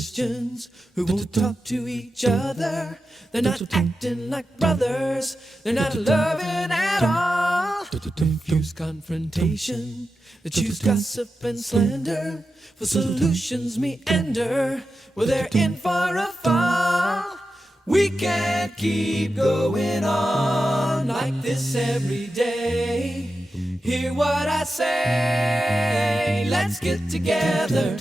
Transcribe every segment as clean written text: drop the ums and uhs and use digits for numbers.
Christians who won't talk to each other. They're not acting like brothers. They're not loving at all. Confuse confrontation. They choose gossip and slander. For solutions meander. Well, they're in for a fall. We can't keep going on like this every day. Hear what I say. Let's get together.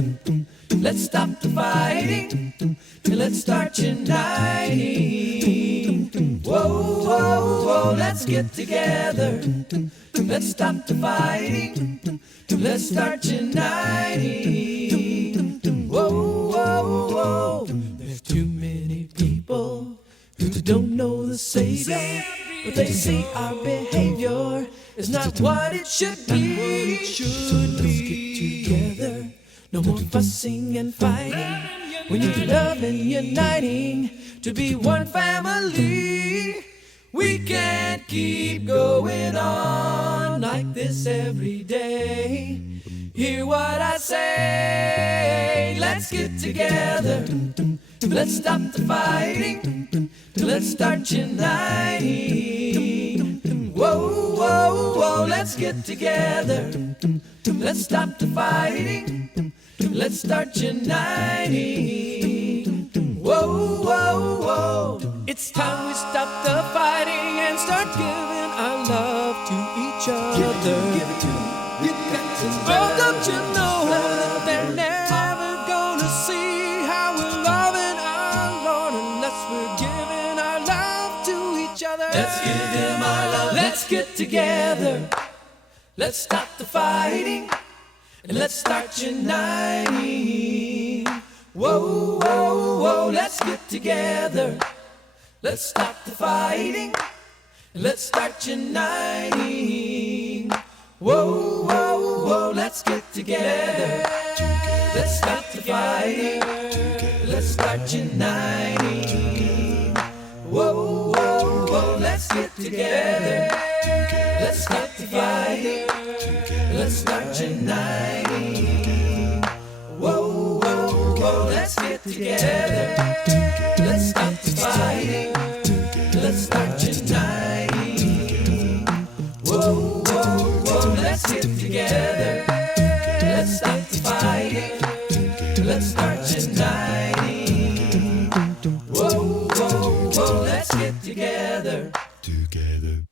Let's stop the fighting. And let's start uniting. Whoa, whoa, whoa. Let's get together. Let's stop the fighting. Let's start uniting. Whoa, whoa, whoa. There's too many people who don't know the Savior, but they see our behavior is not what it should be. So let's get together. No more fussing and fighting. We need love and uniting to be one family. We can't keep going on like this every day. Hear what I say. Let's get together. Let's stop the fighting. Let's start uniting. Whoa, whoa, whoa. Let's get together. Let's stop the fighting. Let's start uniting. Whoa, whoa, whoa. It's time we stop the fighting and start giving our love to each other. Give it to them. You got to. Oh, don't you know that they're never gonna see how we're loving our Lord unless we're giving our love to each other. Let's give them our love. Let's get together. Let's stop the fighting and let's start uniting. Whoa, whoa, whoa. Let's get together. Let's stop the fighting and let's start uniting. Whoa, whoa, whoa. Let's get together. Let's stop the fighting. Let's start uniting. Whoa, whoa, whoa. Let's get together. Let's stop the fighting. Let's start uniting. Whoa, whoa, whoa. Let's get together. Let's stop the fighting. Let's start uniting. Whoa, whoa, whoa. Let's get together. Let's stop the fighting. Let's start uniting. Whoa, whoa, whoa. Let's get together. Together.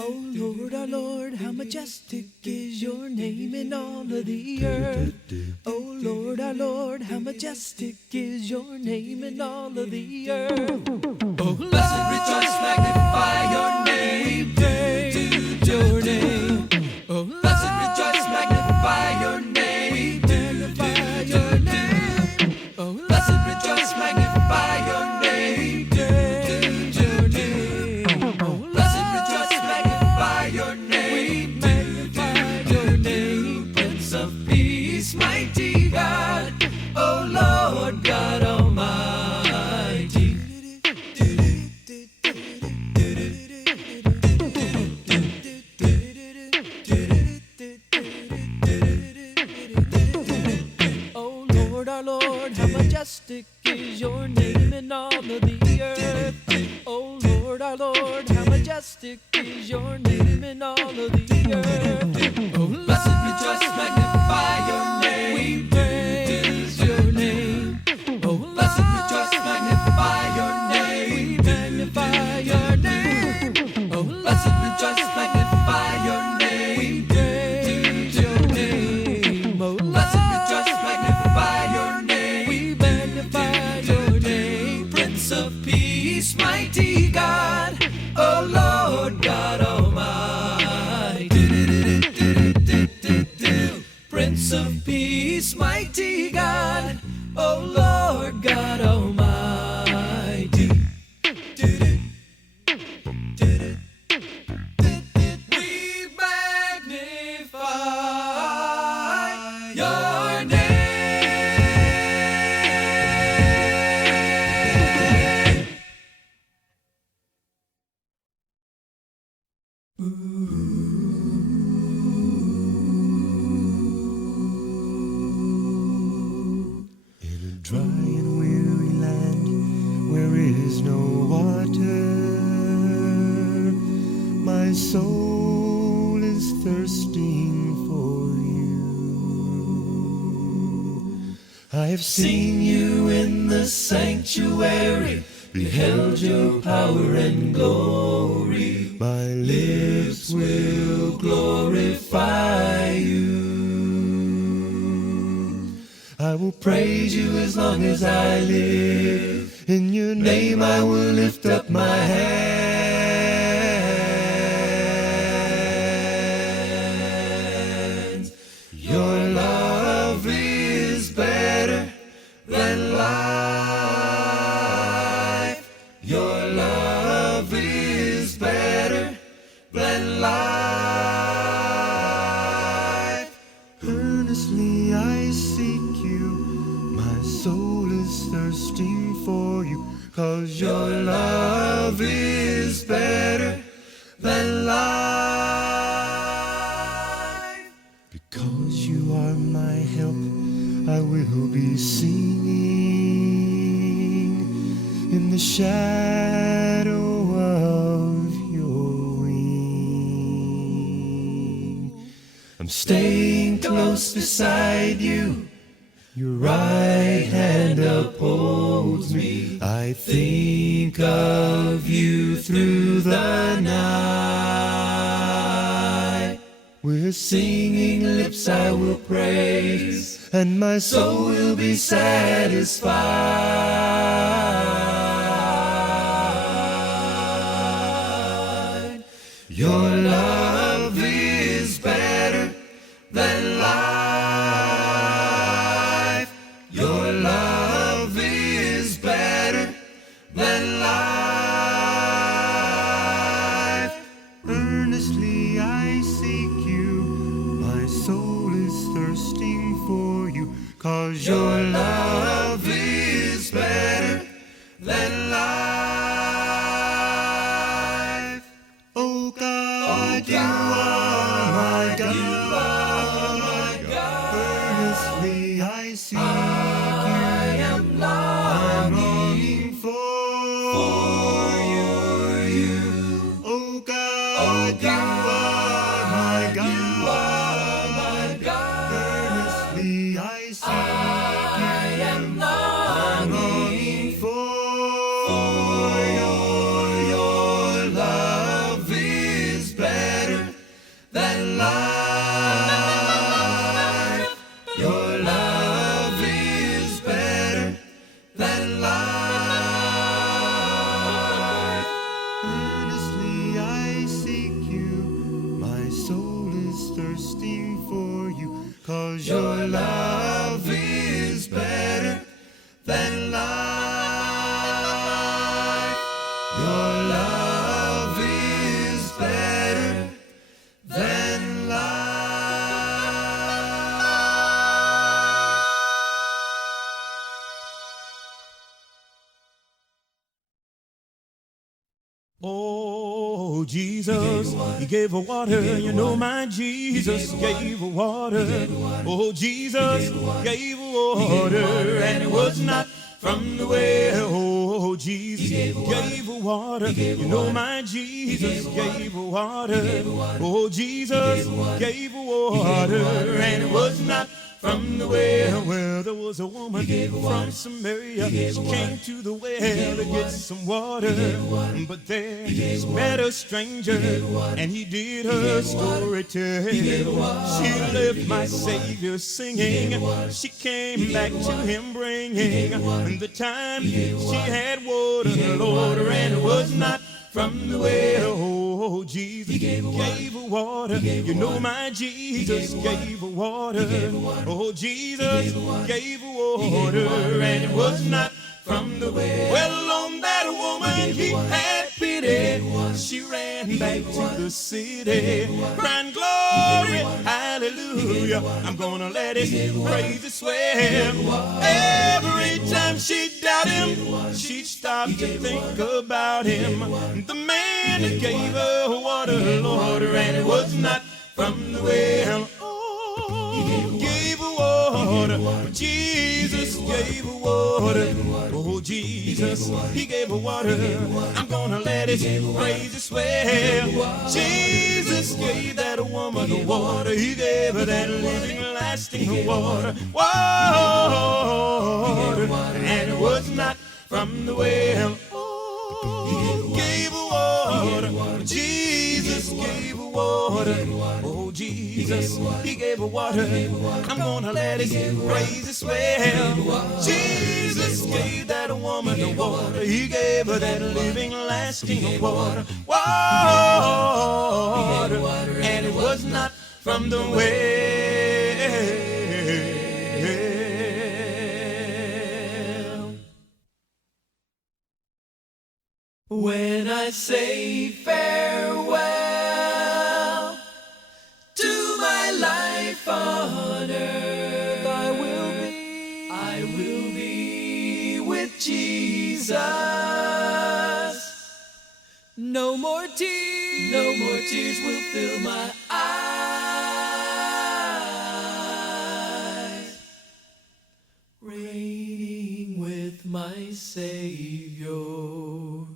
Oh Lord, our Lord, how majestic is your name in all of the earth. Oh Lord, our Lord, how majestic is your name in all of the earth. Oh, blessed rejoice, magnify your name. We praise your name. Oh, blessed rejoice, magnify your name. We magnify your name. Oh, blessed rejoice, magnify your name. We praise your name. Oh, blessed rejoice, magnify your name. We magnify your name. Prince of Peace, mighty God. Oh Lord God Almighty. Oh Lord, our Lord, how majestic is your name in all of the earth. Oh Lord, our Lord, how majestic is your name in all of the earth. Oh, blessed rejoice, magnify your name. We praise your name. Oh, blessed rejoice, magnify your name. We magnify your name. Oh, blessed rejoice, magnify your name. We praise your name. Oh, blessed rejoice, magnify your name. We magnify your name. Prince of Peace, mighty God. Oh Lord God Almighty. Prince of Peace, mighty God. Oh Lord God Almighty. We magnify your name. thirsting for you. I have seen you in the sanctuary, beheld your power and glory. My lips will glorify you. I will praise you as long as I live. In your name I will lift up my hands. Your love is better than life. Your love is better than life. Earnestly I seek you, my soul is thirsting for you, 'cause your love is better than life. Because you are my help, I will be singing in the shadow of your wing. I'm staying close beside you, your right hand upholds me. I think of you through the night. With singing lips I will praise, and my soul will be satisfied. Your love is better than life. Your love is better than life. Earnestly I seek you, my soul is thirsting for you, 'cause your love is better than life. Oh God, you are my God. Earnestly I seek you. I'm longing for you. Oh God, you are my God. Earnestly I seek you. I'm longing for your love is better than life. Your love is better than life. Earnestly I seek you, my soul is thirsting for you, 'cause your love is better than life. Your love is better than life. Oh, Jesus, He gave her water. You know my Jesus gave her water. Oh, Jesus gave her water, and it was not from the well. Oh, Jesus gave her water. You know my Jesus gave her water. Oh, Jesus gave her water, and it was not from the well. Well, there was a woman from Samaria. She came to the well to get some water, but there she met a stranger, and he did her story tell. She left my Savior singing. She came back to him bringing the time she had water, Lord, and it was not from the well. Oh, Jesus gave her water. You know my Jesus gave her water. Oh, Jesus gave her water, and it was not from the well. Well, on that woman he had pity. She ran back to the city, crying glory, hallelujah. I'm gonna let his praises swell. Every time she'd doubt him, she'd stop to think about him. The man that gave her water, Lord, and it was not from the well. Oh, gave her water. Jesus gave her water. Oh, Jesus Jesus, he gave her water. I'm gonna let his praises swell. Jesus gave that woman the water. He gave her that living, lasting water. Water. And it was not from the well. Oh, gave her water. Jesus gave her water. Oh, Jesus, he gave her water. I'm gonna let his praises swell. Jesus gave that woman the water. He gave her that living, lasting water. Water. And it was not from the well. When I say farewell to my life on earth, I will be with Jesus. No more tears will fill my eyes. Reigning with my Savior.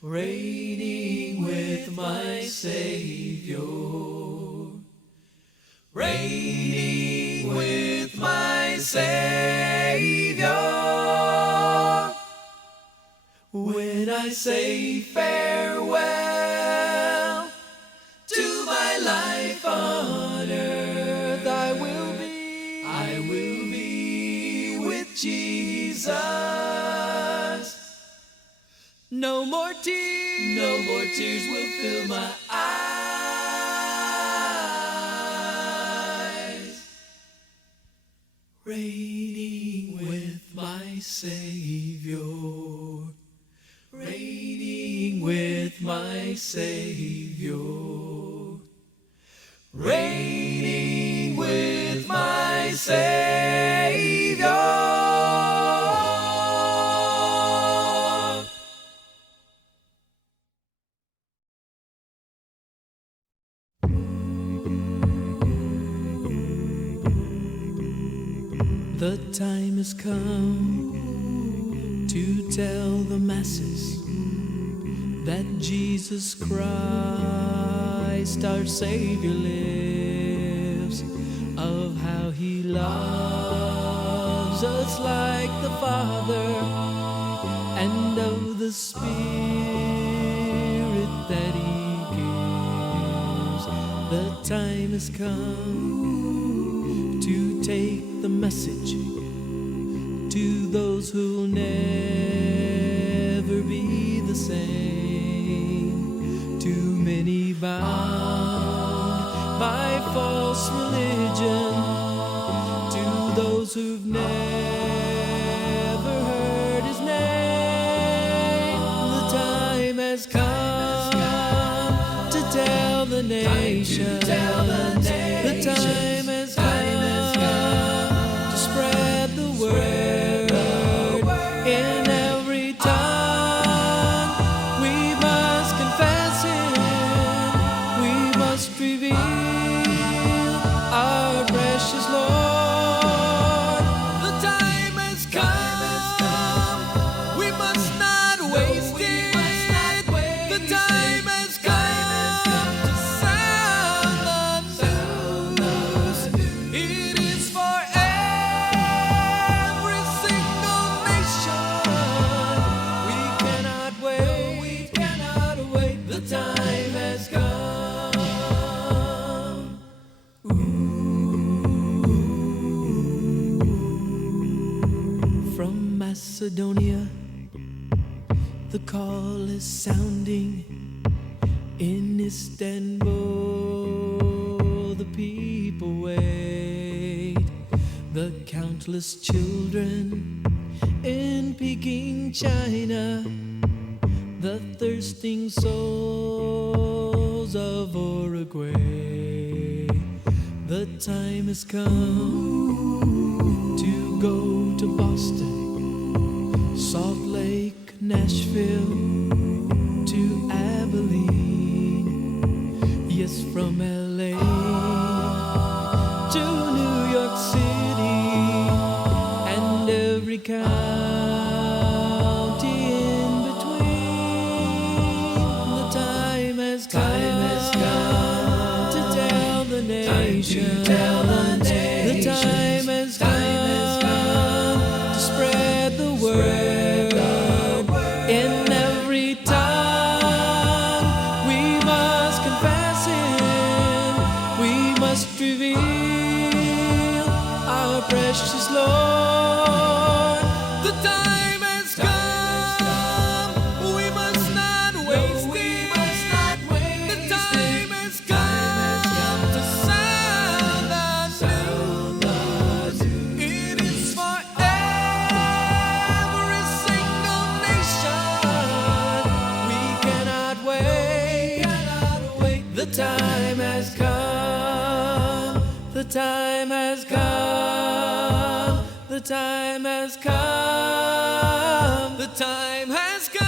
Reigning with my Savior. Reigning with my Savior. When I say farewell to my life on earth, I will be with Jesus. No more tears will fill my eyes. Reigning with my Savior. Reigning with my Savior. Reigning with my Savior. The time has come to tell the masses that Jesus Christ, our Savior, lives, of how he loves us like the Father, and of the Spirit that he gives. The time has come to take the message to those who'll never be the same. Too many bound by false religion, to those who've never heard his name. The time has come to tell the nations. The time has come to spread the word in every tongue. We must confess him. We must reveal our precious Lord. The time has come. We must not waste it. The time has come to sound the news. It is for every single nation. We cannot wait. The time has come. From Macedonia, the call is sounding. In Istanbul, the people wait. The countless children in Peking, China, the thirsting souls of Uruguay. The time has come to go to Boston, Salt Lake, Nashville, to Abilene. Yes, from LA to New York City, and every county nations. The time has come to spread the word in every tongue. We must confess Him. We must reveal our precious Lord. The time has come. We must not waste it. The time has come to sound anew. It is for every single nation. We cannot wait. The time has come. The time has come. The time has come. The time has come.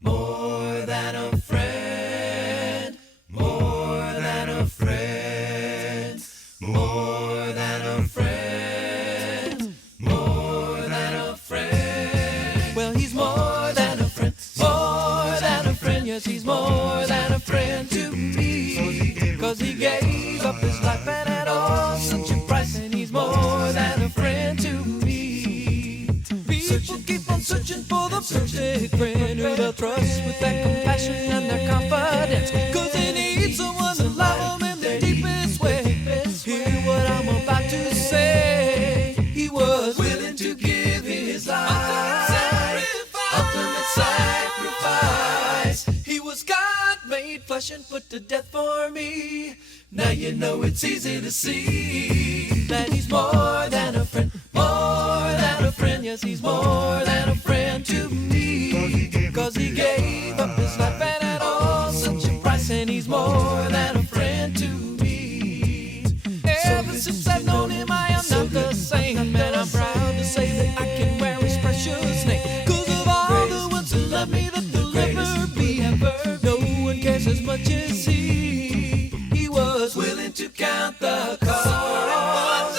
More than a friend, more than a friend, more than a friend, more than a friend. Well, he's more than a friend, more than a friend. Yes, he's more than a friend to me. 'Cause he gave up his life and at all such a price, and he's more than a friend to me. People keep on searching for the perfect friend who they'll trust with their compassion and their confidence. 'Cause they need someone to love them in the deepest way. Hear what I'm about to say. He was willing to give his life, ultimate sacrifice. He was God made flesh and put to death for me. Now you know it's easy to see that he's more than a friend, more than a friend. Yes, he's more than a friend to me. 'Cause he gave up his life and at all such a price, and he's more than a friend to me. Ever since I've known him, I am not the same, and I'm proud to say that I can wear his precious name. 'Cause of all the ones who love me, that there'll never be, no one cares as much as he. He was willing to count the cost,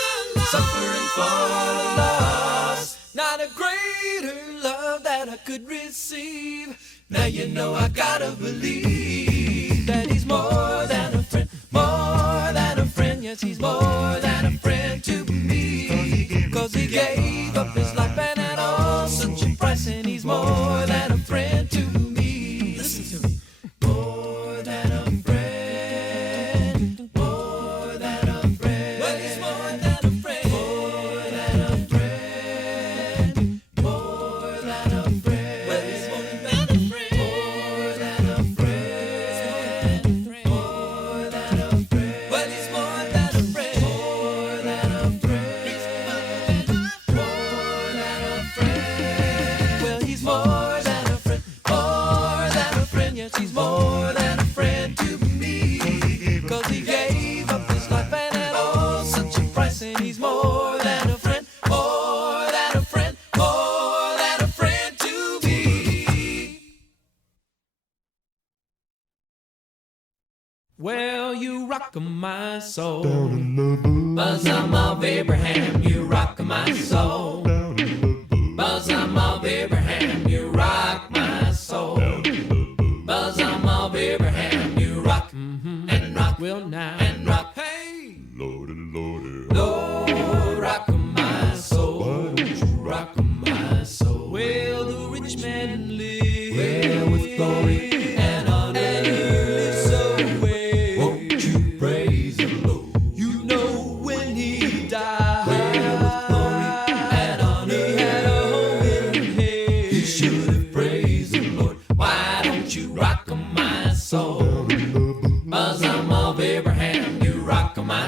suffering for the lost. Not a greater love that I could receive. Now you know I gotta believe that he's more than a friend, more than a friend. Yes, he's more than a friend to me. 'Cause he gave up his life and at all such a price, and he's more than a friend to me. Listen to me. More than a friend, more than a friend. Well, he's more than a friend, more than a friend, more than a friend. Well, he's more than a friend, more than a friend, more than a friend. Well, he's more than a friend, more than a friend. He's more than a friend. Well, he's more than a friend, more than a friend. Yes, he's more than a friend to me. 'Cause he gave up his life and at all such a price, and he's more than a friend, more than a friend, more than a friend to me. Well, you rock my soul, bosom of Abraham, you rock my soul. Bosom of Abraham, you rock my soul. Bosom of Abraham, you rock and rock, will now and rock. Hey, Lordy, Lordy. Lord, rock my soul. Why don't you rock my soul? Well, the rich man lived well with glory and honor, and he lived so well. Won't you praise the Lord? You know when he died, well with glory and honor, he had a home in hell. He should have praised the Lord. Why don't you rock my soul? Bosom of Abraham, you rock my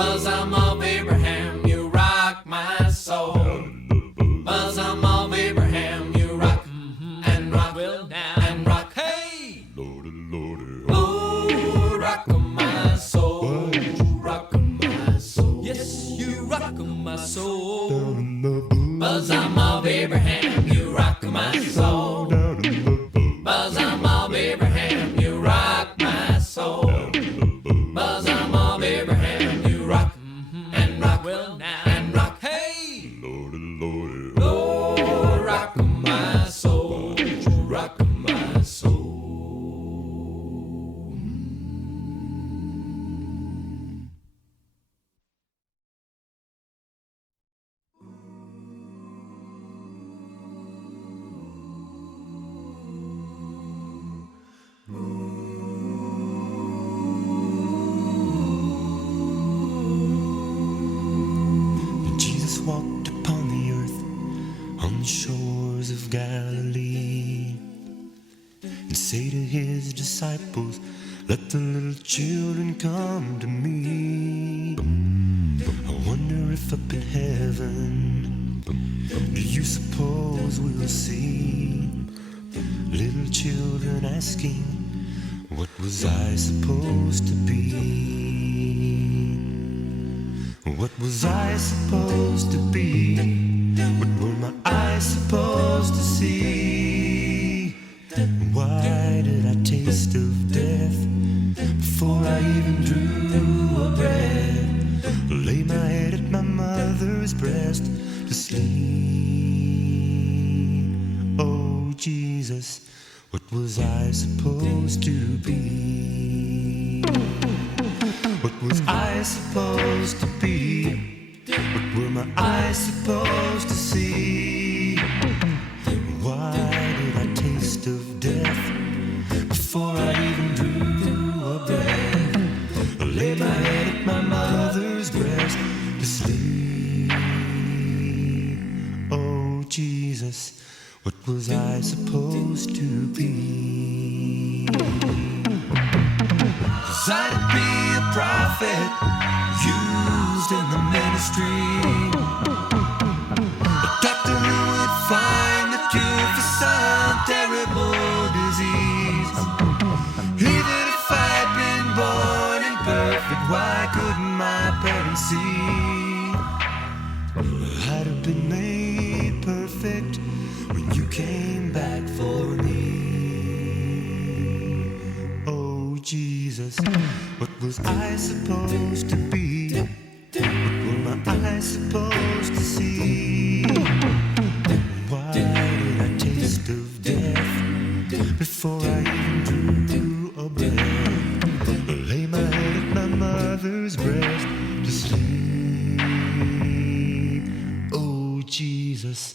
Bosom of Abraham, you rock my soul. Bosom of Abraham, you rock and rock and rock. Hey, oh, rock my soul, rock my soul. Yes, you rock my soul. Bosom of Abraham, you rock my soul. Bosom of Abraham, you rock my soul. Bosom of Abraham, you rock and rock and rock. Hey, oh, rock my soul, rock my soul. Jesus walked upon the earth on the shores of Galilee and say to his disciples, let the little children come to me. I wonder if up in heaven, do you suppose we'll see little children asking, what was I supposed to be? What was I supposed to be? What were my eyes supposed to see? Why did I taste of death before I even drew a breath? Lay my head at my mother's breast to sleep. Oh, Jesus, what was I supposed to be? What was I supposed to be? What were my eyes supposed to see? Why did I taste of death before I even drew a breath? I lay my head at my mother's breast to sleep. Oh, Jesus, what was I supposed to be? Was I to be a prophet used in the ministry? A doctor who would find the cure for some terrible disease? Even if I'd been born imperfect, why couldn't my parents see? I'd have been made perfect when you came back for me. Oh, Jesus, what was I supposed to be? What were my eyes supposed to see? Why did I taste of death before I even drew a breath? Lay my head at my mother's breast to sleep. Oh, Jesus,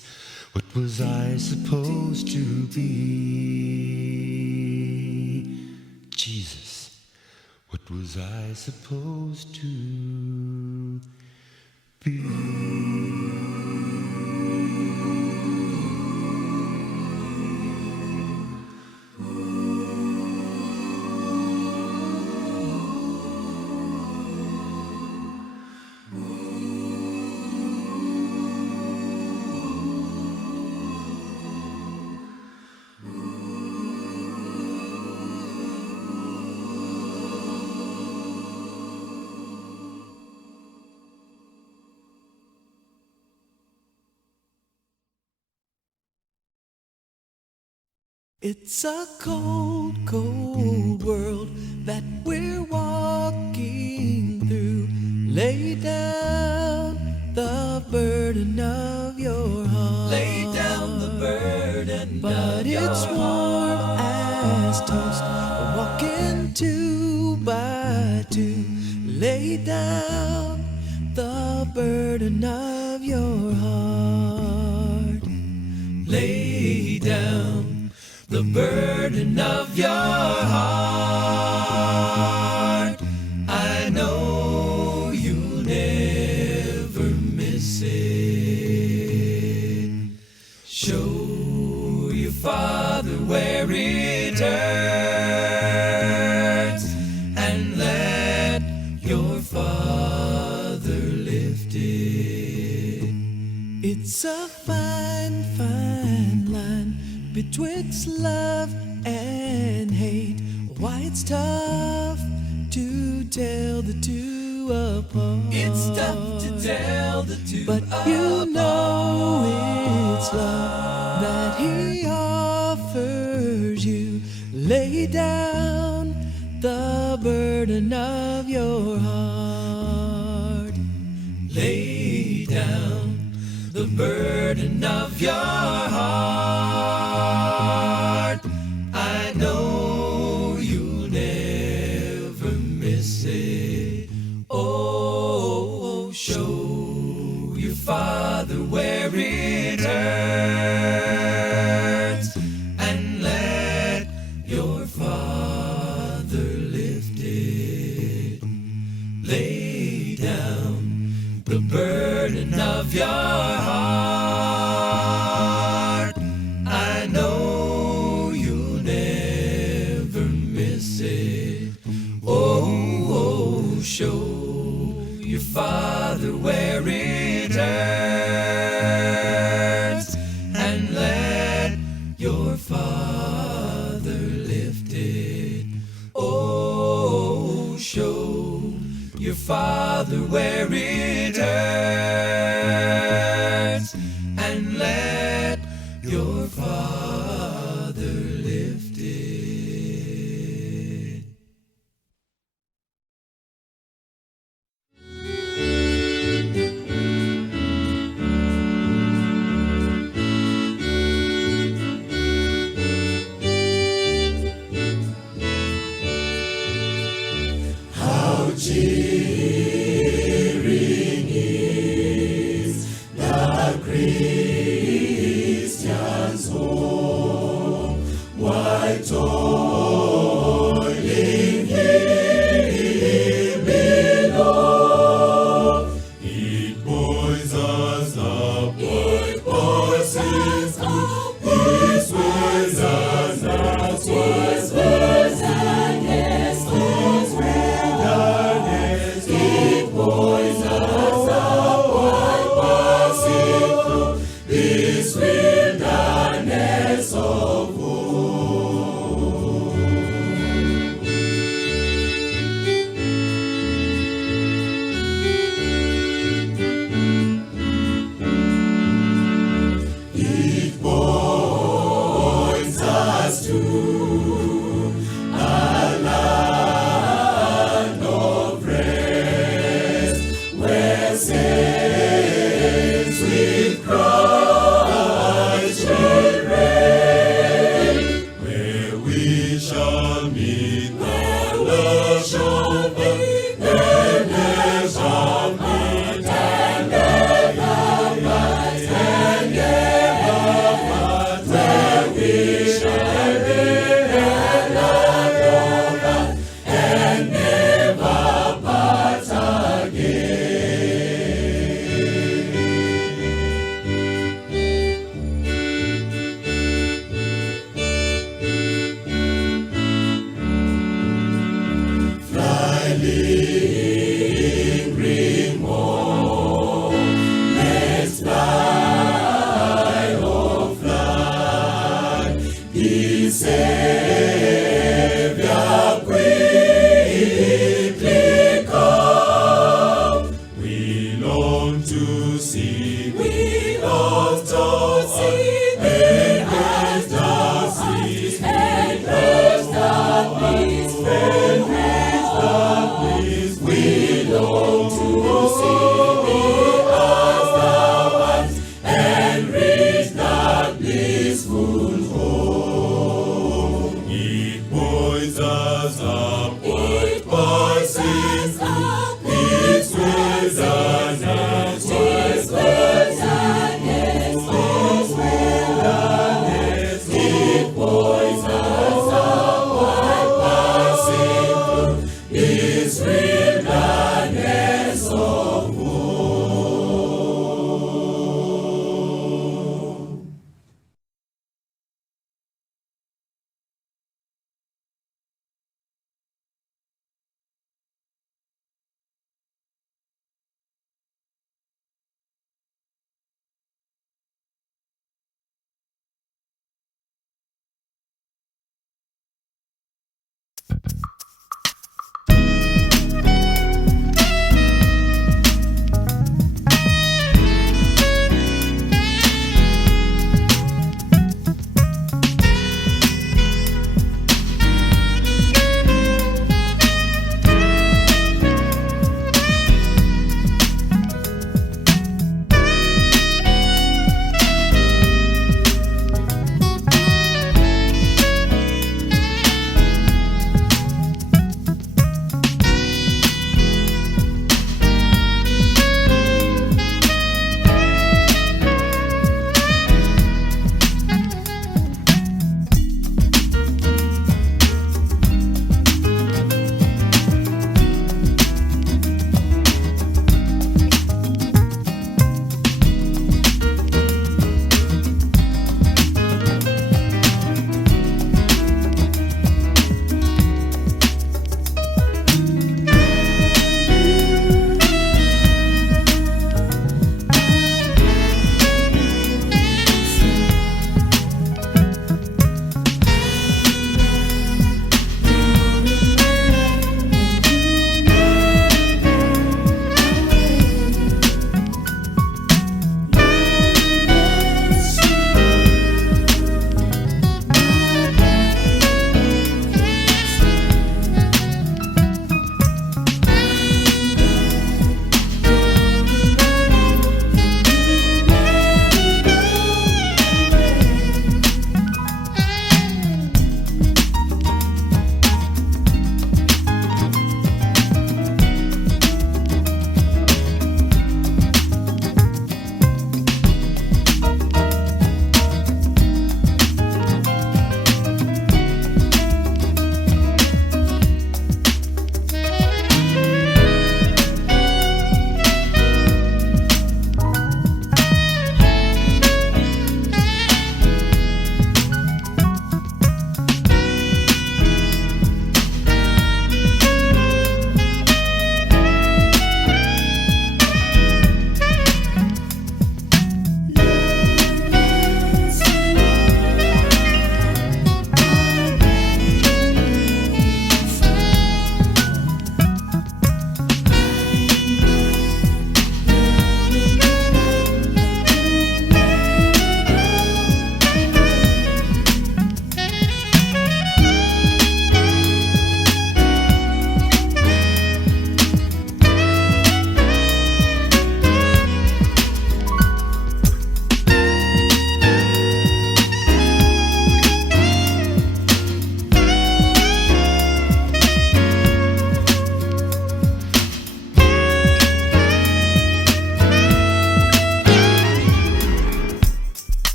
what was I supposed to be? Jesus, what was I supposed to be? It's a cold, cold world that we're walking through. Lay down the burden of your heart. Lay down the burden but it's warm as toast. We're walking 2 by 2. Lay down the burden of your heart. Lay down the burden of your heart. I know you'll never miss it. Show your Father where it hurts, and let your Father It's a fine, fine line betwixt love and hate. Why it's tough to tell the two apart. It's tough to tell the two but apart. You know it's love that he offers you. Lay down the burden of your heart. Lay down the burden of your heart. I know you'll never miss it. Oh, show your father where it hurts, and let your father lift it. Lay down the burden of your heart. I know you'll never miss it. Oh, show your father where it hurts, and let your father lift it. Oh, show your father where it hurts, and let your father lift it. Cheering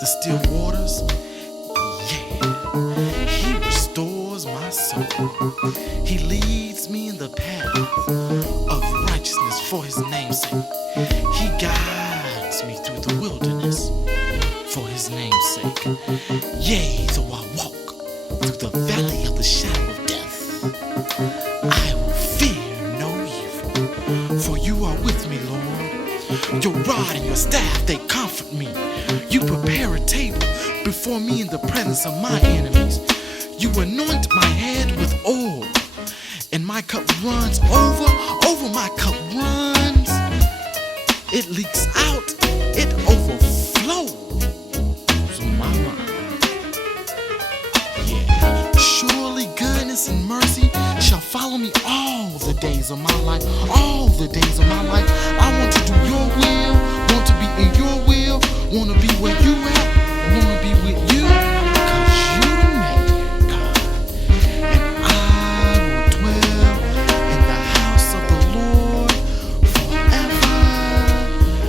the still waters. Yeah, he restores my soul. He leads me in the path of righteousness for his name's sake. He guides me through the wilderness for his name's sake. Yea, though I walk through the valley of the shadow of death, I will fear no evil, for you are with me, Lord. Your rod and your staff, they comfort me. You prepare a table before me in the presence of my enemies. You anoint my head with oil, and my cup runs over my cup runs. It leaks out, it overflows my mind. Yeah, days of my life, all the days of my life. I want to do your will, want to be in your will, want to be where you at, want to be with you, cause you the man, God. And I will dwell in the house of the Lord forever and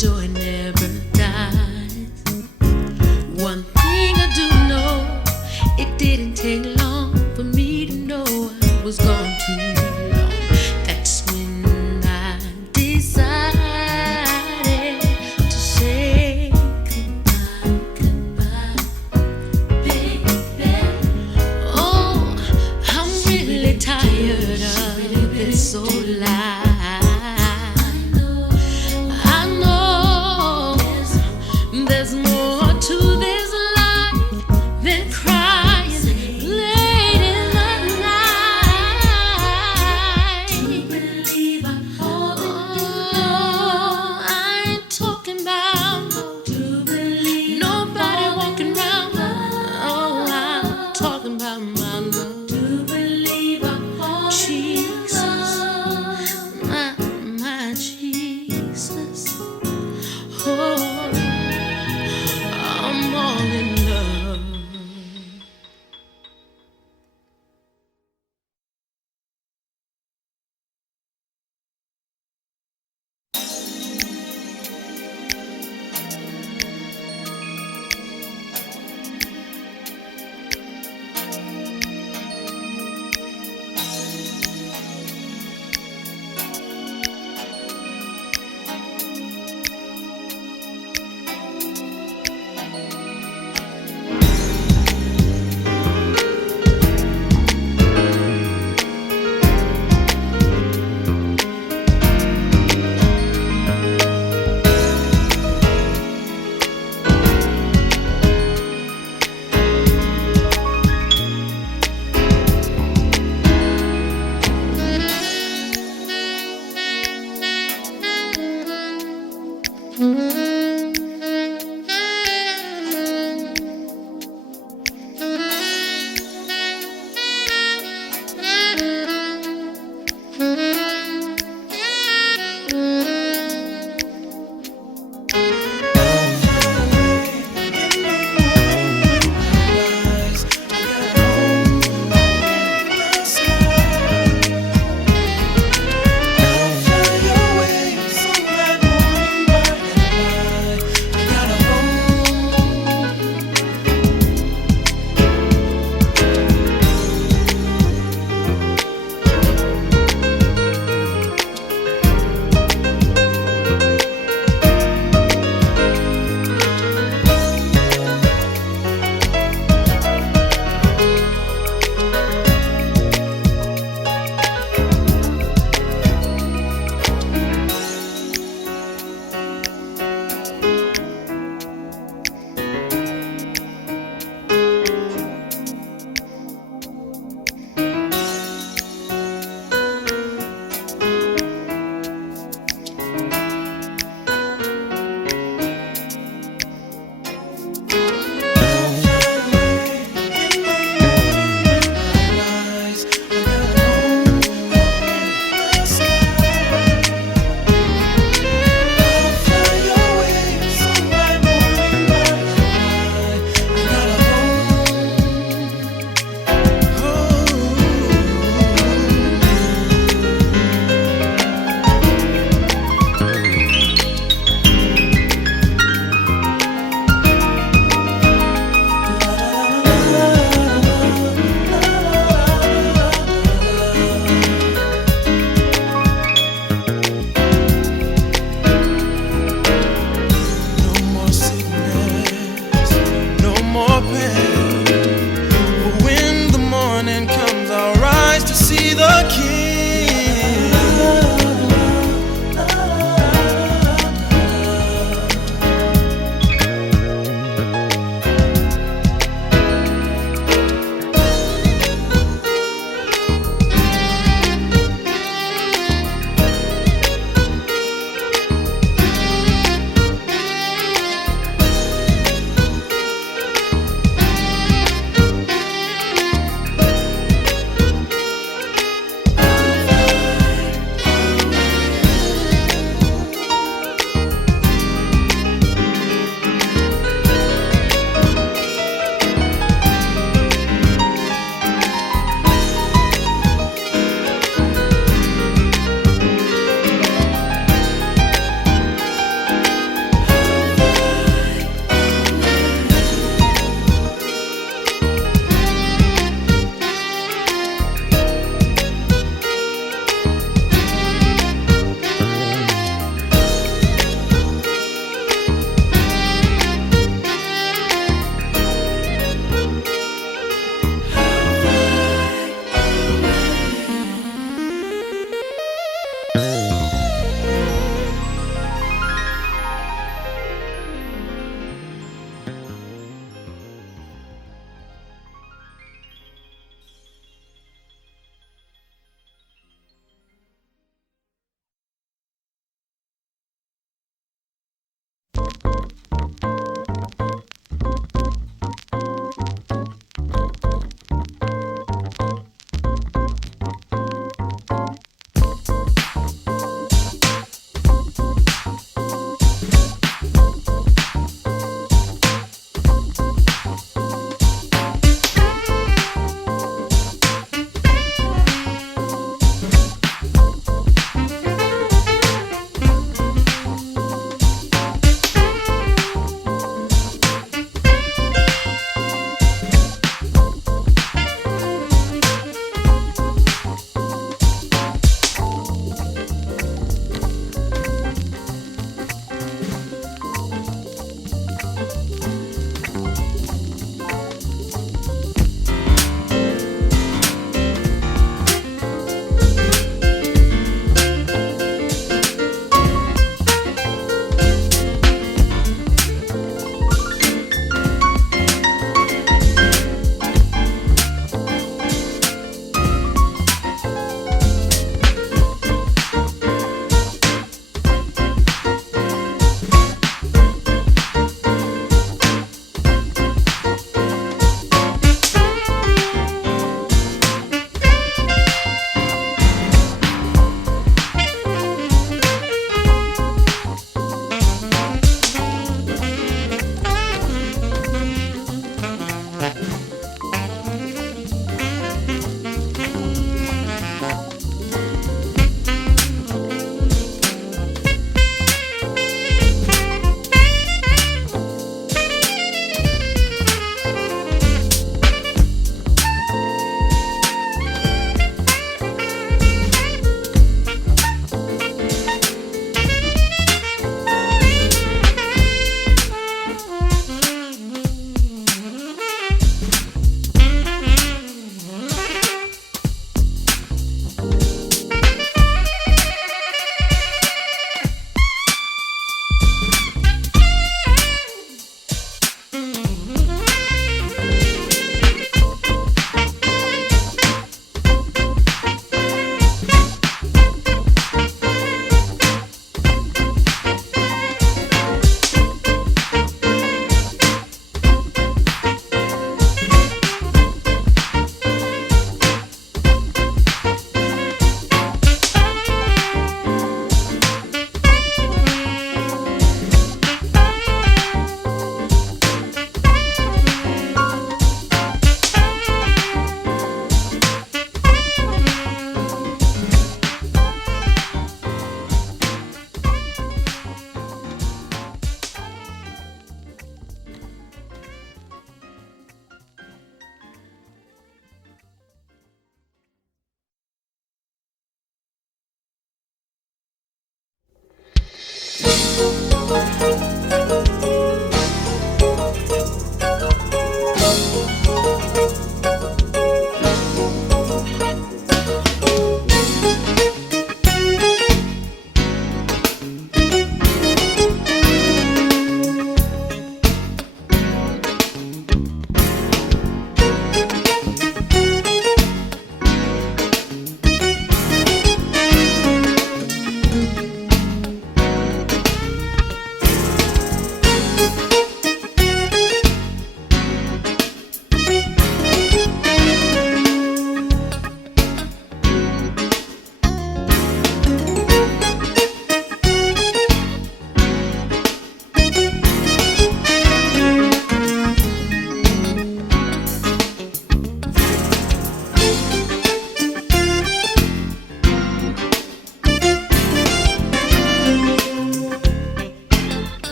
joy never dies. One thing I do know, it didn't take long for me to know I was gone too long. That's when I decided to say goodbye, baby. Oh, I'm really tired of this old life. There's more to this life than crying late in the night. Do you believe I'm I ain't talking about nobody walking around. Oh, I'm talking about my love. Do you believe I'm Jesus, my Jesus. Oh, I'm all in love.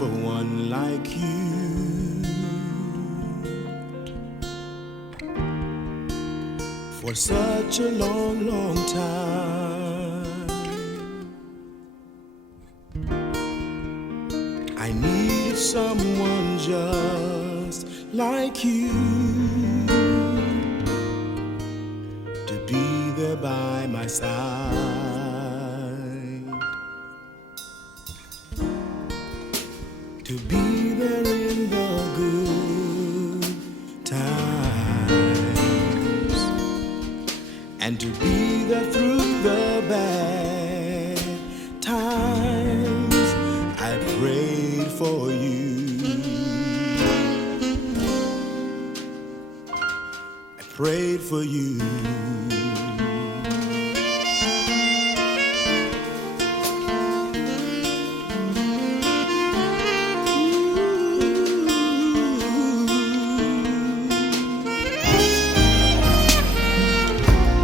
For one like you, for such a long, long time. I needed someone just like you to be there by my side, to be there in the good times, and to be there through the bad times. I prayed for you. I prayed for you.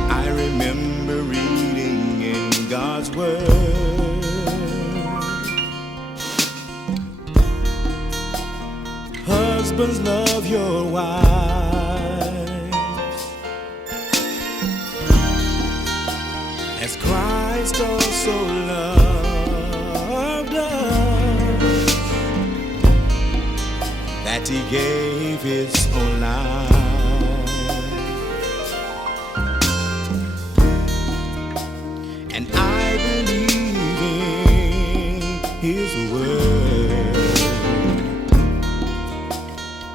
I remember reading in God's word, husbands, love your wives as Christ also loved us, that he gave his own life. And I believe in his word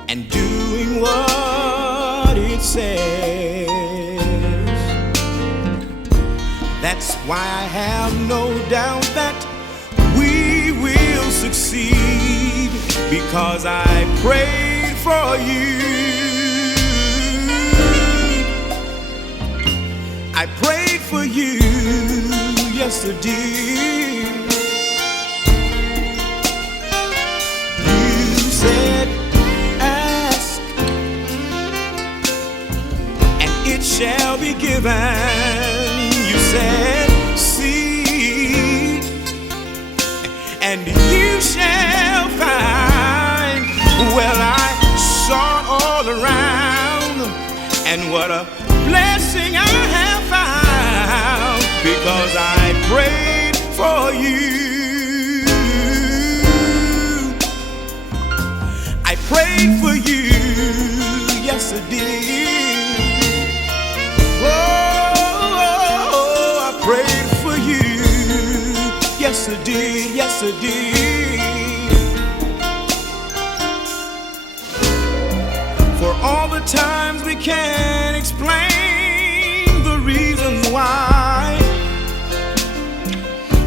and doing what it says. That's why I have no doubt that we will succeed, because I prayed for you. I prayed for you, yes I did. You said, ask, and it shall be given. You said, seek, and you shall find. Well, I sought all around, and what a blessing I have found, because I prayed for you. I prayed for you, yes I did. Oh, I prayed for you, yes I did, yes I did. For all the times we can't explain the reasons why,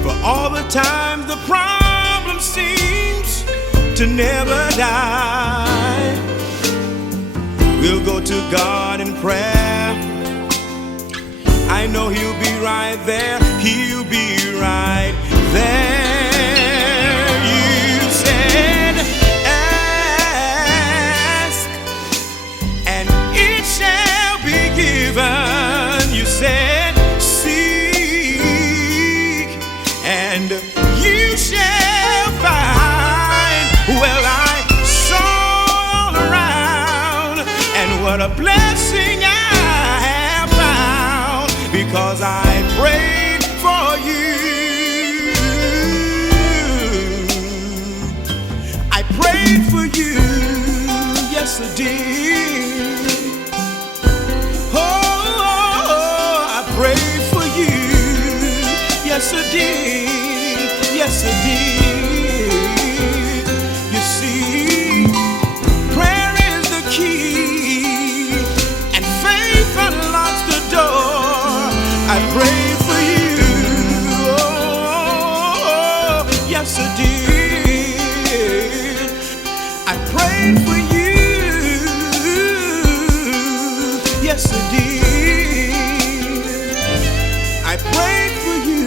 for all the times the problem seems to never die, we'll go to God in prayer. I know he'll be right there, he'll be right there. You said, ask, and it shall be given. You said, seek, and you shall find. Well, I saw all around, and what a blessing I have found, because I prayed for you. I prayed for you, yes I did. Oh, I prayed for you, yes I did, yes I did. You see, prayer is the key, and faith unlocks the door. I prayed for you, oh, yes I did. I prayed for you, yes I did. I prayed for you.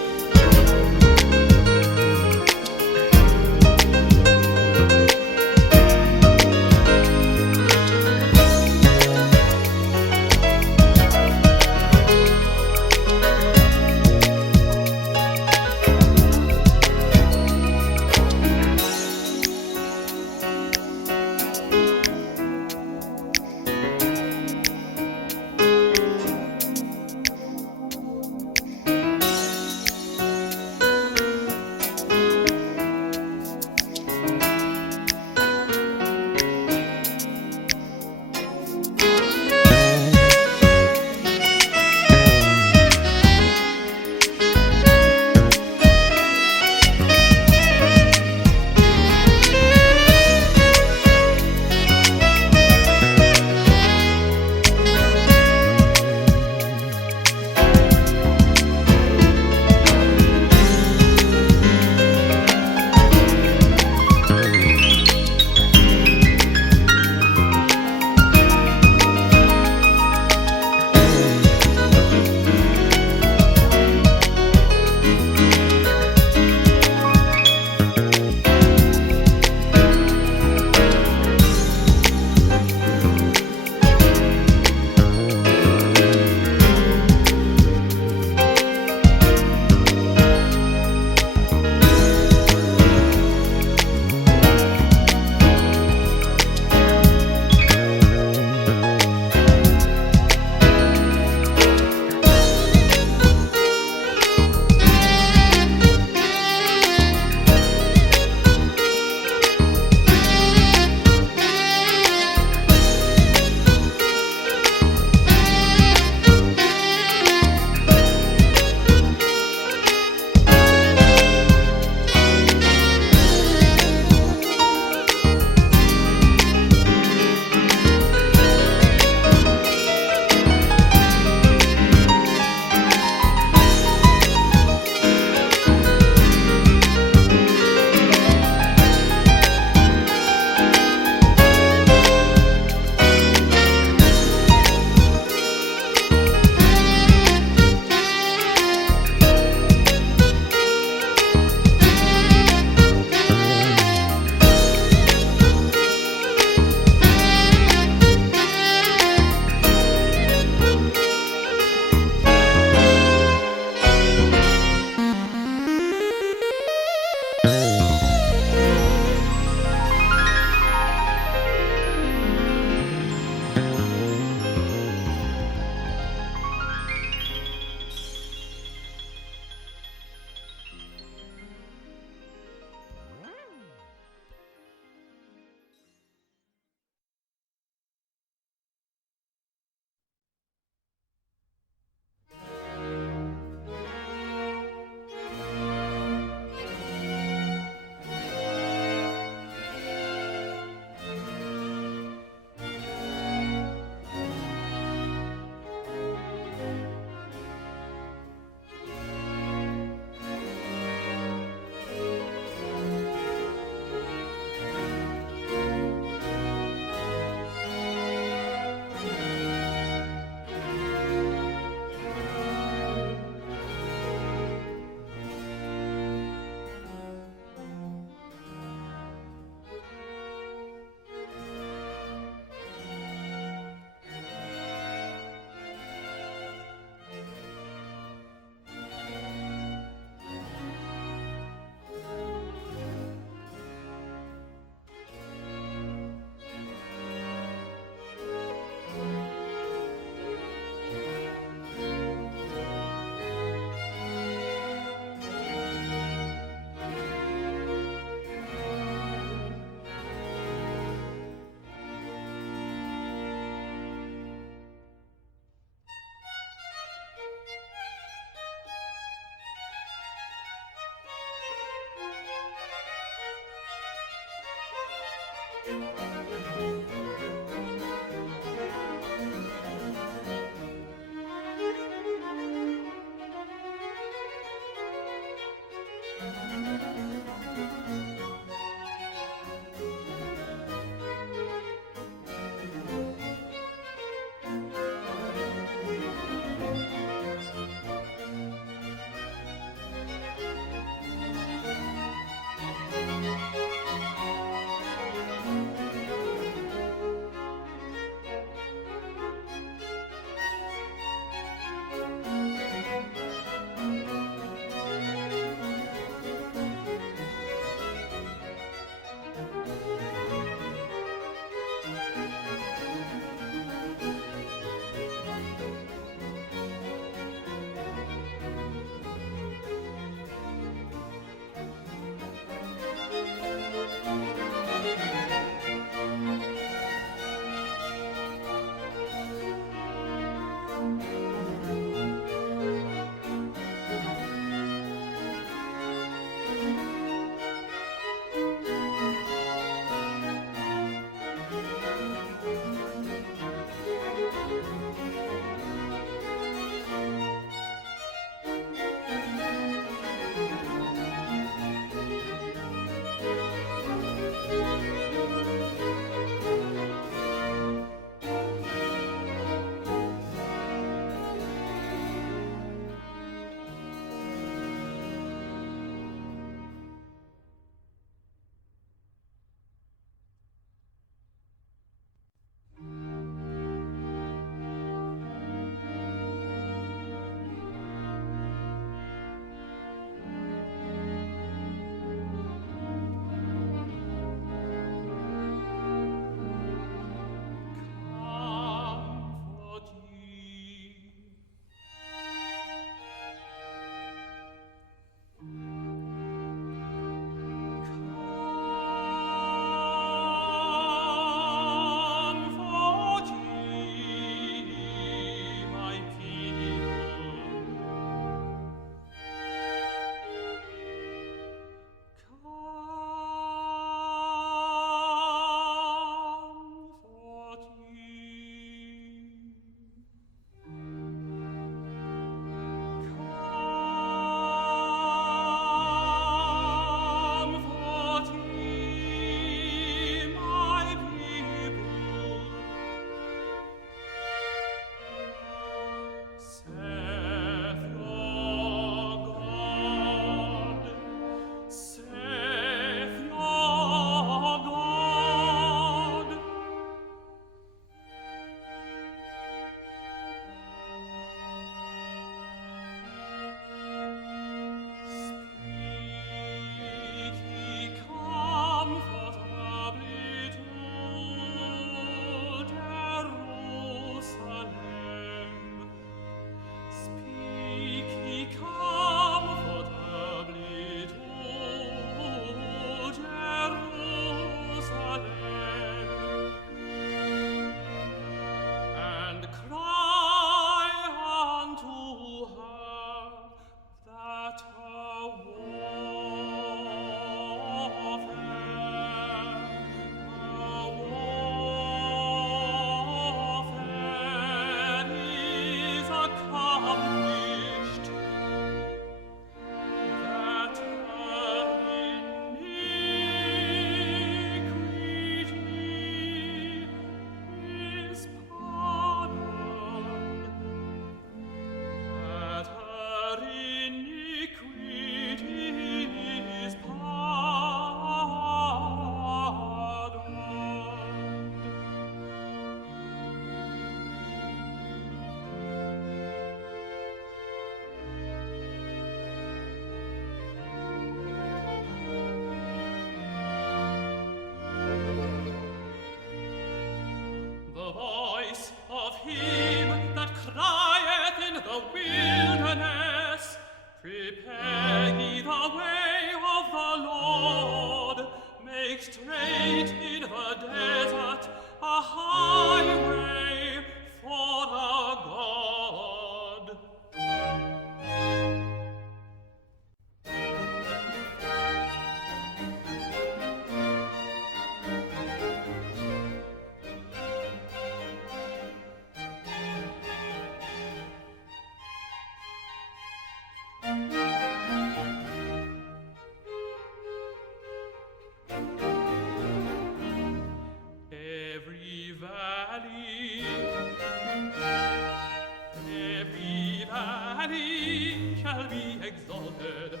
valley shall be exalted,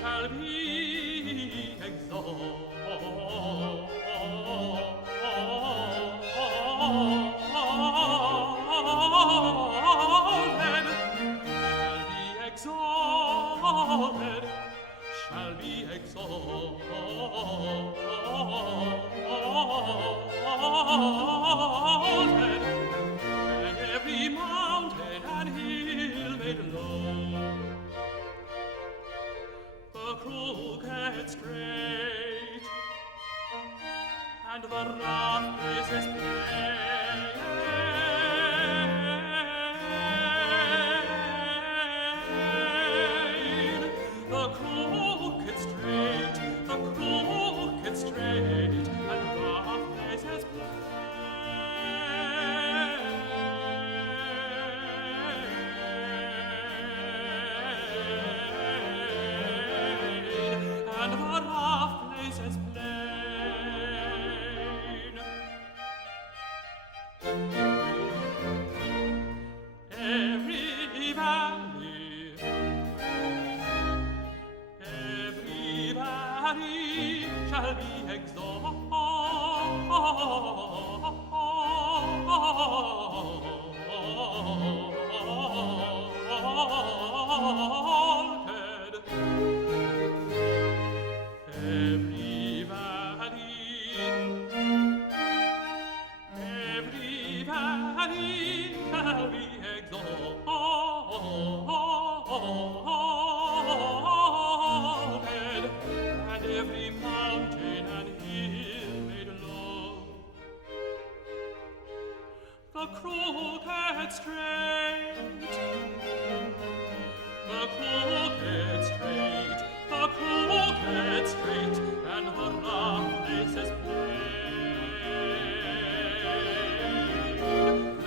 shall be exalted. Shall be exalted, and every mountain and hill made low, the crooked straight, and the rough places plain. Straight and rough places plain, and the rough places plain. Every valley shall be exalted, every valley shall be exalted, and every mountain and hill made low, the crooked straight, the crooked straight, the crooked straight, and the rough places plain,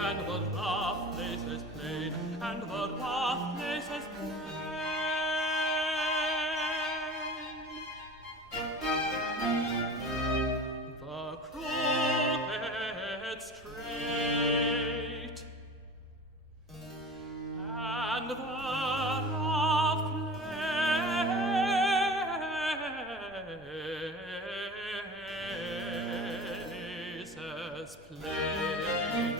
and the rough places plain, and the rough places plain. Straight and the rough places plain.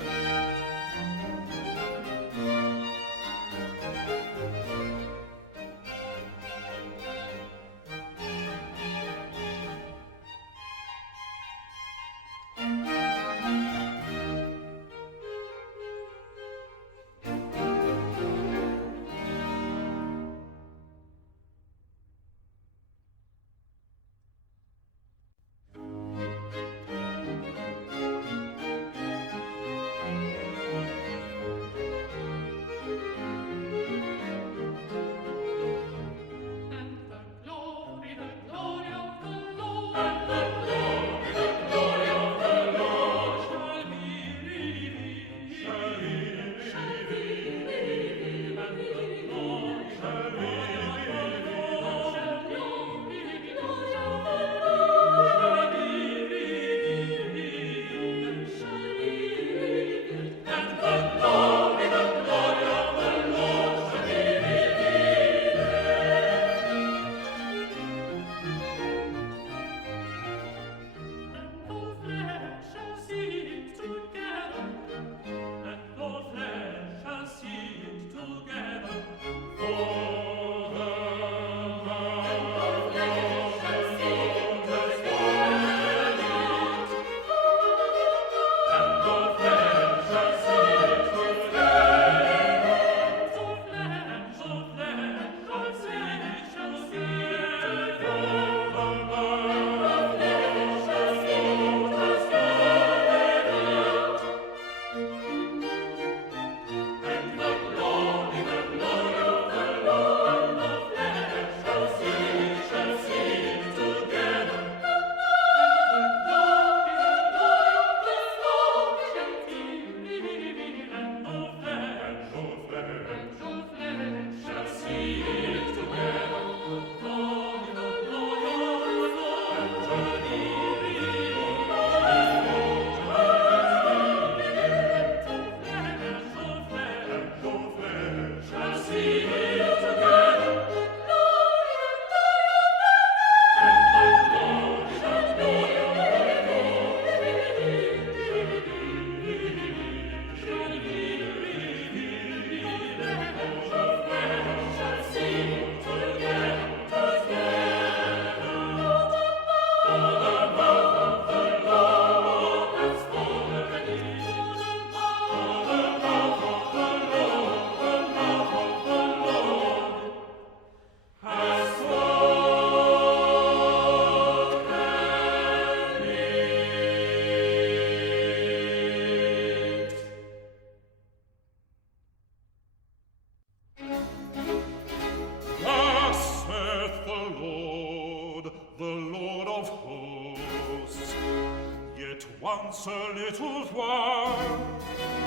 once a little while,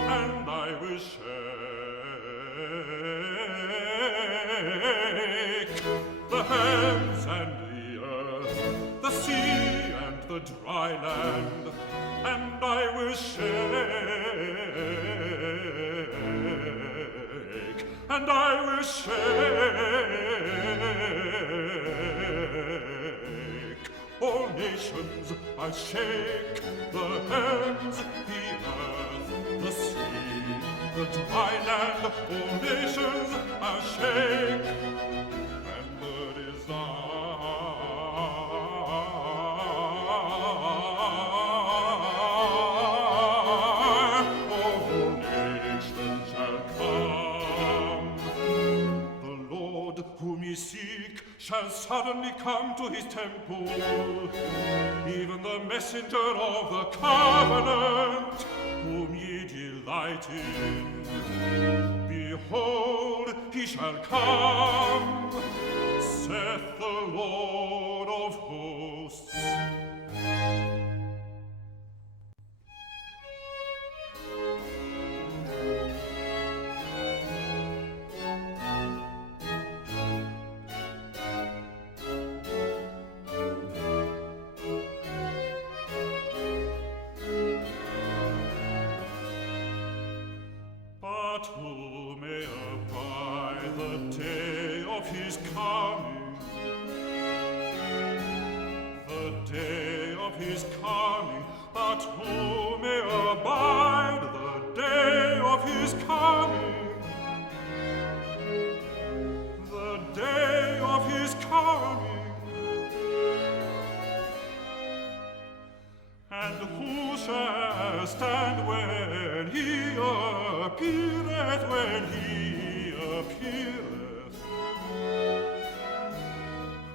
and I will shake the heavens and the earth, the sea and the dry land, and I will shake, and I will shake all nations. I shake the heavens, the earth, the sea, the dry land, all nations I shake, and the desire of all nations shall come. The Lord whom ye seek shall suddenly come to his temple, even the messenger of the covenant, whom ye delight in. Behold, he shall come, saith the Lord of hosts. But who may abide the day of his coming? The day of his coming. But who may abide the day of his coming? The day of his coming. And who shall stand when he appeareth, when he appeareth?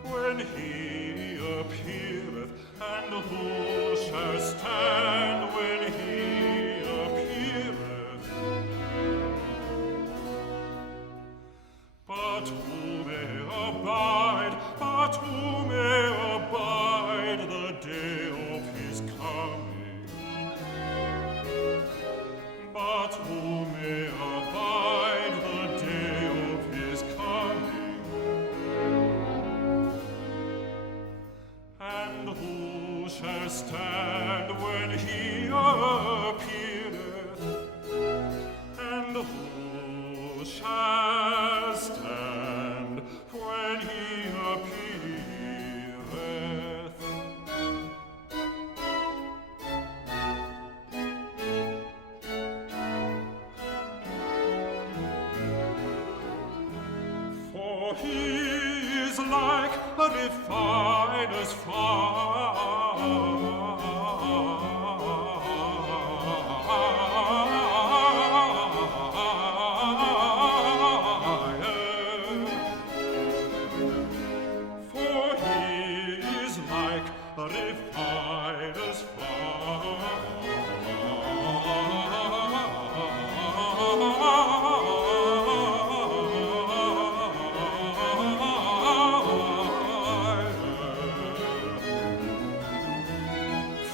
When he appeareth, and who shall stand when he appeareth? But who may abide, but who may abide the day of his coming? But who may abide the day of his coming? And who shall stand when he appeareth? And who shall stand when he appeareth? For he is like a refiner's fire. For he is like a refiner's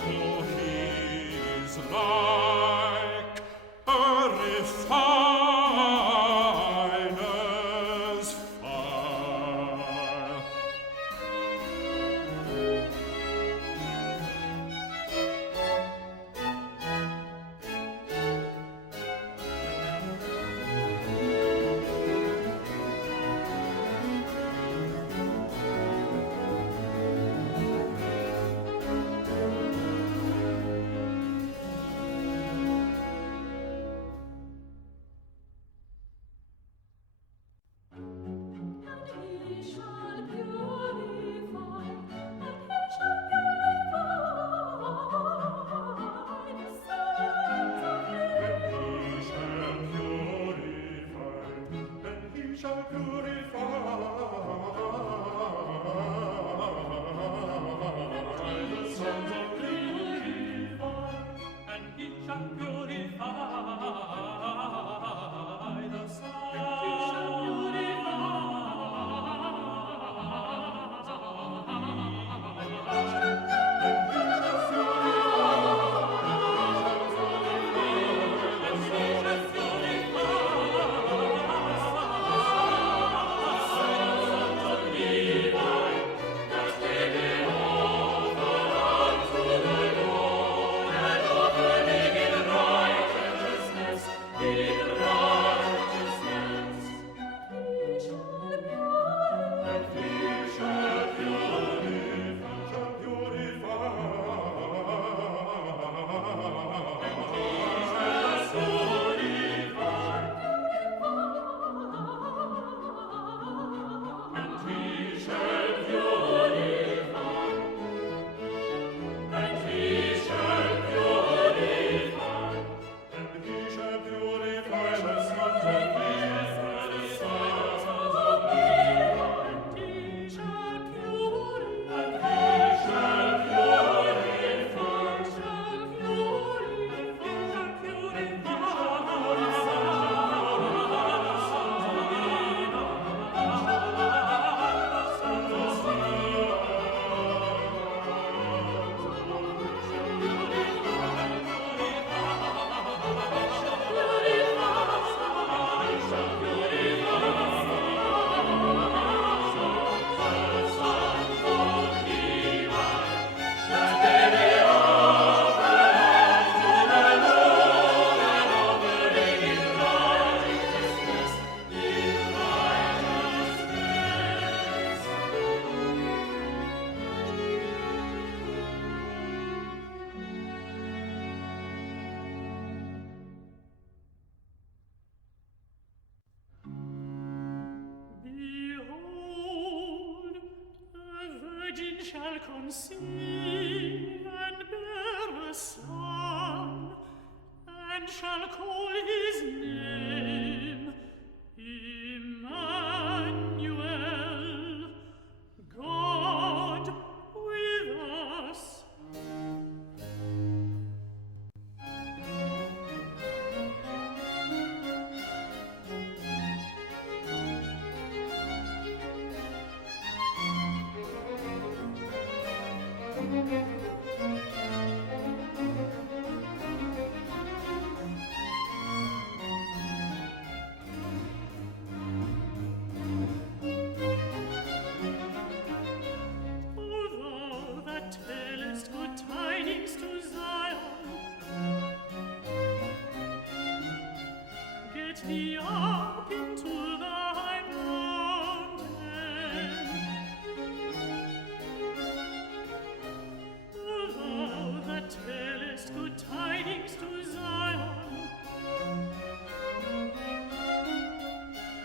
For he is like a refiner's fire. Shall purify the sons of Levi, and he shall purify the sons. conceive and bear a son, and shall call his name Emmanuel, God with us. O thou that tellest good tidings to Zion, get thee up into the high mountain. O thou that tellest good tidings to Zion,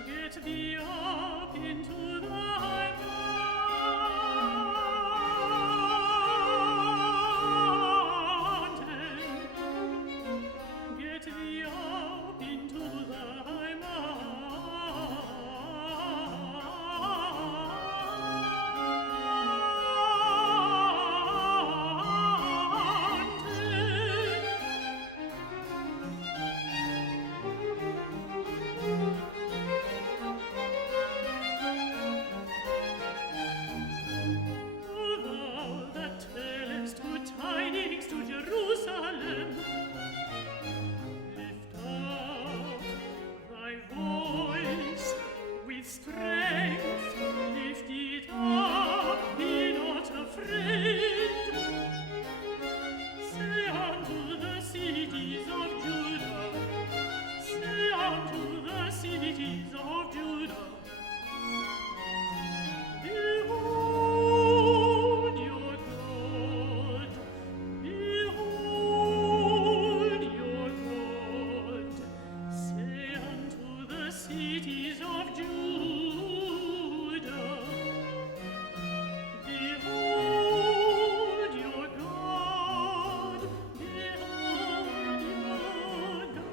get thee up into the high mountain. Get thee up into the high O thou that tellest good tidings to Jerusalem, lift up thy voice with strength, lift it up, be not afraid. Say unto the cities of Judah, say unto the cities of Judah, behold your God, behold your God. Say unto the cities of Judah, behold your God, behold your God,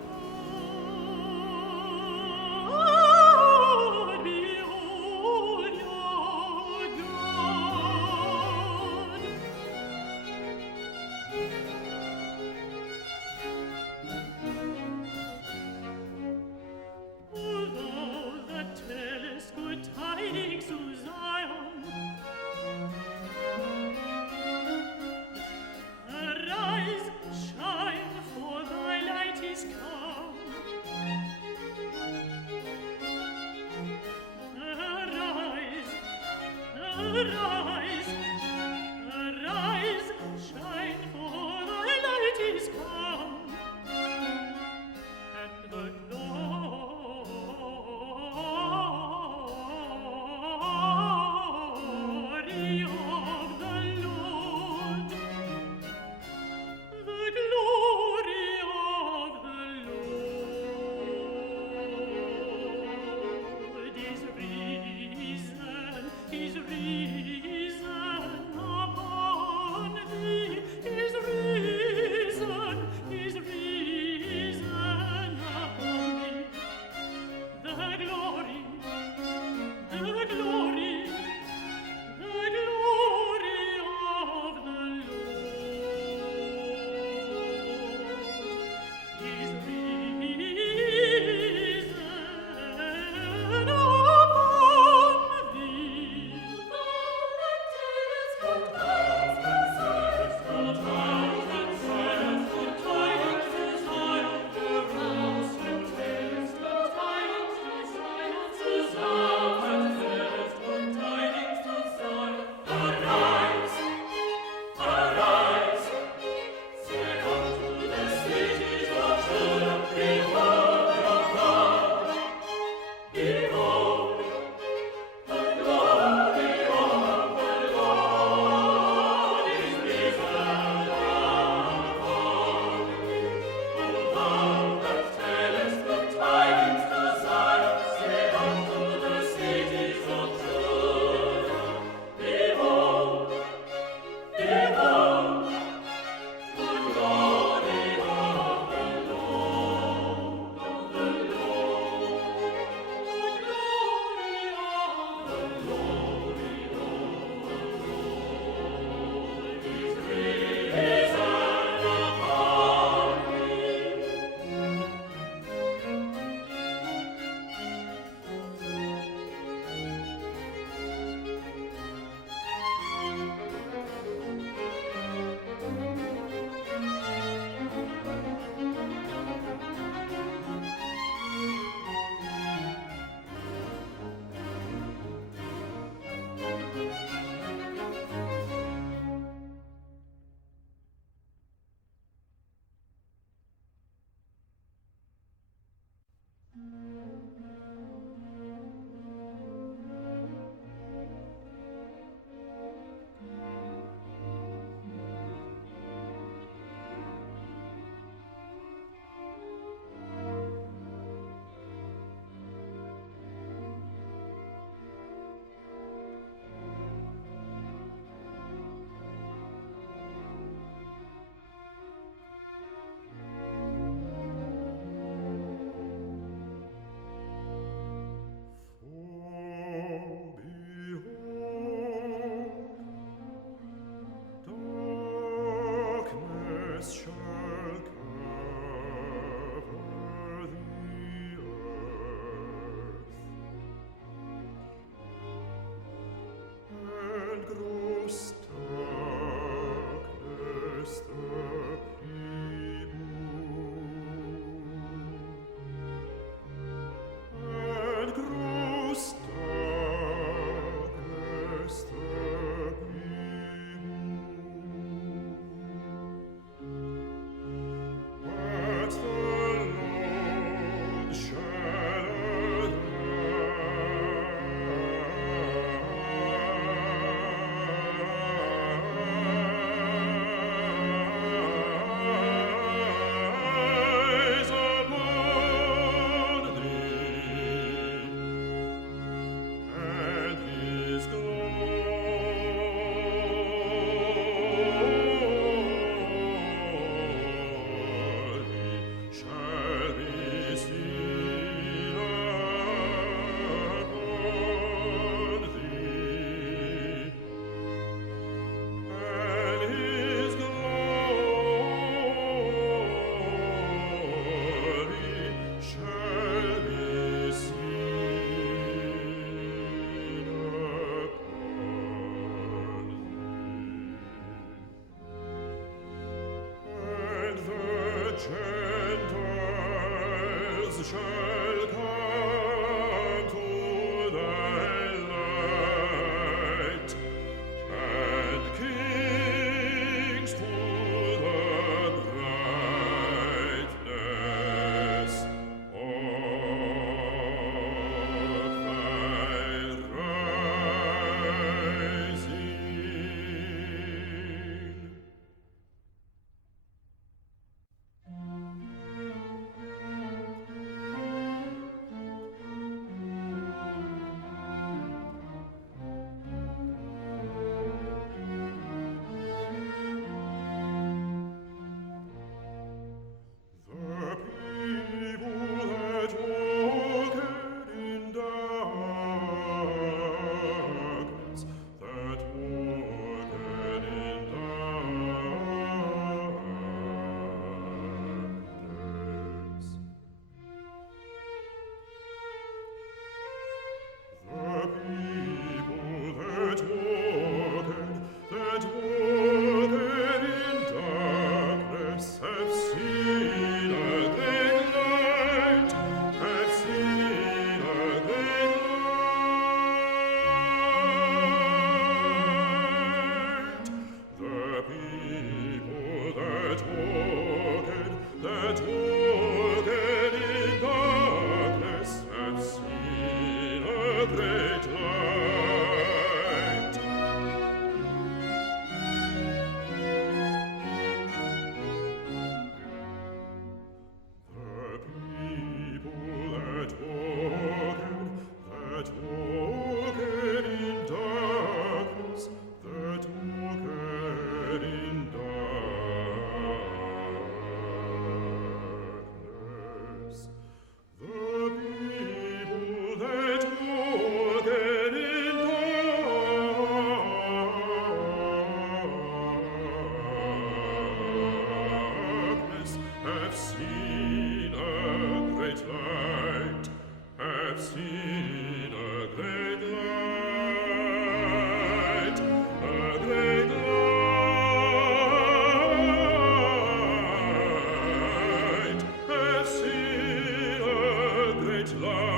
behold your God. O thou that tellest good tidings to Zion, arise, shine, for thy light is come. Arise, arise, arise, shine, for thy light is come, and the glory of the Lord, the glory of the Lord is risen, is risen. great light. The people that walked in darkness, that walked in darkness. The people that walked in darkness have seen a great light, have seen a great light, a great light, have seen a great light.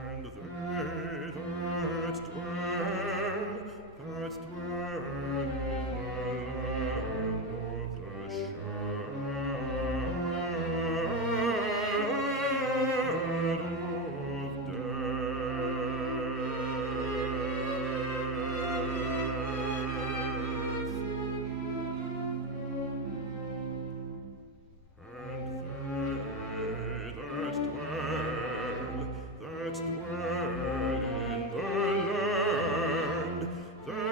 And they that dwell in the land of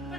the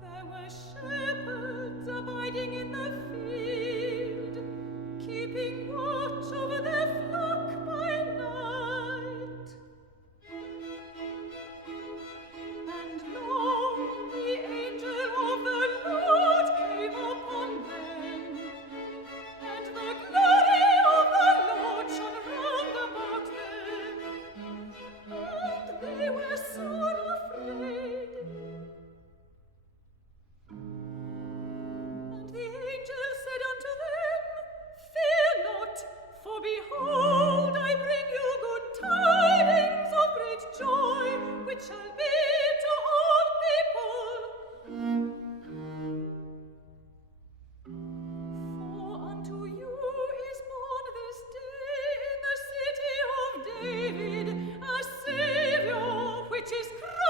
There were shepherds abiding in the field, keeping watch over their flock by night. And lo, the angel of the Lord came upon them, and the glory of the Lord shone round about them, and they were sore afraid. And the angel said unto them, Fear not, for behold, I bring you good tidings of great joy, which shall be to all people. For unto you is born this day in the city of David a Saviour, which is Christ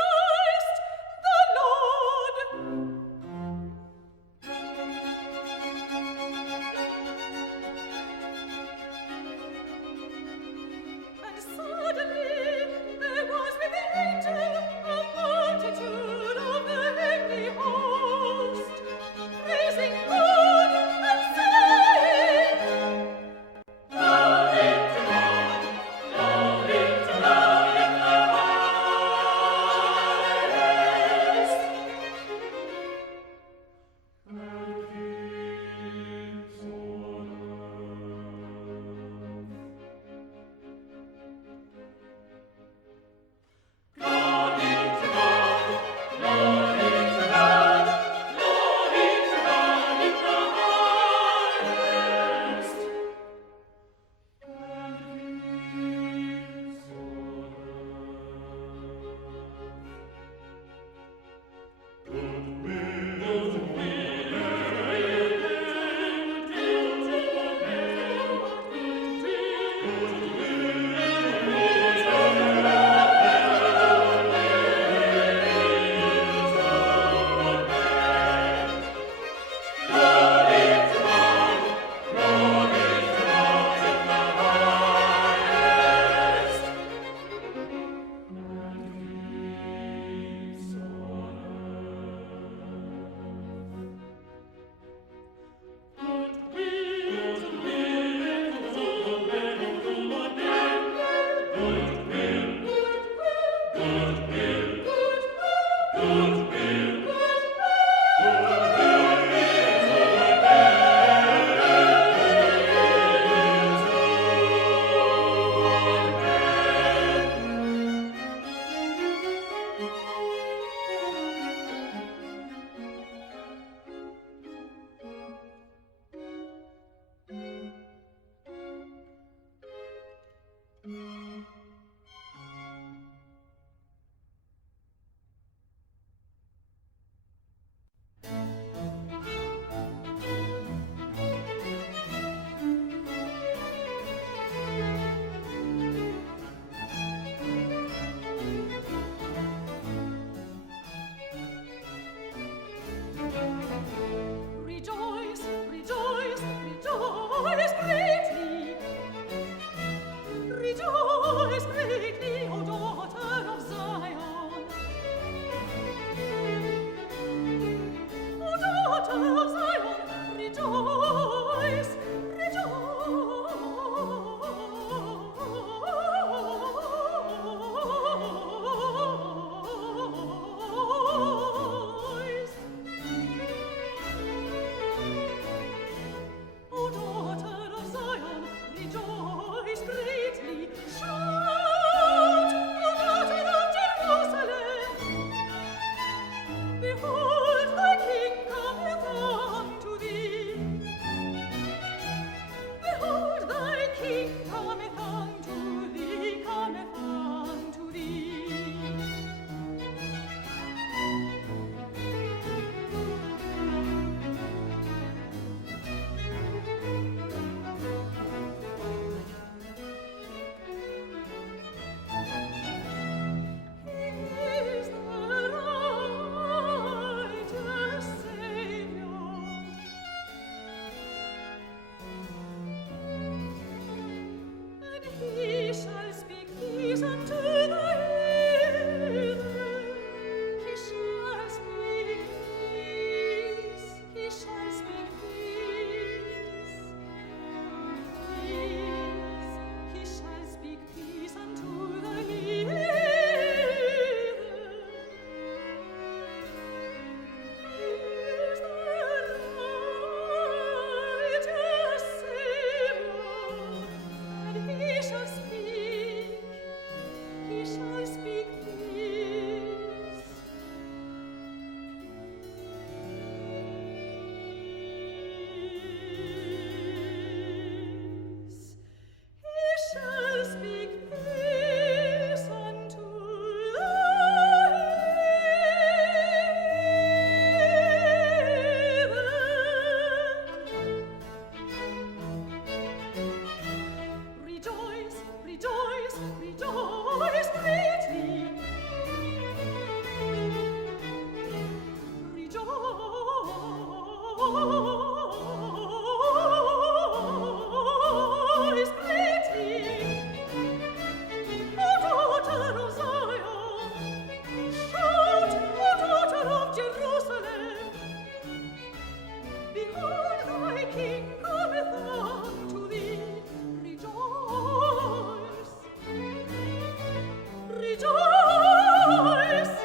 Rejoice!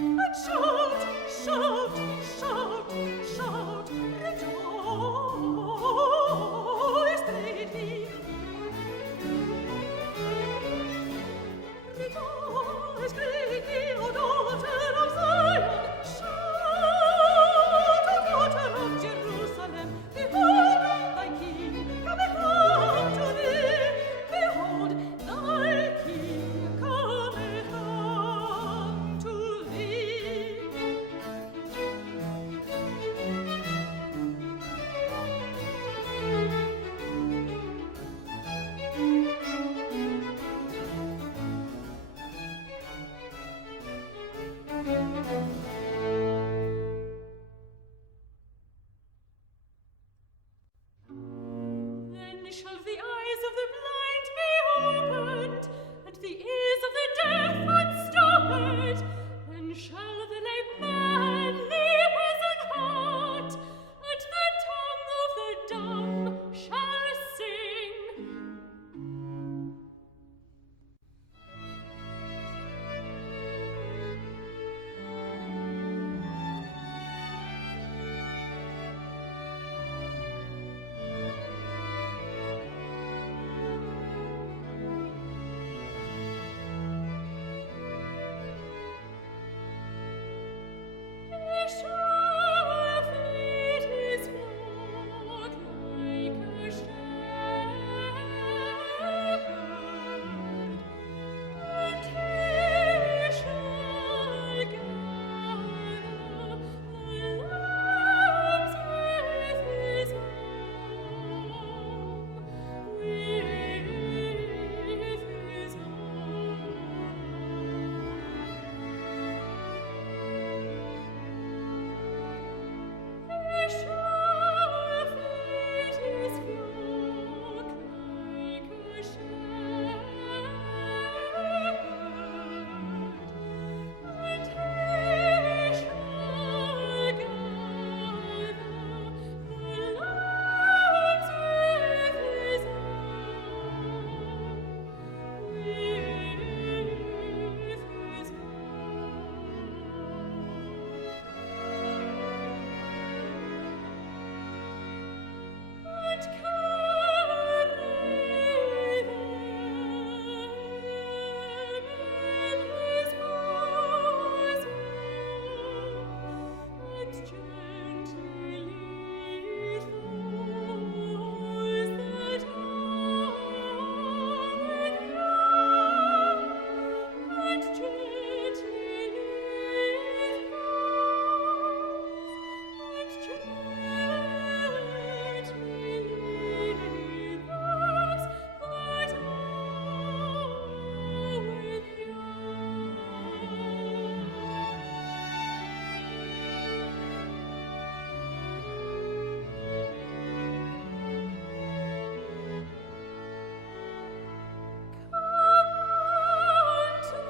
And shout, shout, shout, shout, rejoice greatly. Rejoice greatly, O daughter of Zion. Shout, O daughter of Jerusalem. Behold, thy king cometh unto thee. Behold, thy king cometh unto thee. Then shall the eyes of the blind be opened, and the ears of the deaf unstopped. Then shall the lame man leap as an hart, and the tongue of the dumb shall sing. Come unto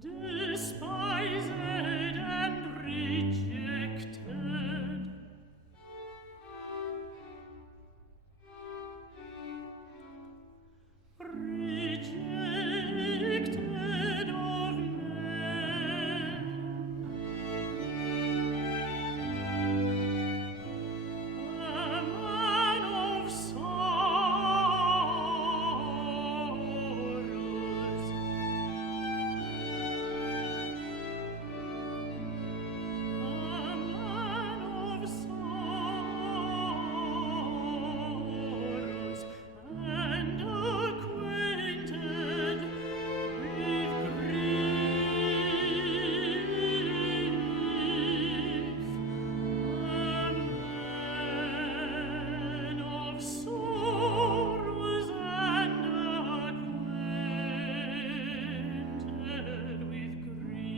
despised and rejected. Rejected of men, a man of sorrows, a man of sorrows, and acquainted with grief, a man of sorrows and acquainted with grief.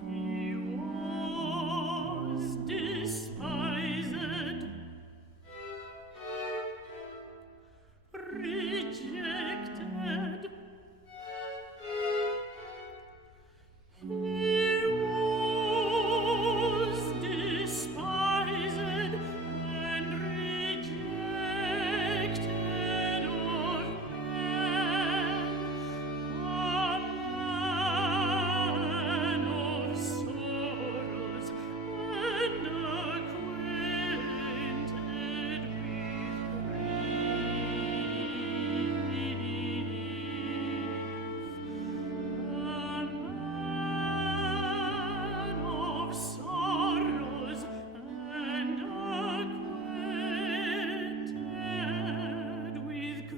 He was despised, rejected. He was despised and rejected of men, a man of sorrows and acquainted with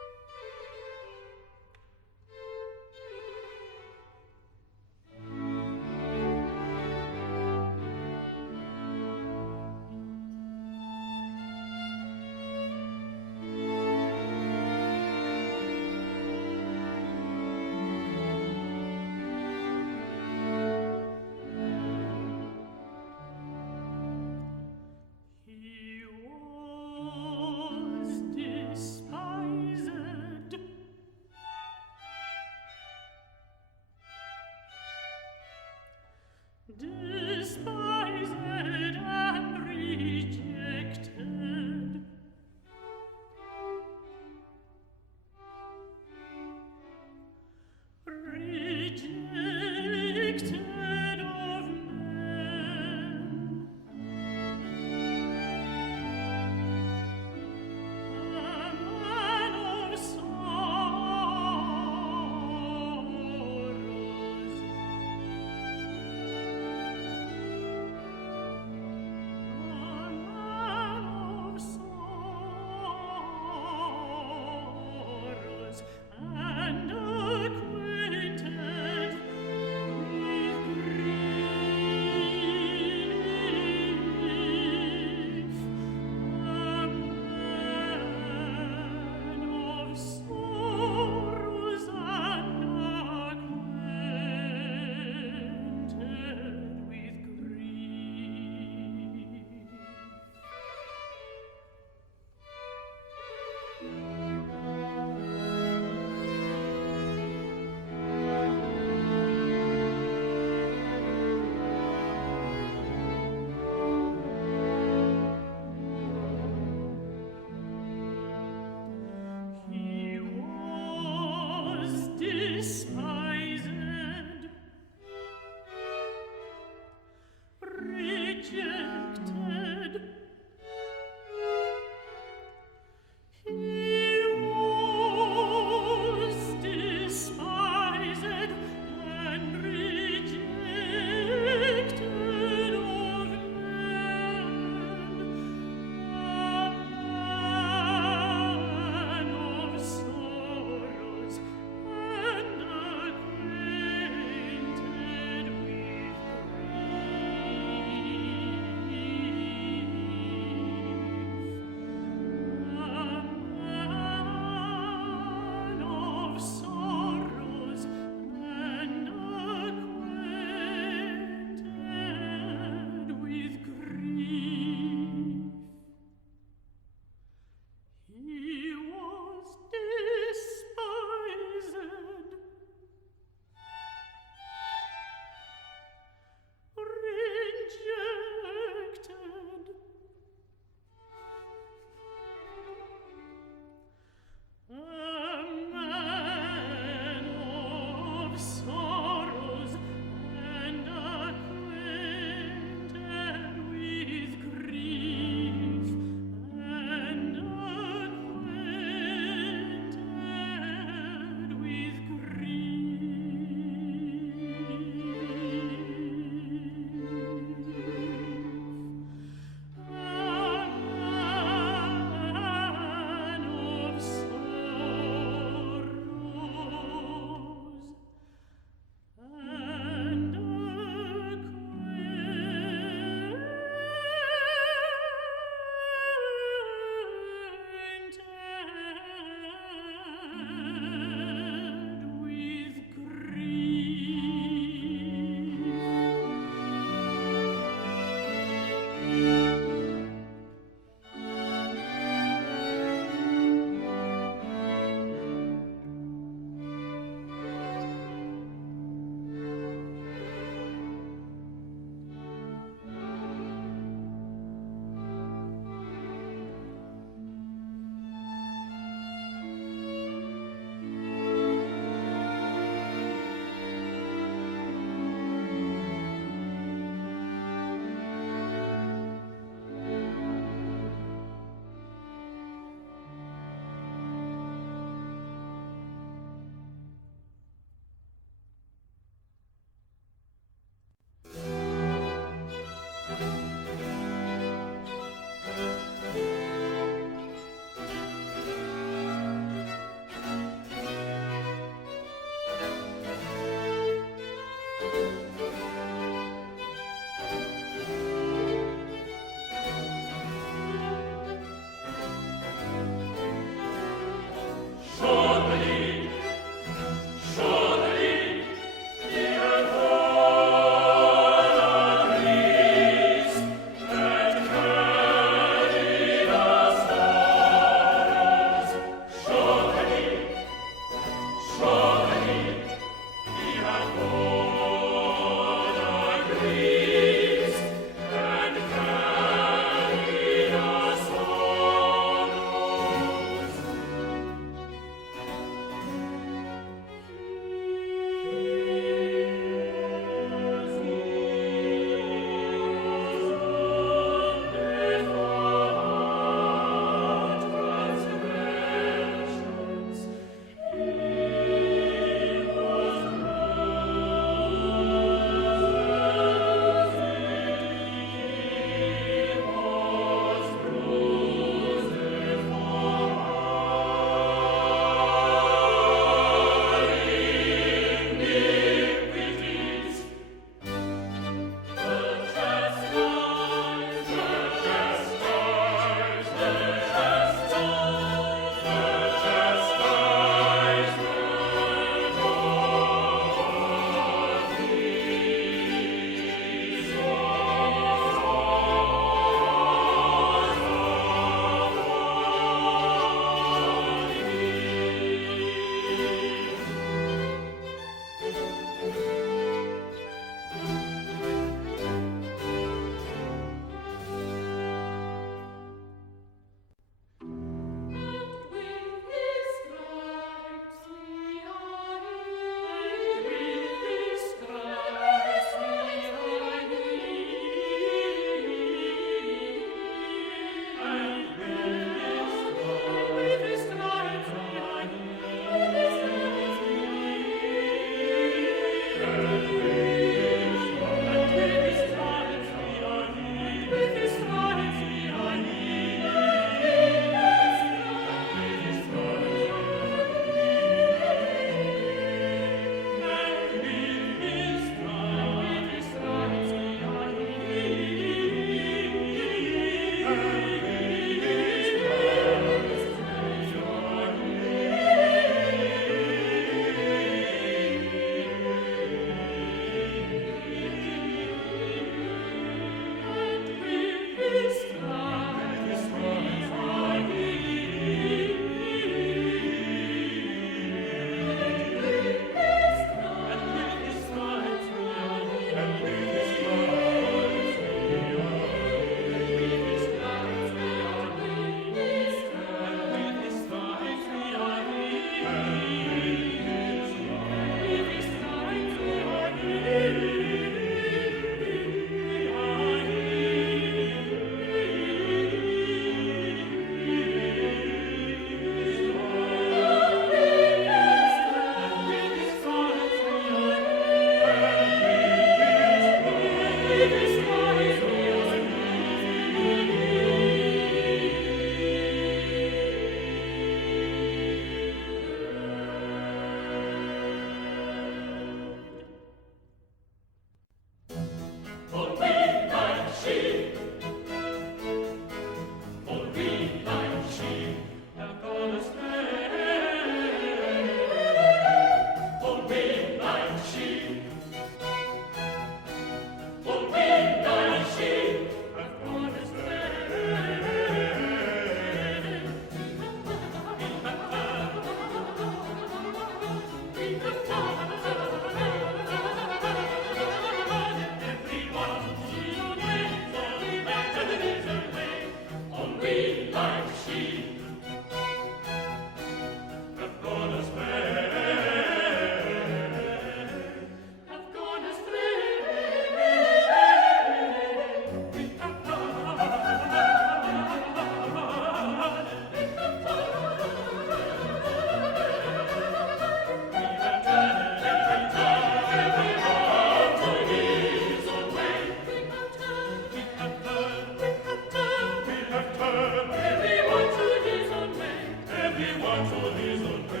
everyone to his own way,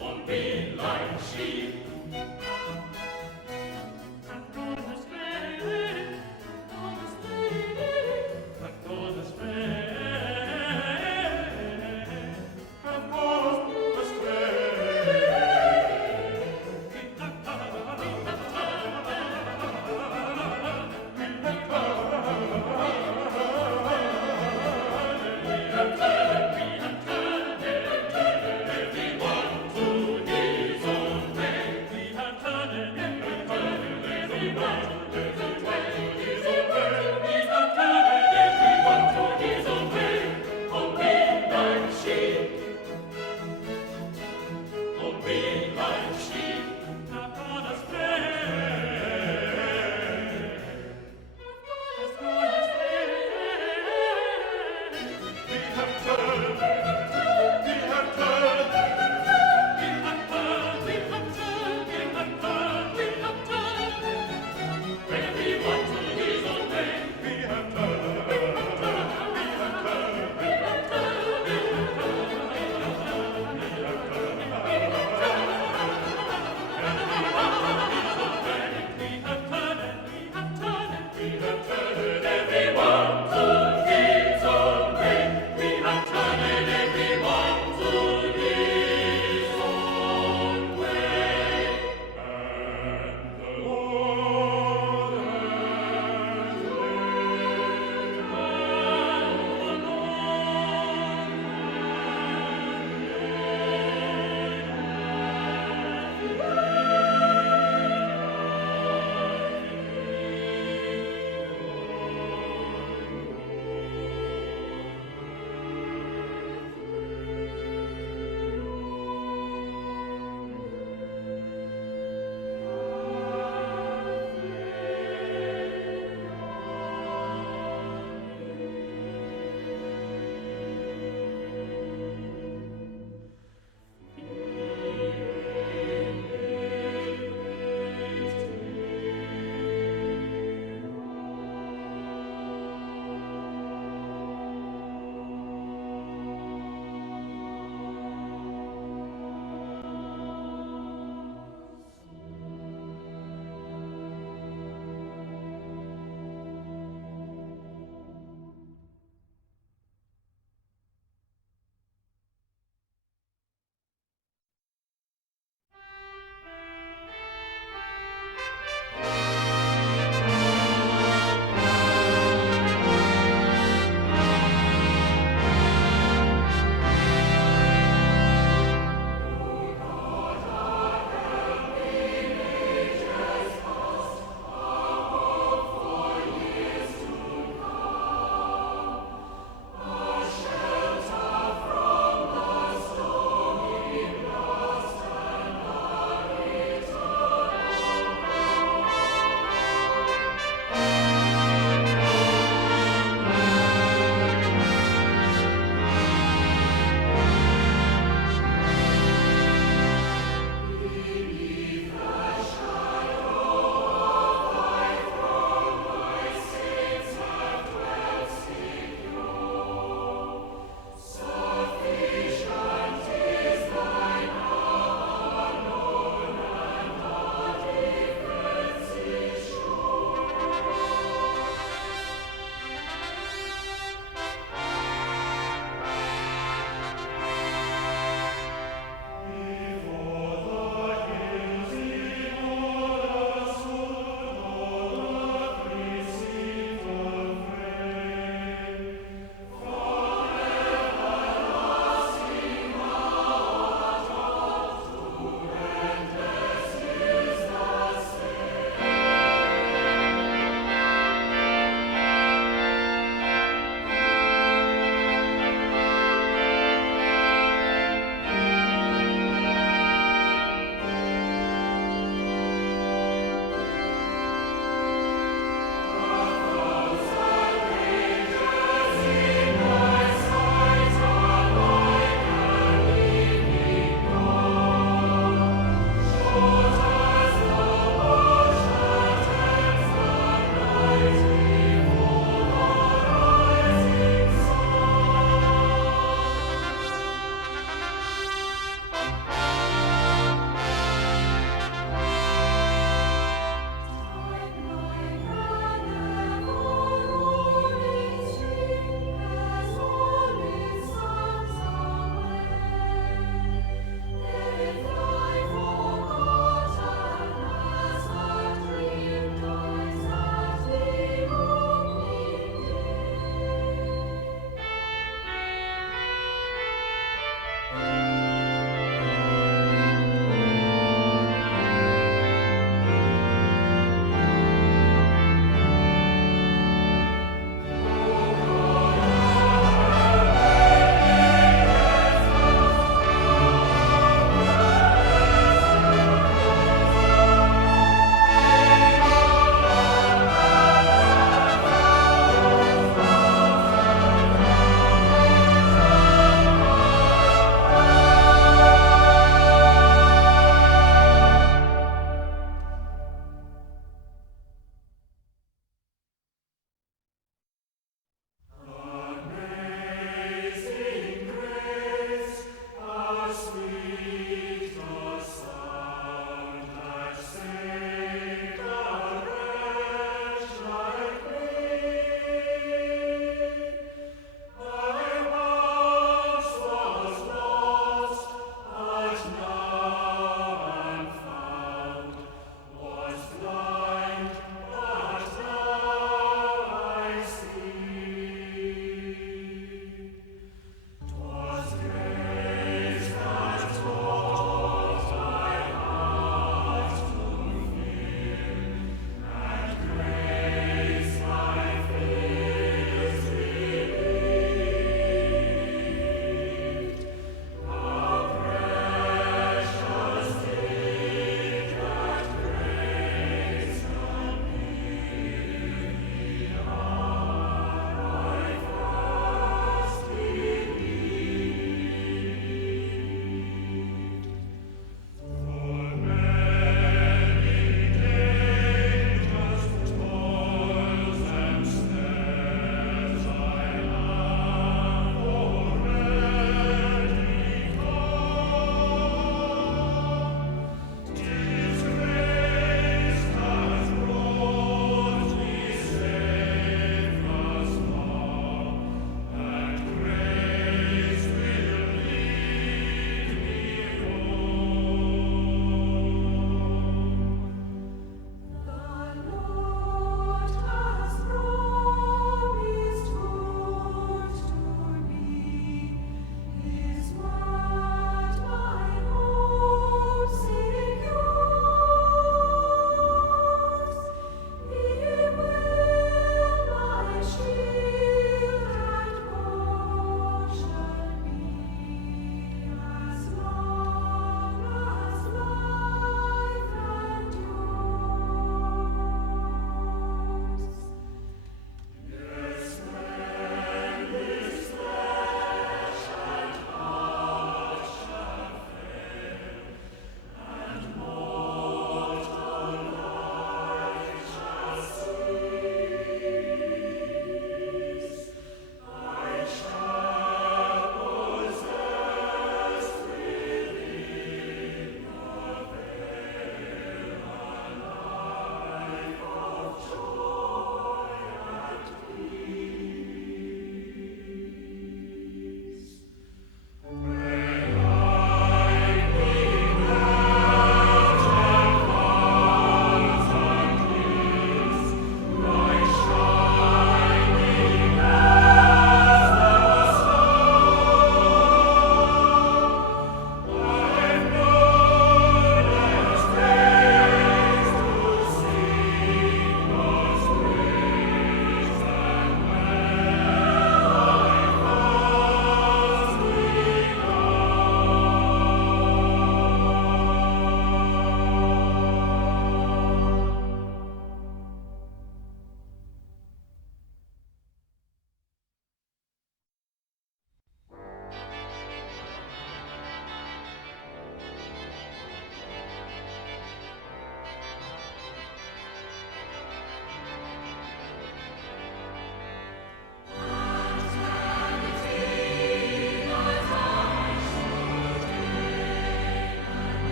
all be like sheep. And gone astray, gone astray, and gone astray, and gone astray.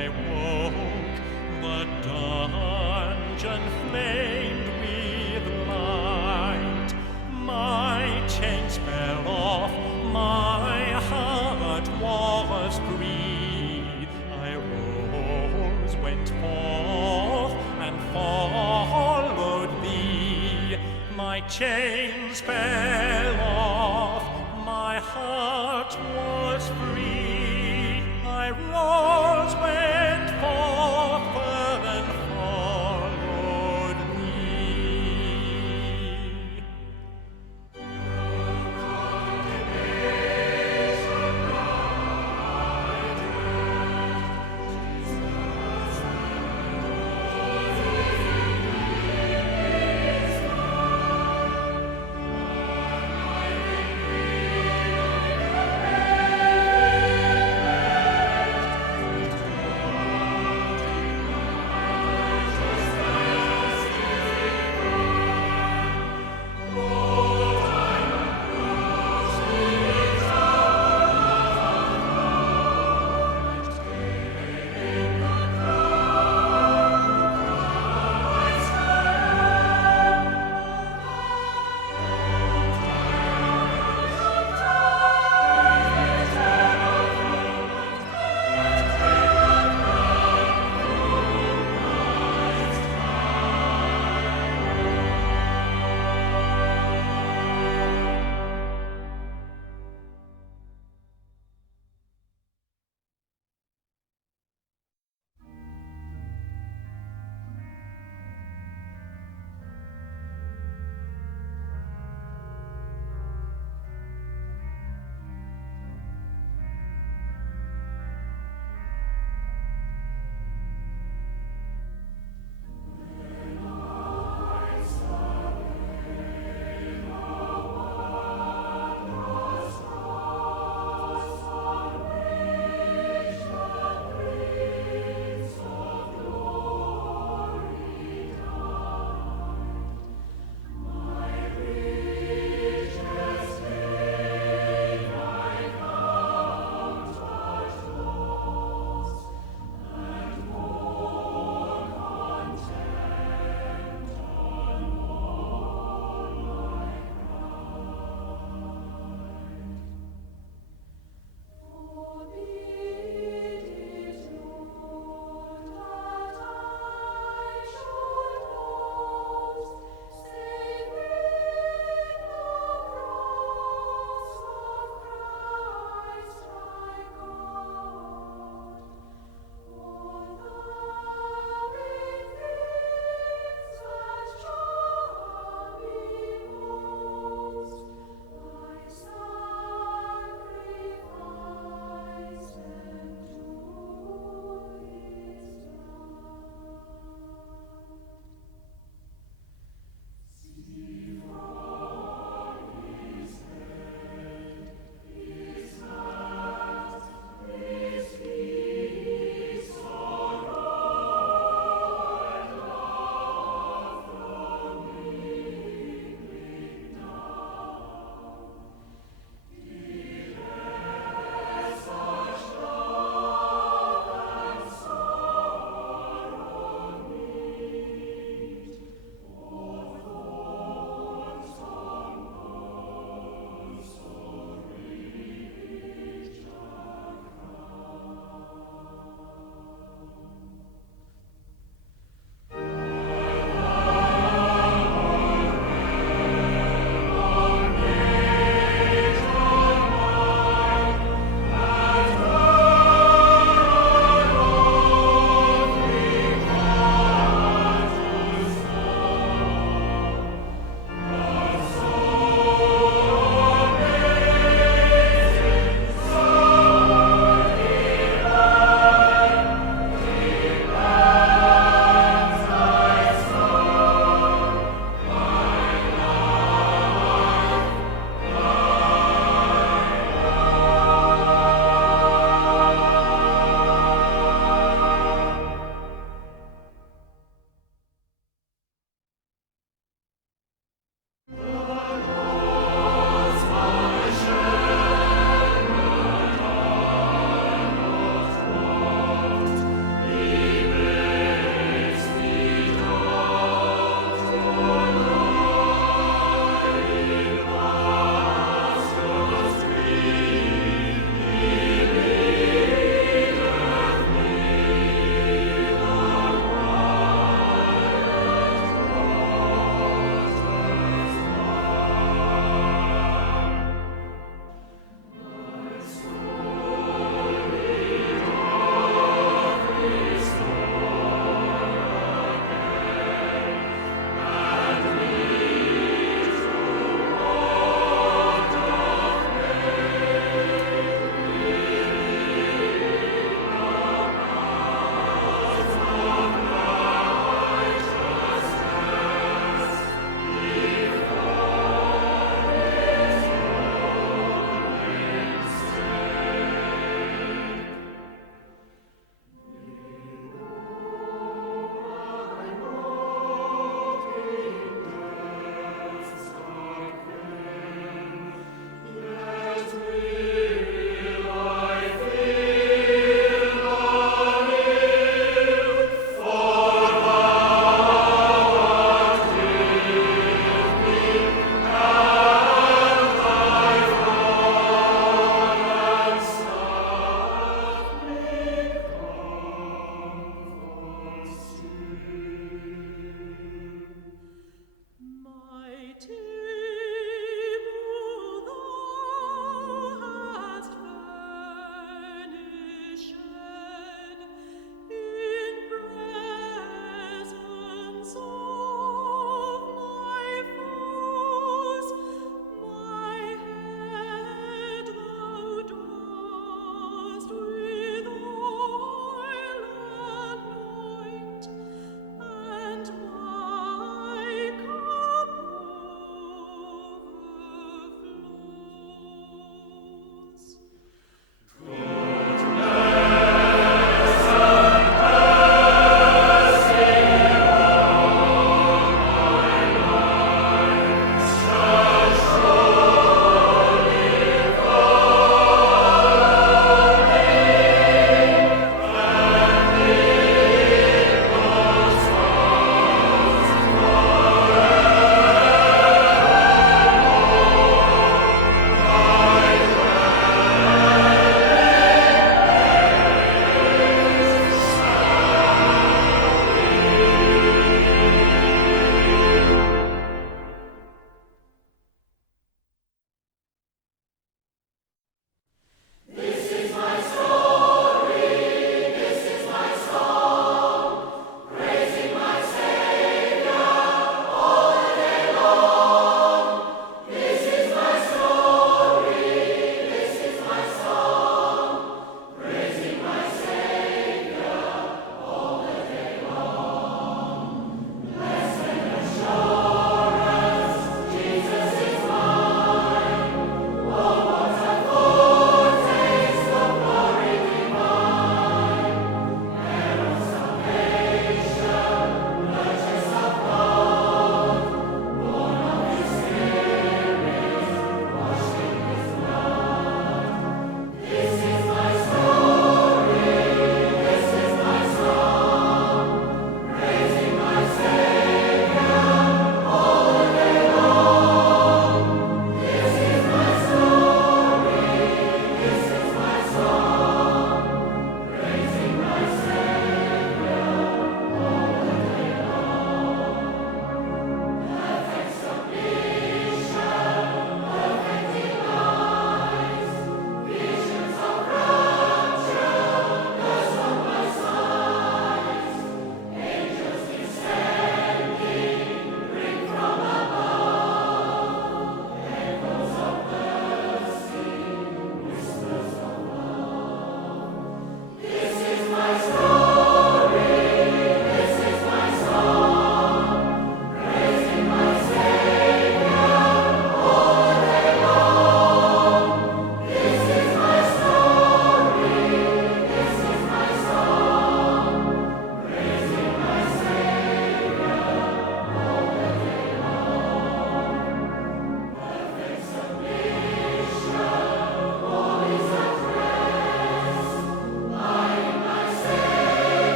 I woke, the dungeon flamed with light. My chains fell off, my heart was free. I rose, went forth, and followed thee. My chains fell off, my heart was free. I rose, went forth, and followed thee.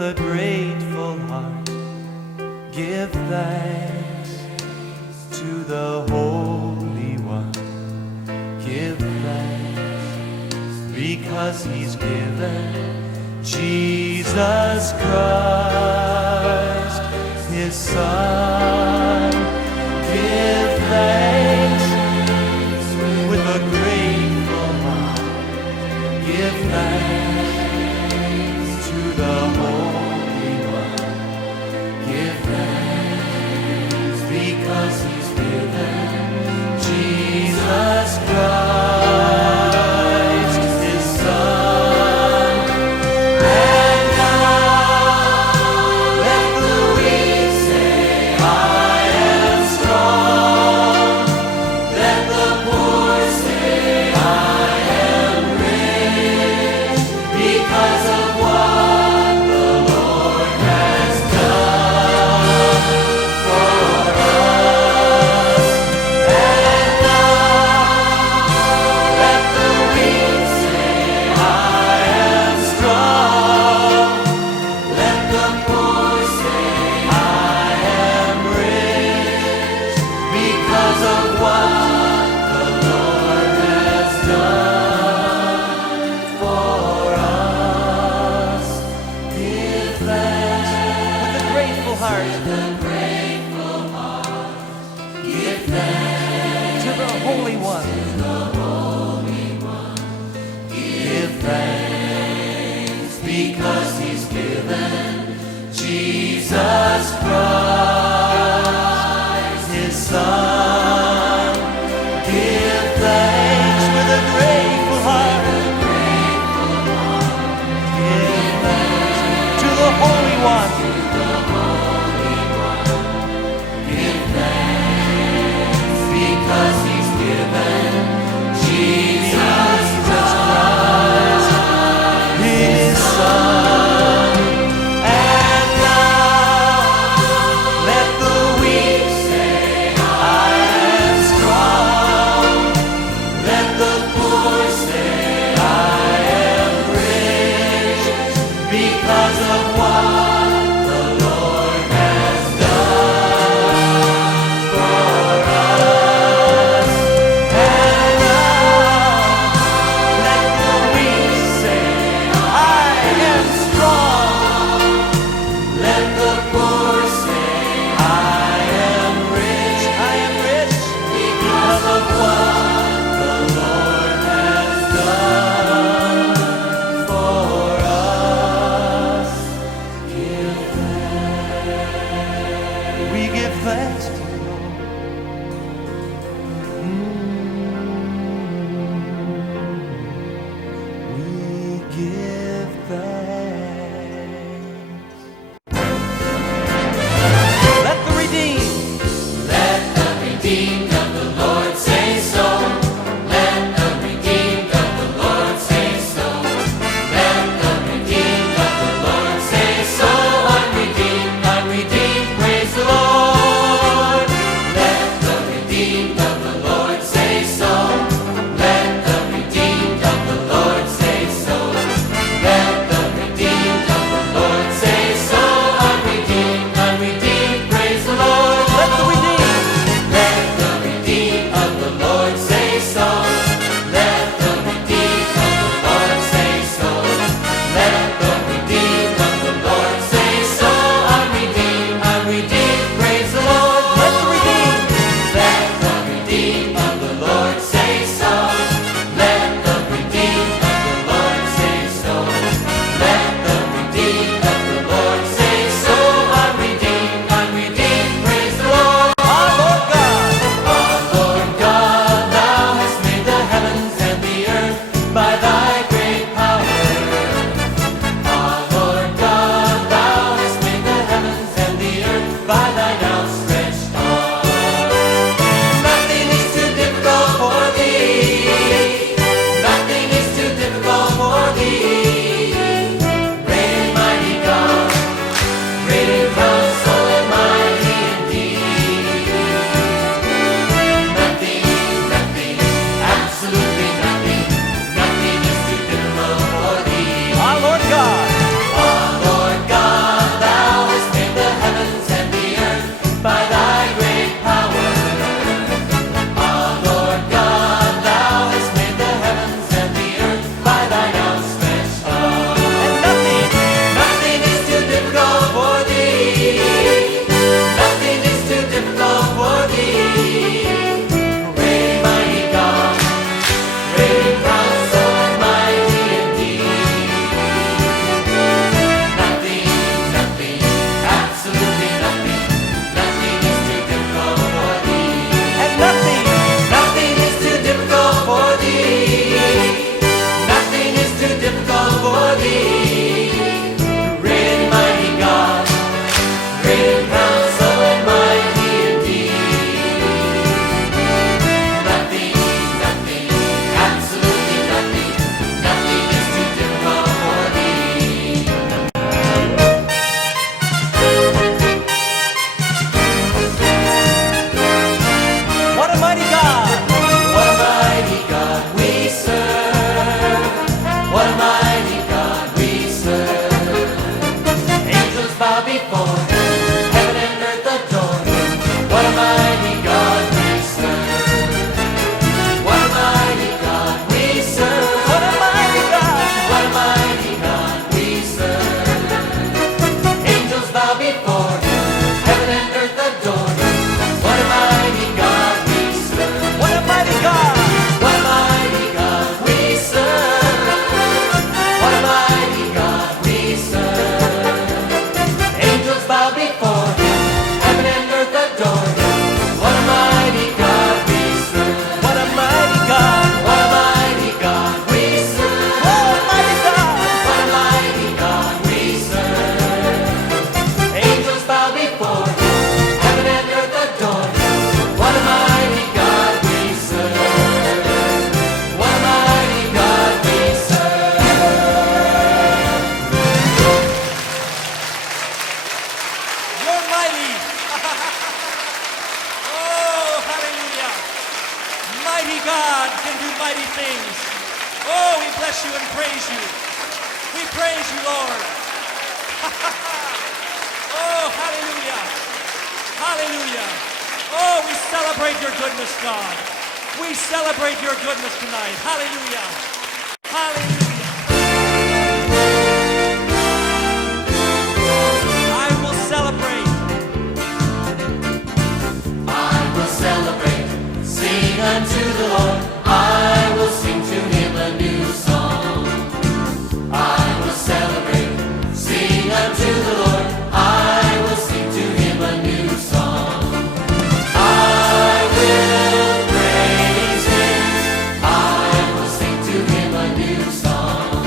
a grateful heart, give thanks to the Holy One. Give thanks because He's given Jesus Christ, His Son. Give thanks with a grateful heart. Give thanks to the Holy One. Give thanks because He's given Jesus Christ, His Son. And now let the weak say, Christ, His Son. Give thanks with a grateful heart. Give thanks to the Holy One. Give thanks because He's given Jesus Christ, His Son. And now let the weak say, I am strong. Let the poor say, I am rich, because of what the Lord has done for us. And now let the weak say, I am strong. Let the poor say, I am rich, because of what the Lord has done for us. Give thanks. We give thanks to the Lord. We give thanks. Let the redeemed of the Lord say so. Let the redeemed of the Lord say so. Let the redeemed of the Lord say so. Unredeemed, unredeemed, praise the Lord. Let the redeemed of the Lord say so. Let the redeemed of the Lord say so. Let the redeemed of the Lord say so. Unredeemed, unredeemed, praise the Lord. Let the redeemed God can do mighty things. Oh, we bless you and praise you. We praise you, Lord. Oh, hallelujah. Hallelujah. Oh, we celebrate your goodness, God. We celebrate your goodness tonight. Hallelujah. Hallelujah. I will celebrate. I will celebrate, sing unto the Lord. I will sing to him a new song. I will celebrate, sing unto the Lord. I will sing to him a new song. I will praise him. I will sing to him a new song.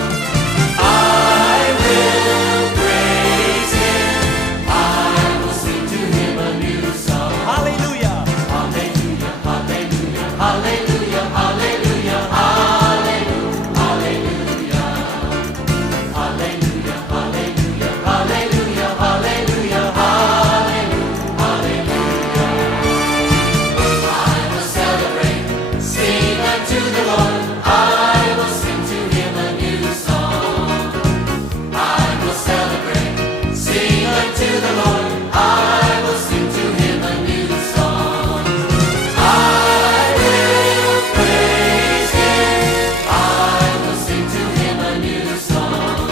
I will praise him. I will sing to him a new song. Hallelujah. Hallelujah, hallelujah, hallelujah, hallelujah, hallelujah, hallelujah, hallelujah, hallelujah, hallelujah, hallelujah, hallelujah. I will celebrate, sing unto the Lord. I will sing to him a new song. I will celebrate, sing unto the Lord. I will sing to him a new song. I will praise him. I will sing to him a new song.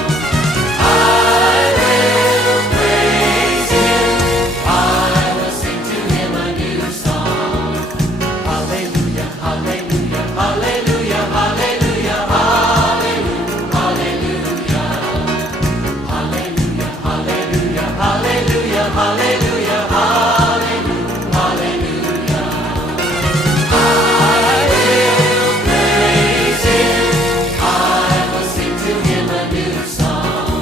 I will praise him. I will sing to him a new song. Hallelujah, hallelujah, hallelujah, hallelujah, hallelujah, hallelujah, hallelujah, hallelujah, hallelujah, hallelujah. I will praise him. I will sing to him a new song.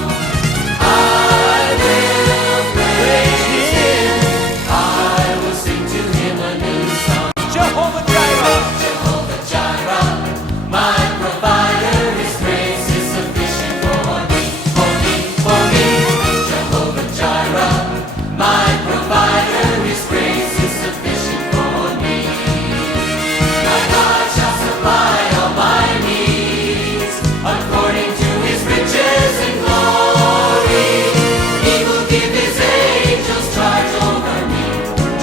I will praise him. I will sing to him a new song. Jehovah Jireh. Jehovah Jireh, my provider, his grace is sufficient for me, for me, for me. Jehovah Jireh, my provider, his grace is sufficient for me. My God shall supply all my needs according to his riches and glory. He will give his angels charge over me.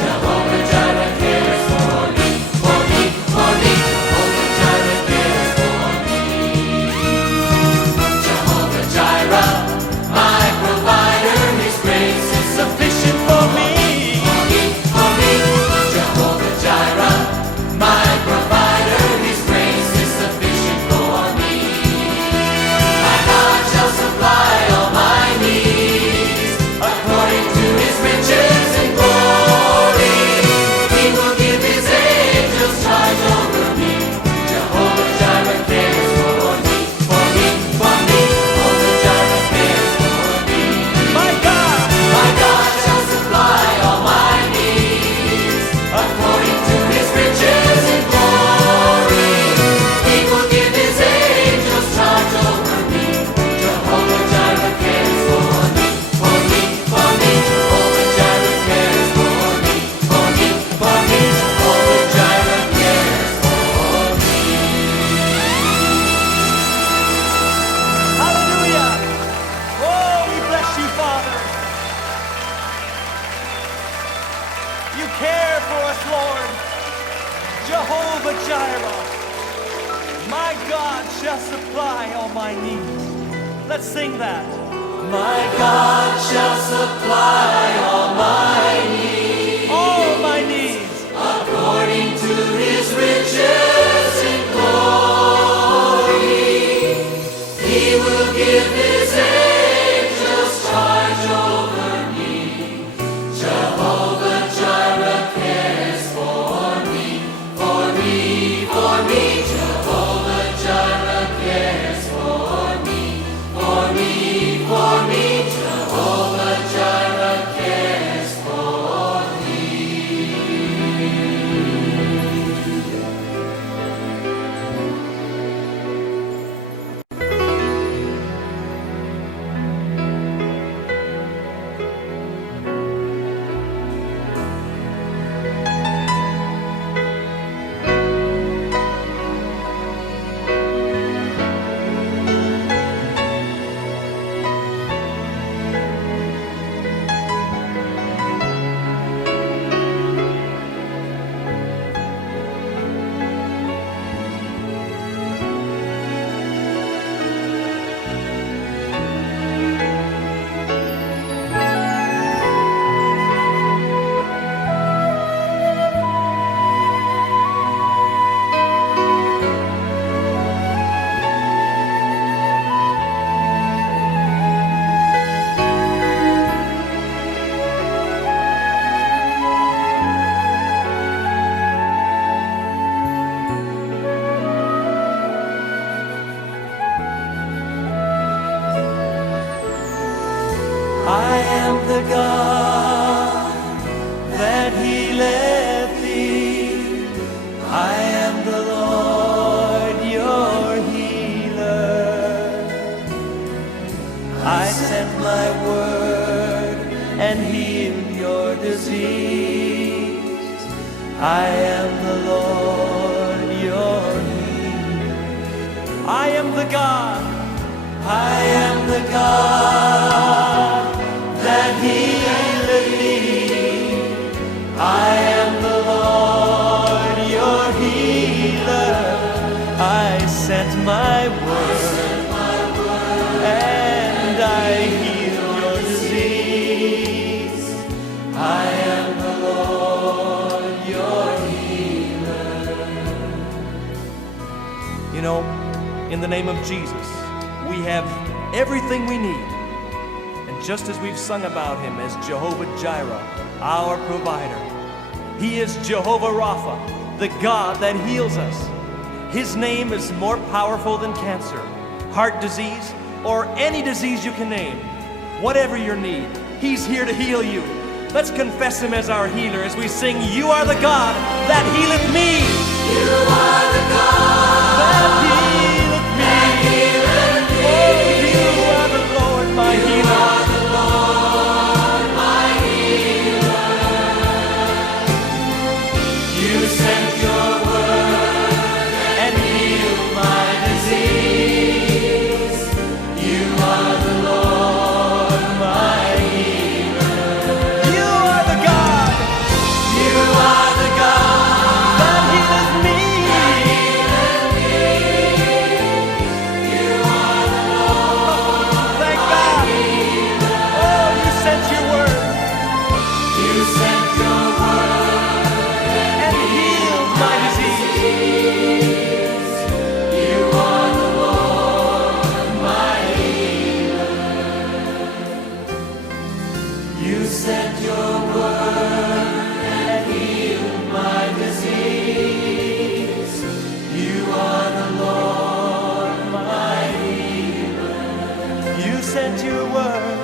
Jehovah Jireh cares for me, for me, for me. Jehovah Jireh cares for me. Jehovah Jireh, my provider, his grace is sufficient for me, for me, for me. Jehovah Jireh, my provider, his grace is sufficient for me. My God shall supply all my needs according to his riches and glory. He will give his angels charge over me. Jehovah Jireh cares for me, for me, for me. Jehovah Jireh cares for me. My God. My God shall supply all my needs according to his riches and glory. He will give his angels charge over me. Jehovah Jireh cares for me, for me, for me. Jehovah Jireh cares for me, for me, for me. Jehovah Jireh cares for me. Hallelujah. Oh, we bless you, Father. You care for us, Lord. Jehovah Jireh. My God shall supply all my needs. Let's sing that. My God shall supply all my needs All my needs. according to his riches and glory. He will give his angels charge over me. Jehovah Jireh cares for me, for me, for me. Jehovah Jireh cares for me, for me, for me. Jehovah Jireh cares for sent my word and healed your disease. I am the Lord, your healer. I am the God. I am the God that healeth thee. I am the Lord, your healer. I sent my word, and I heal your disease. I am the Lord, your healer. You know, in the name of Jesus, we have everything we need. And just as we've sung about him as Jehovah Jireh, our provider, he is Jehovah Rapha, the God that heals us. His name is more powerful than cancer, heart disease, or any disease you can name. Whatever your need, he's here to heal you. Let's confess him as our healer as we sing, "You are the God that healeth me." You are the God that healeth me. Oh, you are the Lord, my healer. You are the Lord, my healer. You sent your word and healed my disease. You are the Lord, my healer. You are the God. You are the God that healeth me. You are the Lord, thank God. Oh, you sent your word. You sent your word and healed my disease. You are the Lord, my healer. You sent your word and healed my disease. You are the Lord, my healer. You sent your word.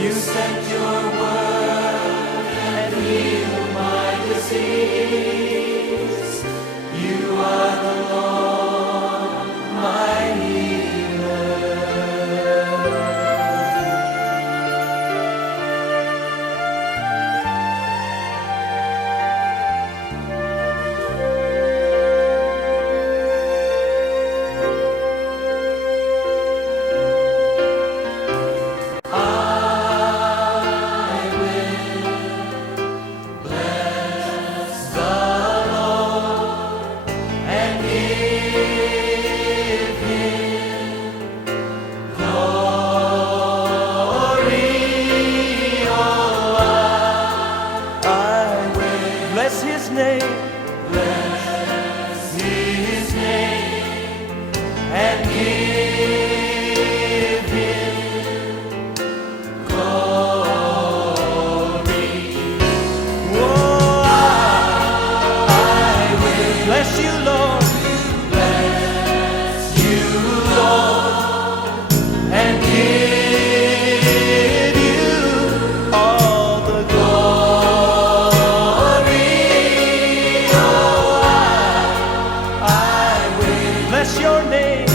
You sent your word and healed my disease. You are the Lord, my healer. And give him glory. Oh, I will bless his name, bless his name, and give him glory. Oh, I will bless you, Lord. Bless you, Lord, and give you all the glory. Oh, I will bless your name.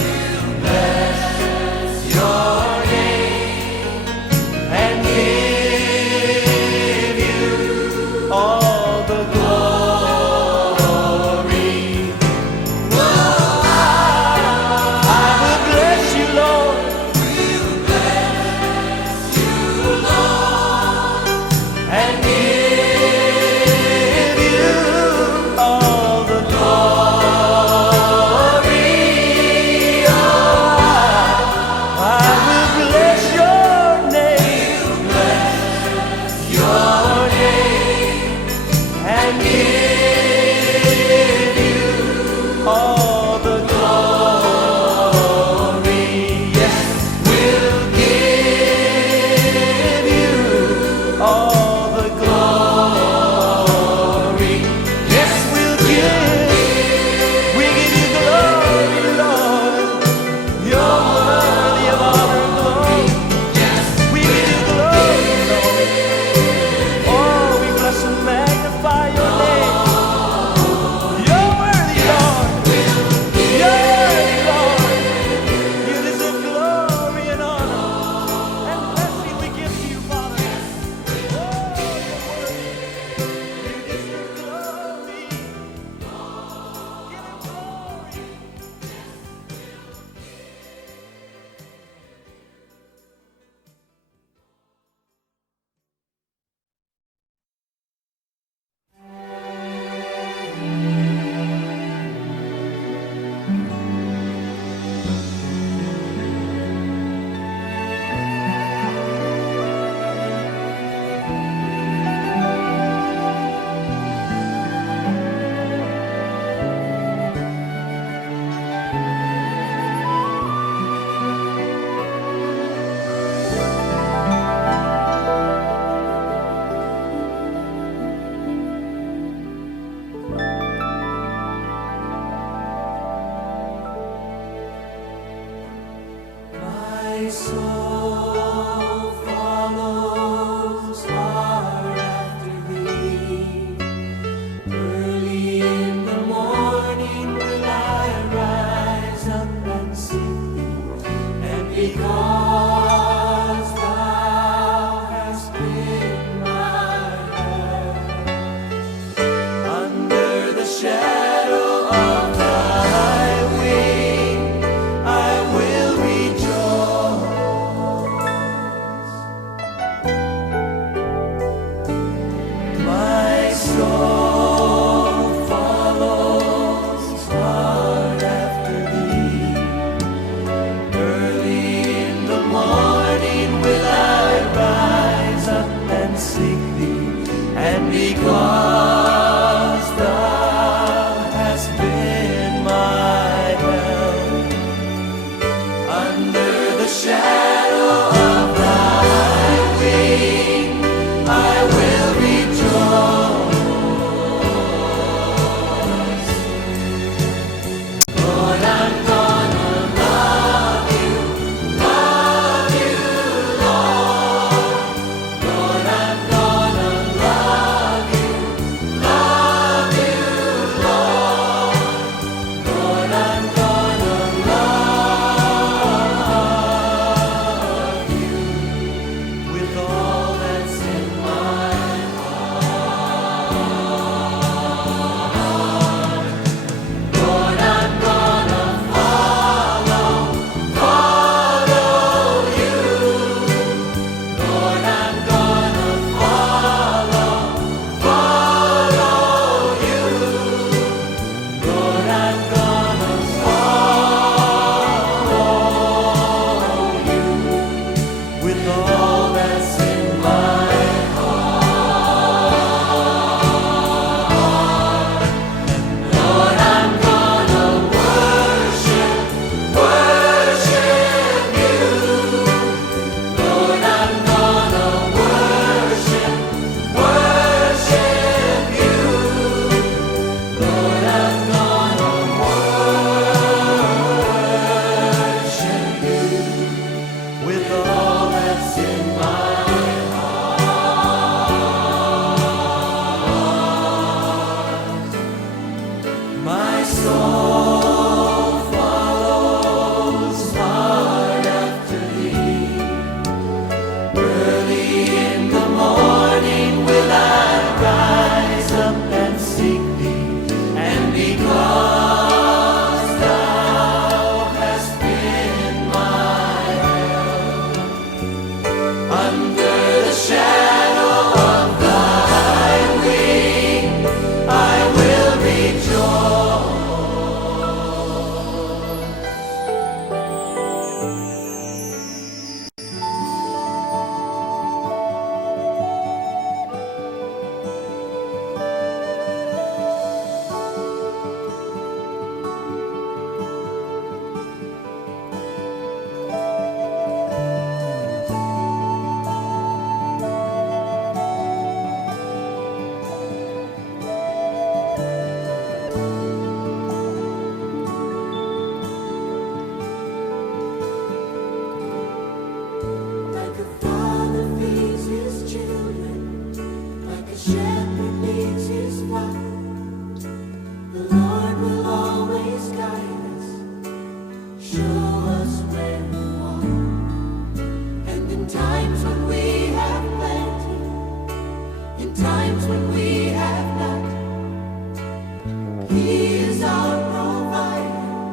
He is our provider,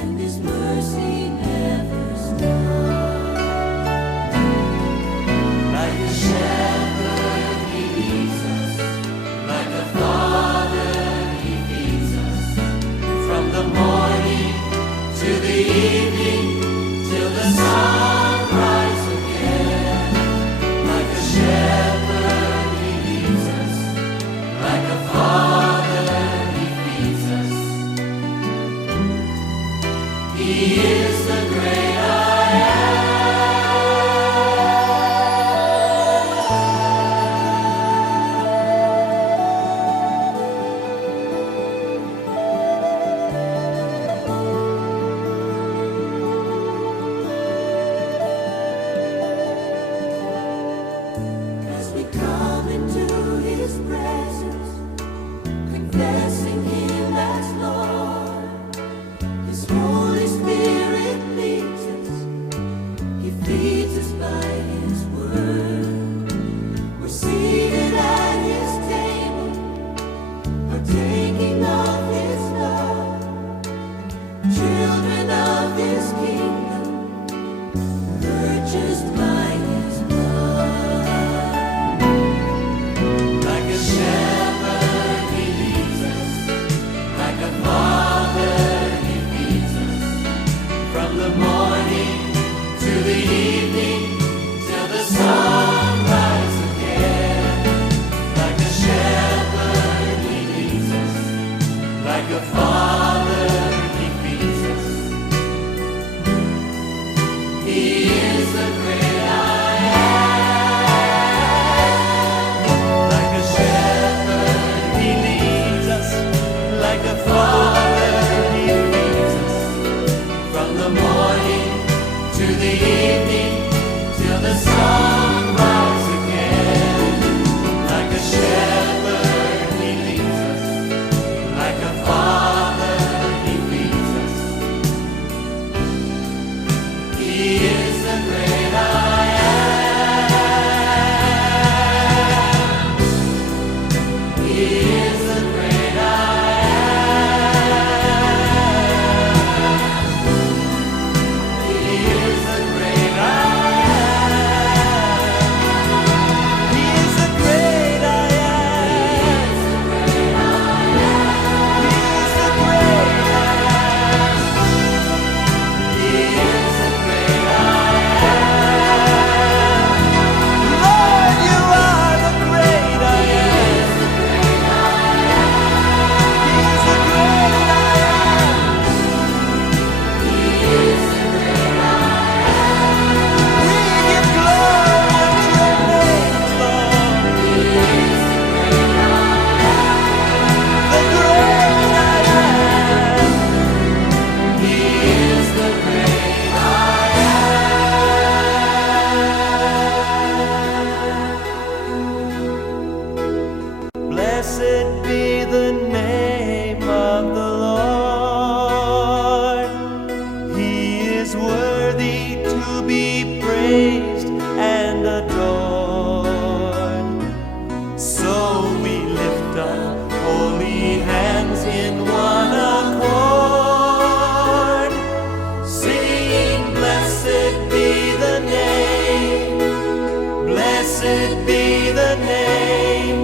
and His mercy never stops. Like a shepherd, He leads us. Like a father, He feeds us. From the morning to the evening, till the sun rises again. Like a shepherd, He leads us. Like a father, He feeds us. He is the great I As we come into His presence, confessing Him as Lord, His Holy Spirit leads us. He feeds us by His word. We're seated at His table, partaking of His love, children of His kingdom, purchased by His blood. Like a shepherd, He leads us. Like a father, He feeds us. From the morning to the evening, till the sun rises again. Like a shepherd, He leads us. Like a father, He feeds us. He is the great I am. Like a shepherd, He leads us. Like a father, He feeds us. From the morning to the evening, till the sun rises again. Like a shepherd, He leads us. Like a father, He feeds us. He is the great I am. He is the great I am. He is the great I am. He is the great I am. He is the great I am. He is the great I am. Lord, you are the great I am. He is the great I am. He is the great I am. We give glory unto your name, Lord. He is the great I am. The great I am. He is the great I am. Blessed be the name of the Lord. He is worthy to be praised and adored. So we lift up holy hands in one accord, singing, blessed be the name, blessed be the name,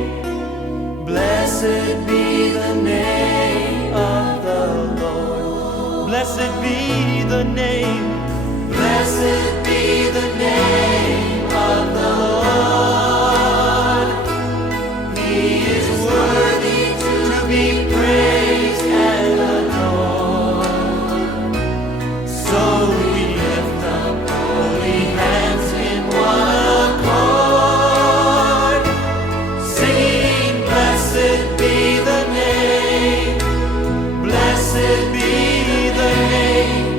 blessed be the name of the Lord. Blessed be the name, blessed be the name of the Lord. He is worthy to be praised and adored. So we lift up holy hands in one accord, singing, blessed be the name, blessed be the name,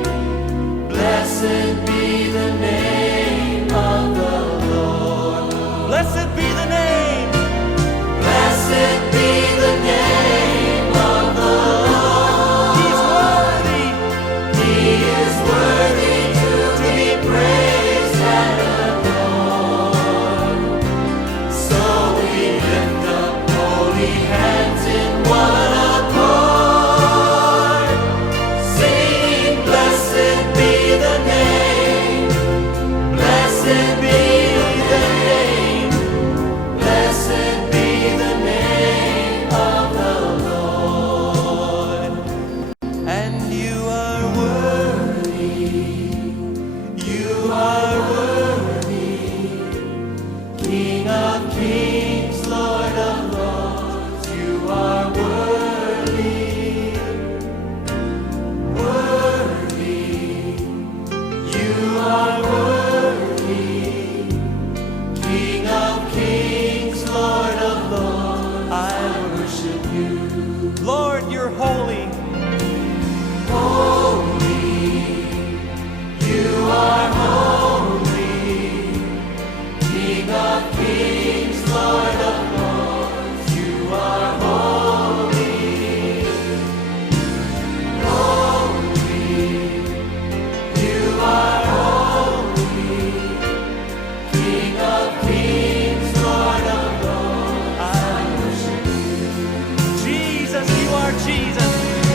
Lord, you're holy. You are holy, King of kings, Lord of lords. You are holy, holy. You are holy, King of kings, Lord of lords. I worship you. Jesus, you are Jesus.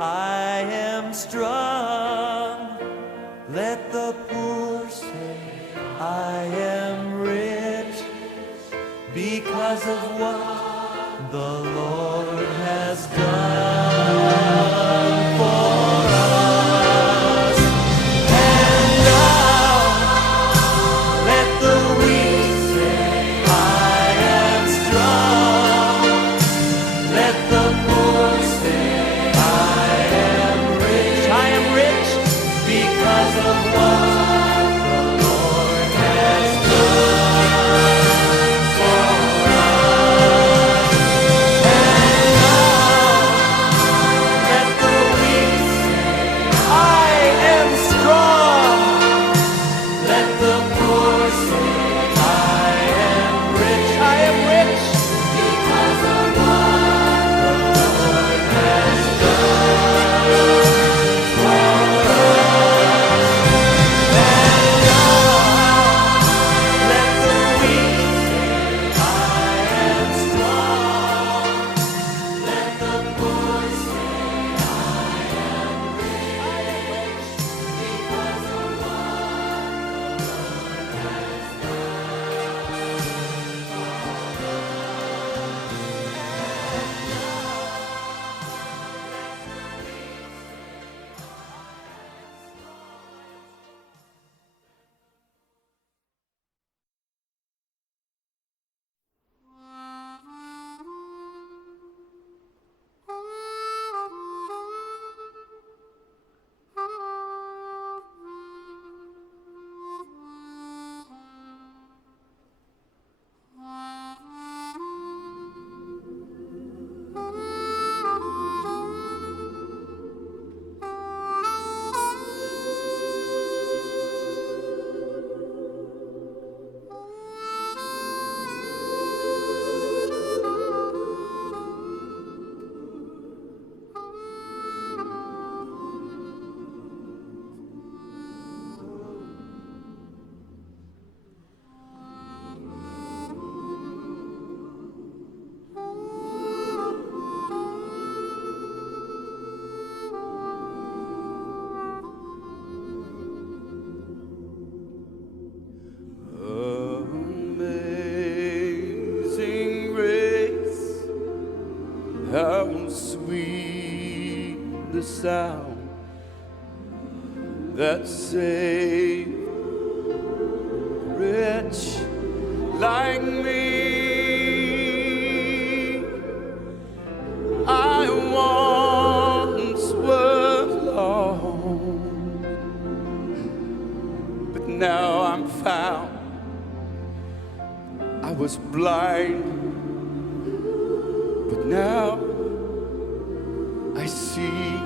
I am strong. Let the poor say, I am rich because of what the Lord has done for us. And now let the weak say, I am strong. Let the poor say, I am rich. I am rich because of what the Lord has done for us. And now let the weak say, I am strong. Let the poor say, I am rich. I am rich because of what the Lord has done for us. And now let the weak say, I am strong. Let the poor say, I am rich because of what the Lord has Amazing grace, how sweet the sound that saved a wretch like me. I once was lost, but now I'm found. I was blind, but now I see.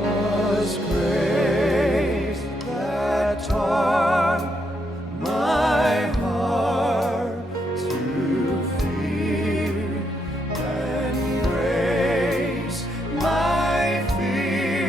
Was grace that taught my heart to fear, and grace my fear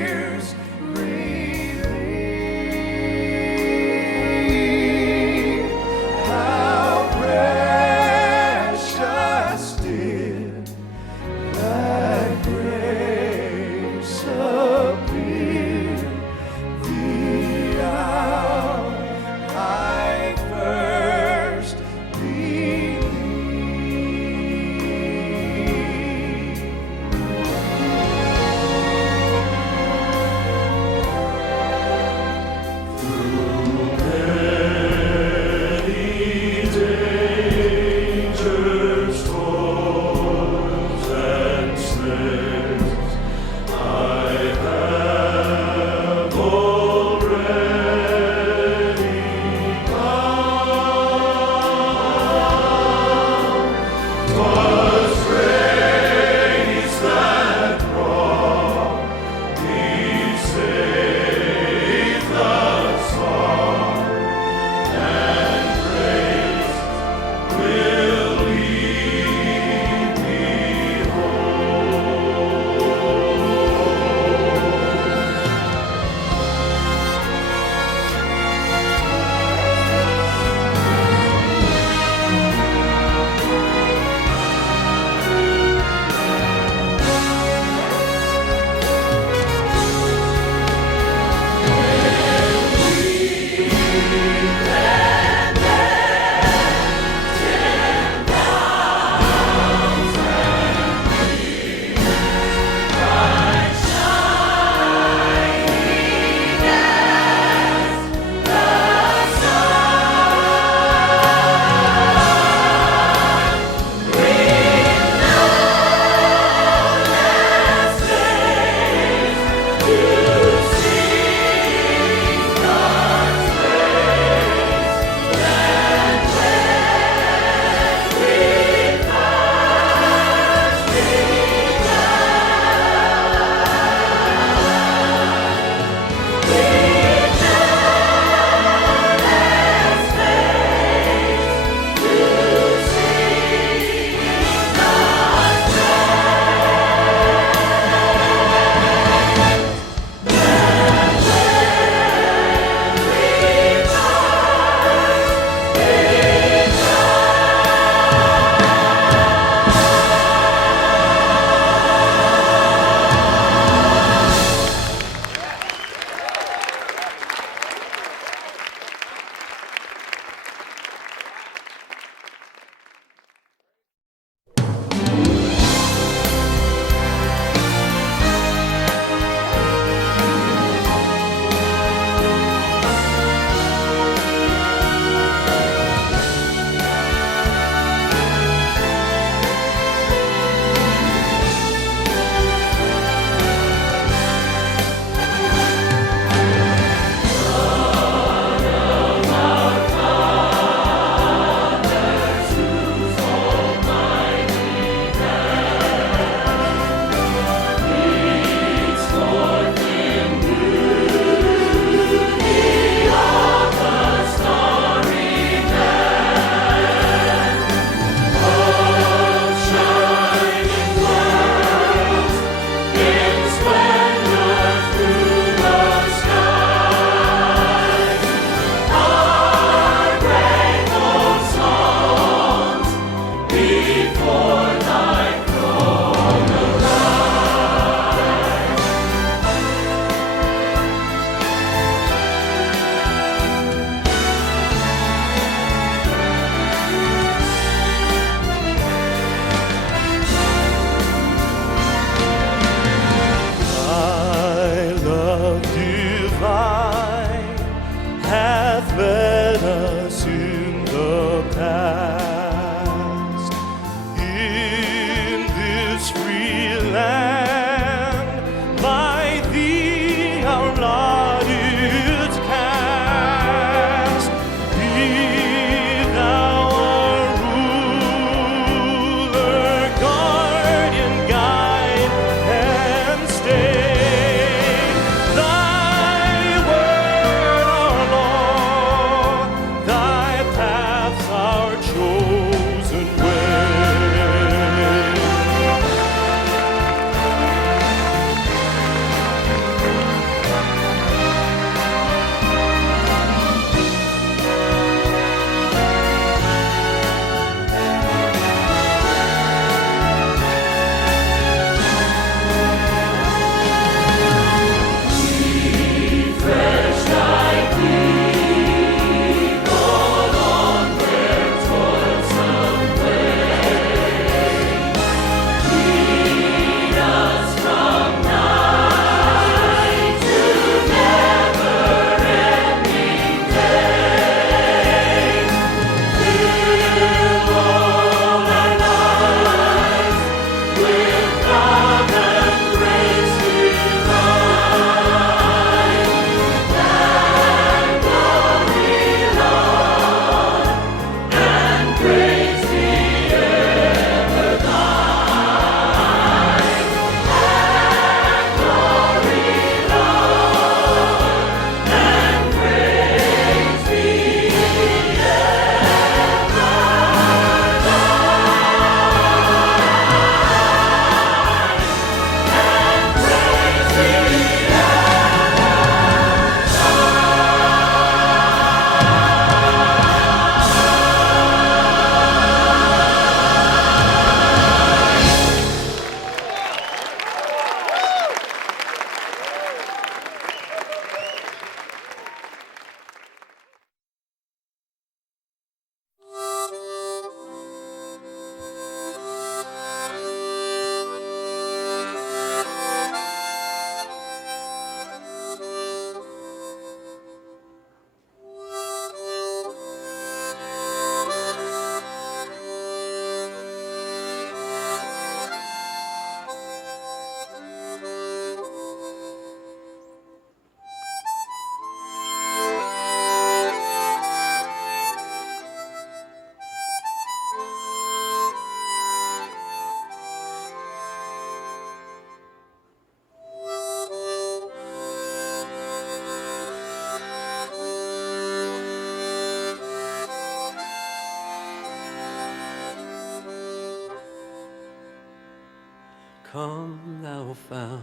Come, thou fount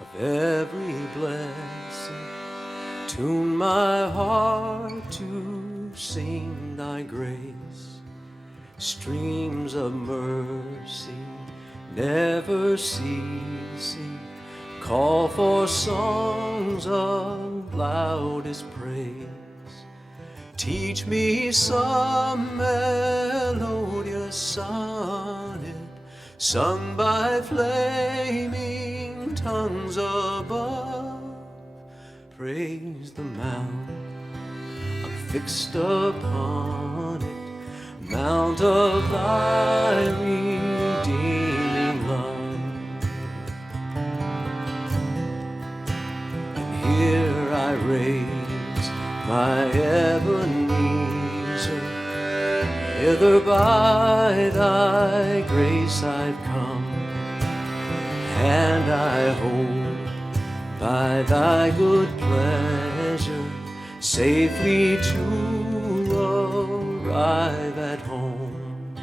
of every blessing, tune my heart to sing thy grace. Streams of mercy never ceasing, call for songs of loudest praise. Teach me some melodious sonnet, sung by flaming tongues above. Praise the mount I'm fixed upon it, mount of thy redeeming love. And here I raise my Ebenezer, hither by thy grace I've come, and I hope by thy good pleasure safely to arrive at home.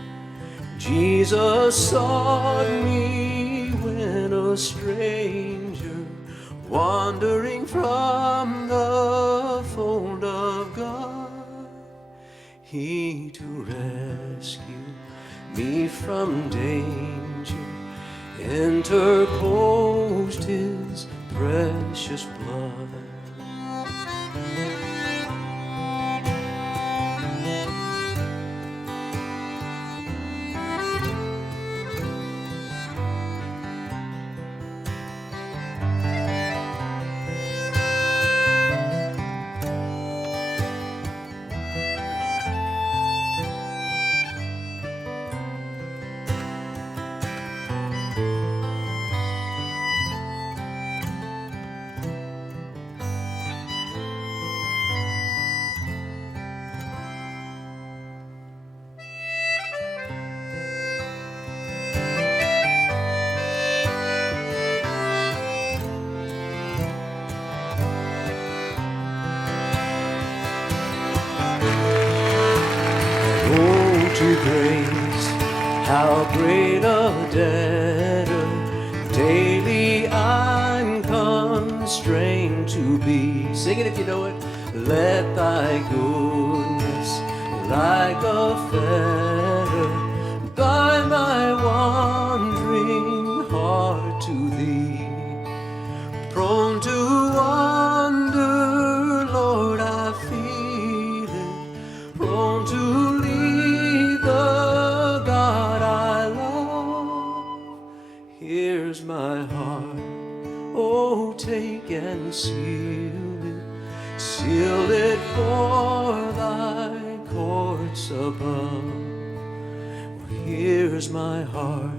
Jesus sought me when a stranger, wandering from the fold of God. He to rescue me from danger interposed his precious blood. Grace, how great a debtor daily I'm constrained to be. Sing it if you know it. Let thy goodness, like a fetter, bind my wandering heart to thee. Prone to wander, Lord, I feel it. Prone to my heart, oh, take and seal it for thy courts above. Here's my heart,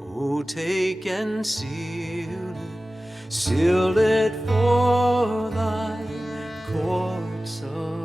oh, take and seal it for thy courts above.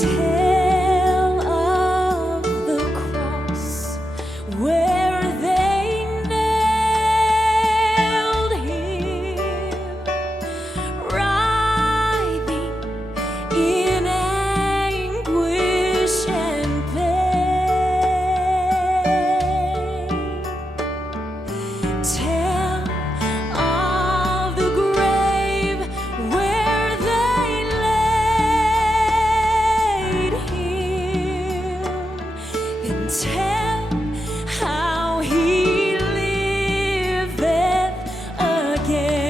Tell of the cross where they nailed him, writhing in anguish and pain. Tell of the grave where they laid him, and tell how he liveth again.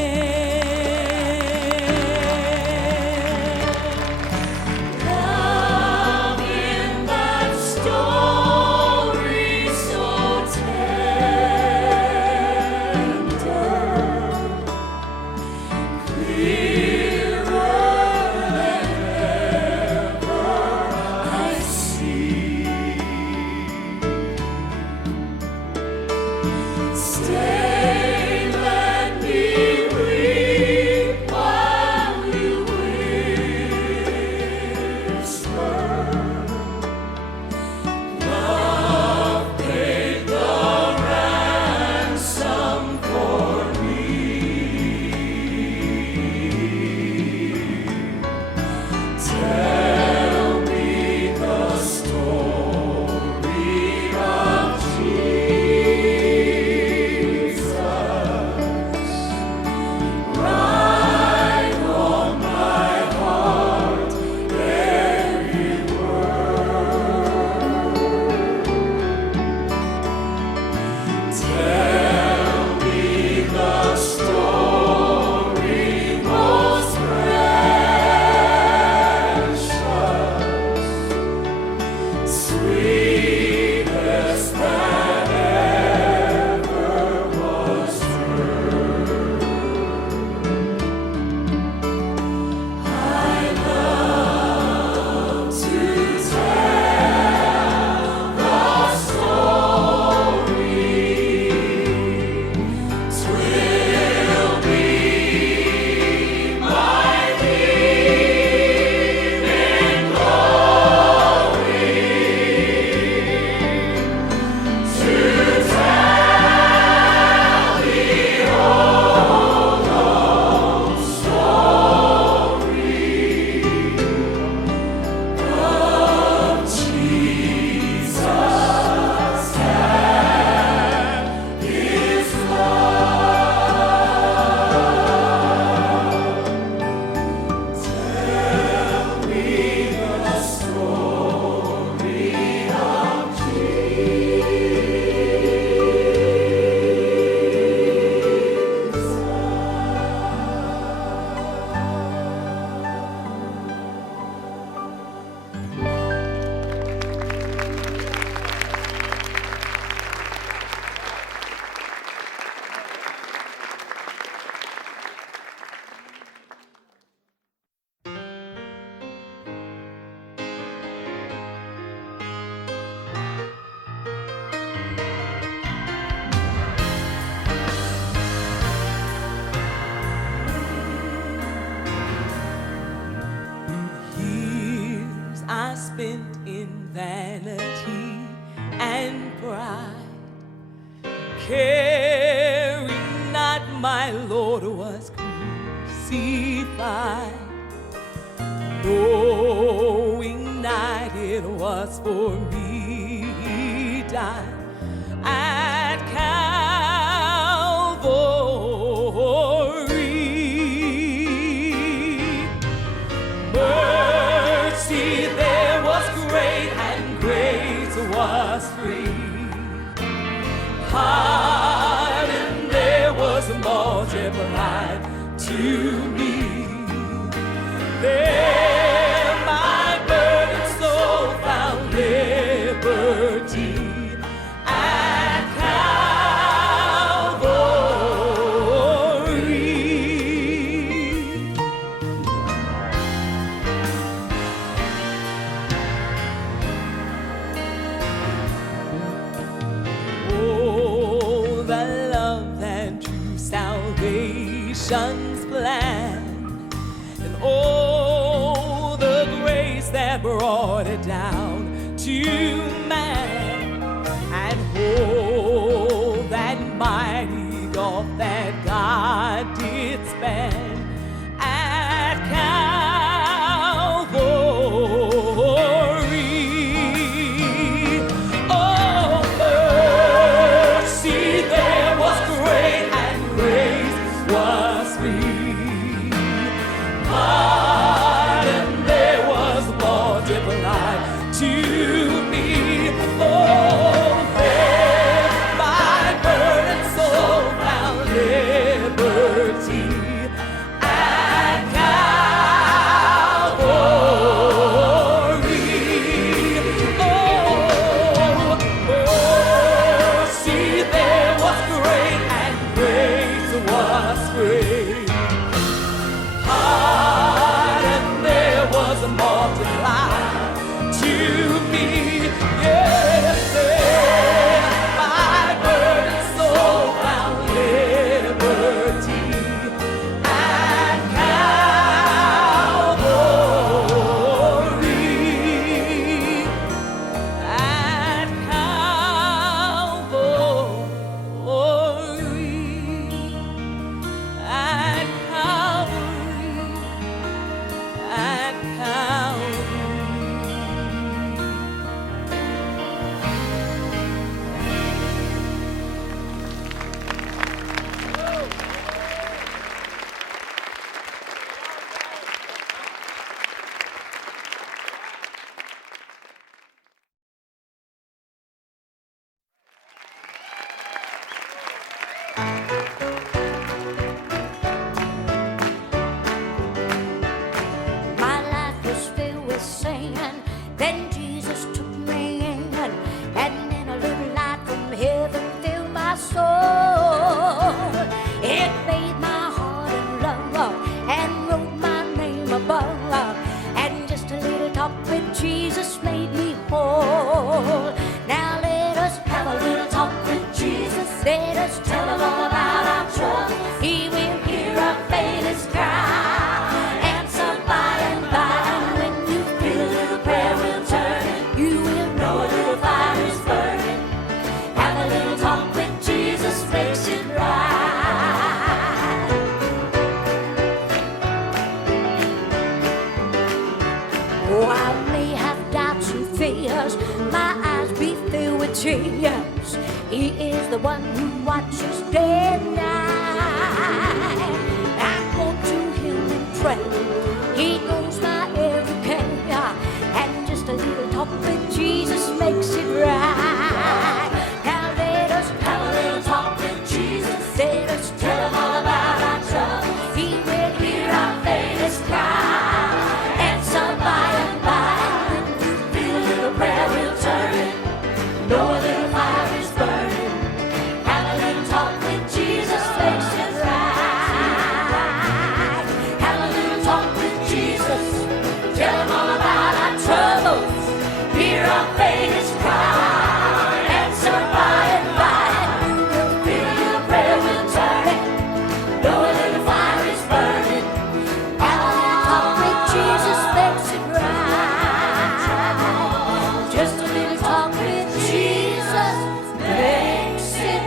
Love in that story so tender, clearer than ever I see. Stay, let me weep while you whisper. Love paid the ransom for me. Tell me the story of Jesus. Write on my heart every word. Tell me the story most precious, sweetest that ever was heard. I love to tell the story. 'Twill be my leaving glory to tell the old story of Jesus and His love. Tell me the story of Years I spent in vanity and pride, caring not my Lord was crucified, knowing not it was for me He died at Calvary. Mercy there was great and grace was free. Pardon there was multiplied to me. There my burdened soul found liberty at Calvary. Oh, that brought it down to man. And oh, that mighty gulf that God did span at Calvary. Oh, mercy there was great and grace was free. Pardon there was multiplied to me. Oh, there my burdened soul found liberty at Calvary. Oh, mercy there was great and grace was free. Pardon there was multiplied to me. Yes, there my burdened soul found liberty at Calvary. At Calvary. At Calvary. At Calvary. My life was filled with sin. Then Jesus took me in, and then a little light from heaven filled my soul. It made my heart in love and wrote my name above. And just a little talk with Jesus made me whole. Now let us have a little talk with Jesus. Let us tell him all about our troubles. He will hear our faintest cry. Answer by and by. And when you feel a little prayer will turn, you will know a little fire is burning. Have a little talk with Jesus makes it right. Oh, I may have doubts and fears, my eyes be filled with tears. He is the one who watches day and night. I go to him and pray. He knows my every care. And just a little talk with Jesus makes it right. Now let us have a little talk with Jesus. Let us tell him all about our troubles. He will hear our faintest cry. Answer by and by. When you feel a little prayer will turn it. Know a little fire is burning. Have a little talk with Jesus makes it right. Have a little talk with Jesus. Tell him all about our troubles. Hear our faintest cry. Answer by and by. You will feel your prayer will turn it. Know a little fire is burning. Have a little talk with Jesus makes it right. Just a little talk with Jesus makes it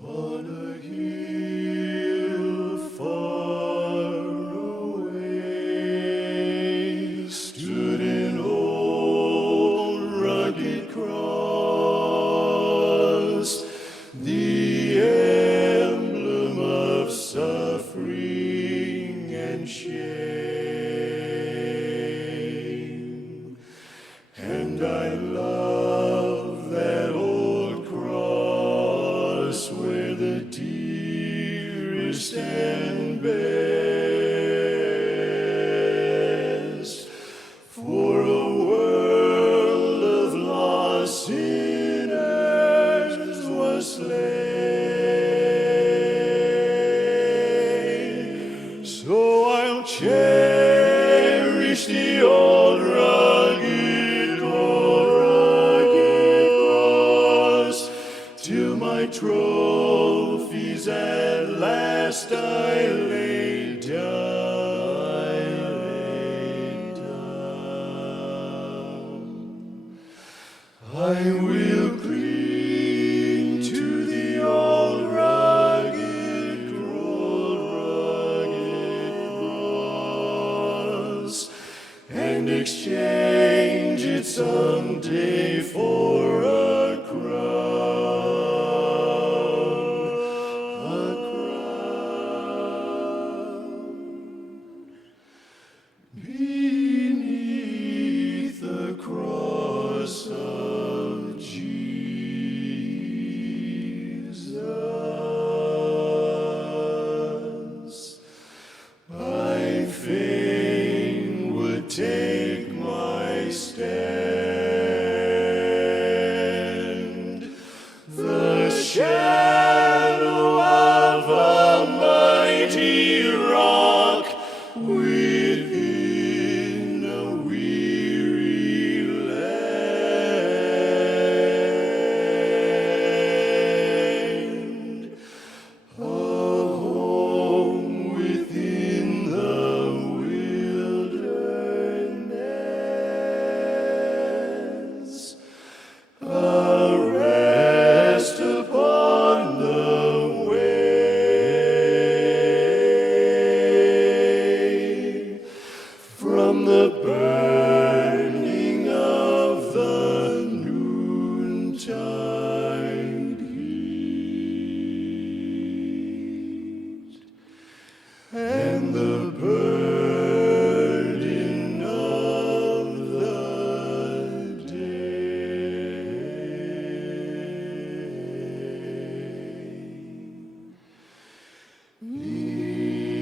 On a hill far away stood an old rugged cross, the emblem of suffering and shame. And I love that old cross where the deep So I'll cherish the old rugged cross till my trophies at last I lay down. I will cling to the old rugged cross and exchange it someday for a crown. Beneath the cross of Jesus, I fain would take my stand. The shadow of a mighty rock within a weary land, a home within the wilderness, a rest upon the way from the burning of the noontide heat and the burden of the day.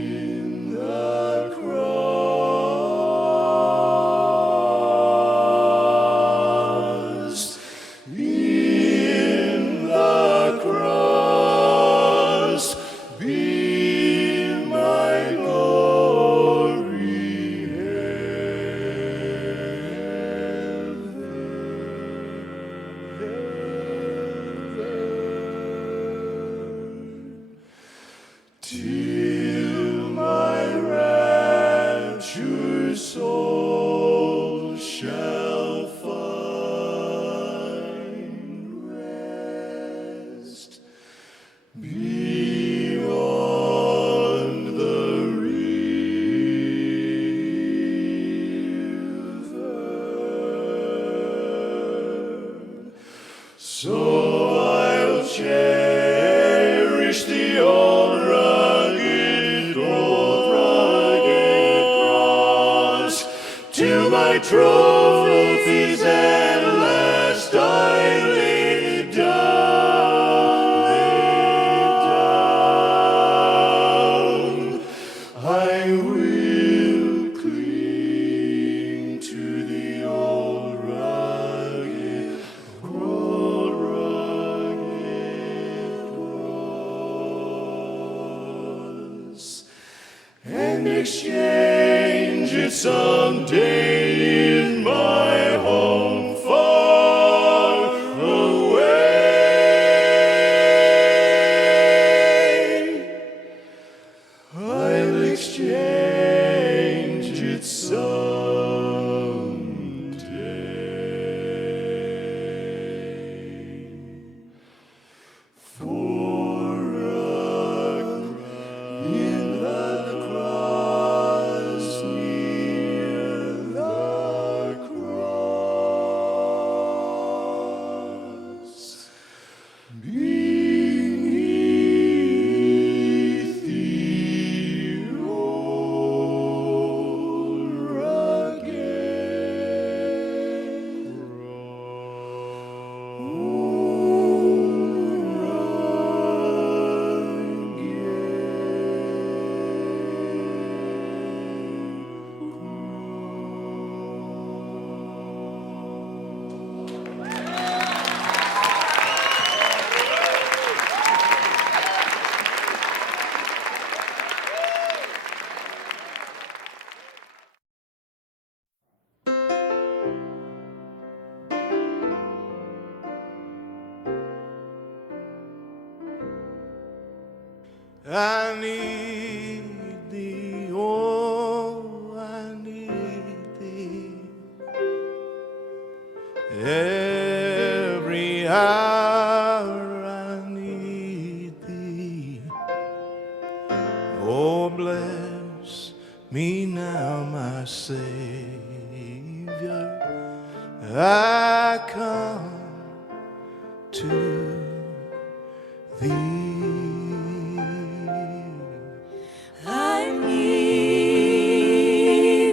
In the cross, in the cross, be my glory ever, till my raptured soul shall find rest beyond the river. So I'll cherish the old rugged cross till my trophies at last I lay down. I will cling to the old rugged cross and exchange it someday in my home far away. I'll exchange it someday for a crown in the cross near the I need thee, oh, I need thee. Every hour I need thee. Oh, bless me now, my Savior. I come to thee. I need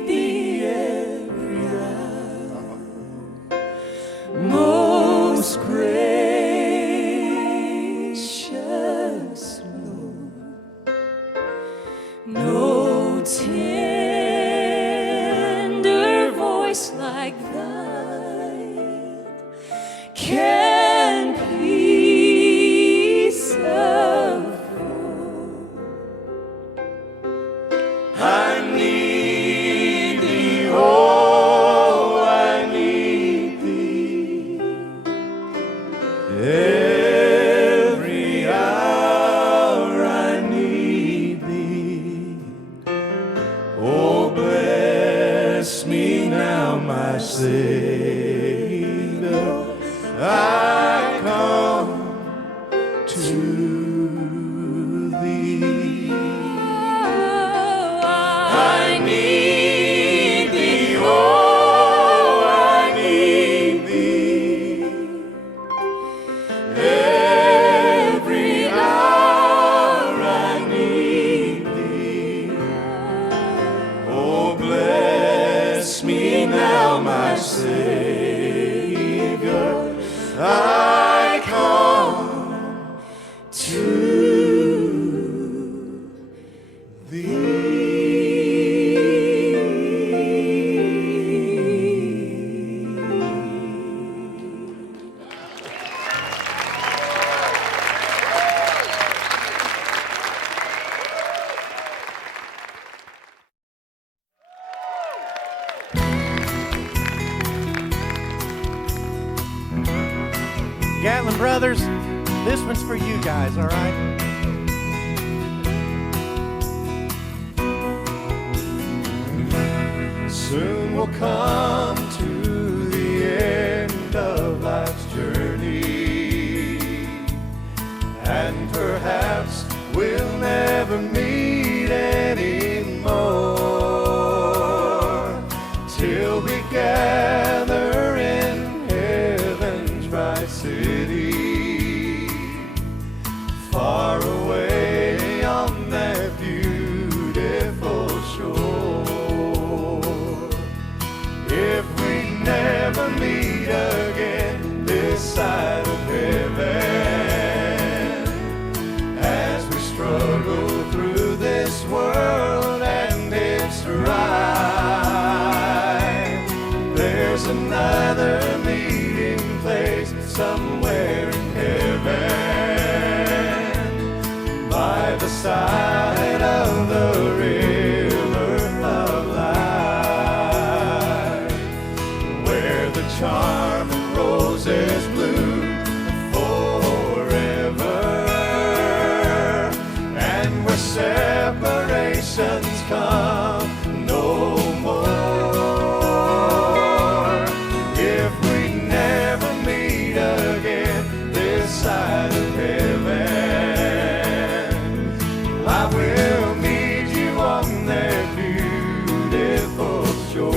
thee every hour, most gracious Lord. No tender voice like thine can peace afford. I need thee, oh, I need thee. Every hour I need thee. Oh, bless me now, my Savior. I come to thee. I need thee, oh, I need thee. Every hour I need thee. Oh, bless me now, my Savior. I come to Gatlin Brothers, this one's for you guys, all right? Soon we'll come to the end of life's journey, and perhaps we'll never meet anymore, till we gather in heaven's bright city, far away on that beautiful shore. If we never meet again this side of heaven, as we struggle through this world and its strife, there's another meeting place somewhere in heaven, by the side of the river of life, where the charming roses bloom forever, and where separations come no more. If we never meet again this side of heaven, I will meet you on that beautiful shore.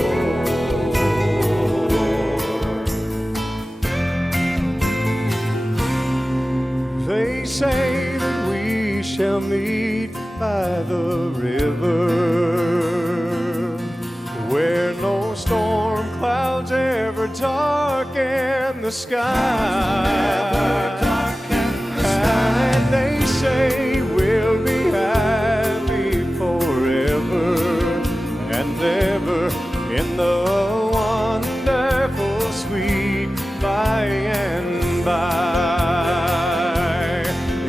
They say that we shall meet by the river, where no storm clouds ever darken the sky. And they say we'll be happy forever and ever in the wonderful sweet by and by.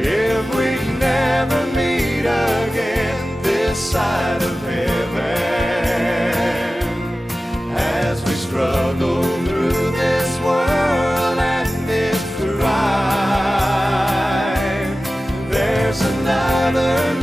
If we never meet again this side of heaven, as we struggle through this world and its strife, there's another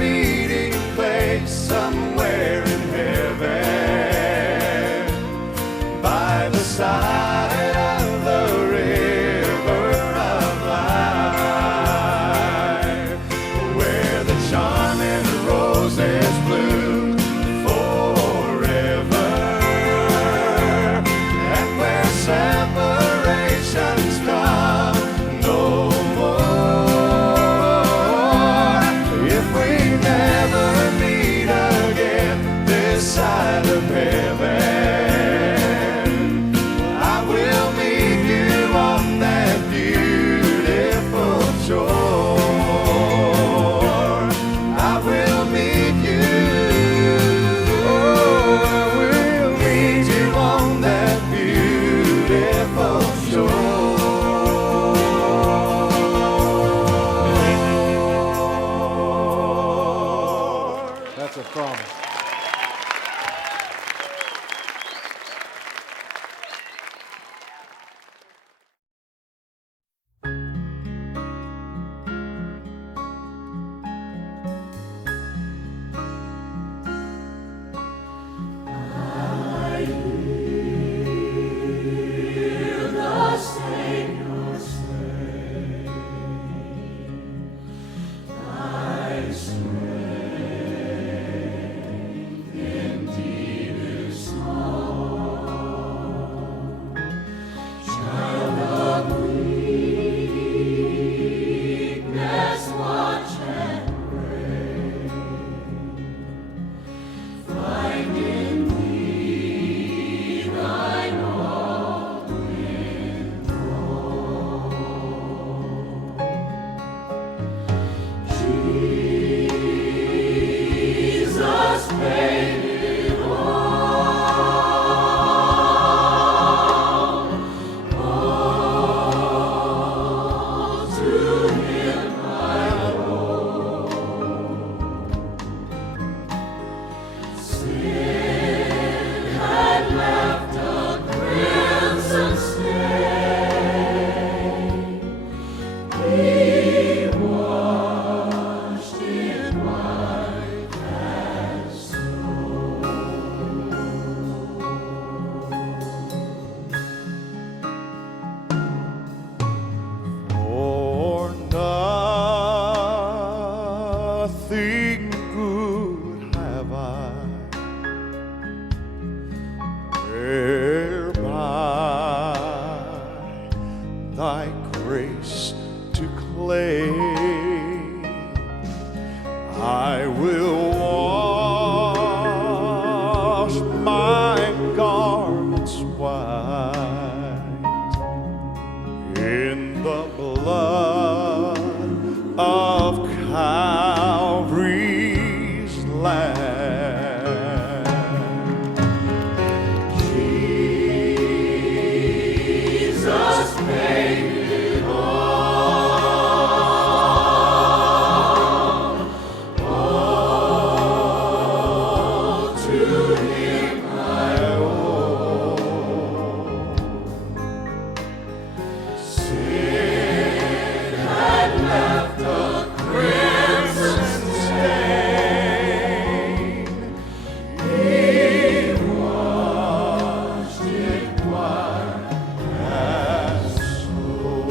It's a promise. The Savior say, thy strength indeed is small. Child of weakness, watch and pray. Find in thee thine all in all. Jesus paid it all. All to him I owe. Sin had left a crimson stain. He washed it white as snow. For nothing good have I, whereby thy grace to claim. I will wash my garments white in the blood of Calvary's Lamb. Jesus paid it all. All to him I owe. Sin had left a crimson stain. He washed it white as snow.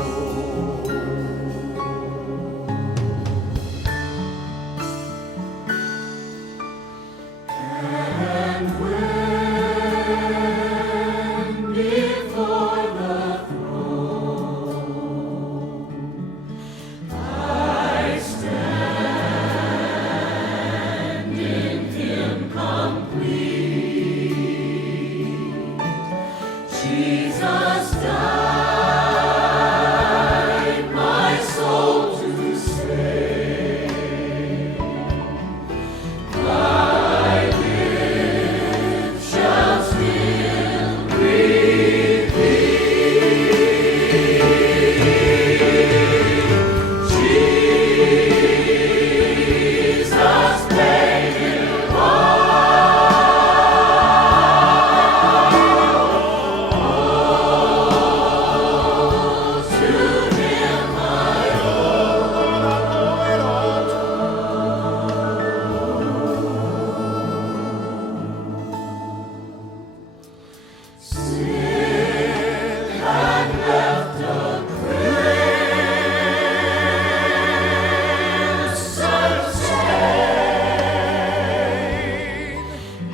And when before the throne I stand in Him complete, Jesus died my soul to save. Thy lips shall still breathe Jesus paid it all. To him I Sin had left a crimson stain.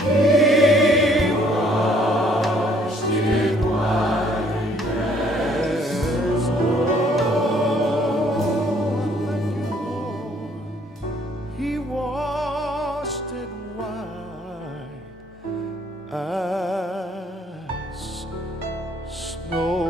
He washed it white as snow. He washed it white as snow.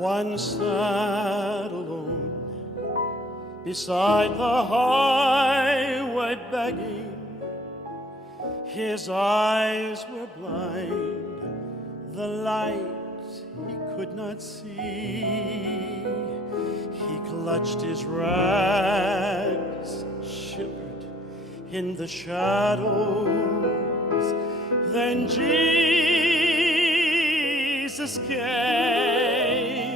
One sat alone beside the highway begging. His eyes were blind, the light he could not see. He clutched his rags, shivered in the shadows. Then Jesus came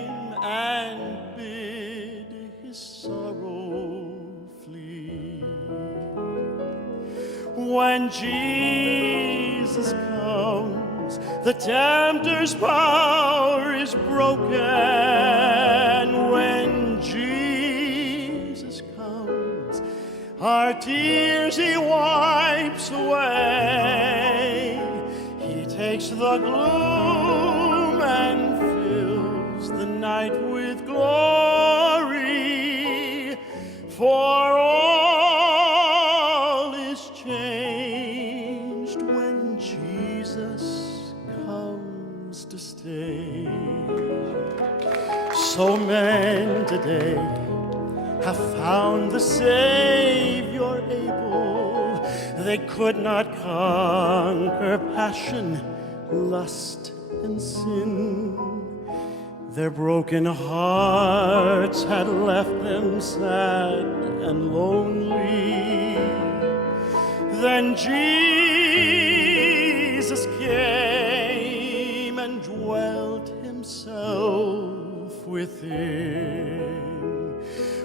and bid his sorrow flee. When Jesus comes, the tempter's power is broken. When Jesus comes, our tears he wipes away. He takes the gloom and fills the night with glory. For all is changed when Jesus comes to stay. So men today have found the Savior able. They could not conquer passion, lust, and sin. Their broken hearts had left them sad and lonely. Then Jesus came and dwelt himself within.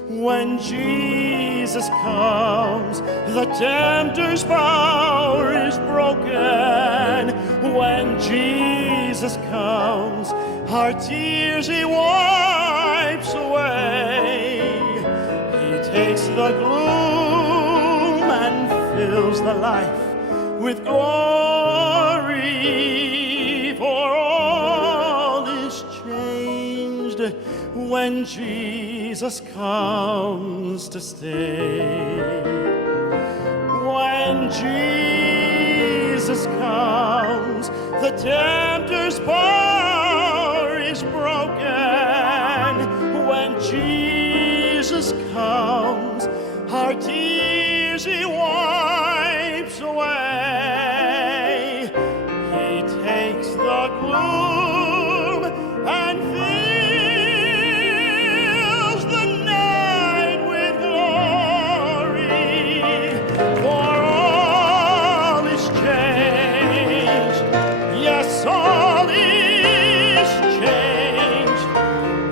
When Jesus comes, the tempter's power is broken. When Jesus comes, our tears he wipes away. He takes the gloom and fills the life with glory. For all is changed when Jesus comes to stay. When Jesus comes, the tempter's power is broken. When Jesus comes, our tears he wipes away. He takes the gloom and fills the night with glory. For all is changed. Yes, all is changed.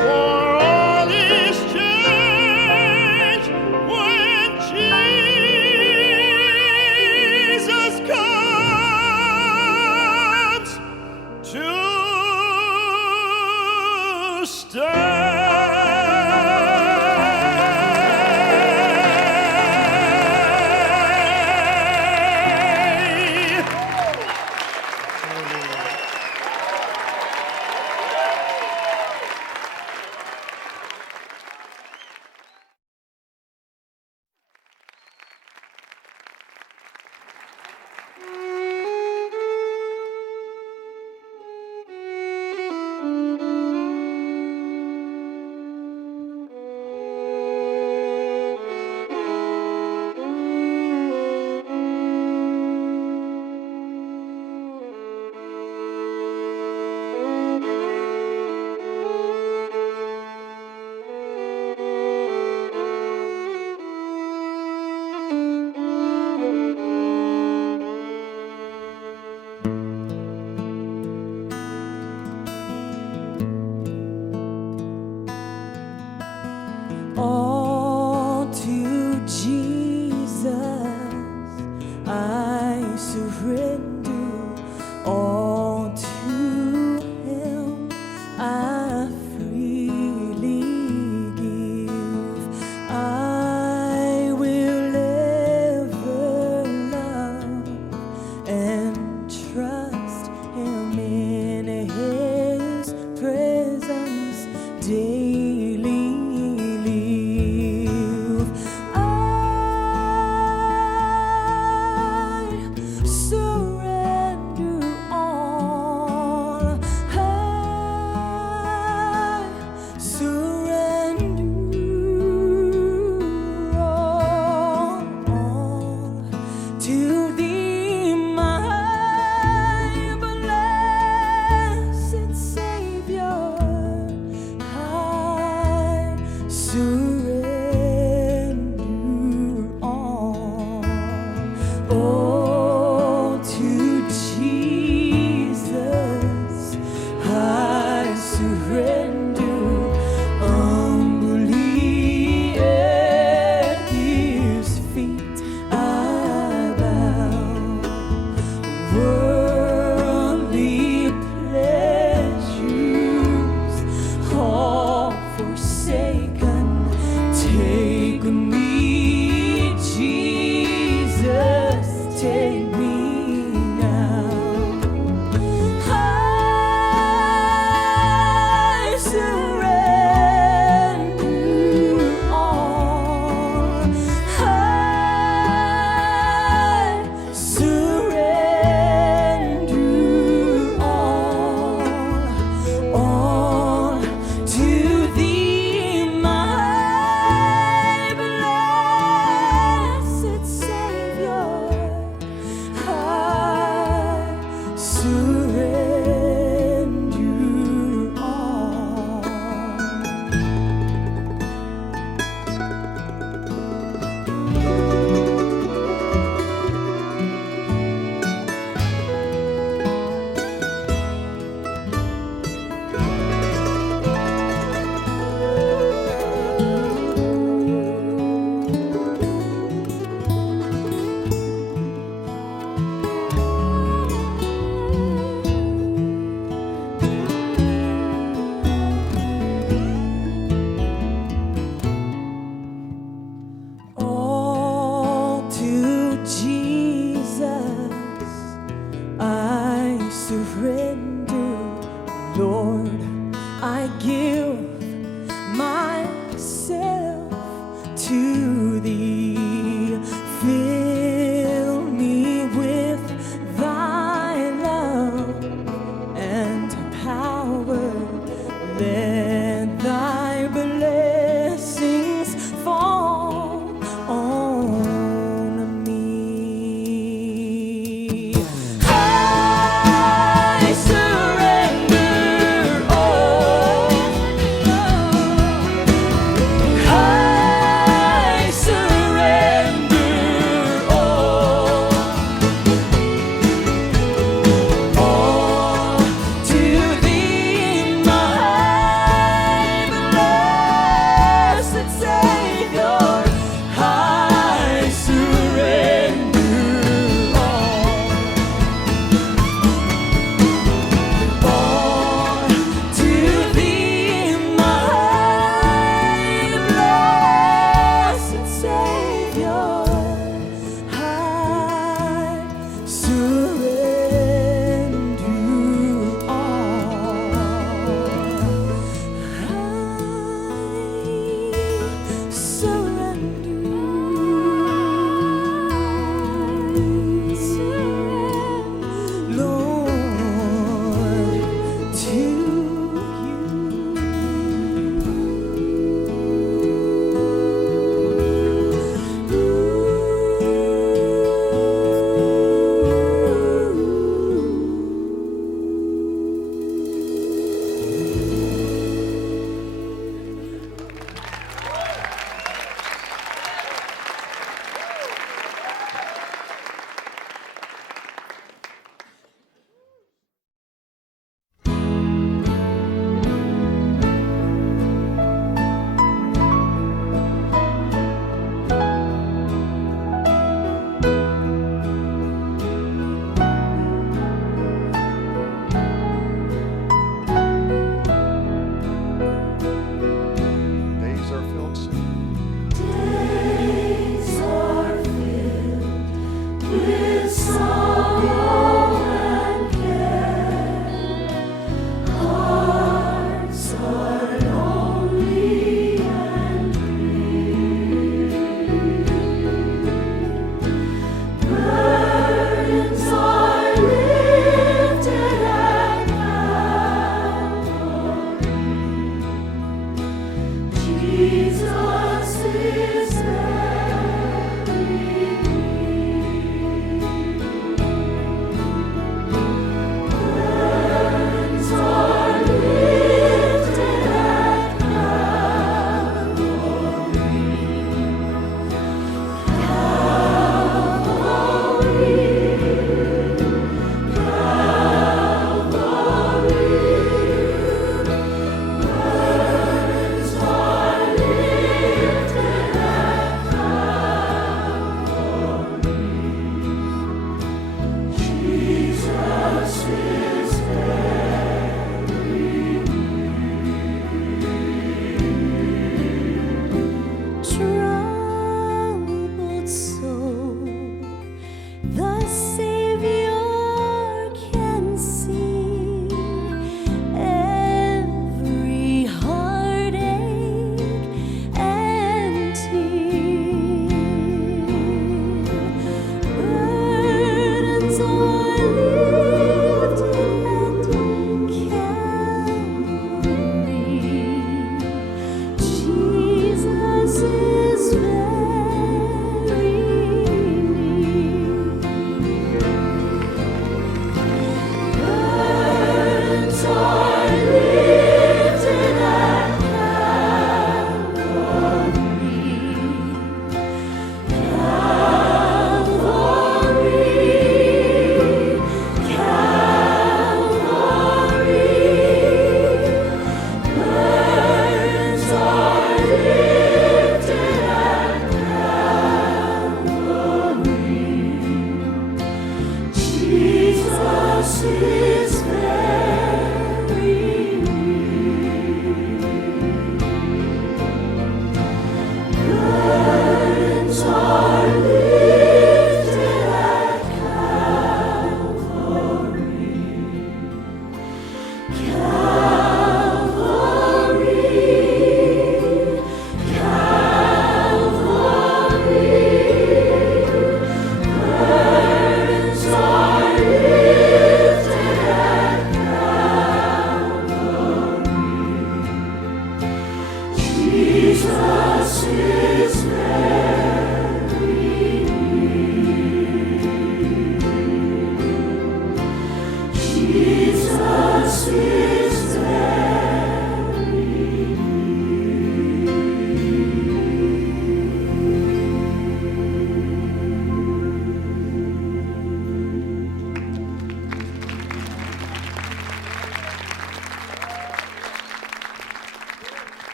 For all is changed when Jesus comes to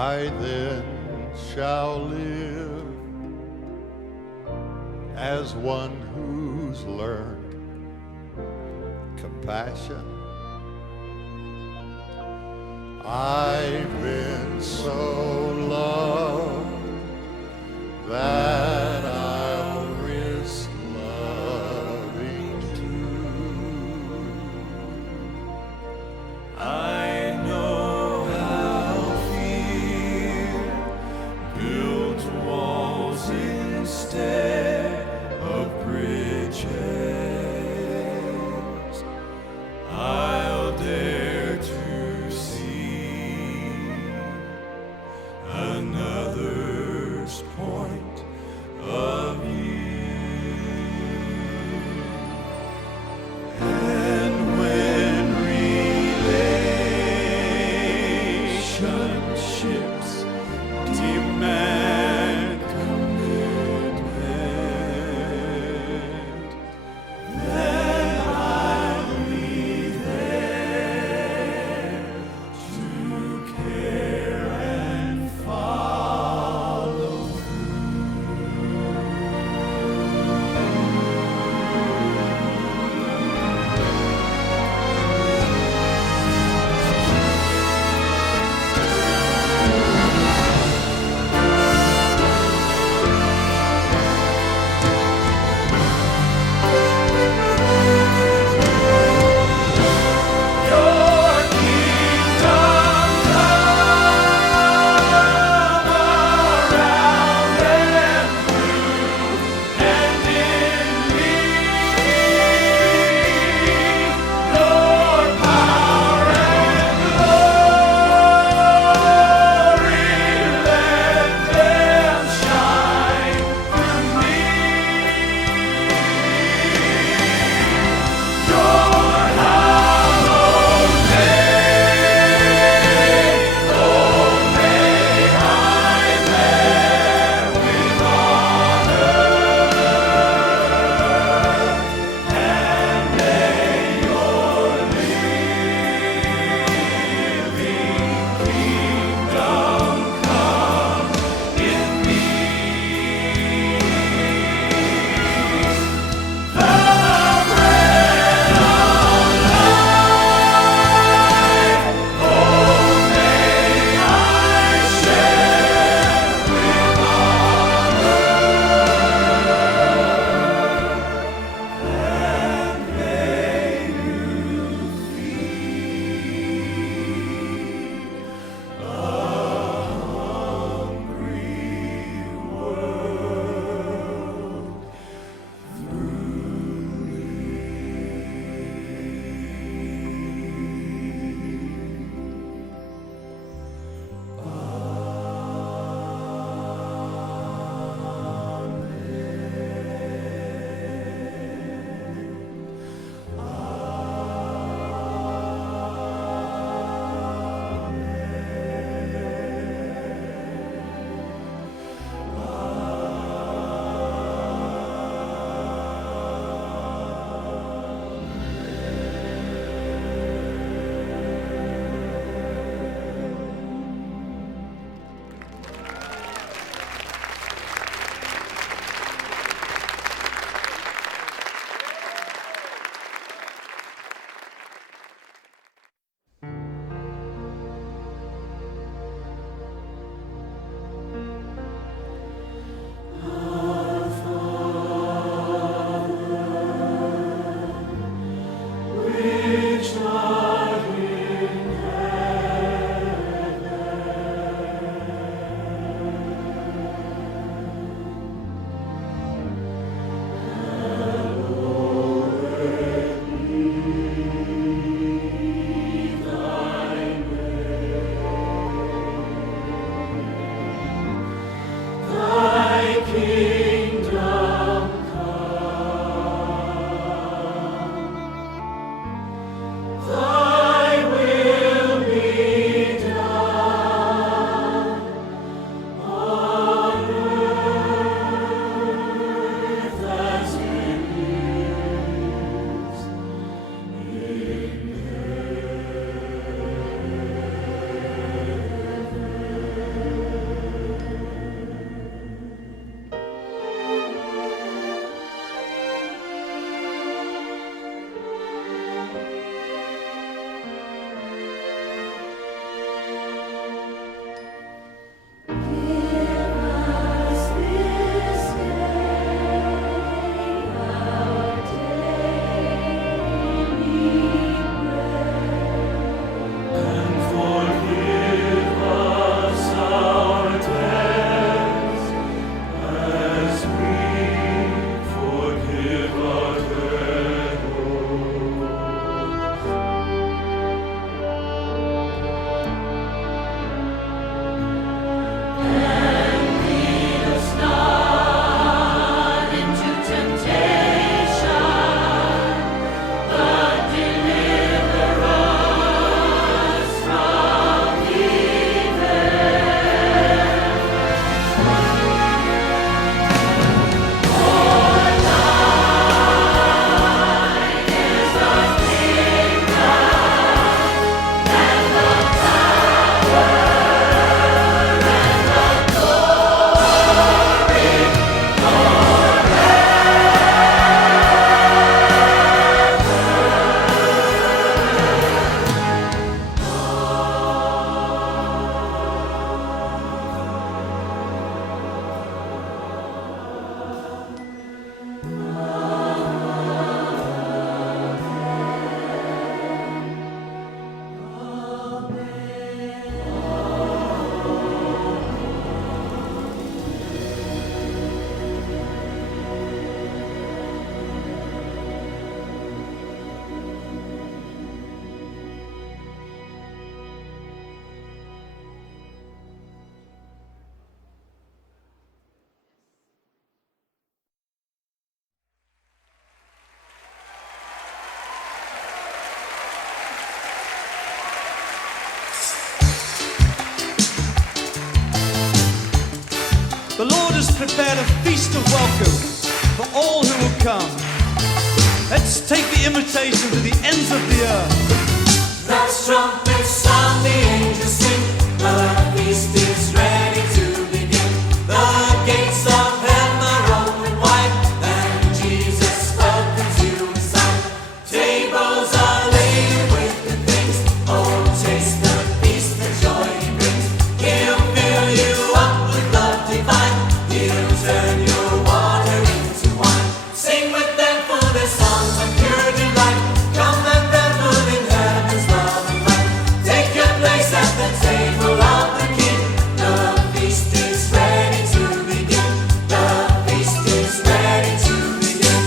I then shall live as one who's learned compassion. I've been so loved that I'll risk loving too. I know how fear builds walls instead of bridges. I'll dare to see another's point of view. And when relationships demand commitment, prepared a feast of welcome for all who will come. Let's take the invitation to the ends of the earth. The trumpets sound, the angels sing, the feast is ready to begin. The gates of heaven are open wide, and Jesus welcomes you inside. Tables are laid with good things, oh taste the feast, the joy he brings. He'll fill you up with love divine, he'll turn your water into wine. Sing with them for their songs of pure delight. Come and revel in heaven's love and light. Take your place at the table of the King. The feast is ready to begin. The feast is ready to begin.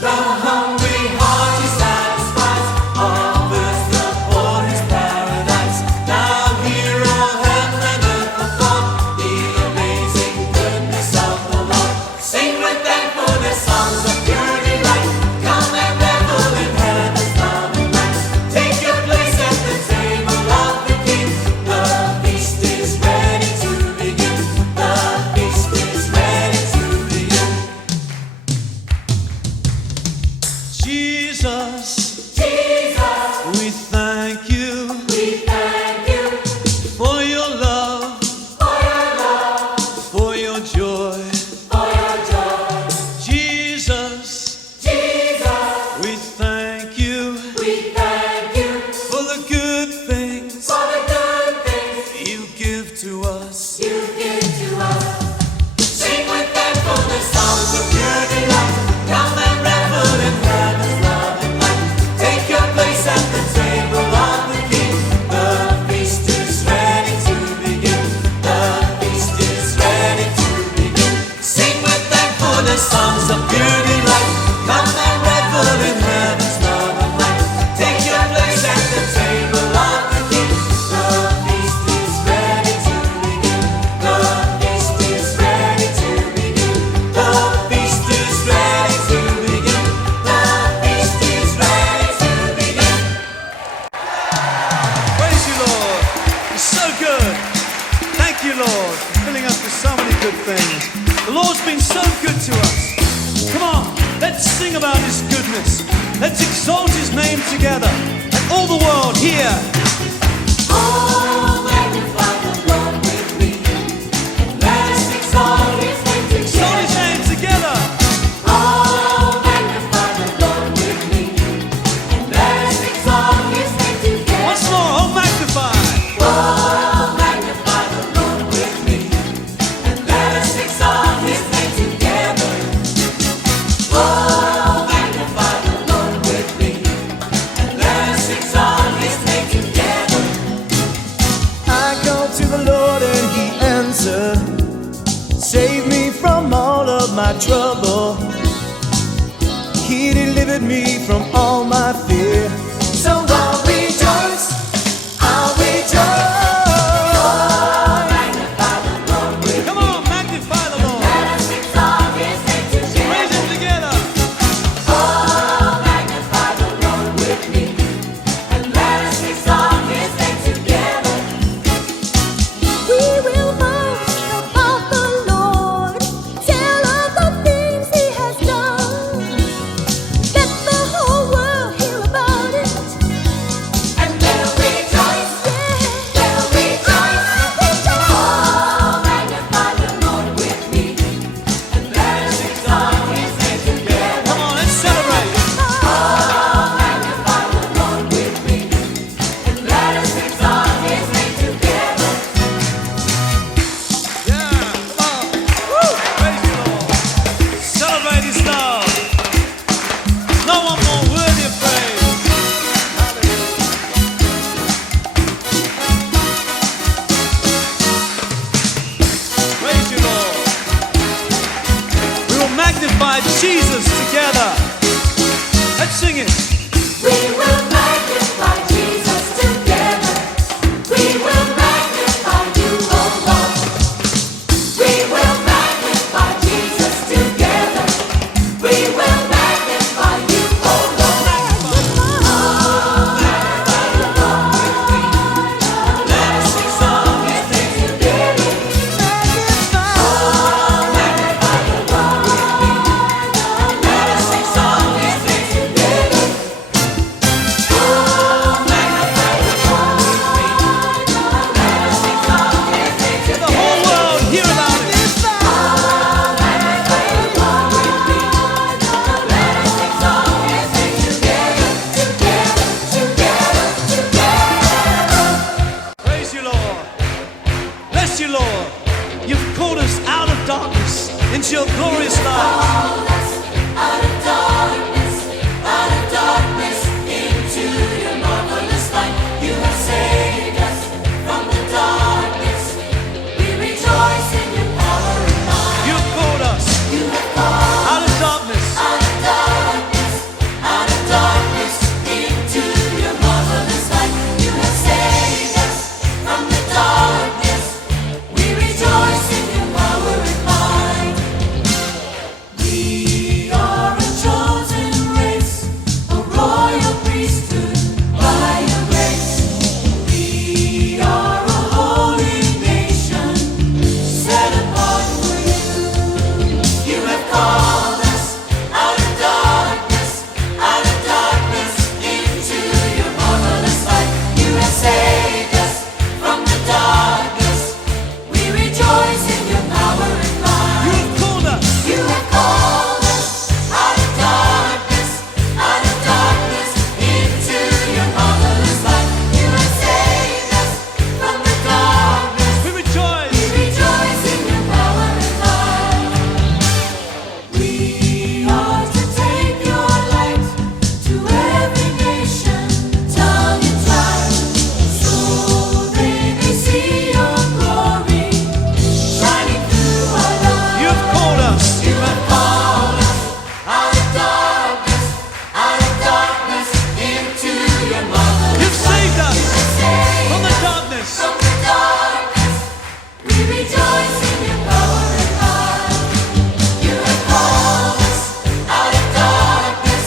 The hungry heart he satisfies, offers the poor his paradise. Now hear all heaven and earth applaud the amazing goodness of the Lord. Sing with them for their songs of pure delight. Come and revel in heaven's love and light. Take your place at the table of the King. The feast is ready to begin. The feast is ready to begin. Jesus, Jesus, we thank you we thank you for your love, for your love, for your joy. for your joy. Jesus, Jesus, we thank you we thank you for the good things for the good things you give to us. you give to us. Sing with them for the songs of pure delight. Come and revel in heaven's love and light. Take your place at the table of the King. The feast is ready to begin. The feast is ready to begin. Sing with them for the songs of pure delight. Come and revel in heaven's love and light. Take your place at the table of the King. The feast is ready to begin. The feast is ready to begin. The feast is ready to begin. The feast is ready to begin. Praise you, Lord. You're so good. Thank you, Lord, for filling us with so many good things. The Lord's been so good to us. Come on, let's sing about his goodness. Let's exalt his name together. And all the world hear. Oh, magnify the Lord with me, and let us exalt his name Exalt his together. name together. Oh, magnify the Lord with me, and let us exalt his name together. Once more, oh magnify. Oh, magnify the Lord with me, and let us exalt his name together. Oh, magnify the Lord with me, and let us exalt his name together. I called to the Lord and he answered. Saved me from all of my trouble. He delivered me from all my fear. So I'll rejoice. I'll rejoice. Magnify the Lord with Come on, magnify the Lord. Let us exalt his name together. Praise him together. Oh, magnify the Lord with me, and let us exalt his name together. We will boast about the Lord, tell of the things he has done. Let the whole world hear about it. And they'll rejoice, they'll rejoice. Oh, magnify the Lord with me, and let us exalt his name together. Come on, let's celebrate. Oh, magnify the Lord with me, and let us exalt his name together. Yeah, come on. Woo! Praise you, Lord. Celebrate his love. No one more worthy of praise. Praise you, Lord. We will magnify Jesus together. Let's sing it. We will magnify Jesus together. We will magnify you, oh Lord. We will magnify Jesus together. We will magnify you, oh Lord. Oh, magnify the Lord with me, called us out of darkness into your glorious light. Out of darkness, into your marvelous light. You have saved us from the darkness. We rejoice in your power and might. You have called us out of darkness. Out of darkness, into your marvelous light. You have saved us from the darkness. We rejoice in your power and might. We are a chosen race, a royal priesthood by your grace. We are a holy nation, set apart for you. You have called us out of darkness, into your marvelous light. You have saved us from the darkness. We rejoice in your power and might. You have called us. You have called us out of darkness, into your marvelous light. You have saved us from the darkness. We rejoice. We rejoice in your power and might. We are to take your light to every nation, tongue and tribe, so they may see your glory shining through our lives. You have called us. You have called us out of darkness, into your marvelous You've saved us saved from the us darkness. from the darkness. We rejoice in your power and might. You have called us out of darkness,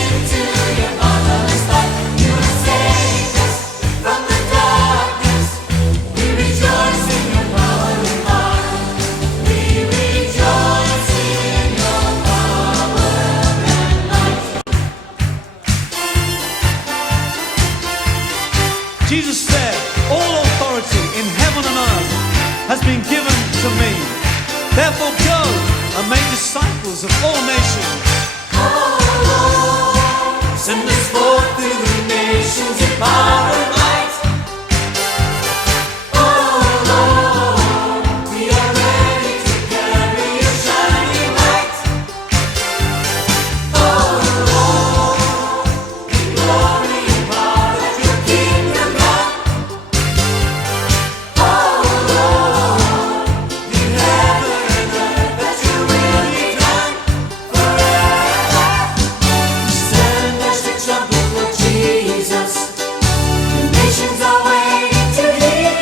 into your marvelous light. You have saved us from the darkness. We rejoice in your power and might. We rejoice in your power and might. Jesus said, all authority in heaven and earth has been given to me. Therefore go and make disciples of all nations. Send us forth through the nations in power and might. Oh Lord, we are ready to carry your shining light. Oh Lord, in glory and power let your kingdom come. Oh Lord, in heaven and earth let your will be done forever. Send us your trumpet, Lord Jesus. The nations are waiting to hear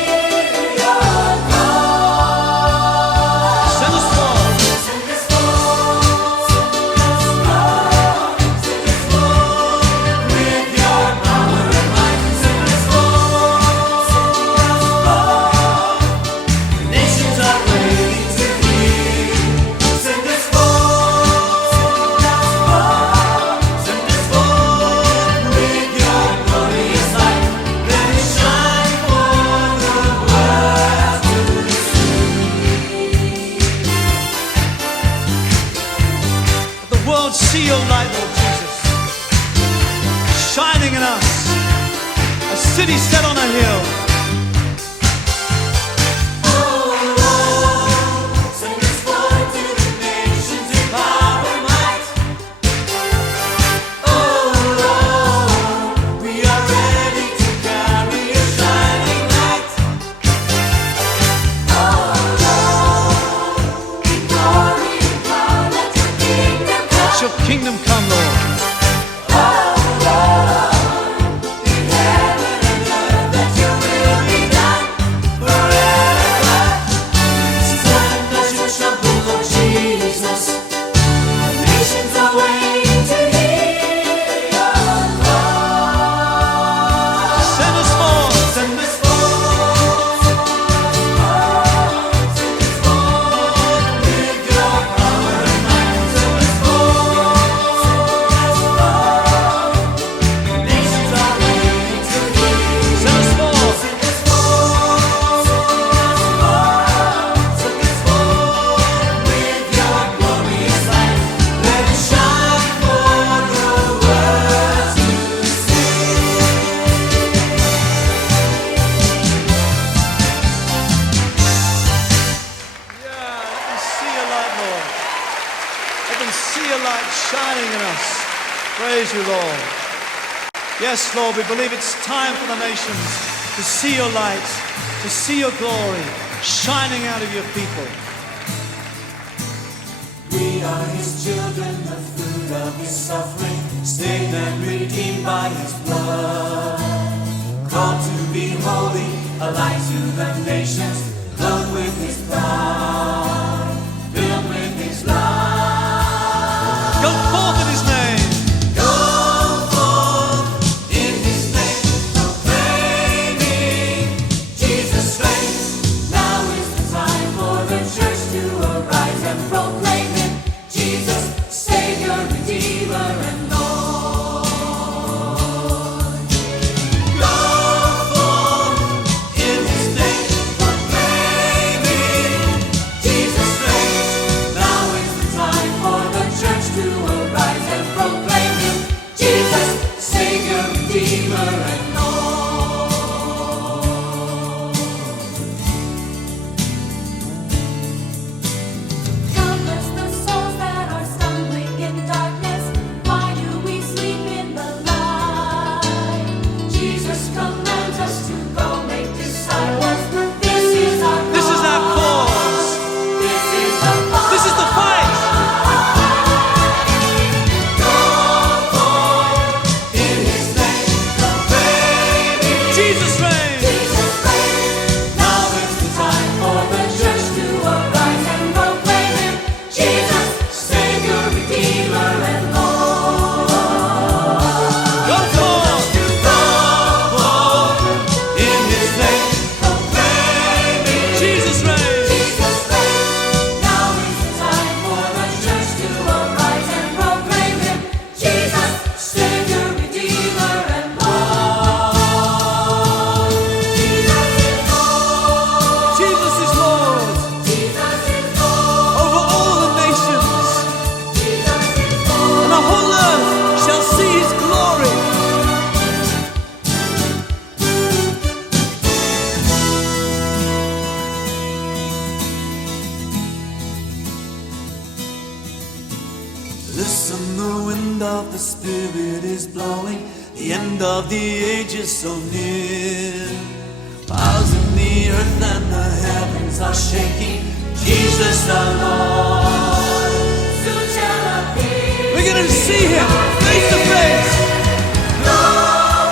your call. Send us forth. Send us forth, with your power and might. Send us forth, the nations are waiting to hear. Send us forth, with your glorious light. Let it shine for the world to The world see your light, Lord Jesus, shining in us, a city set on a hill. Send us forth to the nations in power and might. Oh Lord, we are ready to carry your shining light. Oh Lord, in glory and power let your kingdom come. Let your kingdom come, Lord. Oh Lord, in heaven and earth Praise you, Lord. Yes, Lord, we believe it's time for the nations to see your light, to see your glory shining out of your people. We are his children, the fruit of his suffering, stained and redeemed by his blood. Called to be holy, a light to the nations, clothed with his pride, filled with his love. Go forth in his name. Go forth in his name, proclaiming Jesus reigns. Now is the time for the church to arise and proclaim him, Jesus, Savior, Redeemer, and Lord. Go forth in his name, proclaiming Jesus reigns. Now is the time for the church to arise and proclaim him, Jesus, Savior, Redeemer, and Lord. Countless the souls that are stumbling in darkness. Why do we sleep in the light? Jesus commands us to go make disciples. This is our cause. This is our cause. This is the fight. This is the fight. Go forth in his name, proclaiming Jesus reigns. Jesus reigns. Now is the time for the church to arise and proclaim him, Jesus, Savior, Redeemer, and Lord. Go forth. Go forth in his name, proclaiming Jesus reigns. Jesus reigns. Now is the time for the church to arise and proclaim him, Jesus, Savior, Redeemer, and Lord. Jesus is Lord Jesus is Lord. over all the nations, Jesus is Lord. and the whole earth shall see his glory. Listen, the wind of the Spirit is blowing. The end of the age is so near. Powers in the earth and the heavens are shaking. Jesus the Lord soon shall appear. We're going to see him face to face. Go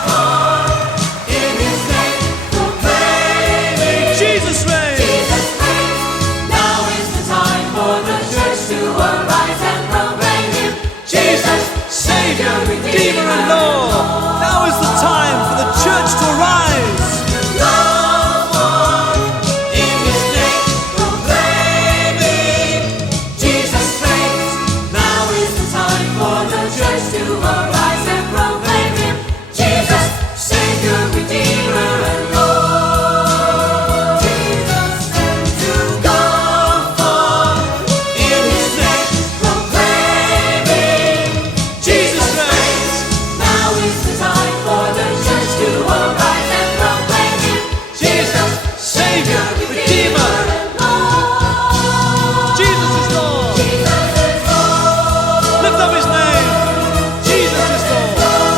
forth in his name, proclaiming Jesus reigns. Jesus reigns. Now is the time for the church to arise and proclaim him, Jesus, Savior, Redeemer and Lord. Now is the time for the church to rise. Go forth in his name, proclaiming Jesus reigns. Now is the time for the church to arise and proclaim him, Jesus, Savior, Redeemer, and Lord. Jesus said to go forth in his name, proclaiming Jesus reigns. Now is the time for the church to arise and proclaim him, Jesus, Savior, Redeemer, and Lord. Jesus is Lord. Jesus is Lord. Lift up his name. Jesus is Lord.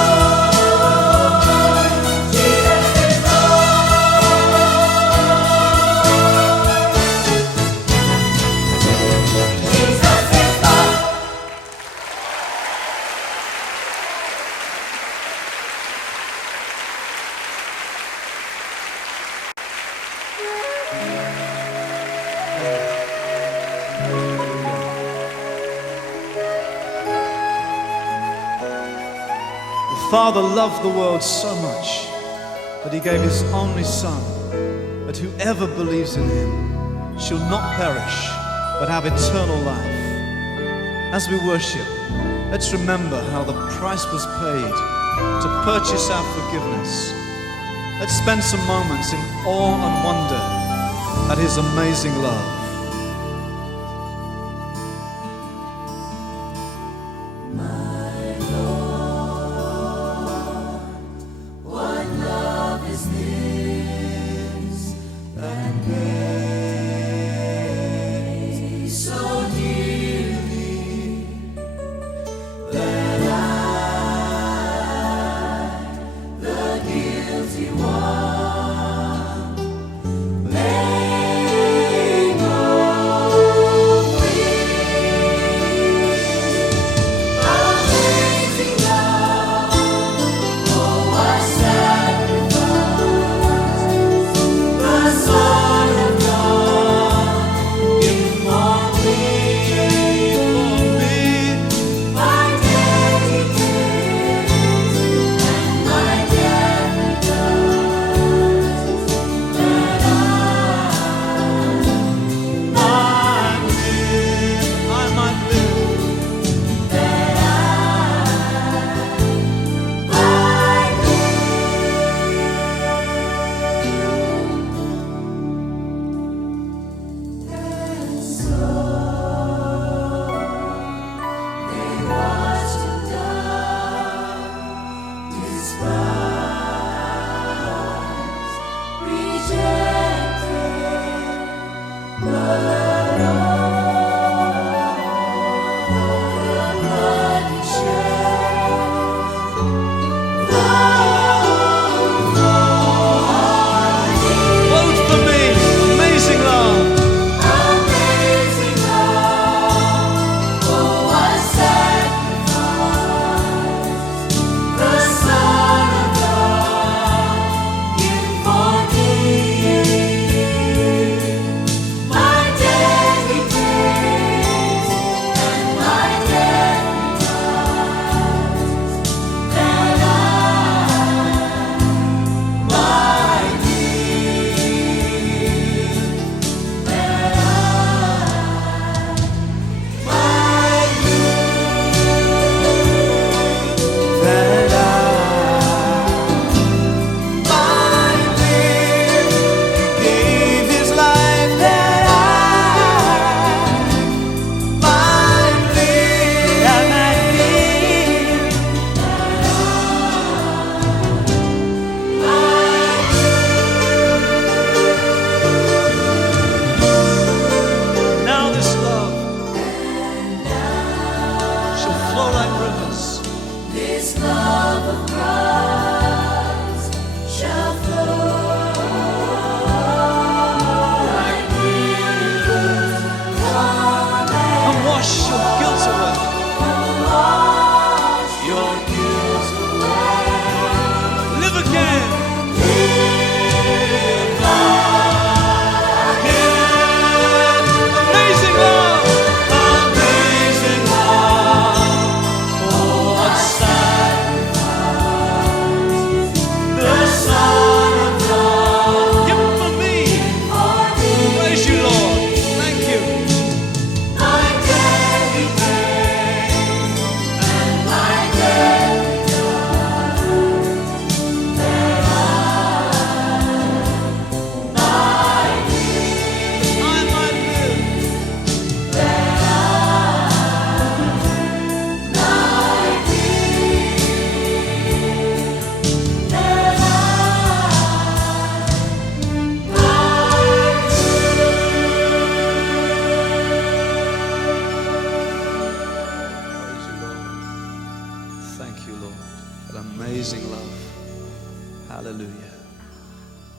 Jesus is Lord. Jesus is Lord. The Father loved the world so much that he gave his only Son, that whoever believes in him shall not perish, but have eternal life. As we worship, let's remember how the price was paid to purchase our forgiveness. Let's spend some moments in awe and wonder at his amazing love. What love is this that gave so dearly that I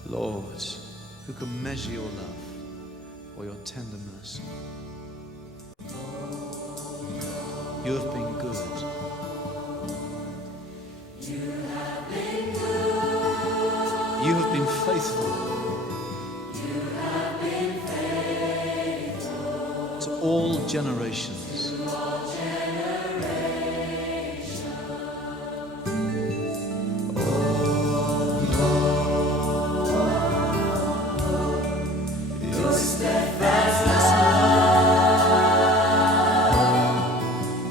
Lord, who can measure your love or your tender mercy? You have been good. You have been good. You have been faithful. You have been faithful. To all generations. To all generations. Your steadfast love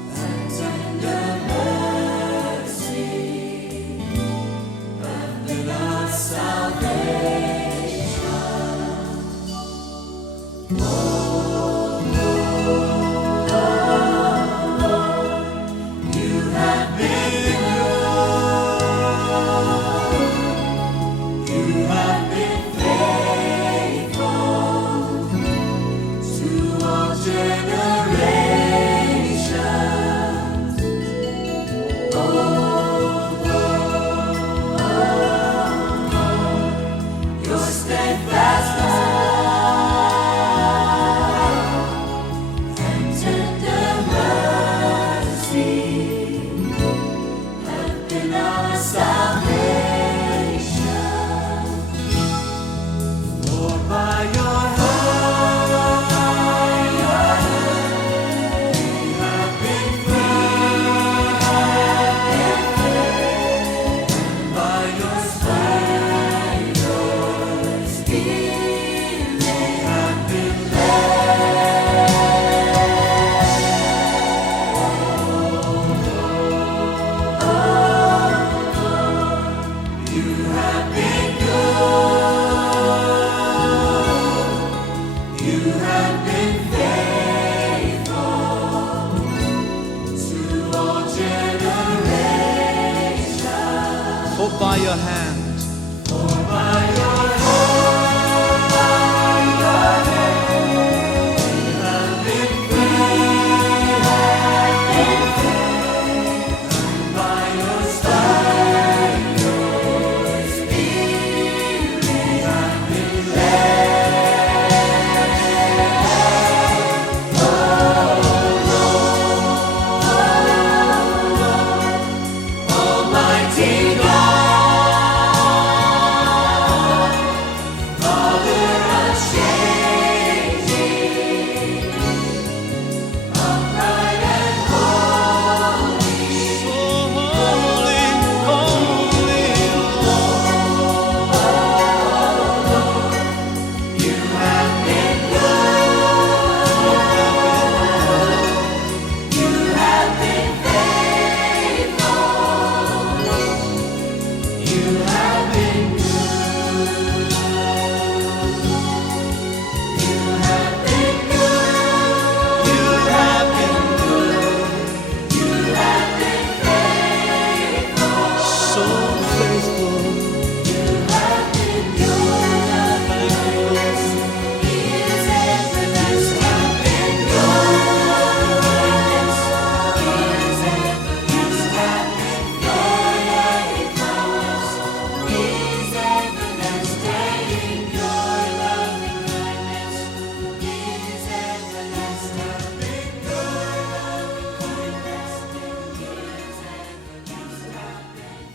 and tender mercy have been our salvation. You have been good. You have been faithful to all generations. Your steadfast love and tender mercy have been our salvation. For by your hand we have been freed, and by your Spirit we have been You have been good. You have been faithful to all generations. For by your hand, For by your hand we have been freed, and by your Spirit we have been Almighty God, Father unchanging, upright and holy, so holy, holy Lord. You have been good. You have been faithful. You have been good. You have been good. You have been good. You have been faithful. So faithful. You have been good. His evidence have been good. His evidence have been faithful. His evidence stating your loving kindness. His evidence have been good. His evidence have been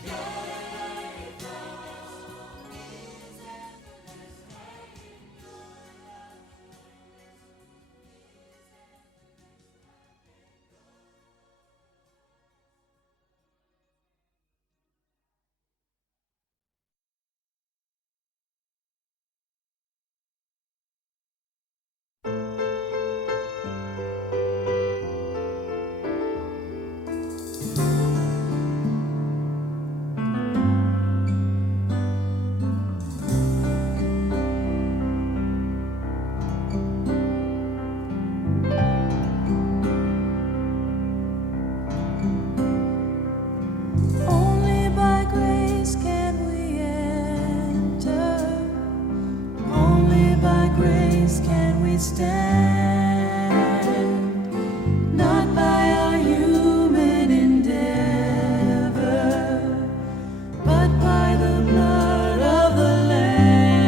Only by grace can we enter. Only by grace can we stand. Not by our human endeavor, but by the blood of the Lamb.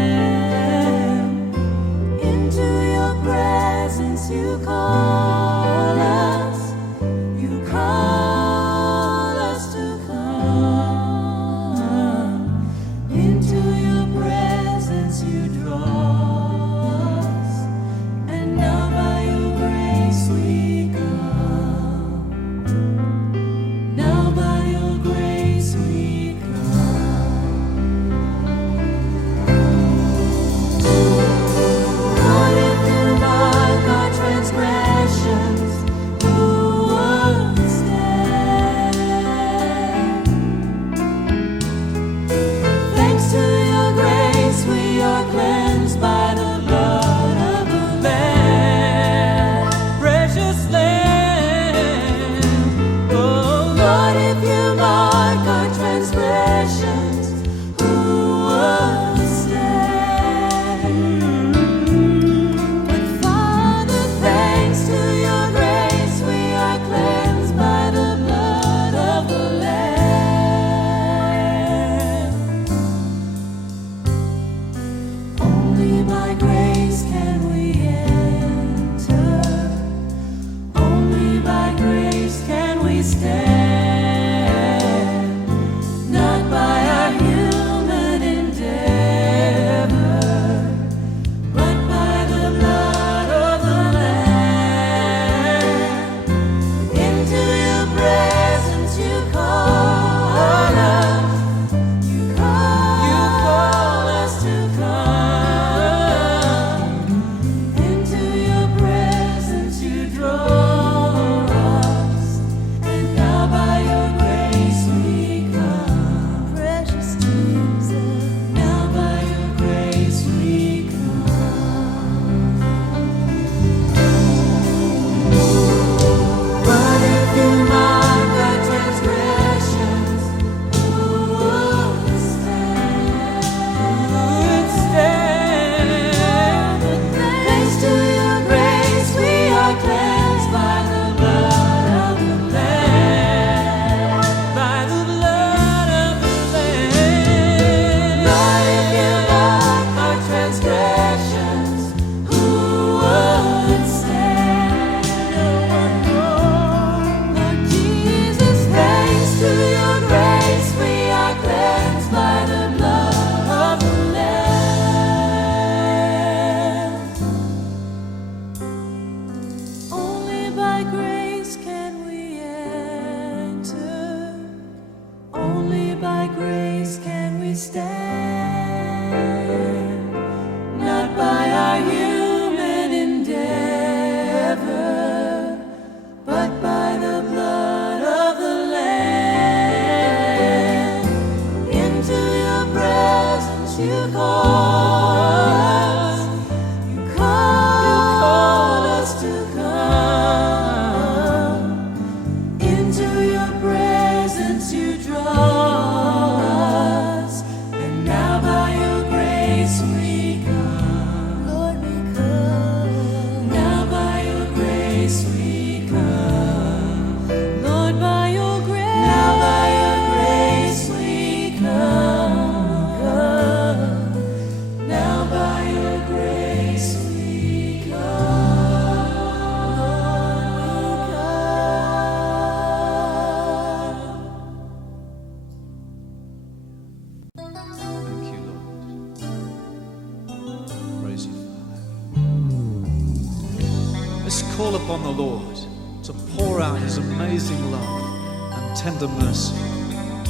call upon the Lord to pour out his amazing love and tender mercy,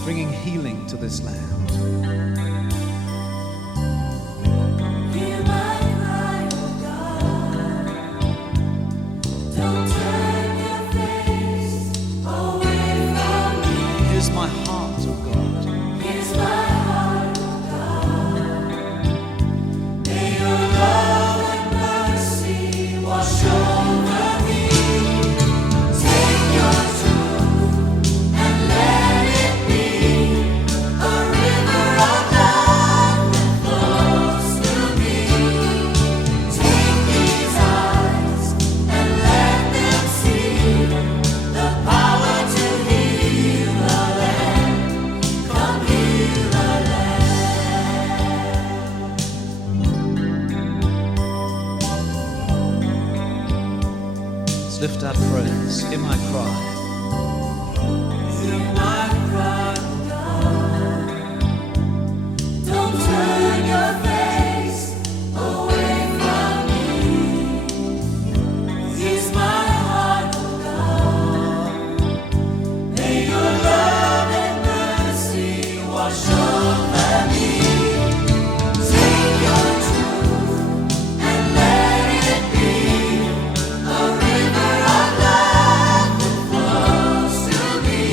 bringing healing to this land. Hear my cry, O God. Don't turn your face away from me. Here's my heart, O God. Here's my heart, O God. May your love and mercy wash over me. Take your truth and let it be a river of love that flows through me. Take these eyes and let them see the power to heal the land. Come heal the Let's lift our prayers. Hear my cry. Hear my cry, God. Don't turn your face away from me. Here's my heart, God. May your love and mercy wash over me. Take your truth and let it be a river of love that flows through me.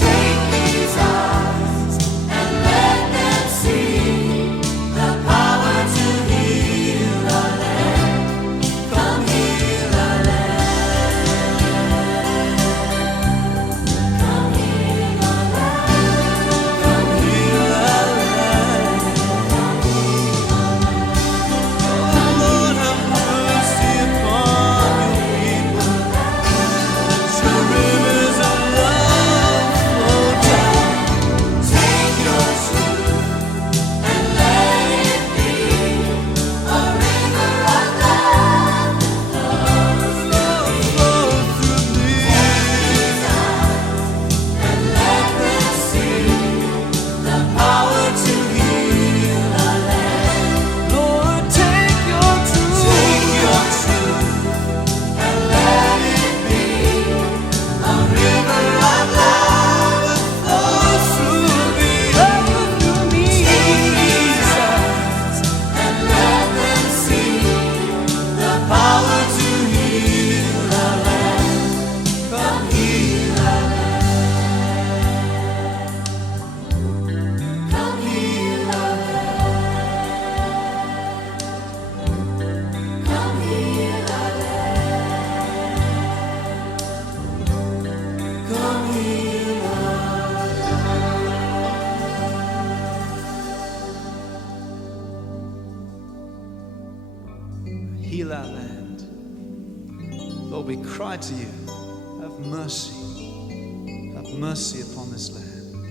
Take these eyes and let them see the power to heal the land. Come heal the land. Come heal the land. Come heal the land. Lord, have mercy upon your people. Your rivers of love flow down. Take your truth and let it be a river of love that flows through me. Take these eyes and let them see the power to heal the land. Lord, take your truth. Take your truth and let it be a river of love that flows through me. Take these eyes and let them see the power to heal the land. Come heal the land. Come heal the land. Come heal the land. Come heal the Heal our land. Lord, we cry to you, have mercy. Have mercy upon this land.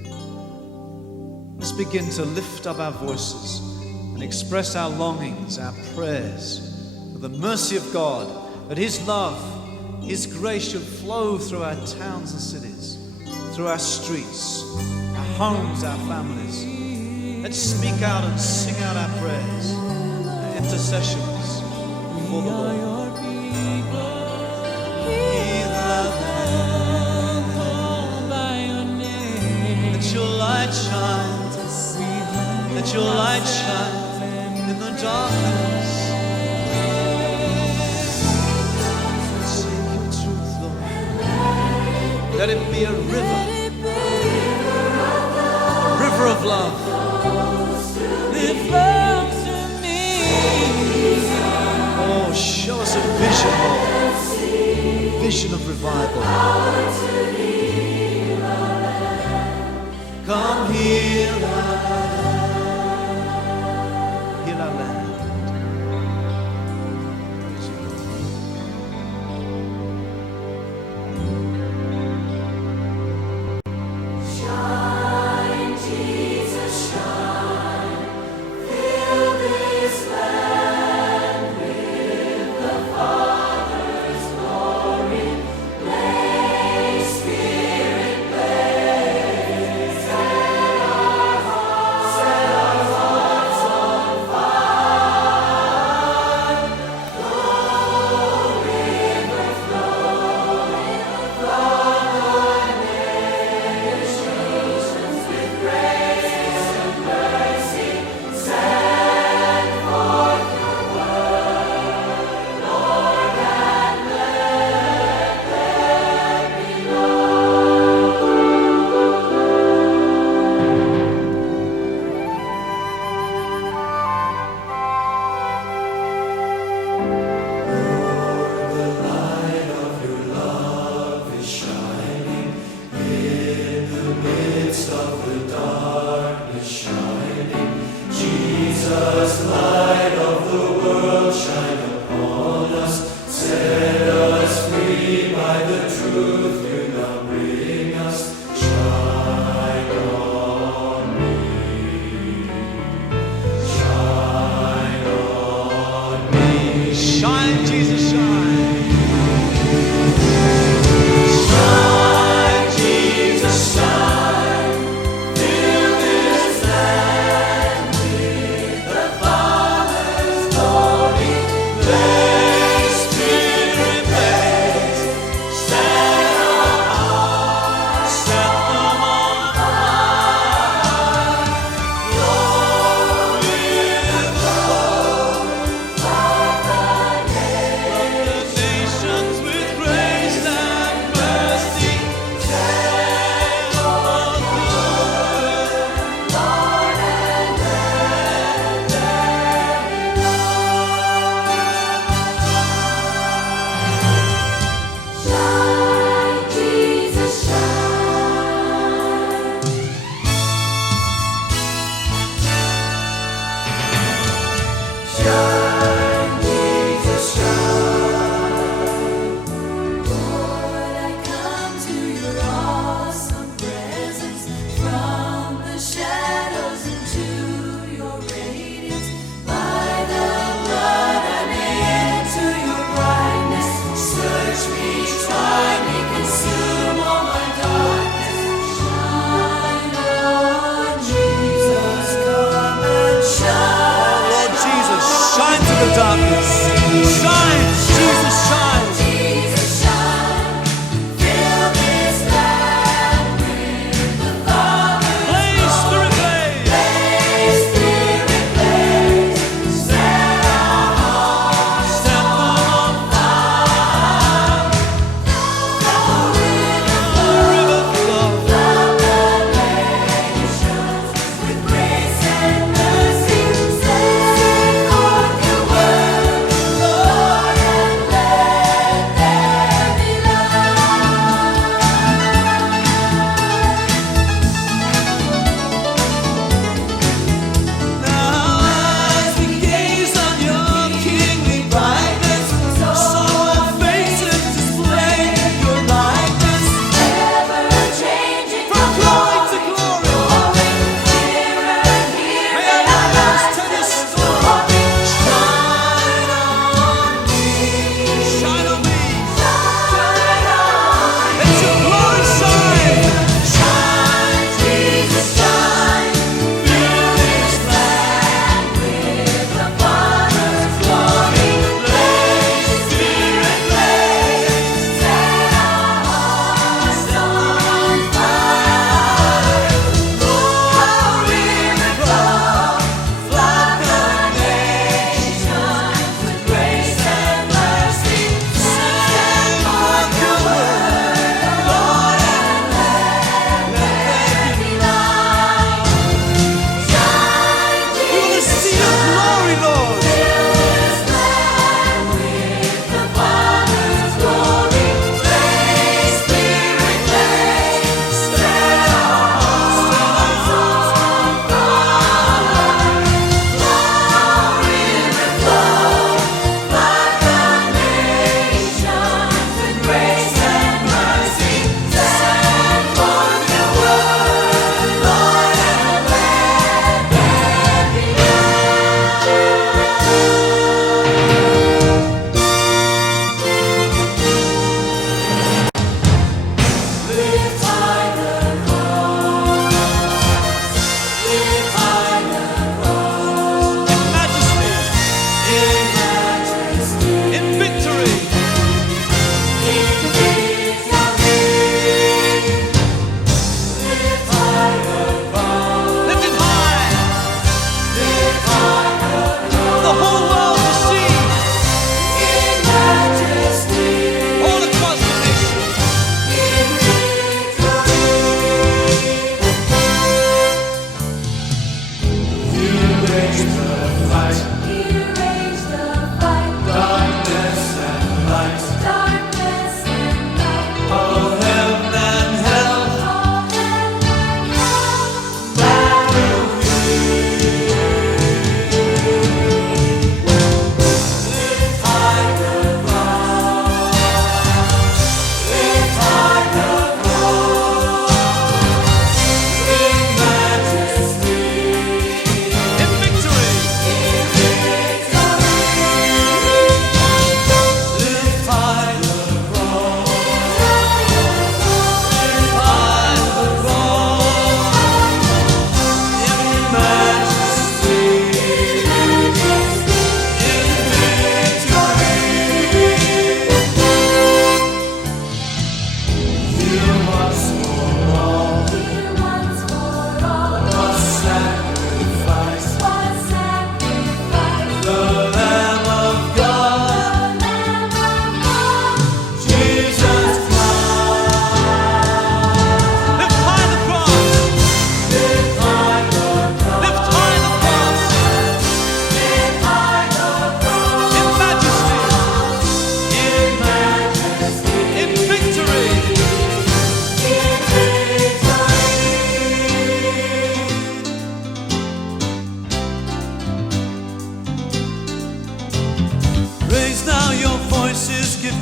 Let's begin to lift up our voices and express our longings, our prayers for the mercy of God, that his love, his grace should flow through our towns and cities, through our streets, our homes, our families. Let's speak out and sing out our prayers, our intercessions for the Lord. Heal our land. Let your light shine. Let your light shine in the darkness. Sing your truth, Lord. Let it be a river of love. It flows to me. Oh, show us a vision, Lord. Vision of revival. Come heal our land. Heal our land. Praise you, Lord. Shine, Jesus, shine. Fill this land with the Father's glory. Blaze, Spirit, blaze. Set our hearts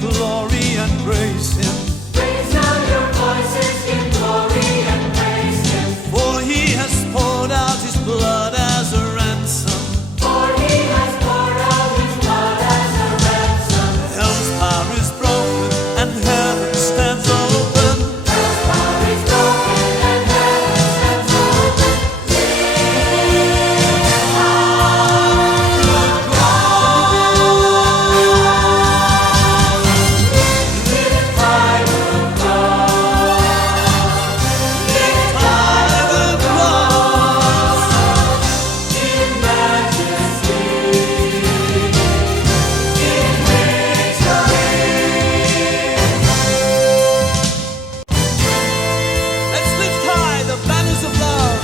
His glory and praise Him. Raise now your voices, give glory and praise Him. For He has poured out His blood as a ransom. For He has poured out His blood as a ransom. Hell's power is broken and heaven stands open. Hell's power is broken and heaven stands open. Lift high the cross. Lift high the cross. In majesty, in victory. Let's lift high the banners of love.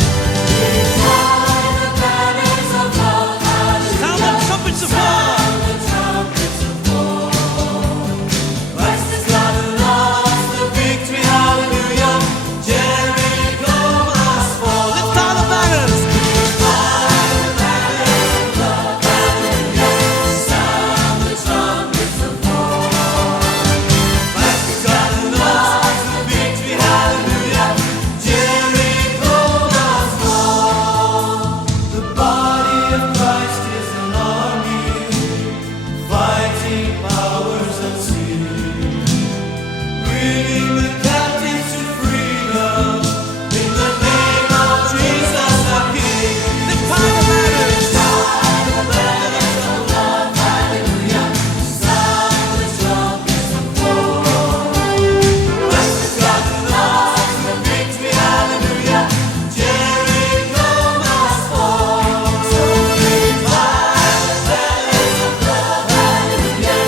Lift high the banners of love. Sound the trumpets of war. Sound the trumpets of war. Christ has got and lost the victory. Hallelujah. Jericho must fall. Lift high the banners. Lift high the banners of love. Hallelujah. Sound the trumpets of war. Christ has got and lost the victory. Hallelujah. Jericho must fall. The body of Christ is an army, fighting powers unseen, bringing the captives to freedom in the name of Jesus our King. Lift high the banners. The banners of love, hallelujah. Sound the trumpets of war. Christ has got and lost the victory, hallelujah. Jericho must fall. So lift high the banners of love, hallelujah.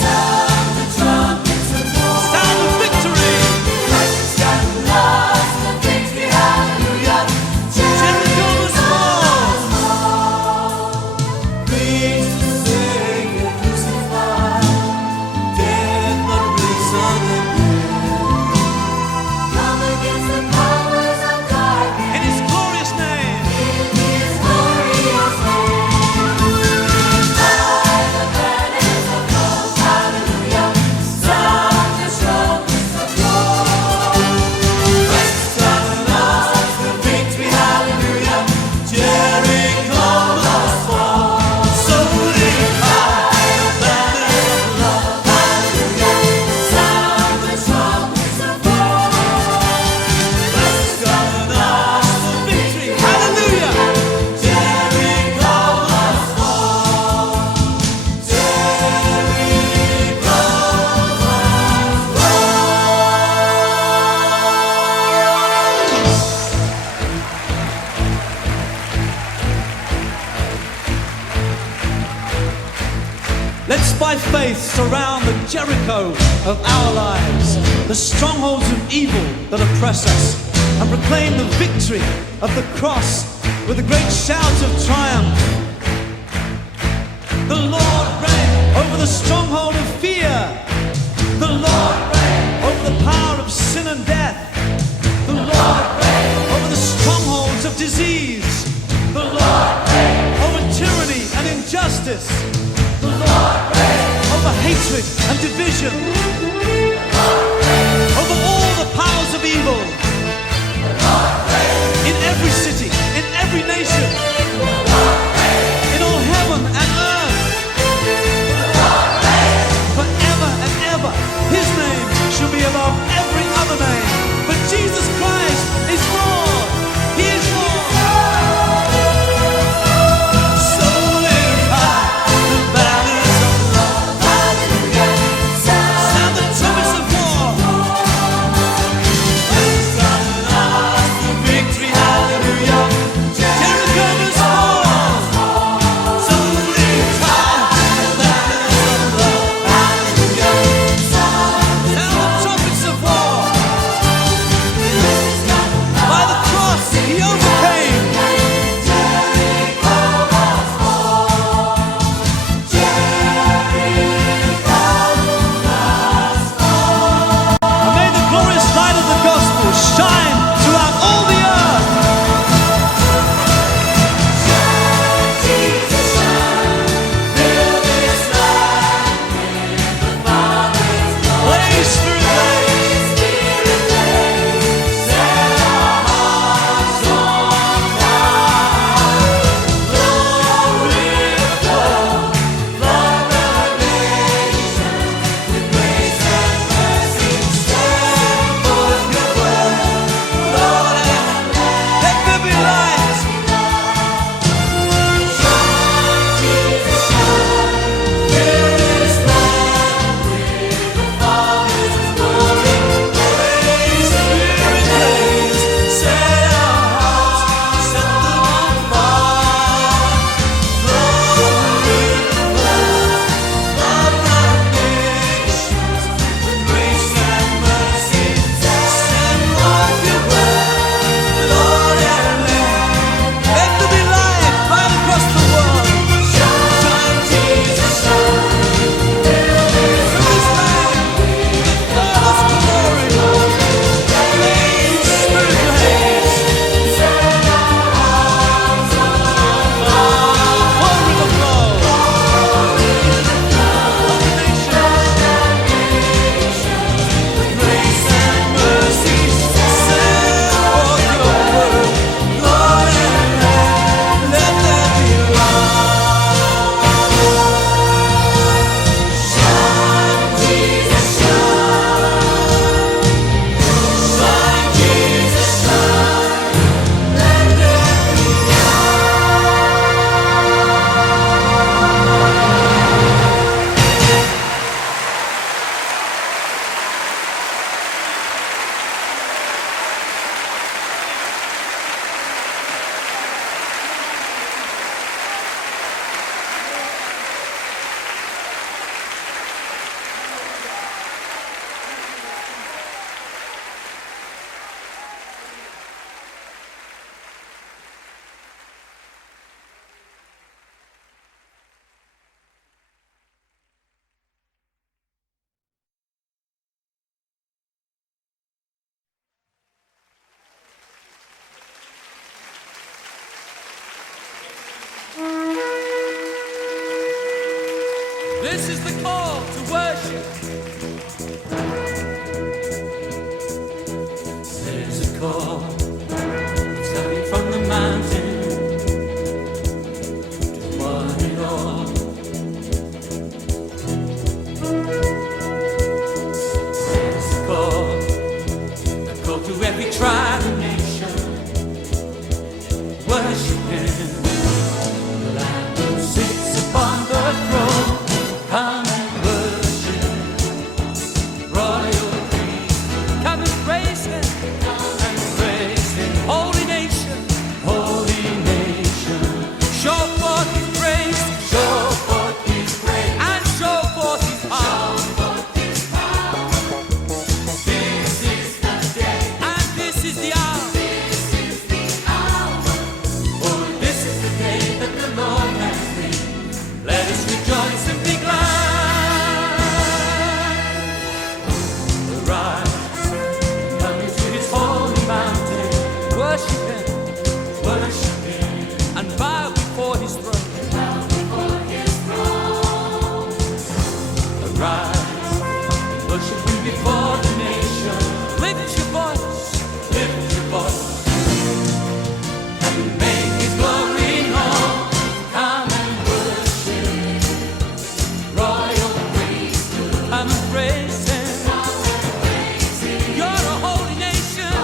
Sound the trumpets of war. Sound of victory. Christ has got and lost the victory, hallelujah. Jericho must fall. Please to Savior crucified, dead but risen again. Come against the powers of darkness In His glorious name. in His glorious name. High the banners of love, hallelujah. Sound the trumpets of war. Christ has got and lost the victory, hallelujah. Jericho must fall. So lift high the banners of love, hallelujah. Sound the trumpets of war. Christ has got and lost the victory, Hallelujah. Jericho must fall. Jericho Let's by faith surround the Jericho of our lives, the strongholds of evil that oppress us, and proclaim the victory of the cross with a great shout of triumph. The Lord reigns over the stronghold of fear. The Lord reigns over the power of sin and death. The Lord reigns over the strongholds of disease. The Lord reigns over tyranny and injustice. The Lord reigns over hatred and division. Over all the powers of evil. In every city, in every nation. In all heaven and earth. Forever and ever, His name shall be above every other name. But Jesus Christ is Lord. He is Lord. So lift high the banners of love. Sound the trumpets of war. Christ has got and lost the This is the call to worship. There's a call coming from the mountain to one and all. There's a call to every tribe and nation. Worship Him, the Lamb who sits upon the throne. Come and worship, royalty. Come and praise Him, come and praise Him. Holy nation, show forth His praise, show forth His praise, and show forth His power. This is the day, and this is the hour. For this is the day that the Lord has made. Let us rejoice and be glad. Arise, come to His holy mountain. Worship Him, and bow before His throne. Arise, worship Him before the nation. Lift your voice, and make His glory known. Come and worship, royal priesthood. Come and praise Him. You're a holy nation.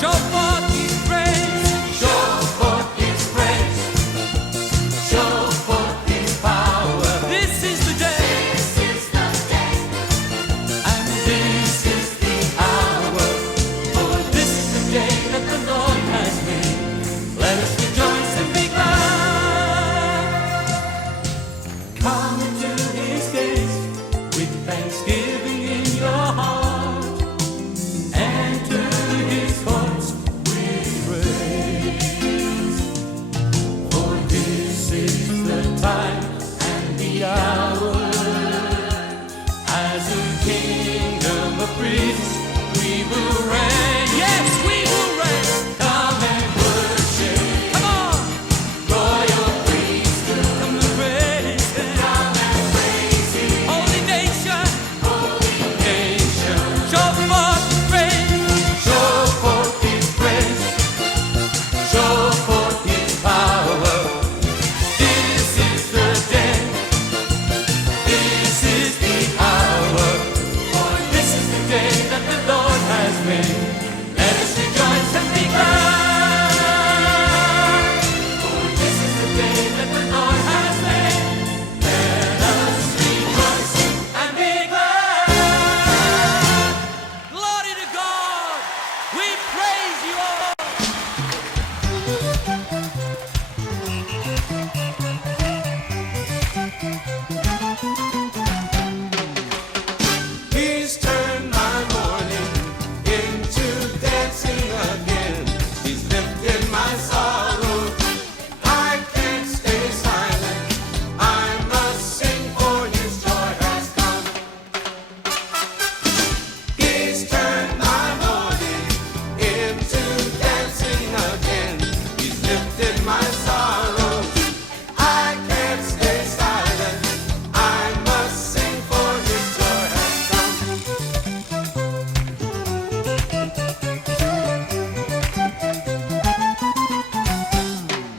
Show forth His praise. Show forth His praise. Show forth His power. This is the day. And this is the hour. For this is the day that the Lord has made. Let us rejoice and be glad. Come into His gates with thanksgiving in your heart, and to His courts with praise. For this is the time and the hour. As a kingdom of priests, we will reign. Yes, we will reign. Come and worship. Come on, royal priesthood. Come and praise Him. Come and praise Him. Holy nation. Show forth His praise. Show forth His praise. Show forth His power. This is the day. This is the hour. For this is the day that the Lord has made. Let us rejoice and be glad. For this is the day that the Lord has made. Let us rejoice and be glad. Glory to God. We praise you all. He's turned my mourning into dancing again. He's lifted my sorrow. I can't stay silent. I must sing, for His joy has come. He's turned my mourning into dancing again. He's lifted my sorrow. I can't stay silent. I must sing, for His joy has come.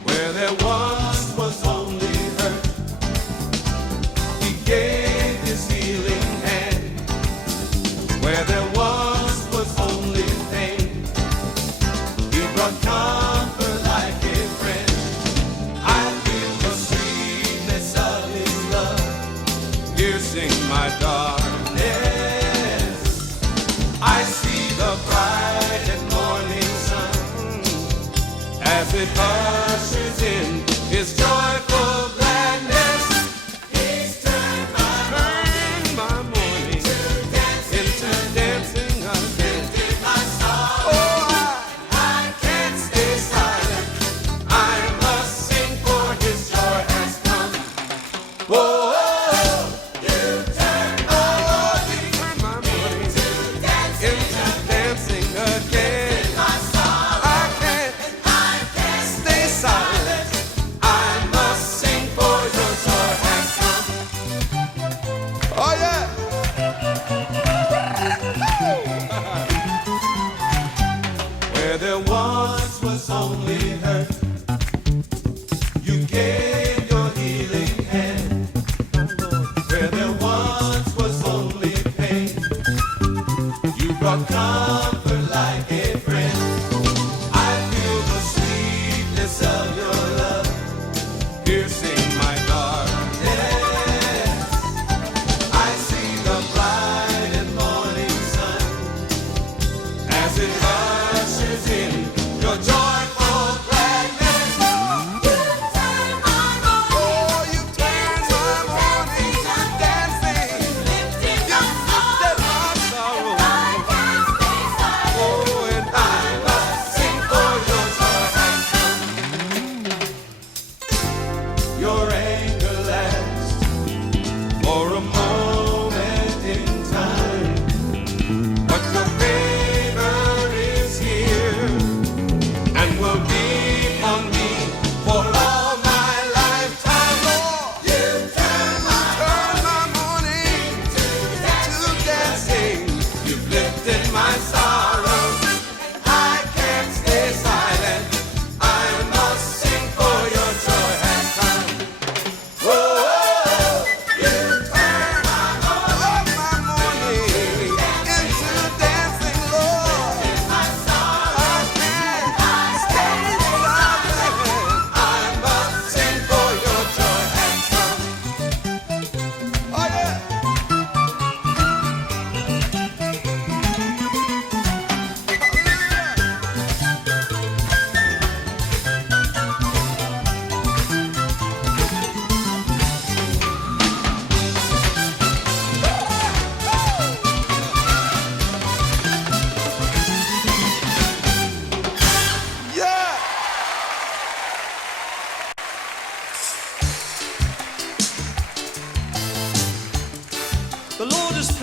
Where there was only hurt, He gave His healing hand. Where there was only pain, He brought comfort like a friend. I feel the sweetness of His love, piercing my darkness. I see the bright and morning sun as it ushers in His joyful gladness. He's turned my mourning into dancing again. Oh, I can't stay silent. I must sing, for His joy has come. Oh, you turned my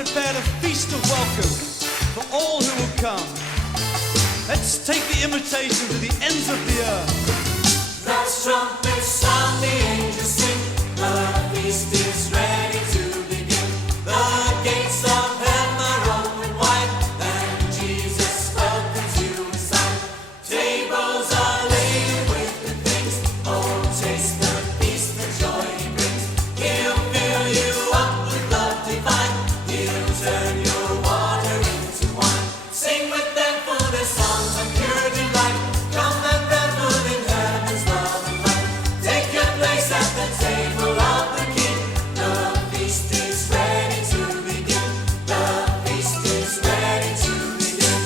prepared a feast of welcome for all who will come. Let's take the invitation to the ends of the earth. That's trumpets sound, the angels sing. The feast is ready to begin. The gates of heaven are open wide, and Jesus welcomes you inside. Tables are laid with good things. Oh, taste the feast, the joy he brings. He'll fill you up with love divine. He'll turn your water into wine. Sing with them for their songs of pure delight. Come and revel in heaven's love and light. Take your place at the table of the King. The feast is ready to begin. The feast is ready to begin.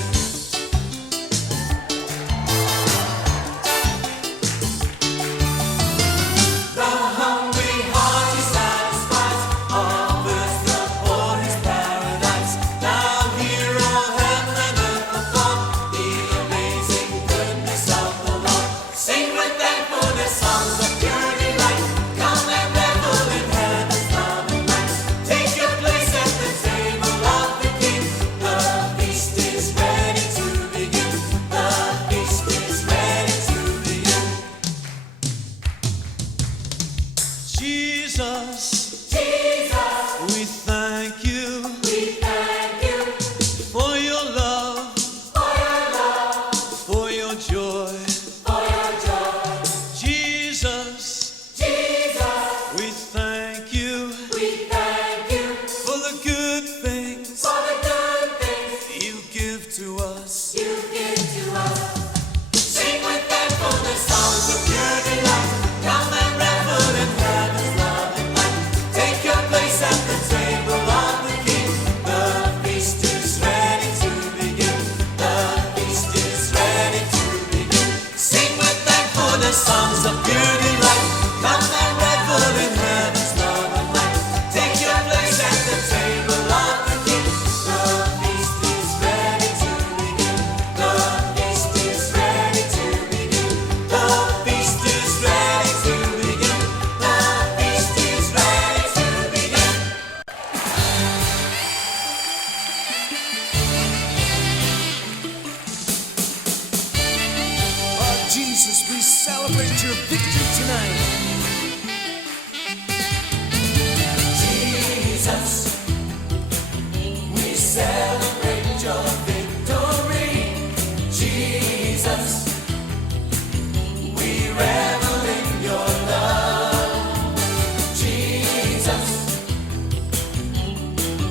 The hungry heart he satisfies, offers the poor his paradise. Now hear all heaven and earth applaud the amazing goodness of the Lord. Sing with them for their songs of pure delight. Come and revel in heaven's love and light. Take your place at the table of the King. The feast is ready to begin. The feast is ready to begin. Jesus, Jesus, we thank you we thank you for your love, for your love, for your joy. for your joy. Jesus, Jesus, we thank you we thank you for the good things for the good things you give to us. you give to us. Sing with them for the songs of pure delight. Come and revel in heaven's love and light. Take your place at the table of the King. The feast is ready to begin. The feast is ready to begin. Sing with them for the songs of pure delight. Come and revel in heaven's love and light. Take your place at the table of the King. The feast is ready to begin. The feast is ready to begin. The feast is ready to begin. The feast is ready to begin. Oh, Jesus, we celebrate your victory tonight. Jesus, we celebrate your victory. Jesus, we revel in your love. Jesus,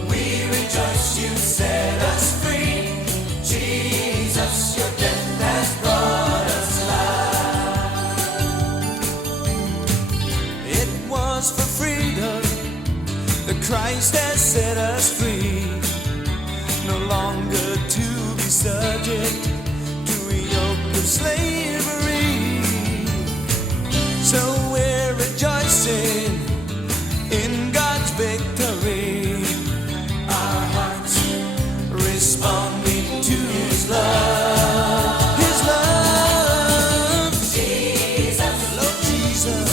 we rejoice you set us free. Jesus, your death has brought us life. It was for freedom that Christ has set us free. No longer to be subject to a yoke of slavery. So we're rejoicing in God's victory. Our hearts responding to His love. His love. Jesus, Lord Jesus.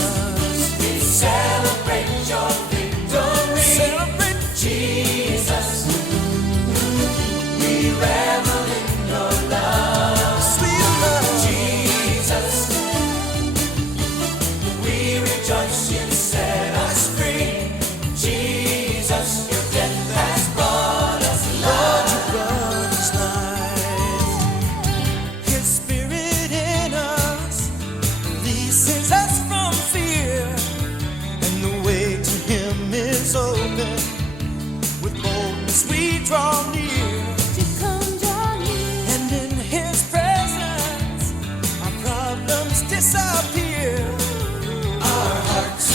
we celebrate your victory. Celebrate Jesus, we revel in your love. sweet love. Jesus, we rejoice you set us free. Jesus, your death has brought us life. Brought us life. His Spirit in us releases us from fear, and the way to Him is open. With boldness we draw near, and in His presence our problems disappear. Our hearts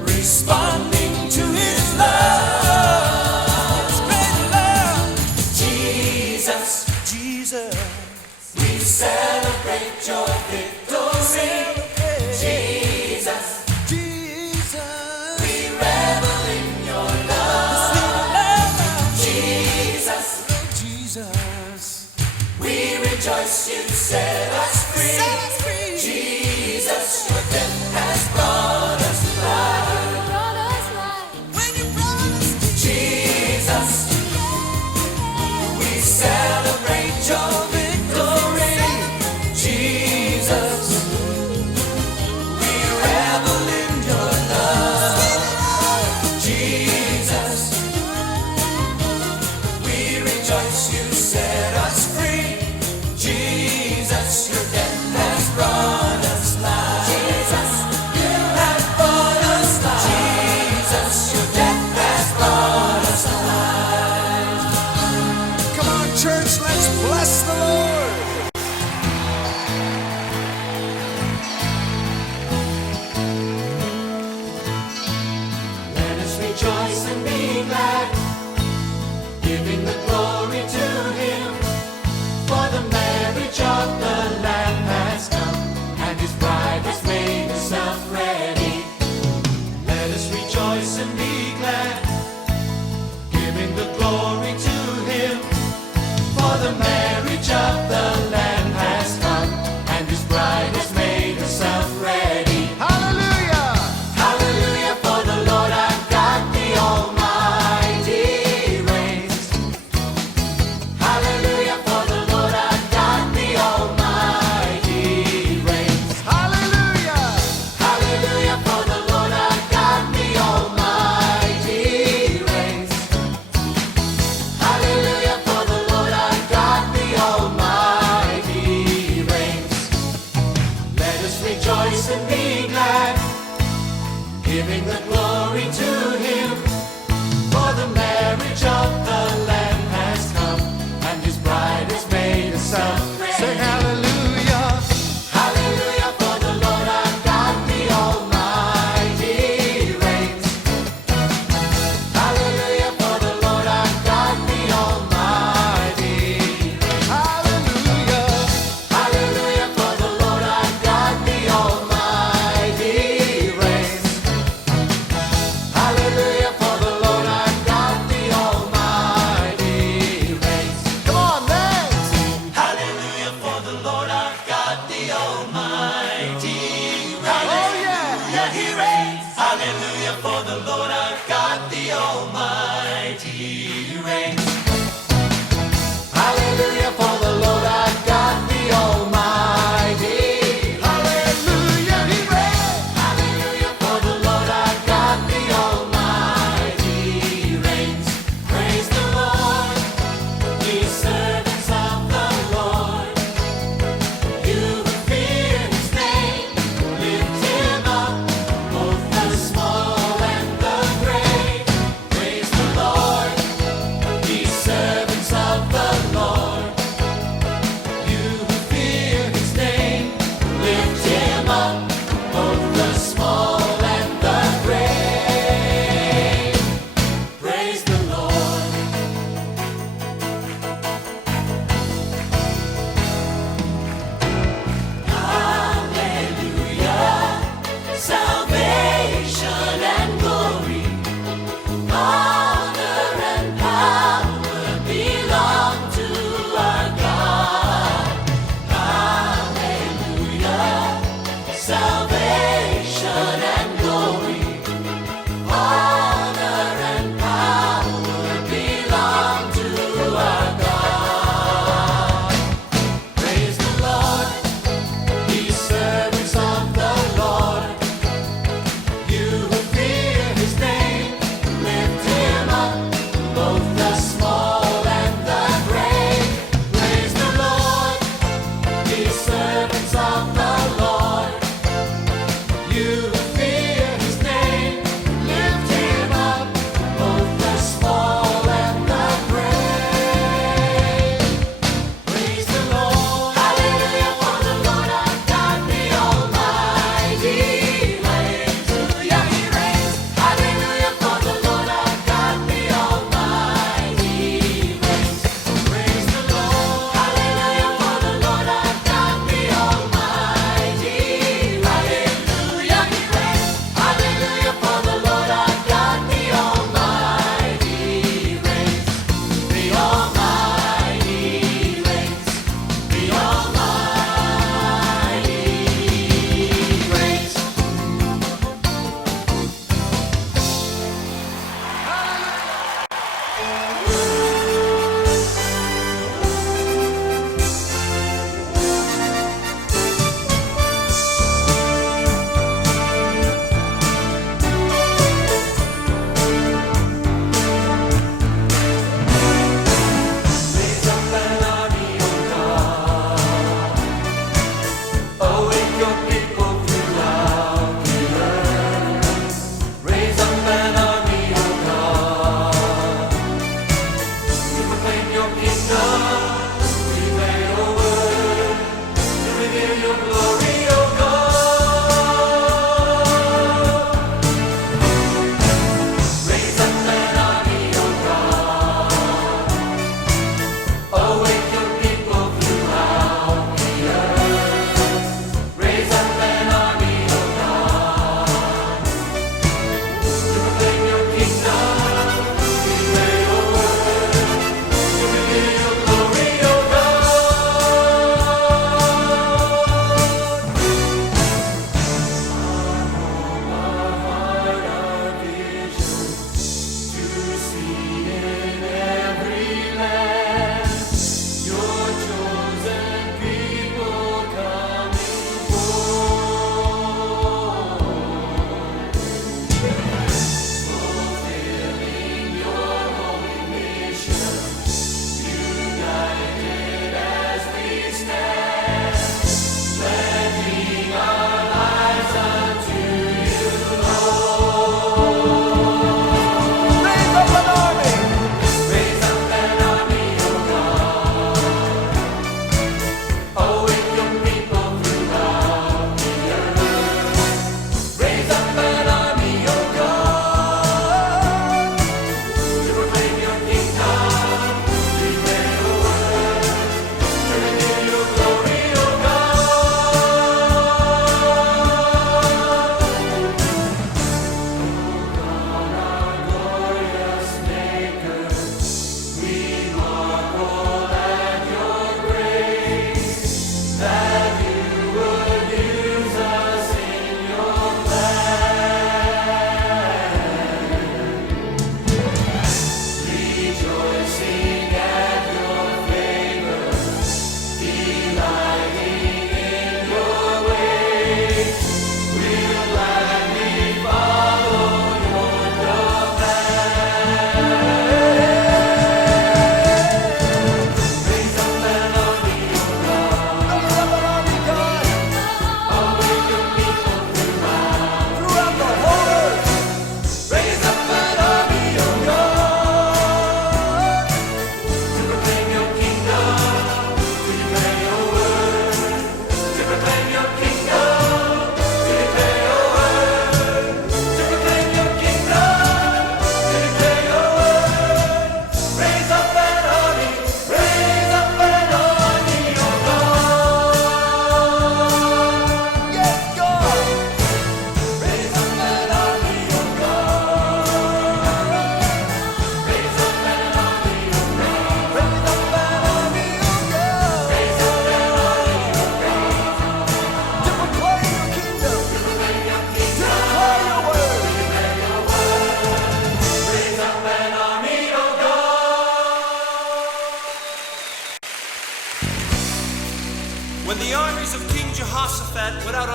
responding to His love. His great love. Jesus, Jesus, we celebrate your victory. Jesus, Jesus, we revel in your love. sweet love. Jesus, Jesus, we rejoice you set us free. set us free. Jesus, your death has brought us life. When you brought us to Jesus, Glory to him, for the marriage of the Lamb has come, and his bride has made herself ready. Sing hallelujah, hallelujah, for the Lord our God, the Almighty reigns. Hallelujah, for the Lord our God, the Almighty reigns. Hallelujah, hallelujah, for the Lord our God, the Almighty reigns. Hallelujah, for the Lord our God, the Almighty reigns. Come on, let's sing. Hallelujah, for the Lord our God, the Almighty reigns. Oh yeah, he reigns. Hallelujah, for the Lord our God, the Almighty reigns. Hallelujah, for the Lord our God, the Almighty. Hallelujah, he reigns. Hallelujah, for the Lord our God, the Almighty reigns. Praise the Lord, ye servants of the Lord. You who fear his name, lift him up, both the small and the great. Praise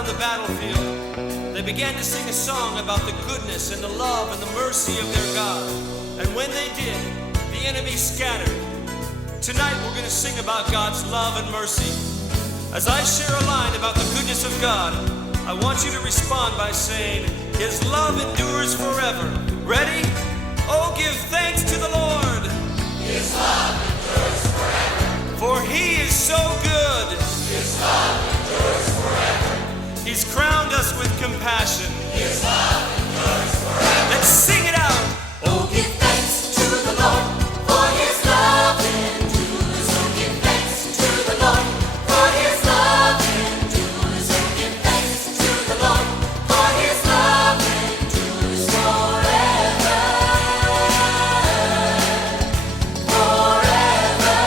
the battlefield, they began to sing a song about the goodness and the love and the mercy of their God. And when they did, the enemy scattered. Tonight we're going to sing about God's love and mercy. As I share a line about the goodness of God, I want you to respond by saying, His love endures forever. Ready? Oh, give thanks to the Lord. His love endures forever. For He is so good. His love endures forever. He's crowned us with compassion. His love endures forever. Let's sing it out. Oh, give thanks to the Lord, for His love endures. Oh, give thanks to the Lord, for His love endures. Oh, give thanks to the Lord, for His love endures forever. Forever.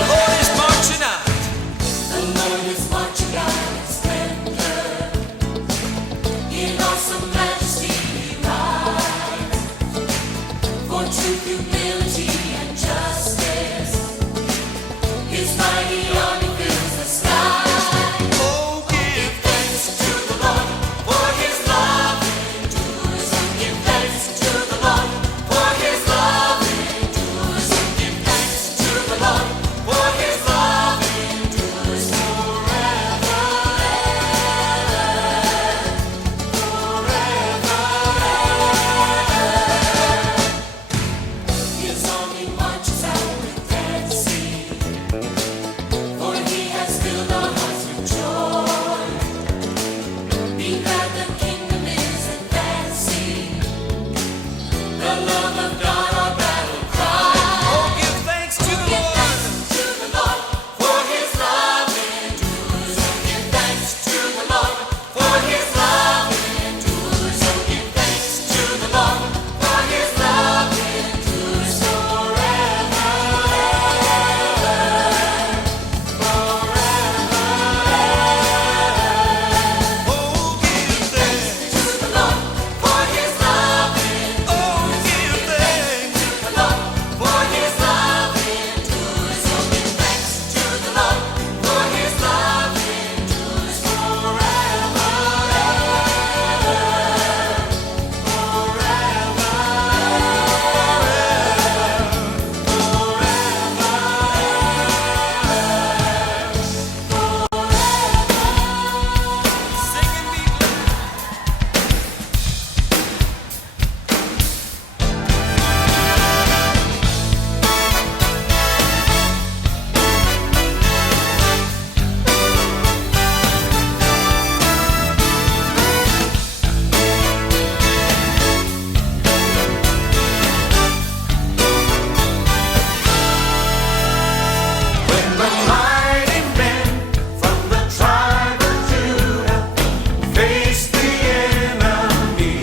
The Lord is marching out. The Lord is marching out in splendor. In awesome majesty He rides. For true humility and justice, His mighty army fills the sky. Oh, give thanks to the Lord, for His love endures. Oh, give thanks to the Lord, for His love endures. Oh, give thanks to the Lord, for His love endures forever. His army marches out with dancing, for He has filled our hearts with joy. Be glad the kingdom is advancing, the love of God our battle cry. Oh, give thanks to the Lord. To the Lord, for His love endures. Oh, give thanks to the Lord, for His love endures. Oh, give thanks to the Lord, for His love endures forever. Oh, give thanks. To the Lord, for His love endures. Oh, give thanks. To the Lord, for His love endures. Oh, give thanks to the Lord, for His love endures forever. Sing and be glad. When the mighty men from the tribe of Judah faced the enemy,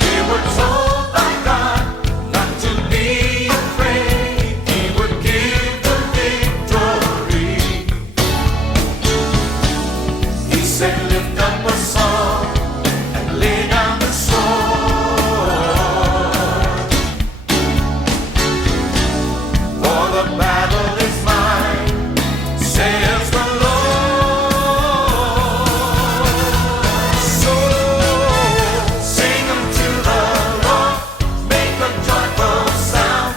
they were told by God not to be afraid. He would give the victory. He said, lift up a song and lay down the sword. For the battle is mine, says the Lord. So sing unto the Lord, make a joyful sound,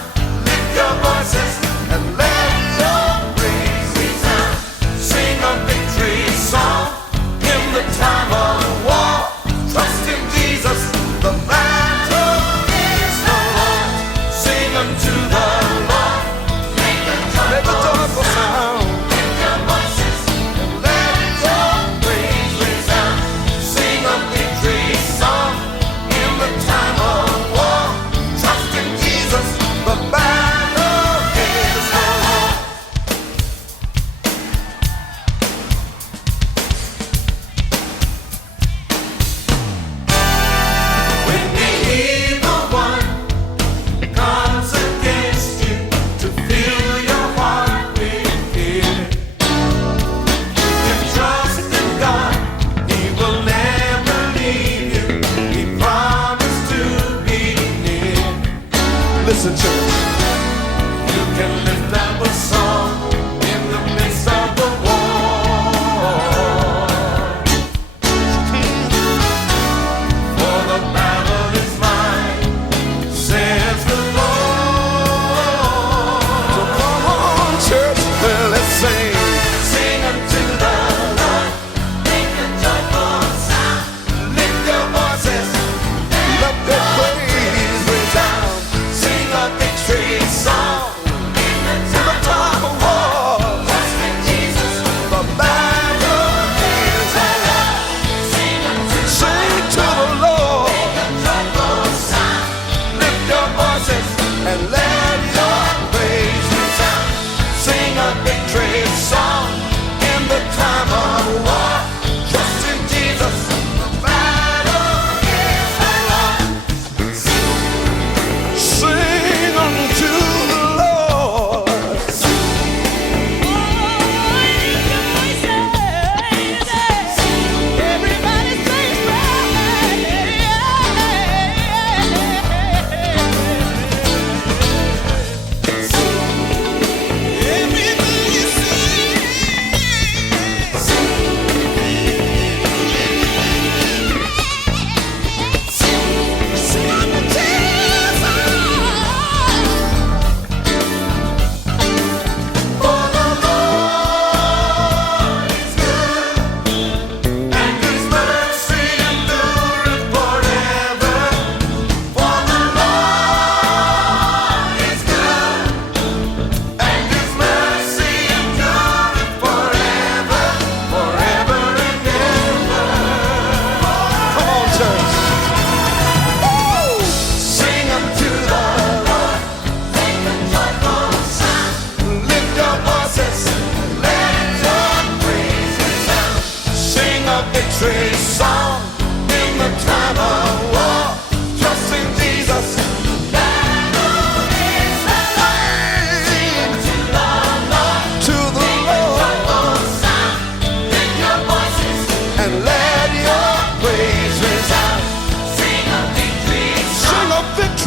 lift your voices and let your praise resound. Sing a victory song in the time of war. Trust in Jesus, the battle is the Lord. Sing unto the Lord, make a joyful sound. Lift your voices and let your praise resound. Sing a victory song in the time of war. Trust in Jesus, the battle is the Lord. When the evil one comes against you to fill your heart with fear, you trust in God, He will never leave you. He promised to be near. Listen, church. You can lift up a song in the midst of the war.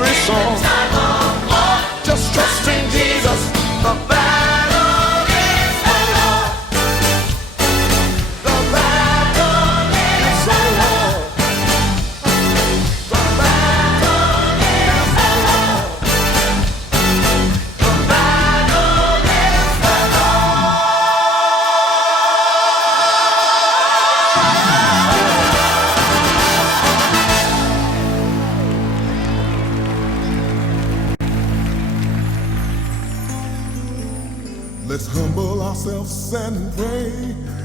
victory song. Just trust in Jesus. The battle is won. The battle is won. The battle is won. The battle is Let's humble ourselves and pray.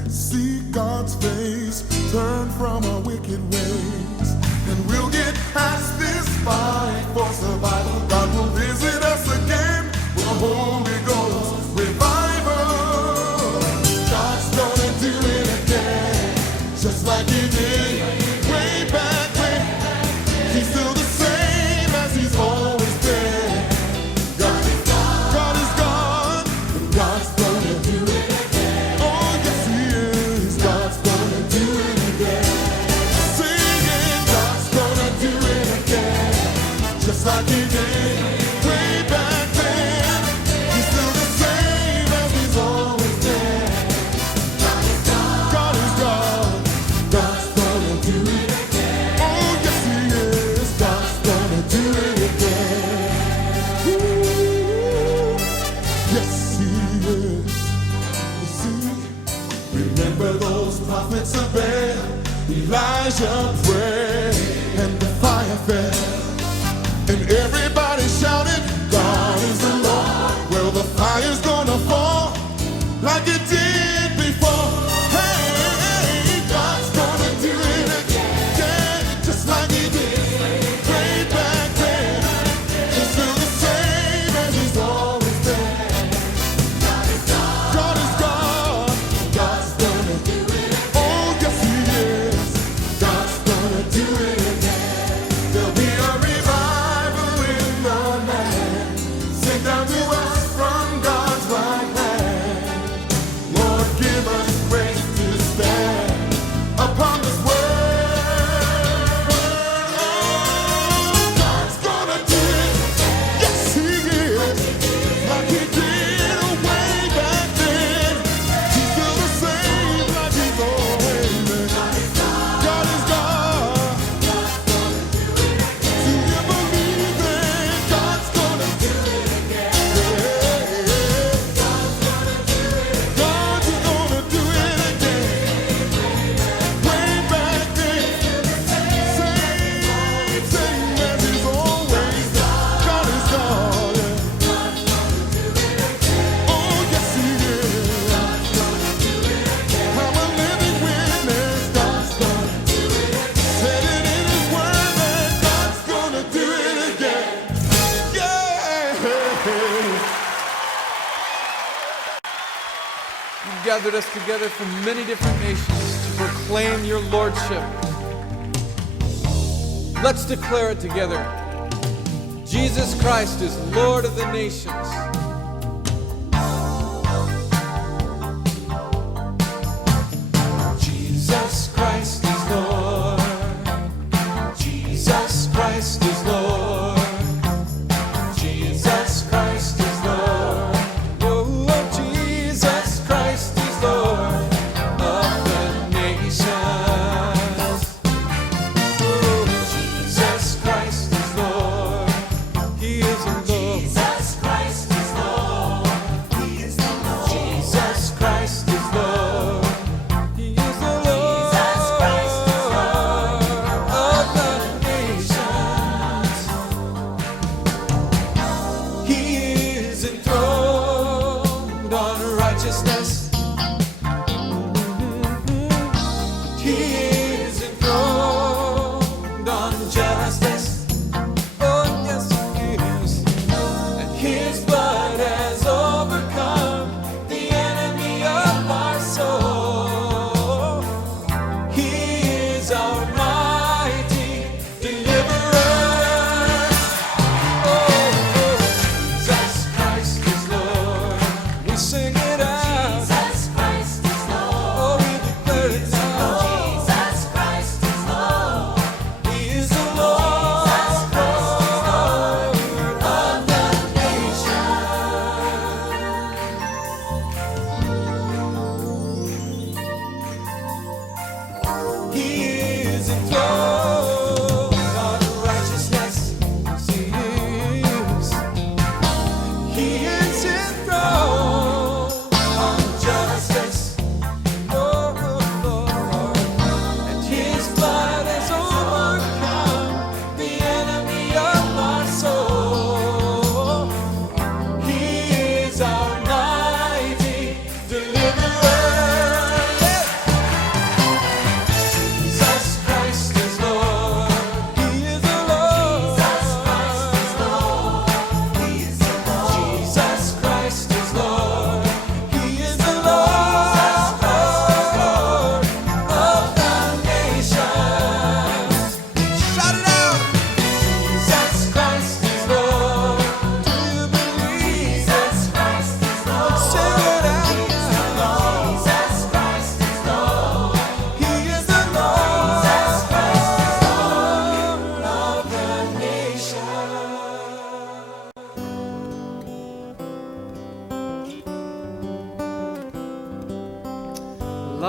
Seek God's face. Turn from our wicked ways. And we'll get past this fight for survival. God will visit us again with a Holy Ghost revival. God's gonna do it again, just like He did way back when. He's still the same as He's always been. God is God. God's gonna do it again. Oh, yes, He is. God's gonna do it again. Singing, God's gonna do it again, just like He did way back then. He's still the same as He's always been. God is God. God's gonna do it again. Oh, yes, He is. God's gonna do it again. Ooh, yes, He is. You see, remember those prophets of Baal? Elijah prayed and the fire fell, and everybody shouted, God is the Lord. Well, the fire's gonna fall like it did before. Hey, God's gonna do it again, just like He did way back then. He's still the same as He's always been. God is God. God's gonna do it again. Oh, yes, He is. God's gonna do it again. There'll be a revival in the land, sent down to us from God's right hand. Lord, give us grace to stand upon this word. God's gonna do it. Yes, He is. Like He did way back then. He's still the same like He's always been. God is God. Do you believe it? God's gonna do it again. God's gonna do it again. Way back then. Same as He's always been. God is God. Oh, yes, He is. I'm a living witness. God's gonna do it again. Said it in His word that God's gonna do it again. Yeah. You've gathered us together from many different nations to proclaim your lordship. Let's declare it together. Jesus Christ is Lord of the nations. Jesus Christ is Lord. Jesus Christ is Lord. Jesus Christ is Lord. Oh, Jesus Christ is Lord of the nations. Oh, Jesus Christ is Lord. He is the Lord. Jesus Christ is Lord. He is the Lord. Jesus Christ is Lord. He is the Lord. Jesus Christ is Lord of the nations.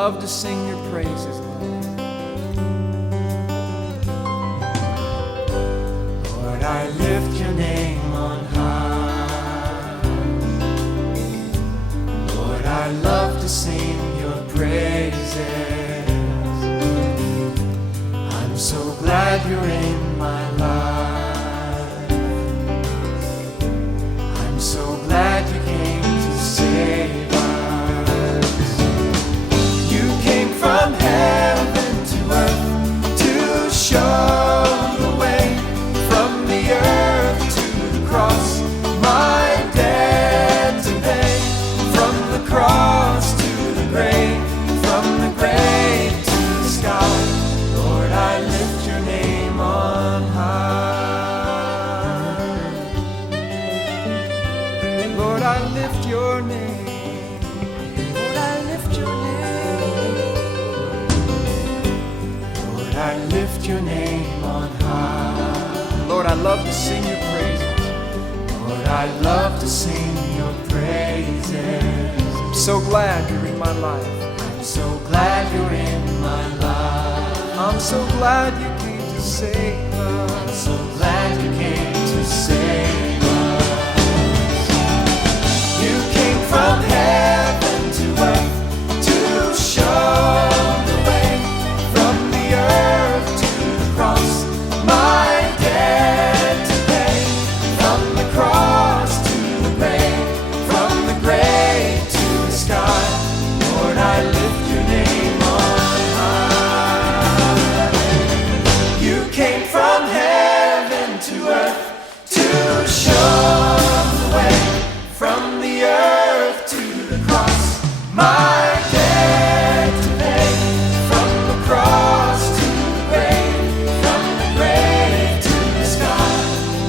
love to sing your praises, Lord. Lord, I lift your name on high. Lord, I love to sing your praises. I'm so glad you're in my life. I'm so glad you came to save us. You came from heaven to earth to show the way, from the earth to the cross, my debt to pay, from the cross to the grave, from the grave to the sky. Lord, I lift your name on high. Lord, I lift your name. Lord, I lift your name. Lord, I lift your name on high. Lord, I love to sing your praises. Lord, I love to sing your praises. I'm so glad you're in my life. I'm so glad you're in my life. I'm so glad you came to save us. I'm so glad you came to save us. You came from heaven to earth to show the way, from the earth to the cross, my debt to pay, from the cross to the grave, from the grave to the sky. Lord, I lift your name on high. You came from heaven to earth to show the way, from the earth to the cross, my debt to pay, from the cross to the grave, from the grave to the sky.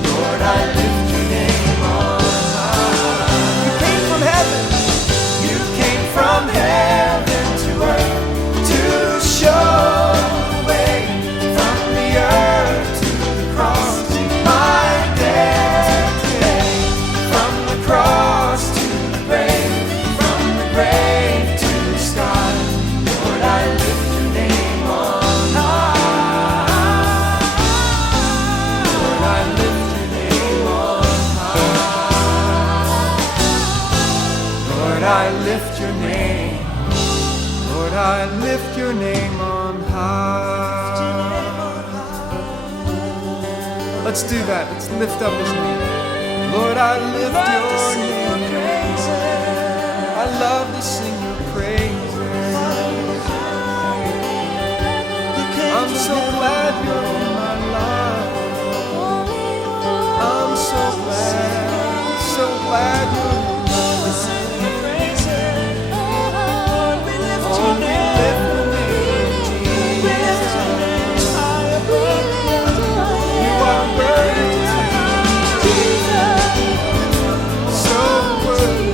Lord, I lift your name on high. You came from heaven. You came from heaven to earth to show the way, from the earth to the cross, my debt to pay, from the cross to the grave, from the grave to the sky. Lord, I lift your name on high. Lord, I lift your name on high. Lord, I lift your name. Lord, I lift your name on high. Let's do that. Let's lift up his name. Lord, I lift your name. I love to sing your praises. I'm so glad you're in my life. I'm so glad, so glad you're in my life. Oh, we lift your name, Jesus. You are worthy, so worthy.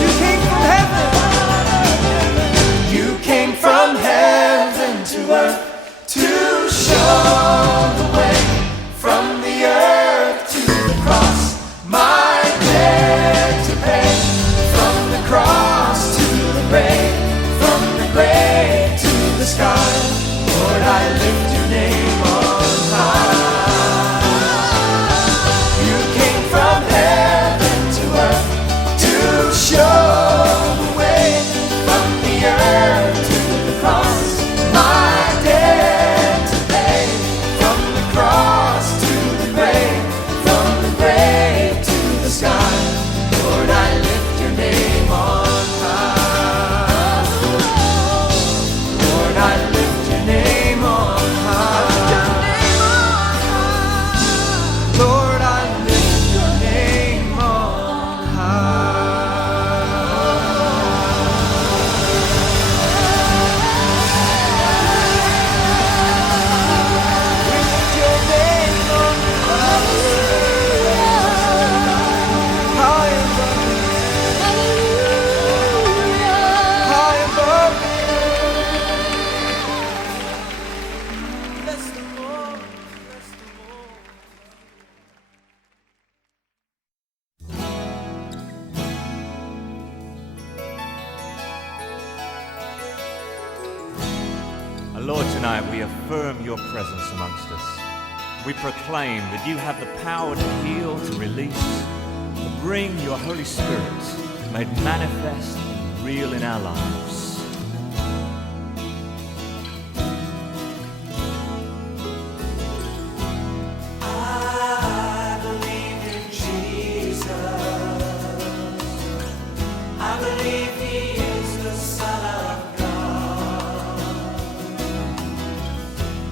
You came from heaven. Lord, tonight we affirm your presence amongst us. We proclaim that you have the power to heal, to release, to bring your Holy Spirit made manifest and real in our lives. I believe in Jesus. I believe He is the Son of God.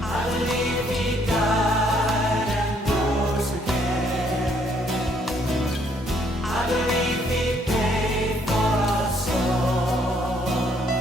I believe He died and rose again. I believe He paid for us all.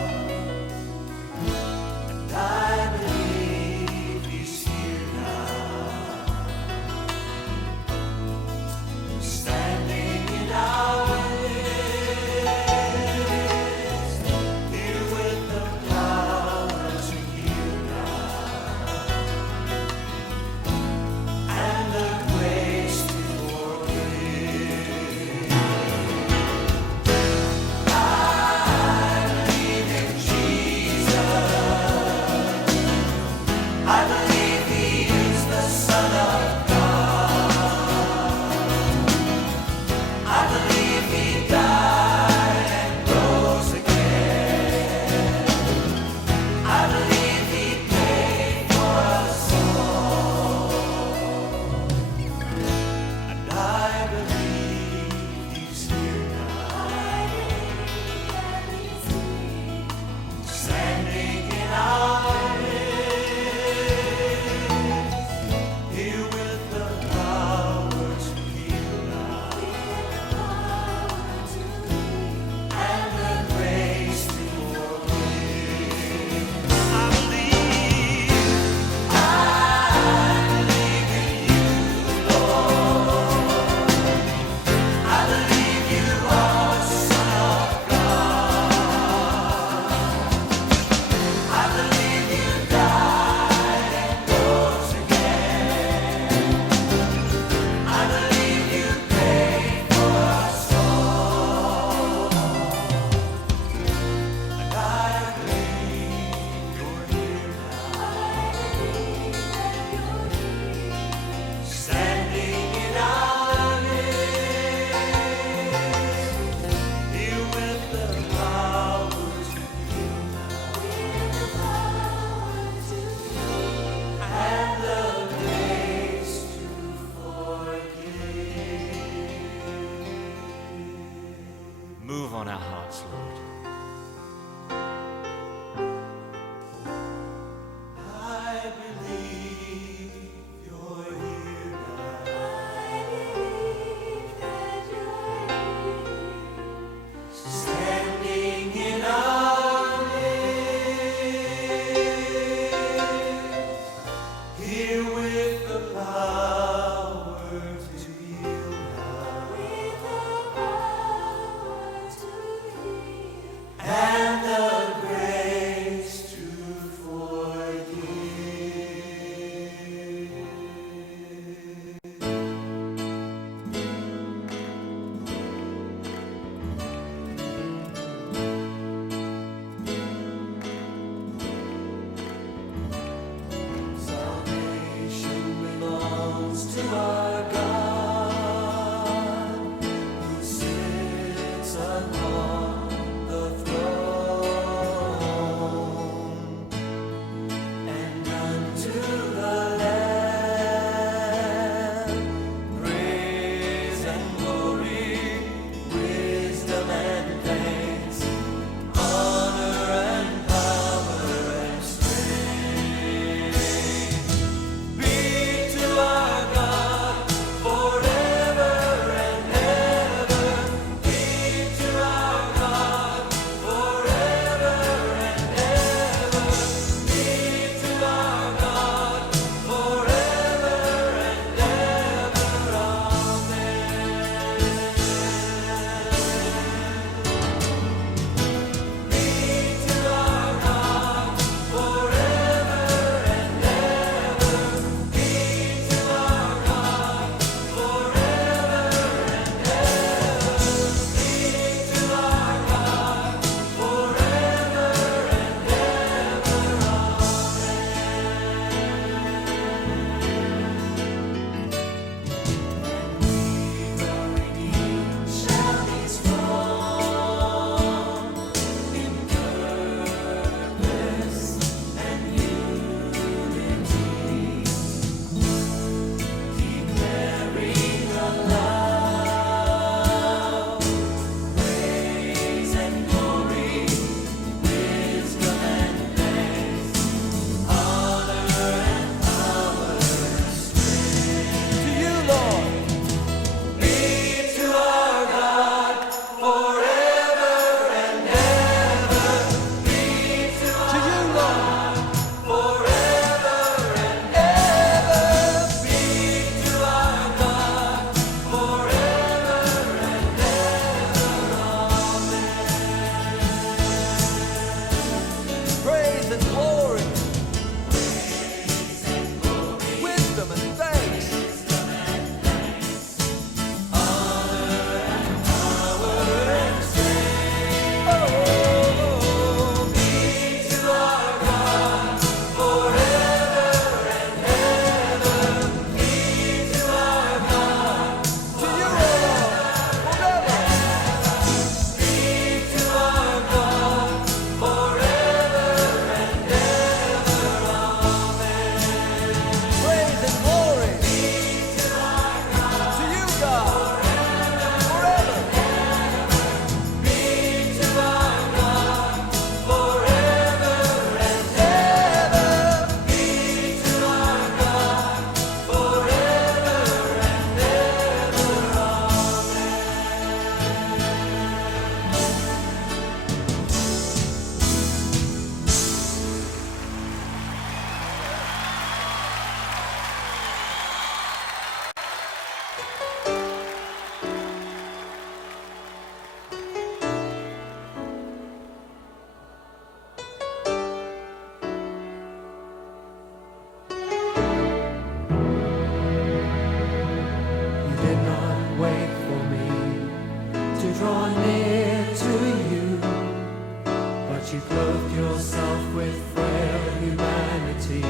with frail humanity.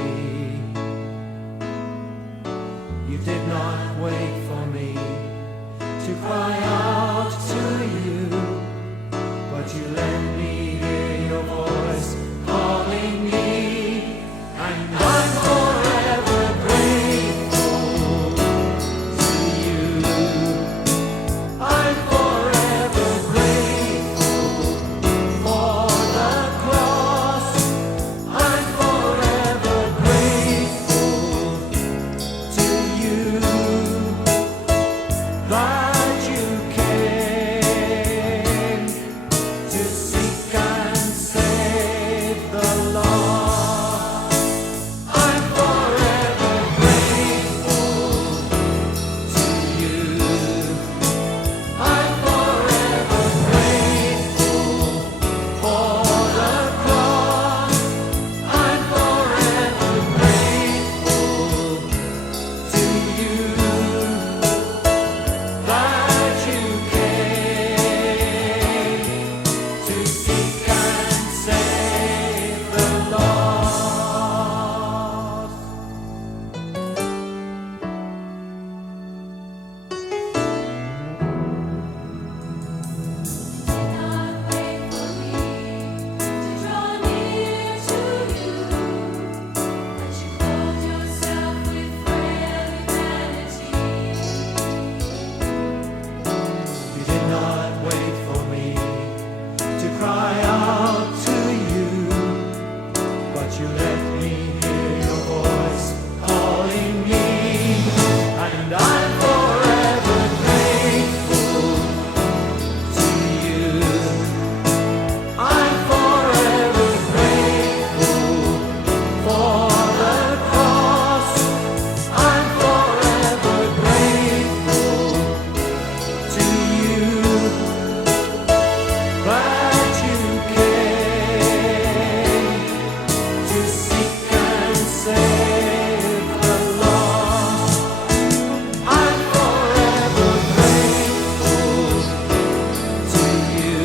You did not wait for me to cry out to you, but you let me hear your voice calling me, and I'm forever grateful to you. I'm forever grateful for the cross. I'm forever grateful to you that you came to seek and save the lost. I'm forever grateful to you. I'm forever grateful for the cross. I'm forever grateful to you that you came to seek and save the lost. You did not wait for me to cry out to you, but you let me hear your voice calling me, and I'm forever grateful to you. I'm forever grateful for the cross. I'm forever grateful to you that you came to seek and save the lost. I'm forever grateful to you.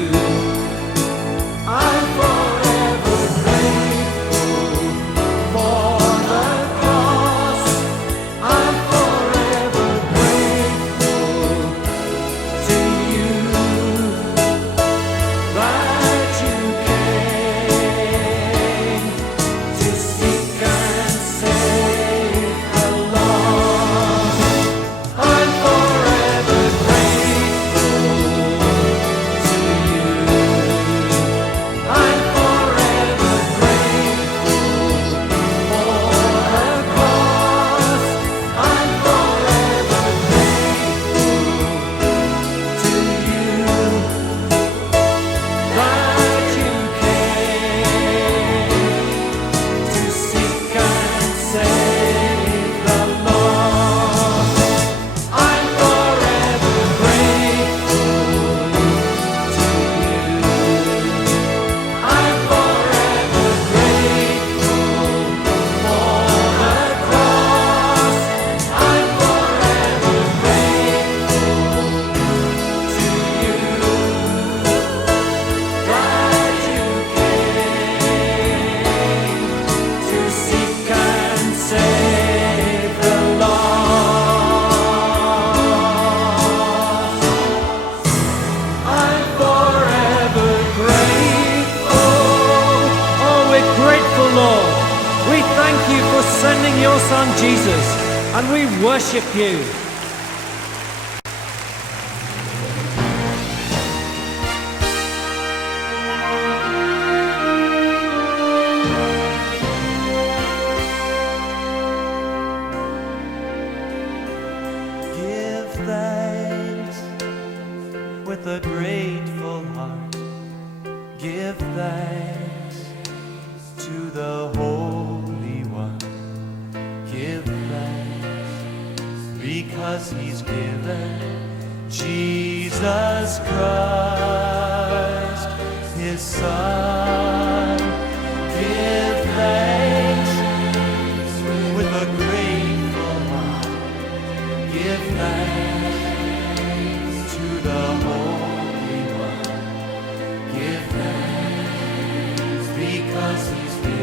I'm forever grateful for the cross. I'm forever grateful to you that you came to seek and save the lost. I'm forever grateful to you. I'm forever grateful for the cross. I'm forever grateful to you that you came to seek and save the lost. I'm forever grateful to you. I'm forever grateful for the cross. I'm forever grateful to you that you came to seek and save the lost. I'm forever grateful. Oh, we're grateful, Lord. We thank you for sending your Son Jesus, and we worship you. Give thanks with a grateful heart. Give thanks to the Holy One. Give thanks because He's given Jesus Christ, His Son. Give thanks with a grateful heart. Give thanks to the Holy One. Give thanks because He's given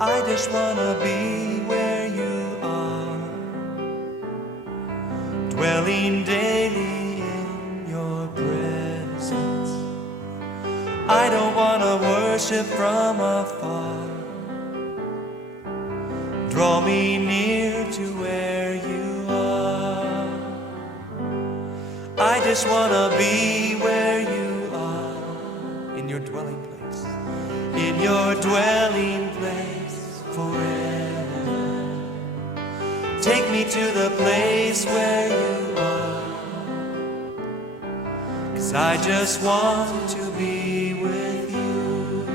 I just wanna be where you are, dwelling daily in your presence. I don't wanna worship from afar. Draw me near to where you are. I just wanna be where you are, in your dwelling place, in your dwelling place forever. Take me to the place where you are, 'cause I just want to be with you.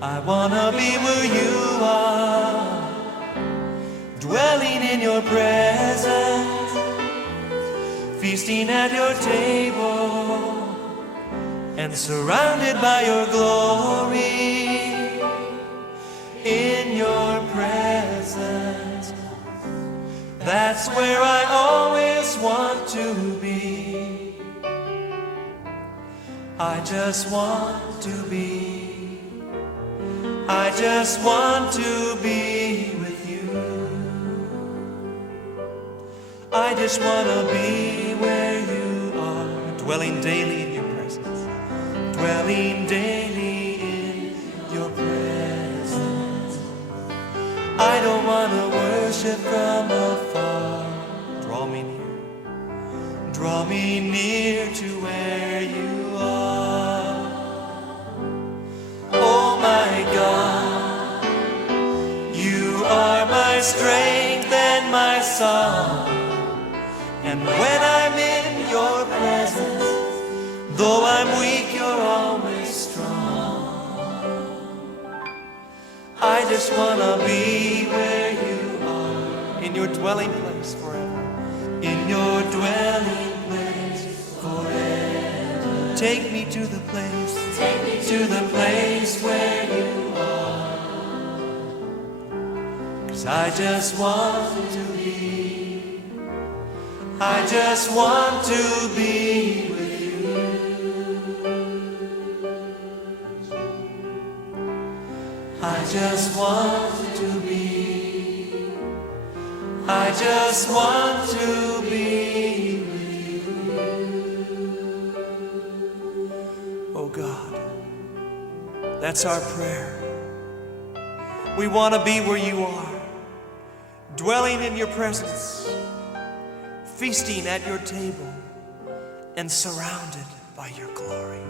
I wanna be where you are, dwelling in your presence, feasting at your table, and surrounded by your glory. In your presence, that's where I always want to be. I just want to be, I just want to be with you. I just want to be where you are, dwelling daily in your presence, dwelling daily in your presence. I don't want to worship from afar. Draw me near to where you are. Oh my God, you are my strength and my song. And when I'm in your presence, though I'm weak, you're always strong. I just want to be where you are, in your dwelling place forever, in your dwelling place forever. Take me to the place, to the place where you are, 'cause I just want to be, I just want to be with you. I just want to be, I just want to be with you. Oh God, that's our prayer. We want to be where you are, dwelling in your presence, feasting at your table, and surrounded by your glory.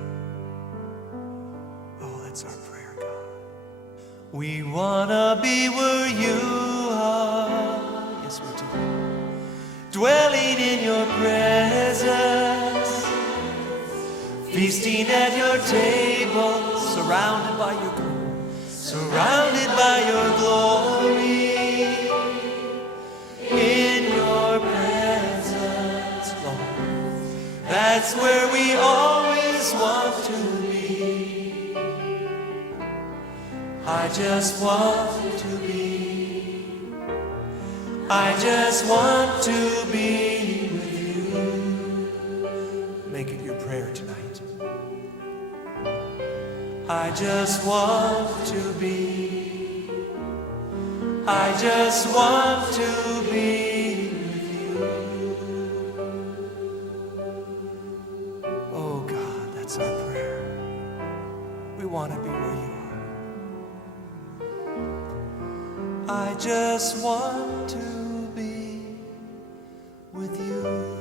Oh, that's our prayer, God. We want to be where you are. Yes, we do. Dwelling in your presence, feasting at your table, surrounded by your glory, surrounded by your glory. In your presence, Lord, that's where we always want to be. I just want to be, I just want to be with you. Make it your prayer tonight. I just want to be, I just want to be with you. Oh God, that's our prayer. We want to be where you are. I just want to be with you.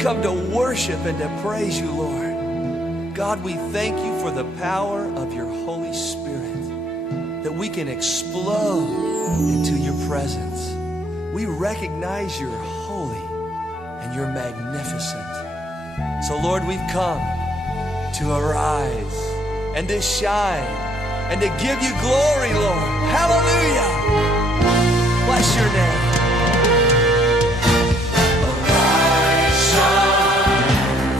Come to worship and to praise you, Lord. God, we thank you for the power of your Holy Spirit, that we can explode into your presence. We recognize you're holy and you're magnificent. So, Lord, we've come to arise and to shine and to give you glory, Lord. Hallelujah. Bless your name. Arise, shine,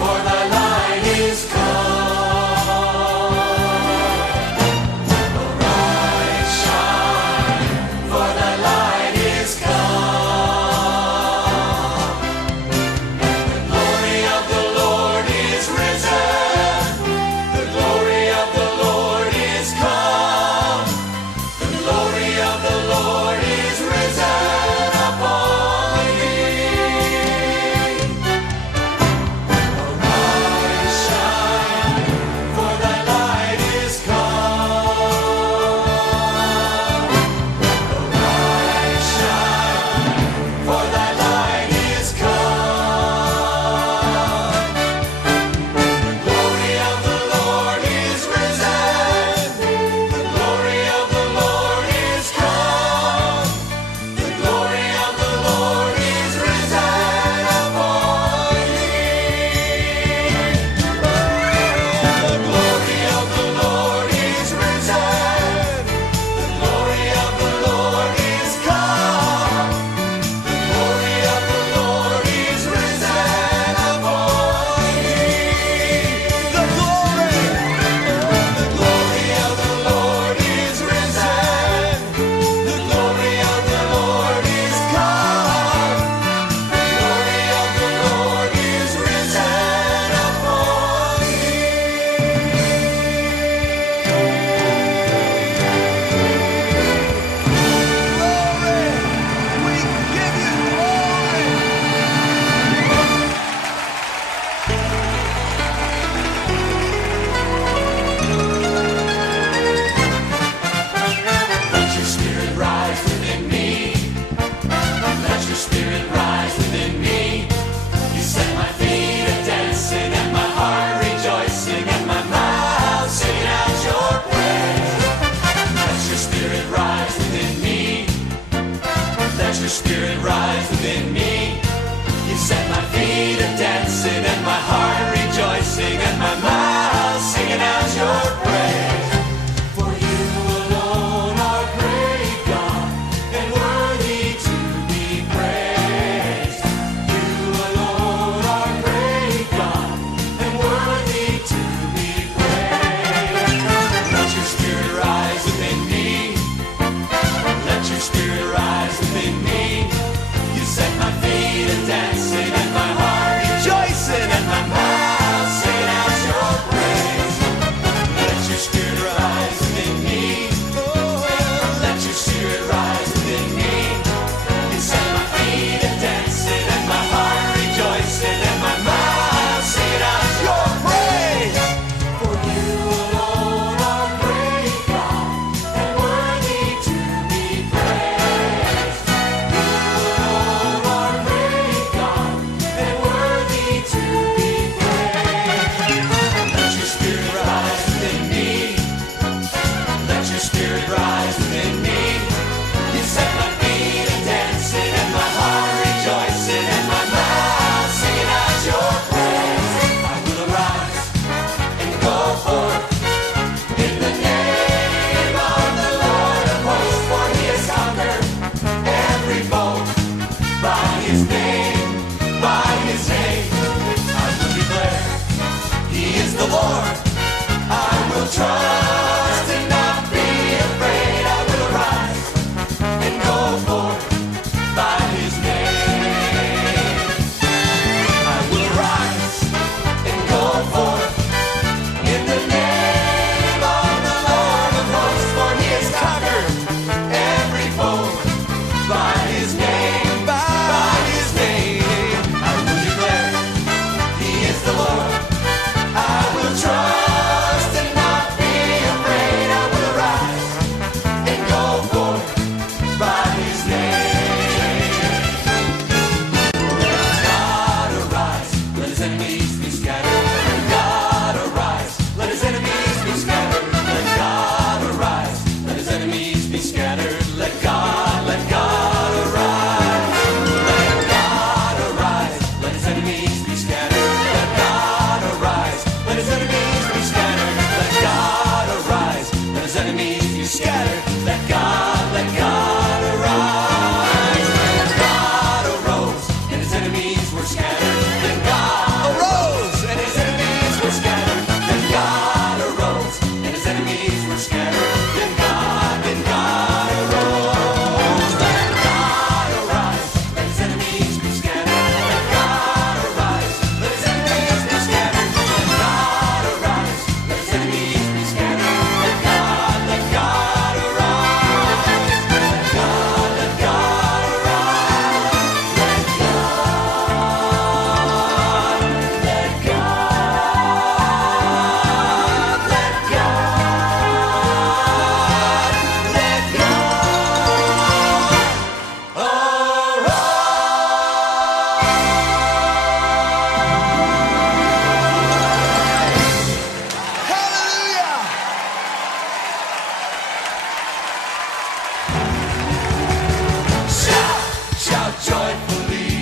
for thy light is come. Arise, shine, for thy light is come. The glory of the Lord is risen. The glory of the Lord is come. The glory of the Lord is risen.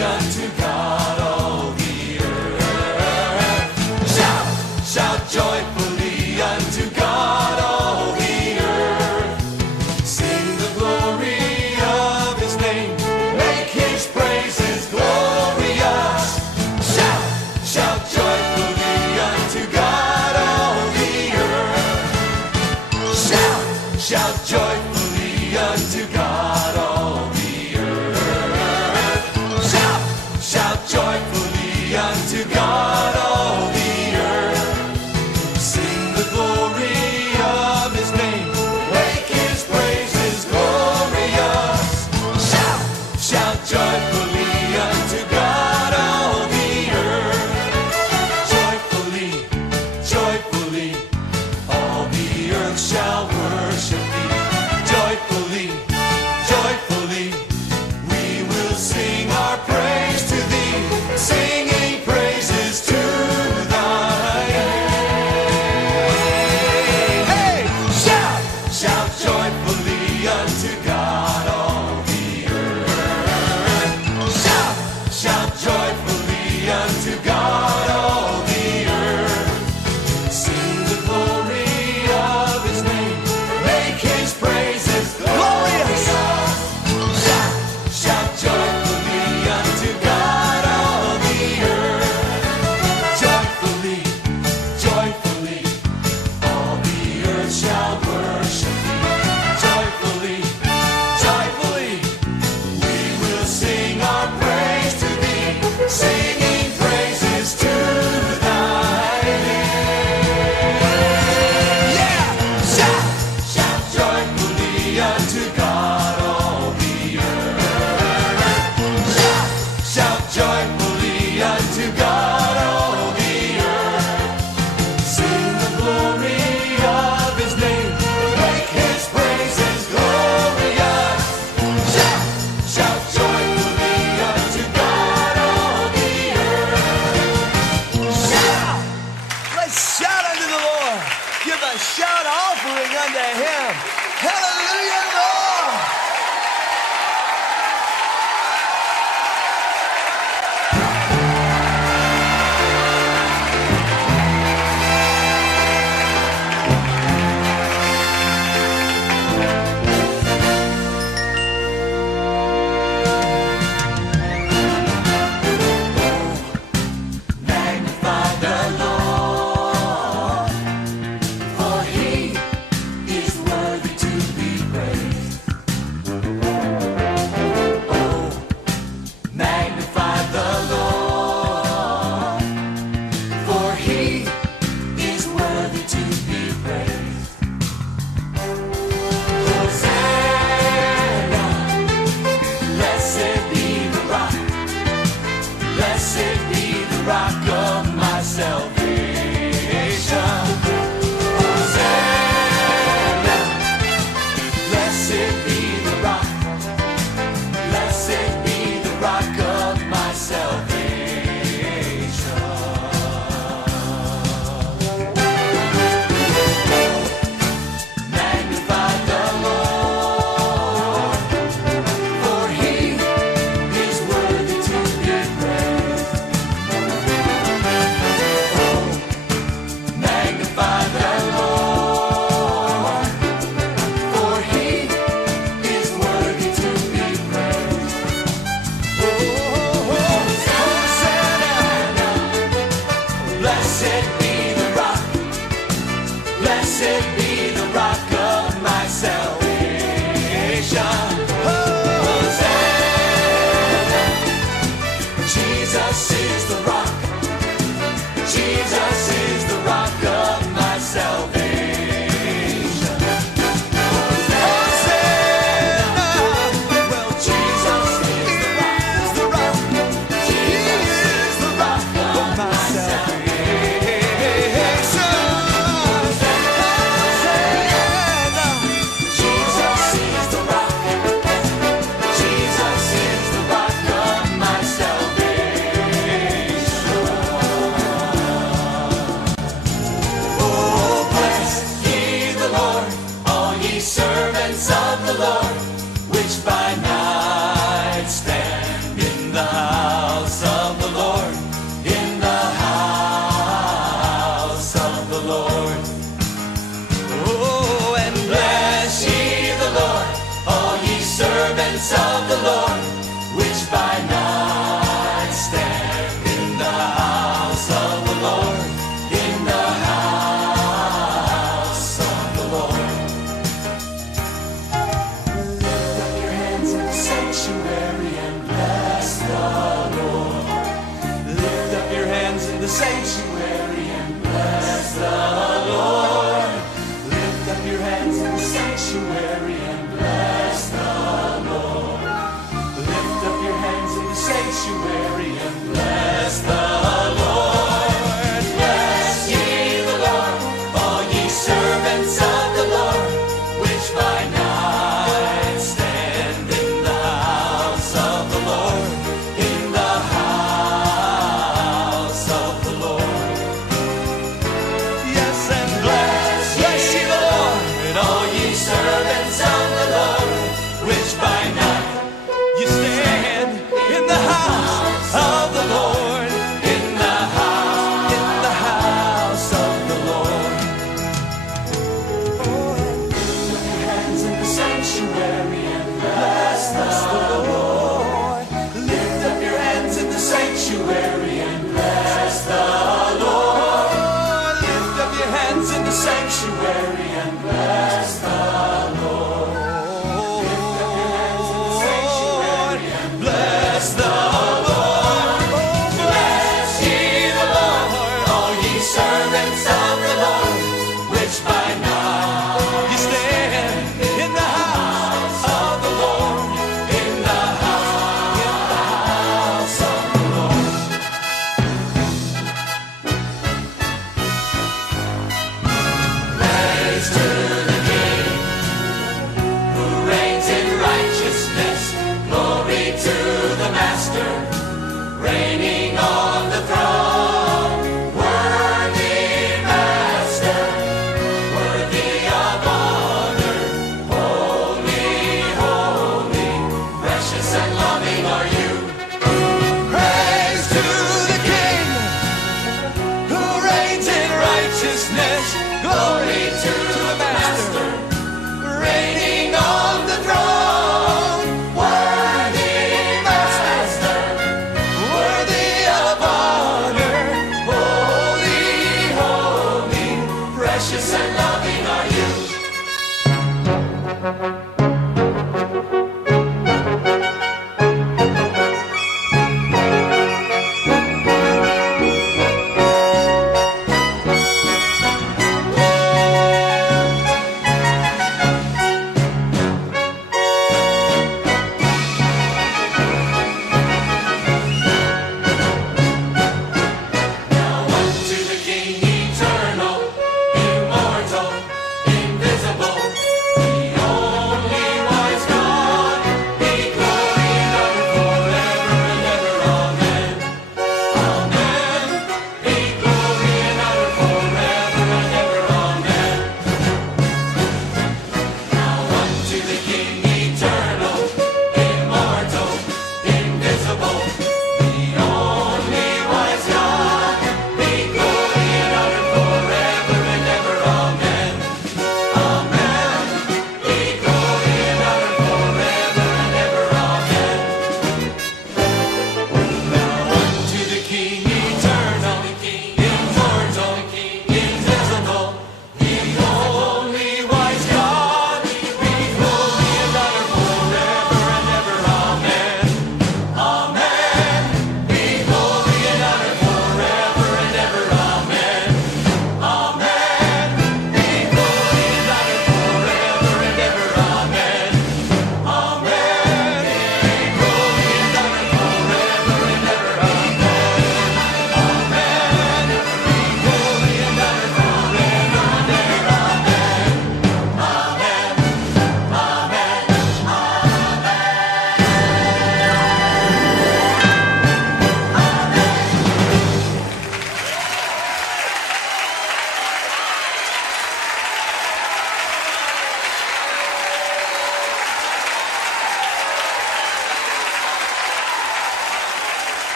unto God all the earth. Shout, shout joyfully unto God all the earth. Sing the glory of his name, make his praises glorious. Shout, shout joyfully unto God all the earth. Shout, shout joyfully unto God all the earth. Shout, shout joyfully unto God all the earth. Sing the glory of his name, make his praises glorious. Shout, shout joyfully unto God all the earth. Joyfully, joyfully, all the earth shall worship thee. Joyfully, joyfully, we will sing our praise to thee, singing praises to thy name. Hey, shout, shout joyfully unto God all the earth. Shout, shout joyfully unto God all the earth. Sing the glory of his name, make his praises glorious. Shout, shout joyfully unto God all the earth. Joyfully, joyfully, all the earth shall worship thee. Joyfully, joyfully, we will sing our praise to thee, singing praises to thy name. Yeah! Shout, shout joyfully unto God all the earth. Shout, shout joyfully unto God all the earth. Sing the glory of his name, make his praises glorious. Shout, shout joyfully unto God all the earth. Shout! Let's shout unto the Lord. Give a shout offering unto him. Hallelujah, Lord. Magnify the Lord, for he is worthy to be praised. Oh, magnify the Lord, for he is worthy to be praised. Hosanna, blessed be the rock. Blessed be the rock of my salvation. Hosanna, blessed be the rock. Blessed be the rock of my salvation. Magnify the Lord, for he is worthy to be praised. Magnify the Lord, for he is worthy to be praised. Hosanna, blessed be the rock. Blessed be the rock of my salvation. Hosanna, Jesus is the rock. Jesus is the rock of my salvation. Hosanna, well, Jesus is the rock. Jesus is the rock of my salvation. Hosanna, Jesus is the rock. Jesus is the rock of my salvation. servants of the Lord, which by night stand in the house. sanctuary and bless the Lord. Lift up your hands in the sanctuary and bless the Lord. Lift up your hands in the sanctuary and bless the Lord. Bless ye the Lord, all ye servants of the Lord, which by night stand in the house of the Lord, in the house of the Lord. Yes, and bless ye the Lord, and all ye servants of the Lord, which by night you stand in the house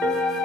that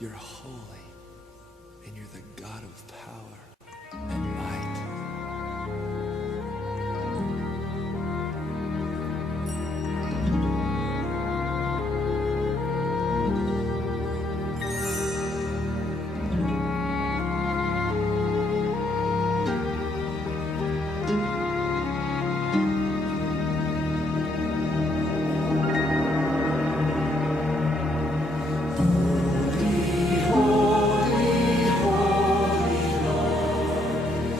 You're holy, and you're the God of power and might. Holy, holy, holy Lord.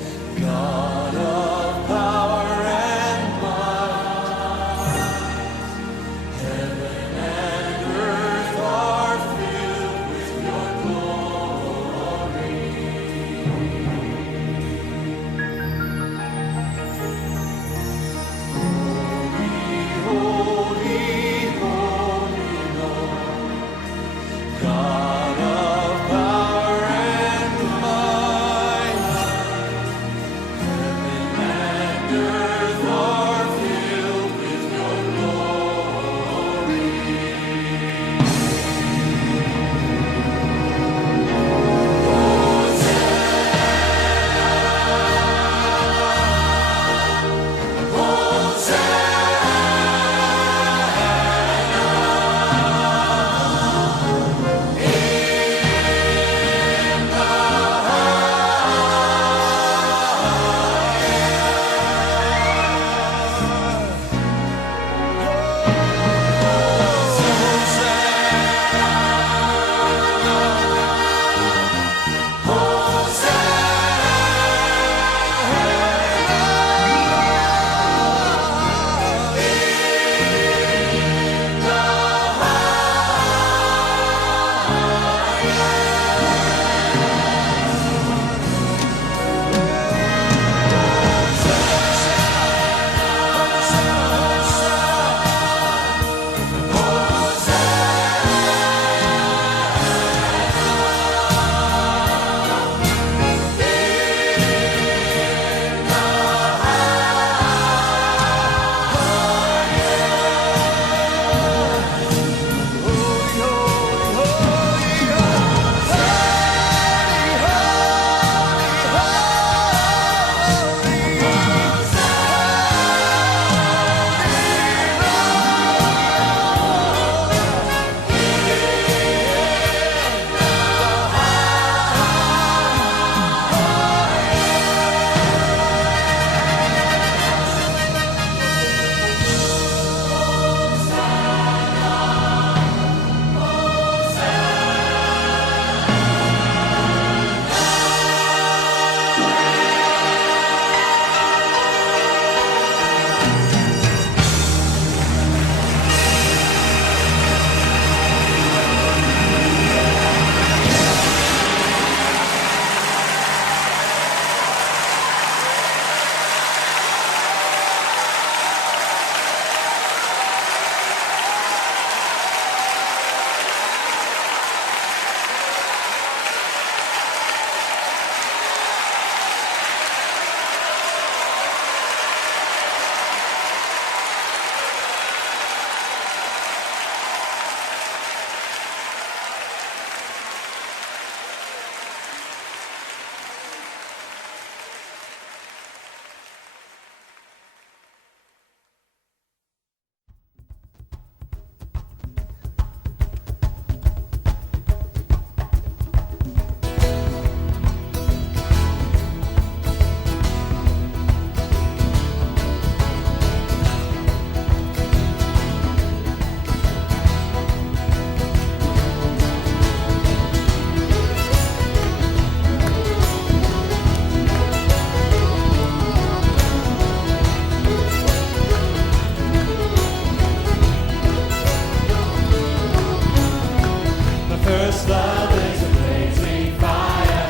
first love is a blazing fire.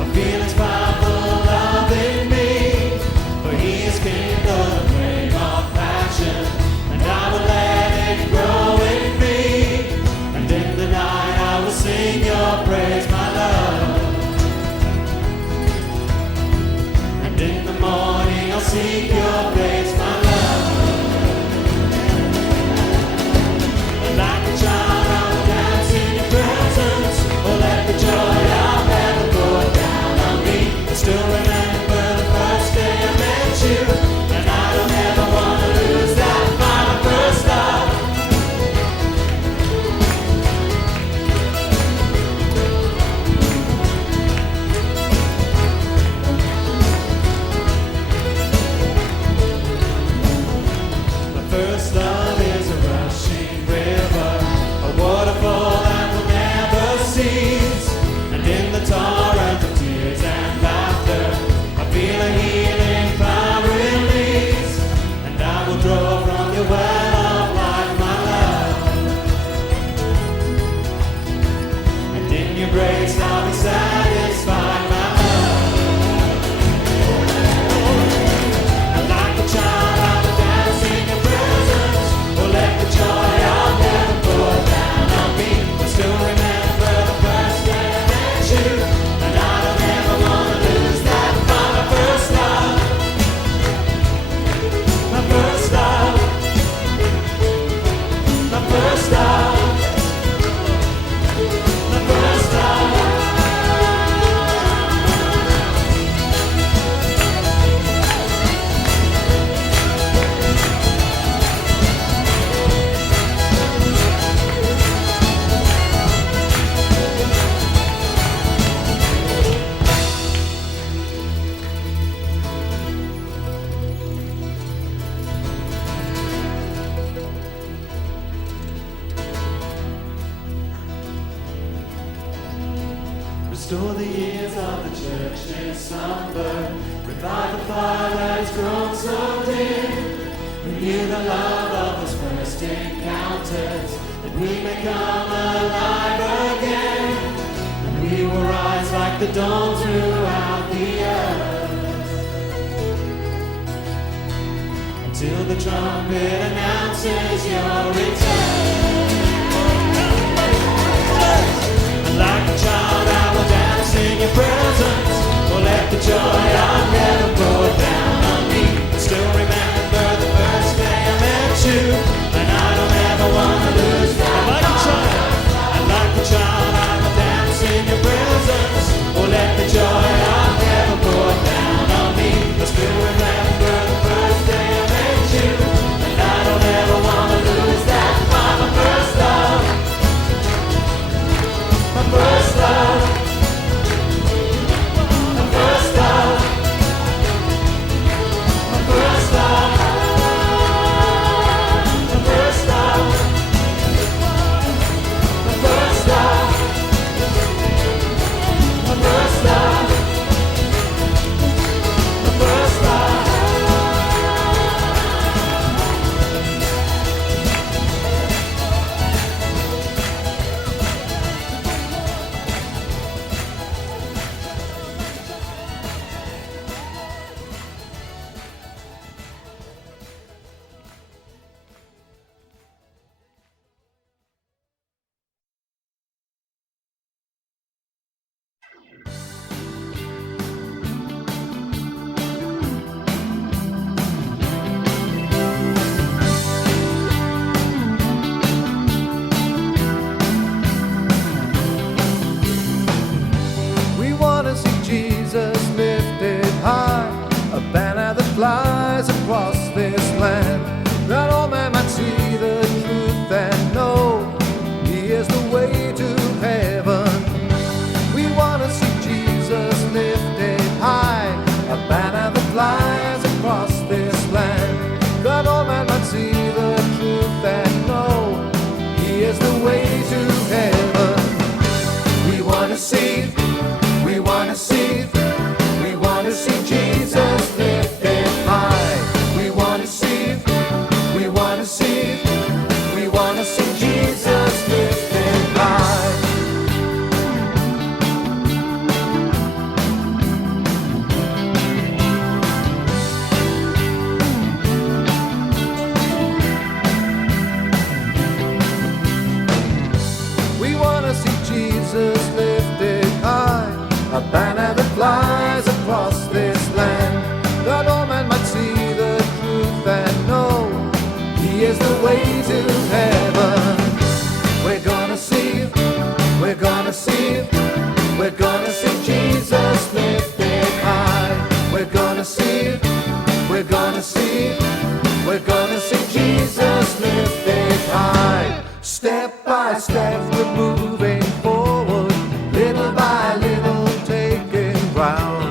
I feel its powerful love in me. For he has kindled a flame of passion, and I will let it grow in me. And in the night I will sing your praise, my love. And in the morning I'll seek your face, my love. And like a child I will dance in your presence. Oh, let the joy of heaven pour down on me. I still remember the first day I met you, and I don't ever want to lose that my first love. My first love is a rushing river, a waterfall that will never cease. And in the torrent of tears and laughter, I feel a healing power release. And I will draw from your well of life, my love. And in your grace I'll be satisfied, my love. And like a child I will dance in your presence. Oh, let the joy of heaven pour down on me. I still remember the first day I met you, and I don't ever want to lose that. My first love, my first love, my first love, my first love. Restore the years of the church's slumber. Revive the fire that has grown so dim. Renew the love of those first encounters, that we may come alive again. And we will rise like the dawn throughout the earth, until the trumpet announces your return. Like a child I will dance in your presence. Oh, let the joy of heaven pour down on me. I still remember the first day I met you, and I don't ever want to lose that. Like a child, and like a child I will dance in your presence. Oh, let the joy of heaven pour down on me. I still remember the first day I met you, and I don't ever want to lose that. My first Jesus lifted high, a banner that flies across this land, that all men might see the truth and know He is the way to heaven. We're gonna see, we're gonna see, we're gonna see Jesus lifted high. We're gonna see, we're gonna see, we're gonna see Jesus lifted high. Step by step we're moving forward, little by little taking ground.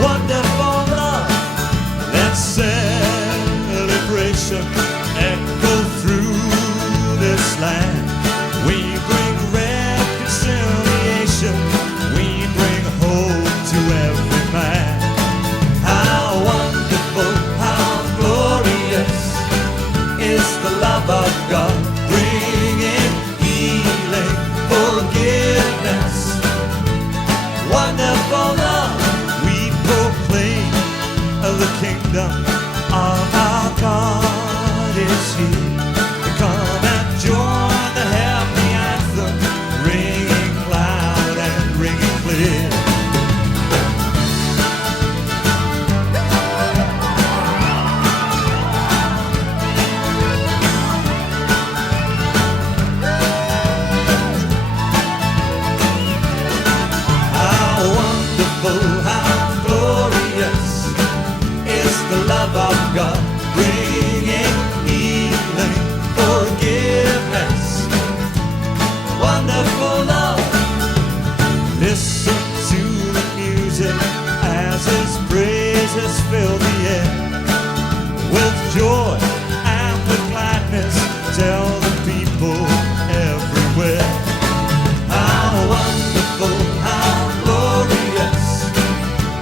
wonderful love. Let celebration echo through this land. We bring reconciliation, we bring hope to every man. How wonderful, how glorious is the love of God, bringing healing, forgiveness. Wonderful love, we proclaim the kingdom of our God is here. Come and join the heavenly anthem, ringing loud and ringing clear. How wonderful, how glorious is the love of God, bringing healing, forgiveness. Wonderful love. Listen to the music as His praises fill the air. With joy and with gladness, tell the people everywhere. How wonderful, how glorious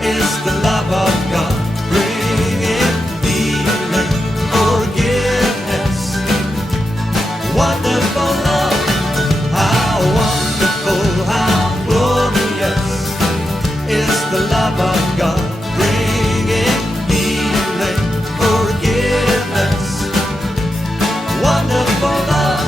is the love of God, bringing healing, forgiveness. Wonderful love, how wonderful, how glorious is the love of God, bringing healing, forgiveness. Wonderful love.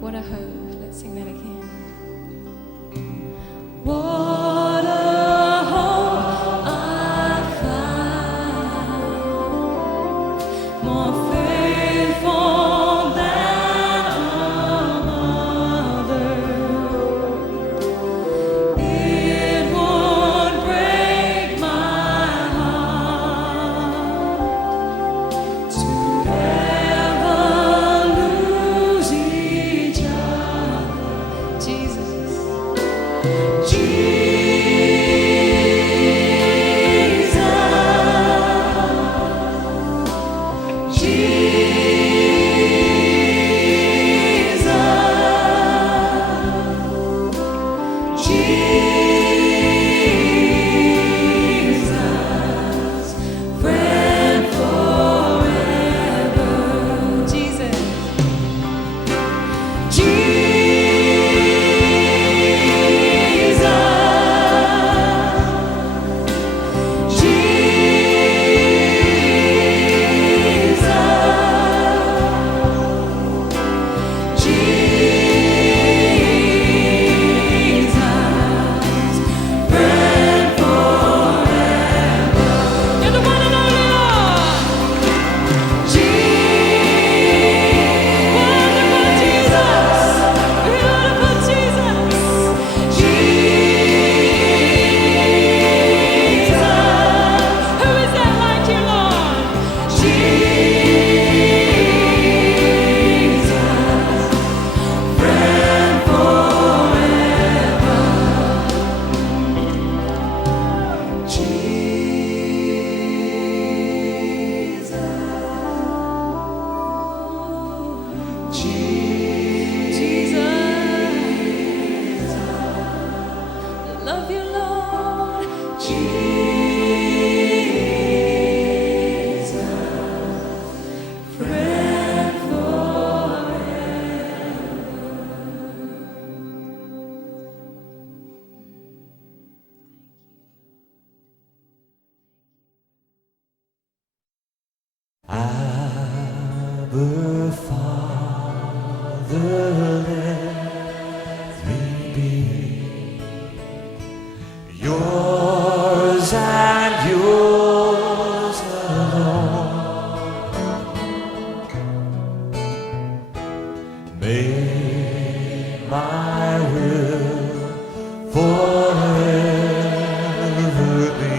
What a hope. Let's sing that again. What a hope I found, more faithful than a mother. It would break my heart to ever lose each other. Jesus. Friend forever. Jesus. Love you, Lord. Jesus, friend forever. Abba, Father, let me be yours and yours alone. May my will forever be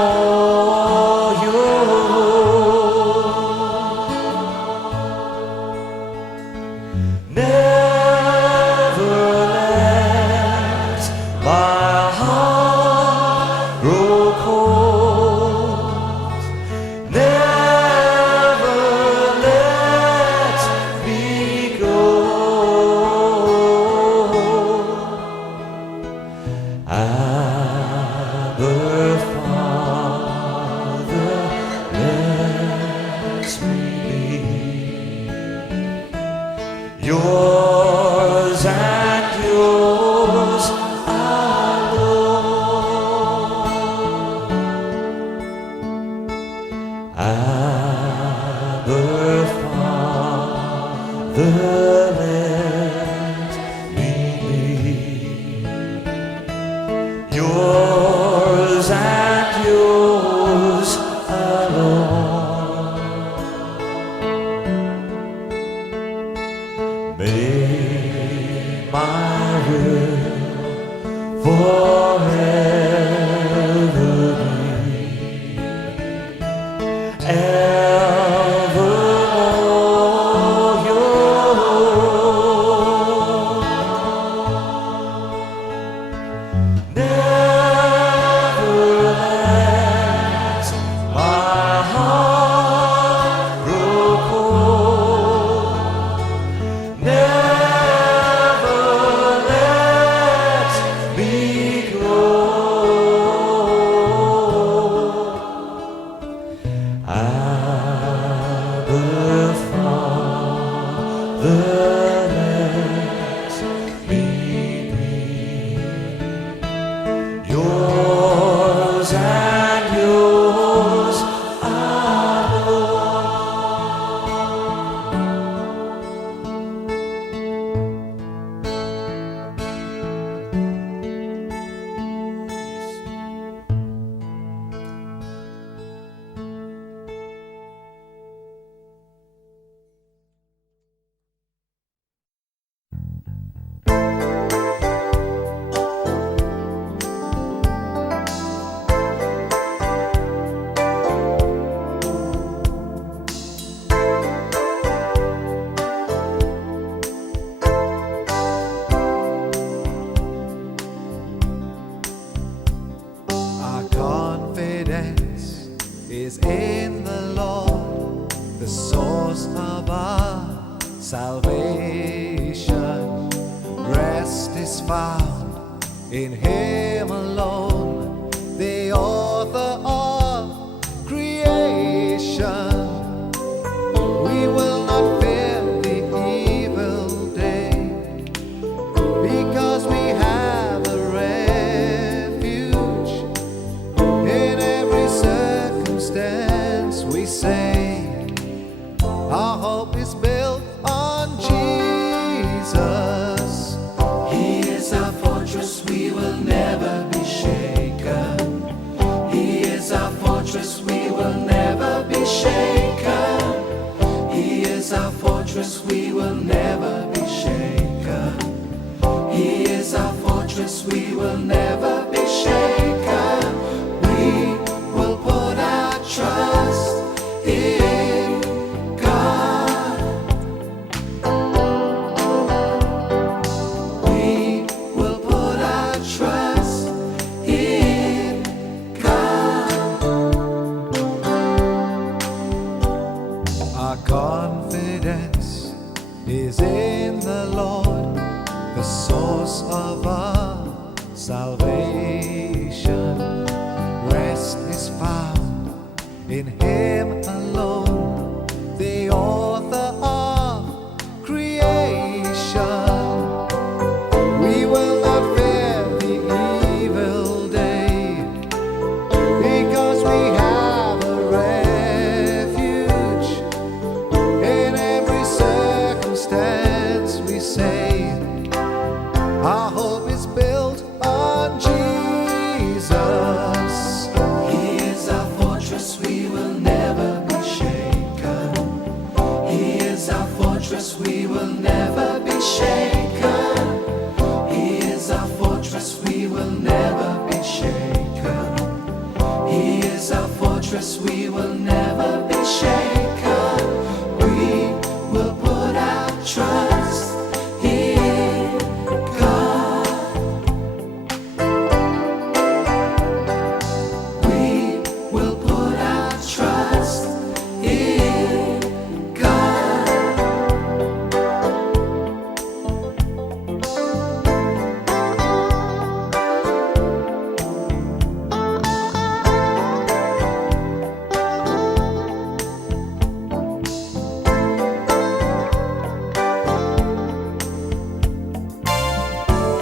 evermore yours. Never let my heart grow cold. Never let me go. Abba, Father, let me be yours and yours alone. Abba, Father, let me be yours and yours alone. May my will forever be evermore yours. Never let my heart grow cold. Never let me go. salvation. Rest is found in Him alone, the author of creation. We will not fear the evil day, because we have a refuge. In every circumstance we say, our hope is built on Jesus. He is our fortress, we will never be shaken. He is our fortress, we will never be shaken. He is our fortress, we will never be shaken. He is our fortress, we will never be shaken. We will put our trust in God. We will put our trust in God. Our confidence is in the Lord, the source of our salvation. Rest is found in Him alone, the author of creation. We will not fear the evil day, because we have a refuge. In every circumstance we say, our hope is built on Jesus. He is our fortress, we will never be shaken. He is our fortress, we will never be shaken. He is our fortress, we will never be shaken. He is our fortress, we will never be shaken. We will put our trust in God. We will put our trust in God.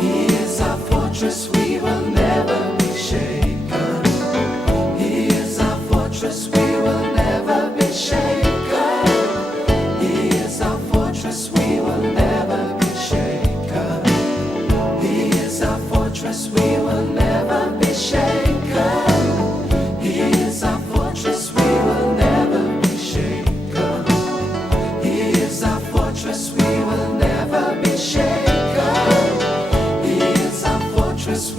He is our fortress, we will never be shaken. He is our fortress, we will never be shaken. He is our fortress, we will never be shaken. He is our fortress, we will never be shaken. He is our fortress, we will never be shaken. He is our fortress, we will never be shaken. He is our fortress,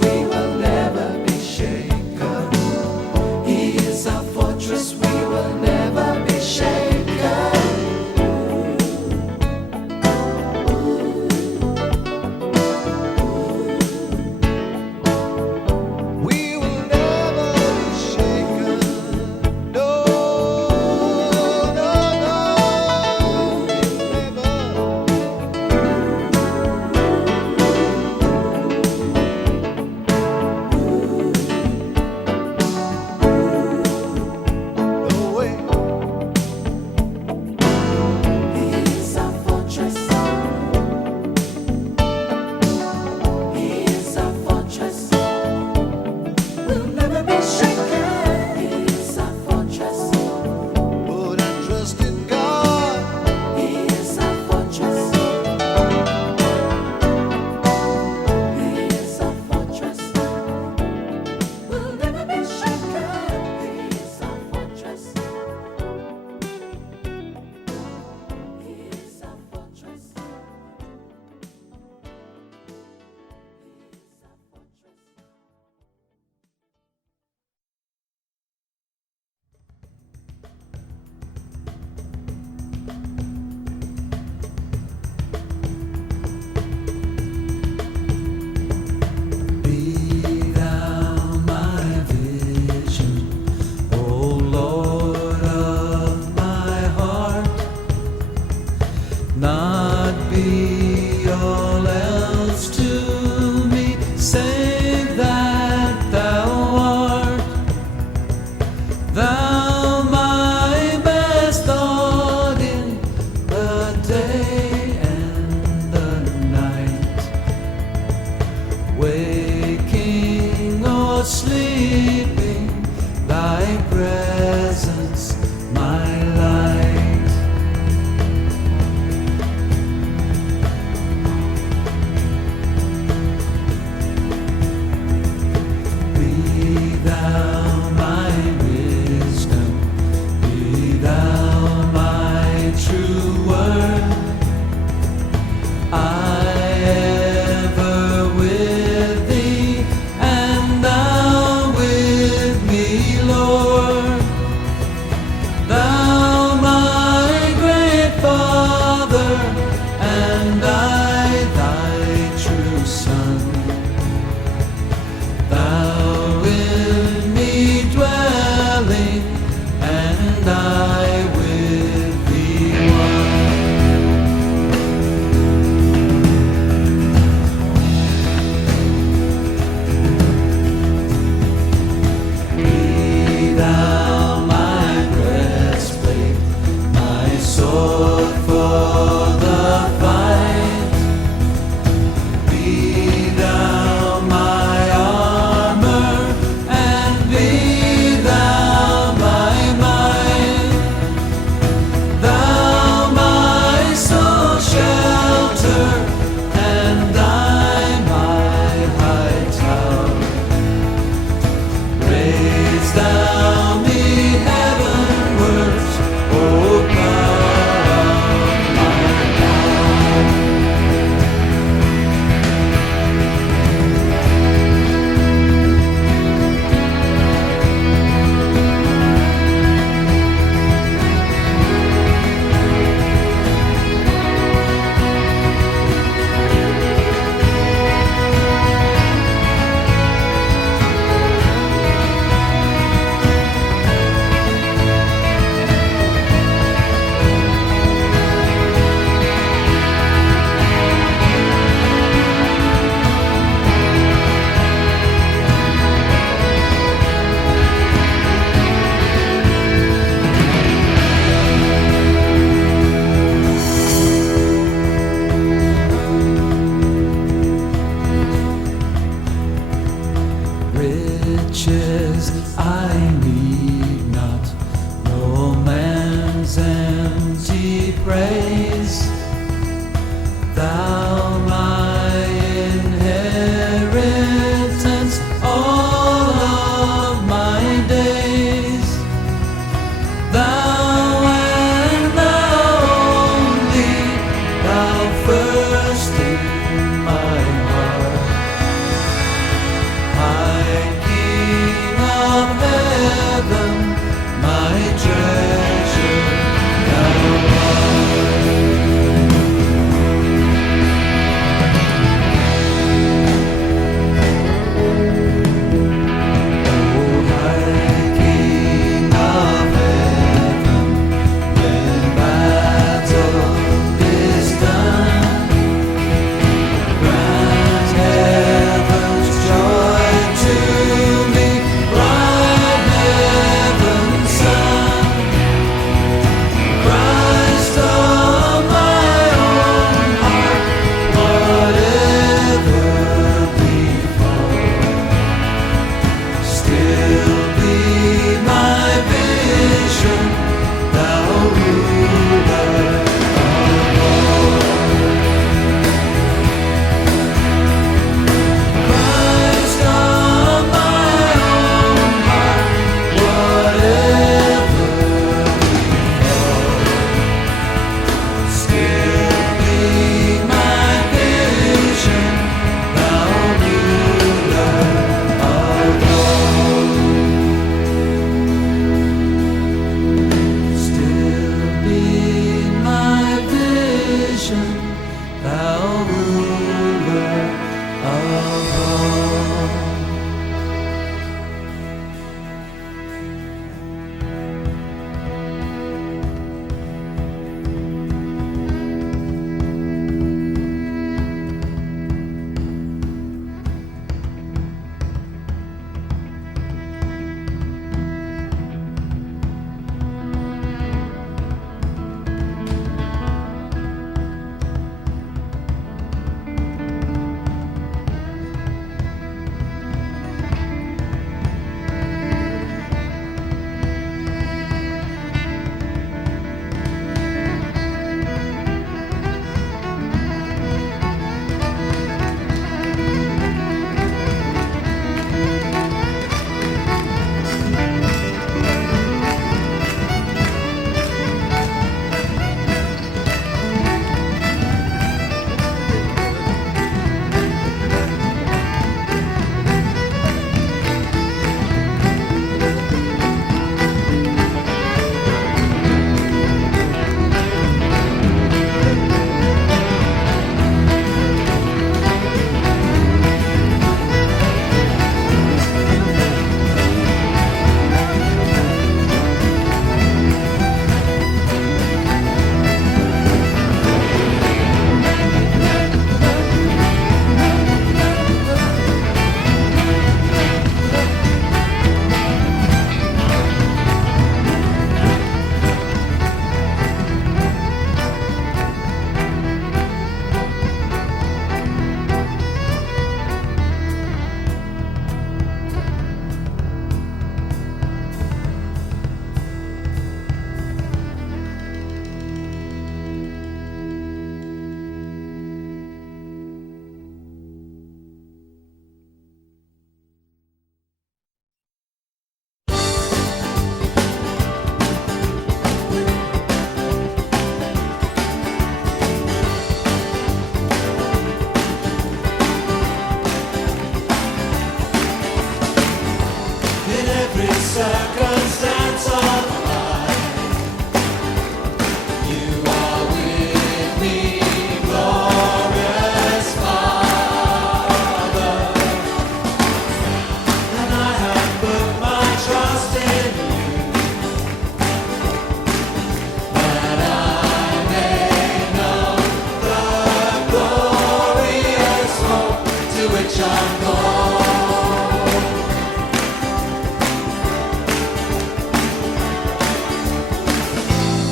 which I'm going.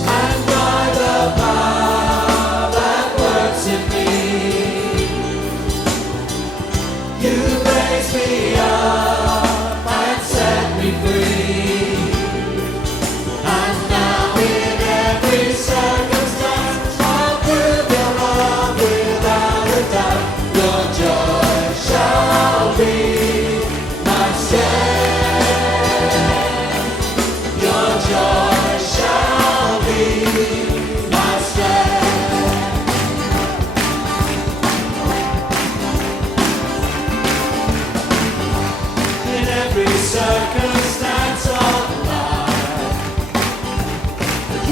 And by the power that works in me, you raise me up and set me free. And now in every circumstance I'll prove your love without a doubt. Your joy shall be my strength. Your joy shall be my strength. In every circumstance of life,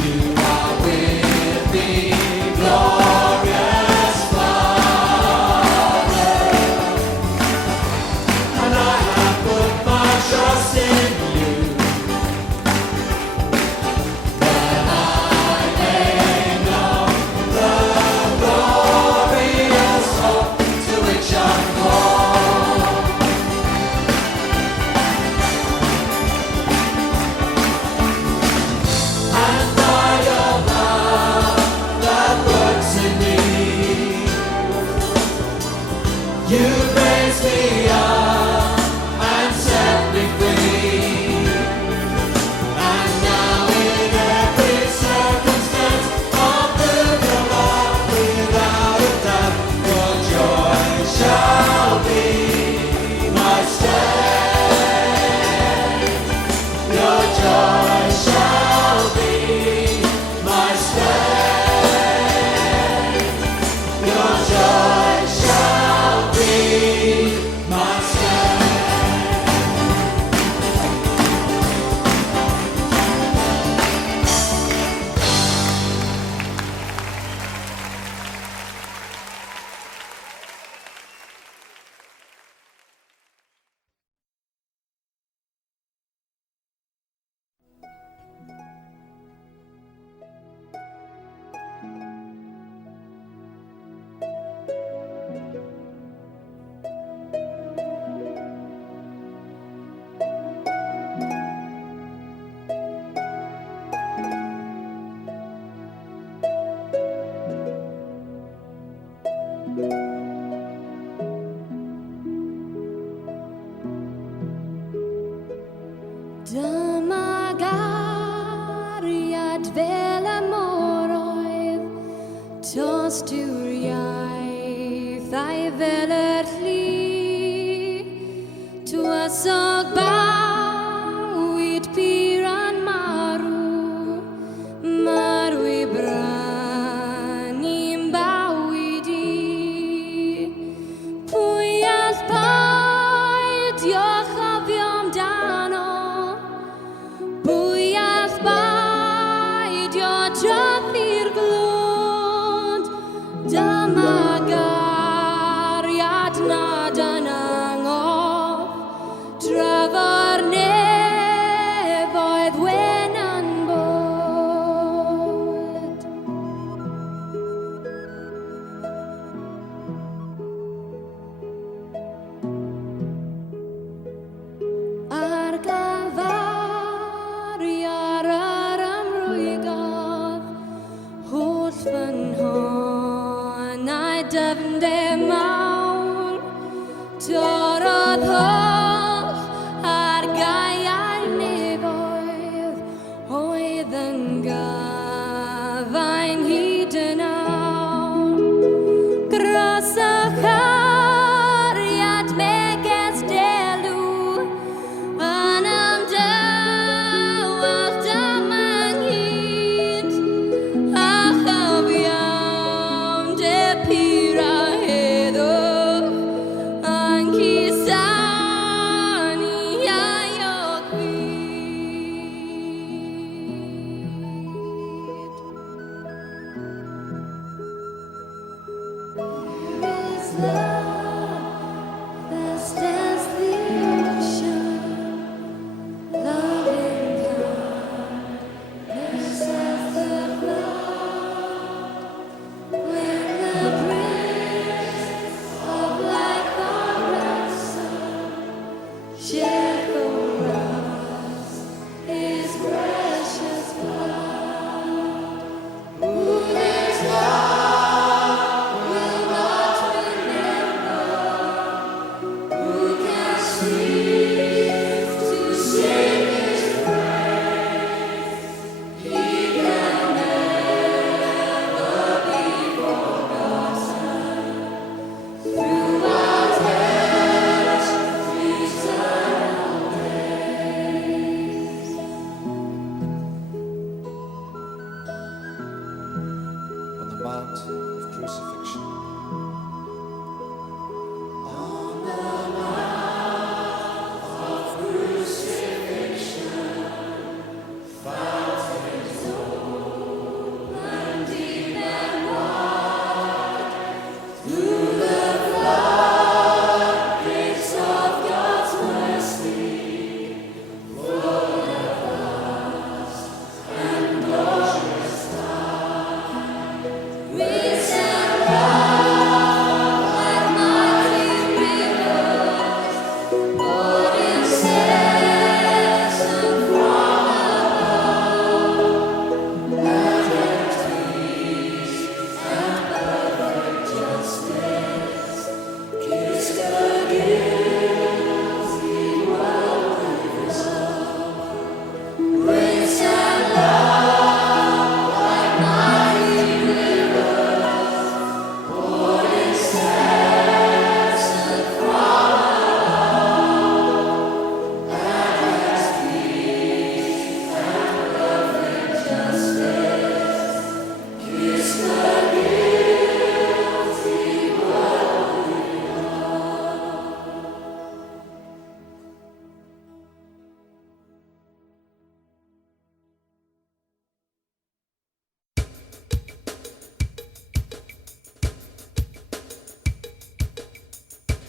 you are with me, glorious Father. And I have put my trust in you, that I may know the glorious hope to which I'm called. And by your love that works in me, you raise me up and set me free. And now in every circumstance I'll prove your love without a doubt. Your joy shall be my strength. Your joy shall be my strength. Your joy shall be my strength. Dymagariad fel y moroedd, tos dyw'r iaith a'i fel yr llun. Tywysog bawyd piran marw, marw I brynu'n bawyd I. Pwy all baidio chofio amdano, pwy all baidio trophi'r glwd. Dymagariad nad yn angof, drafar nefoedd wen yn bod. Ar gafariar yr ymrwygodd, holl fy nhon a'i dyfnder mawr. Torodd holl ar gaia'r nefoedd, oedd yn gafain hyd yn awr. Gros y chariad meges delw, yn ymdywach dymanghyd. A chofiawn dy pura heddwch, yn cusanu aiog His love, vast as the ocean, loving kindness as the cloud. When the prince of life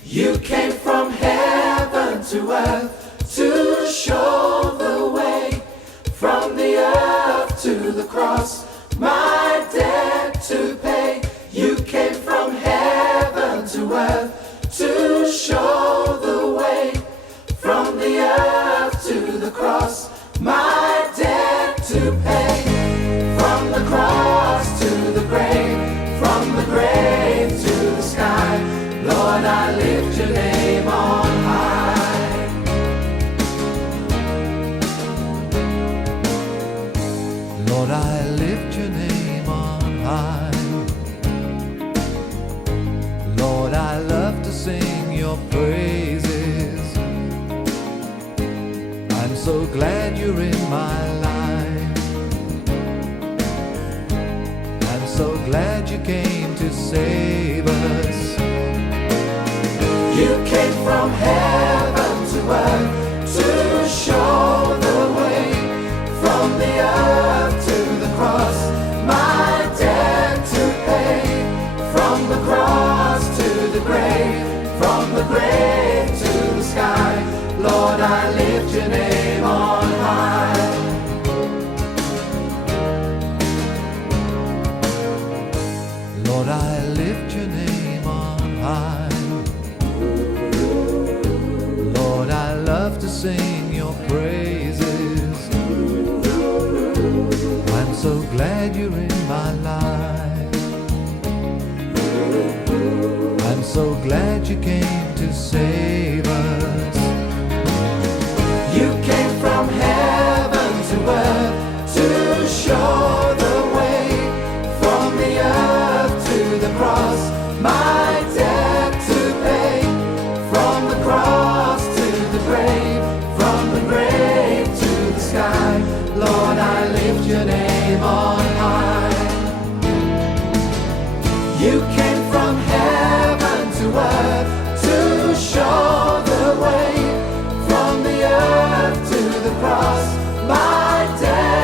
You came from heaven to earth to show the way. From the earth to the cross, my debt to pay. You came from heaven to earth to show the way. From the earth to the cross, my debt to pay. From the cross to the grave, from the grave to the sky, Lord, I lift your name on high. Lord, I lift your name on high. Lord, I love to sing your praises. I'm so glad you're in my life. I'm so glad you came to save us. You came from heaven to earth to show the way. From the earth to the cross, my debt to pay. From the cross to the grave, from the grave to the sky, Lord, I lift your name on high. Lord, I lift your name on high. Lord, I love to sing your praises. I'm so glad you're in my life. I'm so glad you came to save us. You came from heaven to earth to show the way. From the earth to the cross, my debt to pay. From the cross to the grave, from the grave to the sky, Lord, I lift your name on high. You came from heaven to earth to show the way. From the earth to the cross, my debt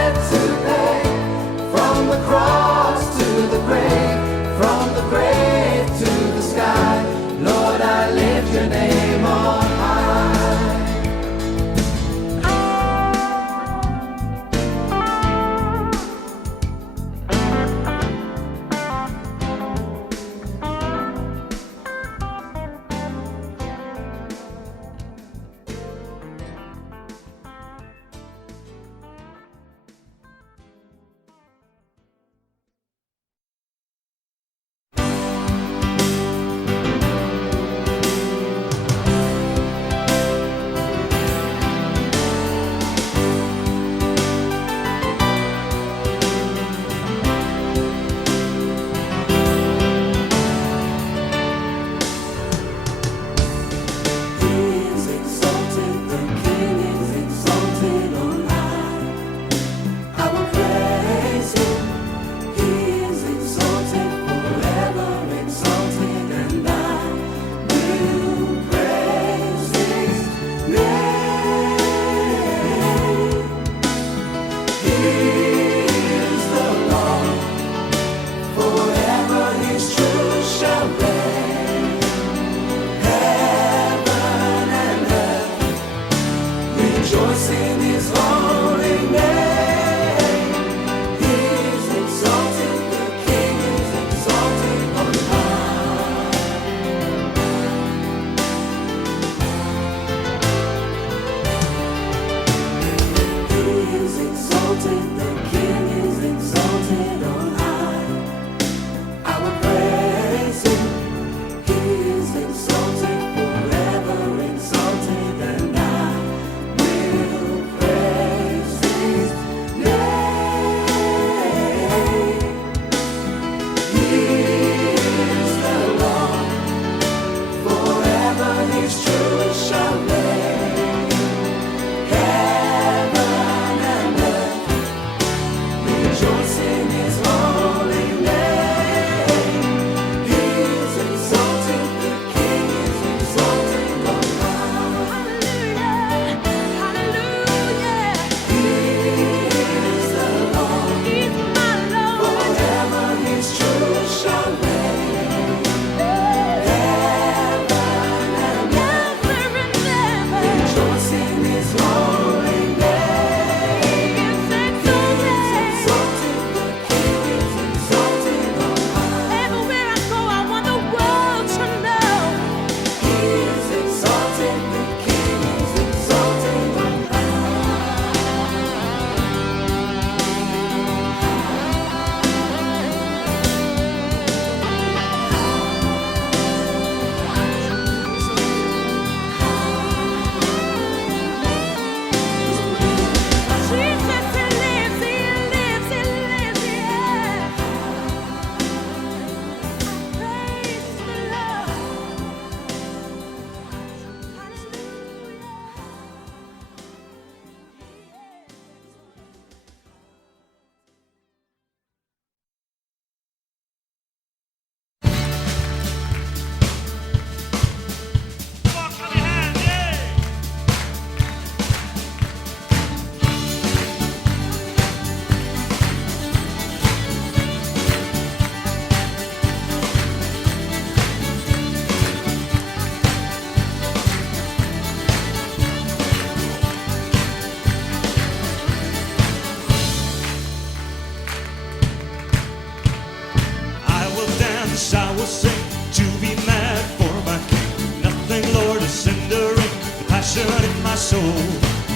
my soul.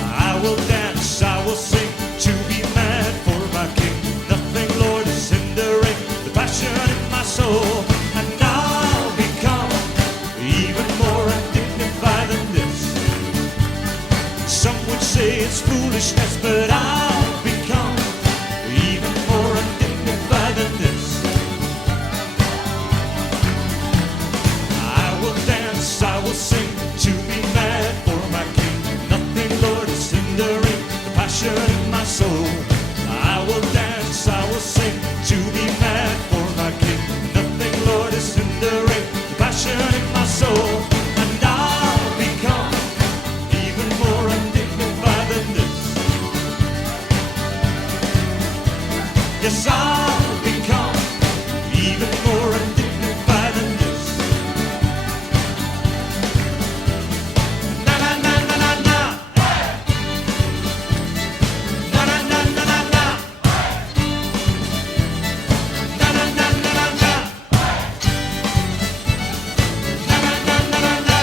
I will dance, I will sing, to be mad for my King. Nothing, Lord, is hindering the passion in my soul. And I'll become even more undignified than this. Some would say it's foolishness, but I'll become even more undignified than this. I will dance, I will sing, to be mad for my King. Nothing, Lord, is hindering the passion in my soul. I will dance, I will sing, to be mad for my King. Nothing, Lord, is hindering the passion in my soul. And I'll become even more undignified than this. Yes, I'll become even more undignified than this. Na na na na na na. Na na na na na na. Na na na na na na. Na na na na na na.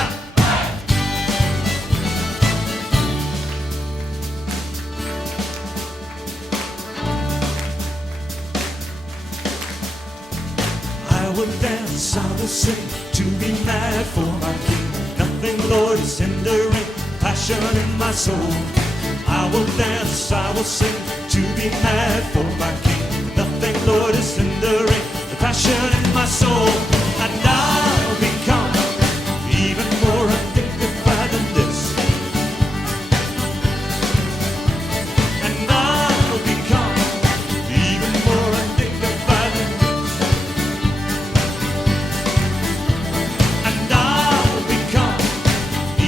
I will dance, I will sing, to be mad for my King. Nothing, Lord, is hindering passion in my soul. I will dance, I will sing, to be mad for my King. Nothing, Lord, is hindering the passion in my soul. And I'll become even more undignified than this. And I'll become even more undignified than this. And I'll become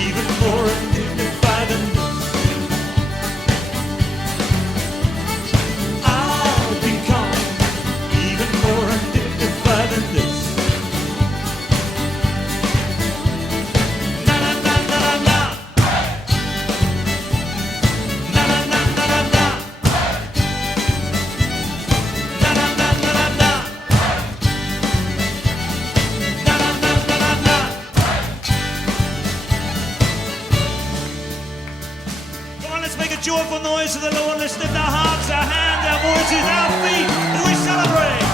even more undignified than this. I'll become even more undignified than this. Na na na na na na. Na na na na na na. Na na na na na na. Na na na na na na. Come on, let's make a joyful noise to the Lord. Let's lift our hearts, our hands, our voices, our feet as we celebrate.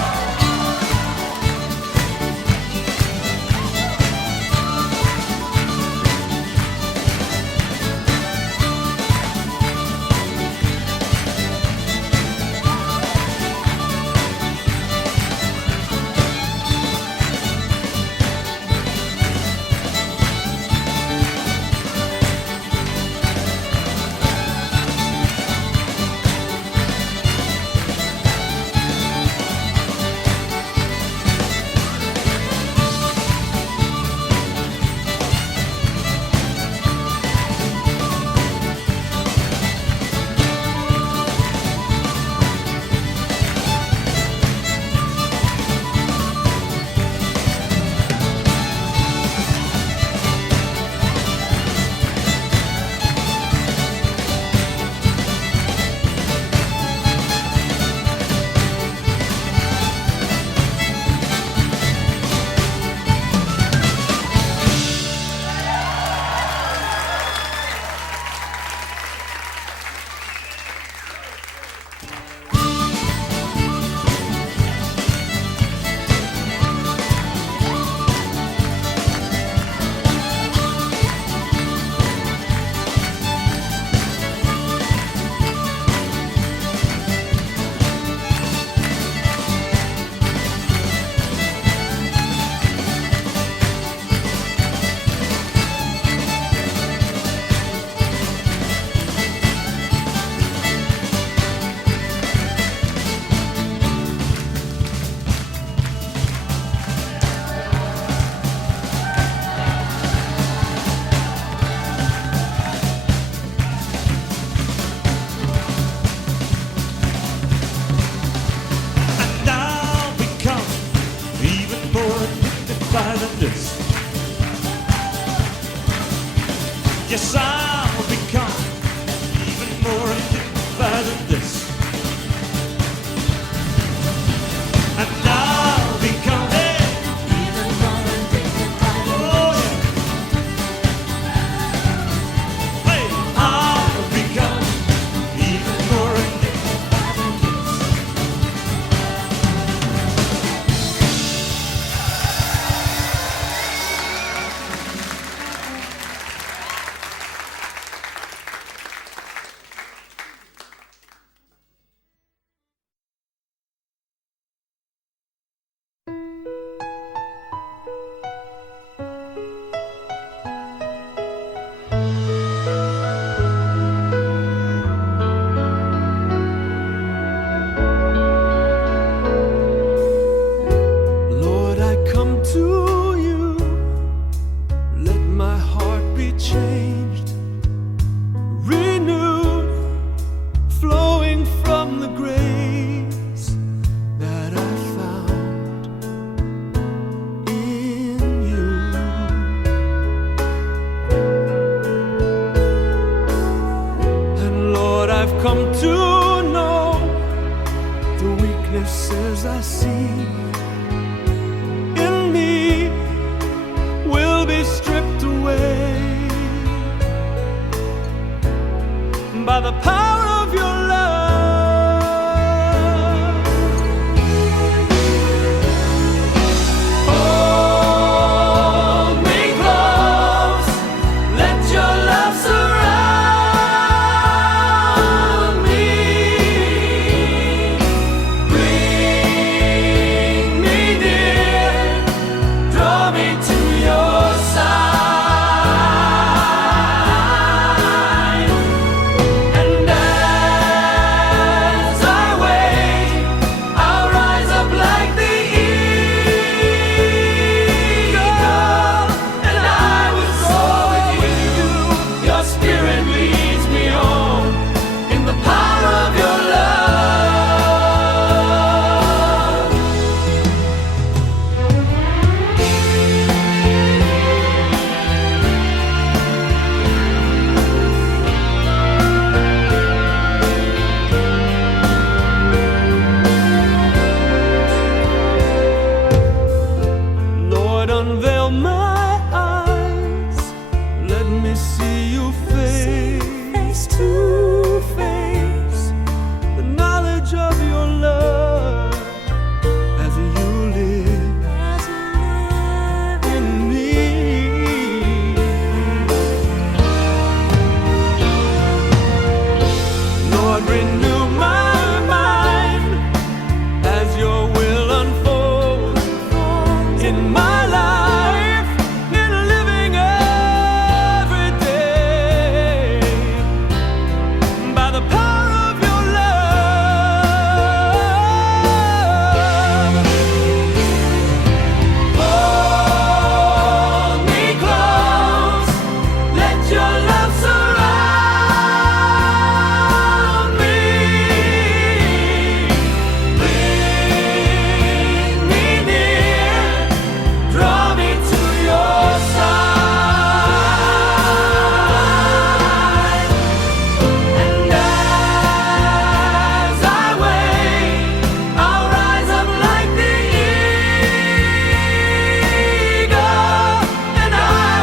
Yes, I'll become even more undignified than this. And I'll become even more undignified than this. Hey! stripped away by the power of your love. Hold me close, let your love surround me. Bring me near, draw me to your side. And as I wait, I'll rise up like the eagle, and I will soar with you. Your spirit leads me on in the power of your love. Lord, unveil my eyes. Let me see you face to face. The knowledge of your love as you live in me. Lord, renew my mind as your will unfolds in my life, in living every day by the power of your love. Hold me close, let your love surround me. Bring me near, draw me to your side. And as I wait, I'll rise up like the eagle, and I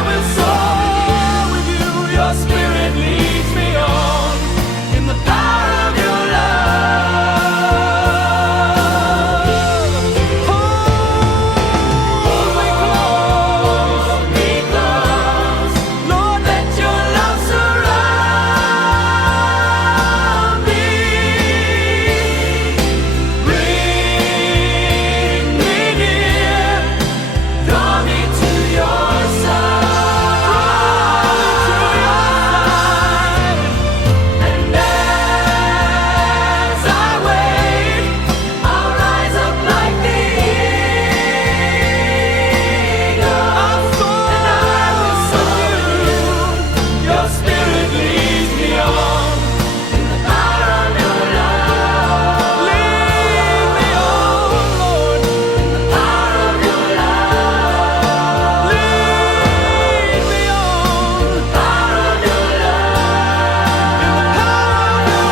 will soar with you. Your spirit leads me on in the power of your love. Hold me close, Lord, let your love surround me. Bring me near, draw me to your side. And as I wait, I'll rise up like the eagle, and I will soar with you. Your spirit leads me on in the power of your love. Lead me on, Lord, in the power of your love. Lead me on, in the power of your love, in the power of your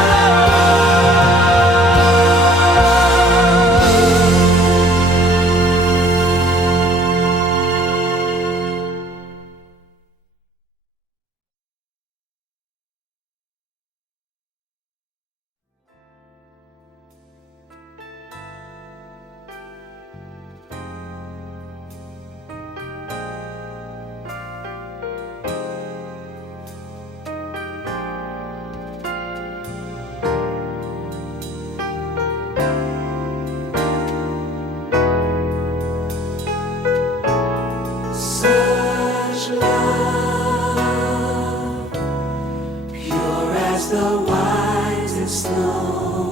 Such love, pure as the whitest snow.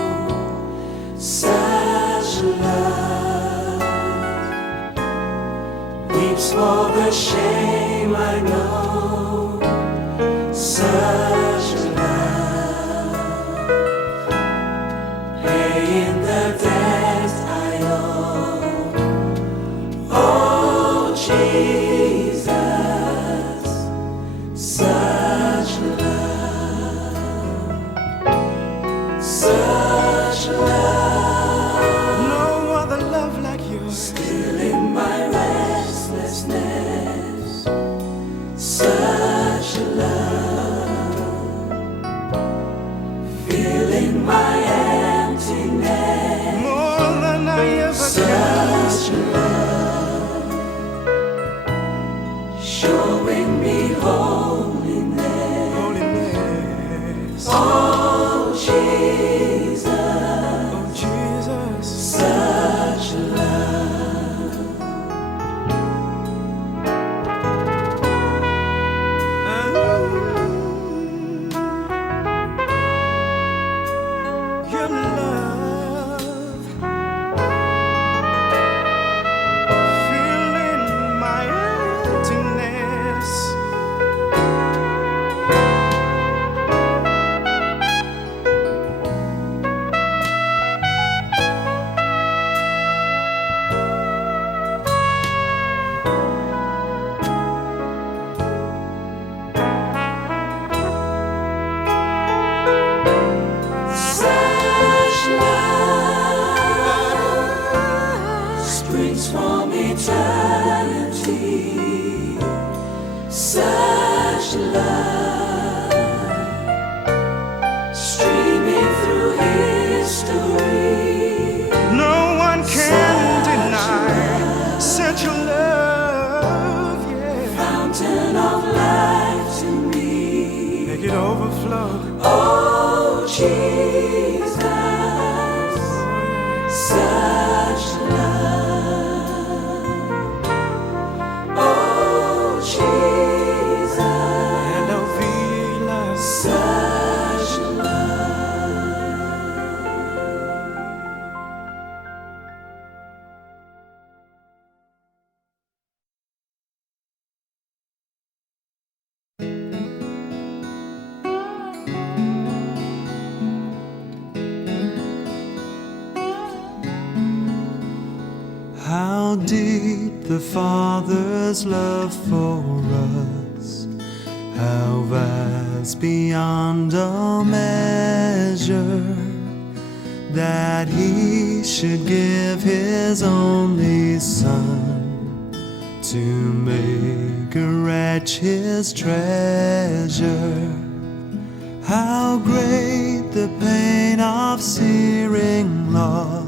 Such love weeps for the shame I know. Such love, paying the debt I owe. Oh, Jesus, such love, such love. No other love like yours. Still in my restlessness, such a love, filling my emptiness. More than I ever Such a love, showing me holiness. Oh Jesus, such a love. Your love, filling my emptiness. Such love springs from eternity. Such love streaming through history. No one can deny such a love, yeah. Fountain of life to me. Make it overflow. Oh Jesus, such love. Oh Jesus, such How deep the Father's love for us, how vast beyond all measure, that He should give His only Son to make a wretch His treasure. How great the pain of searing loss!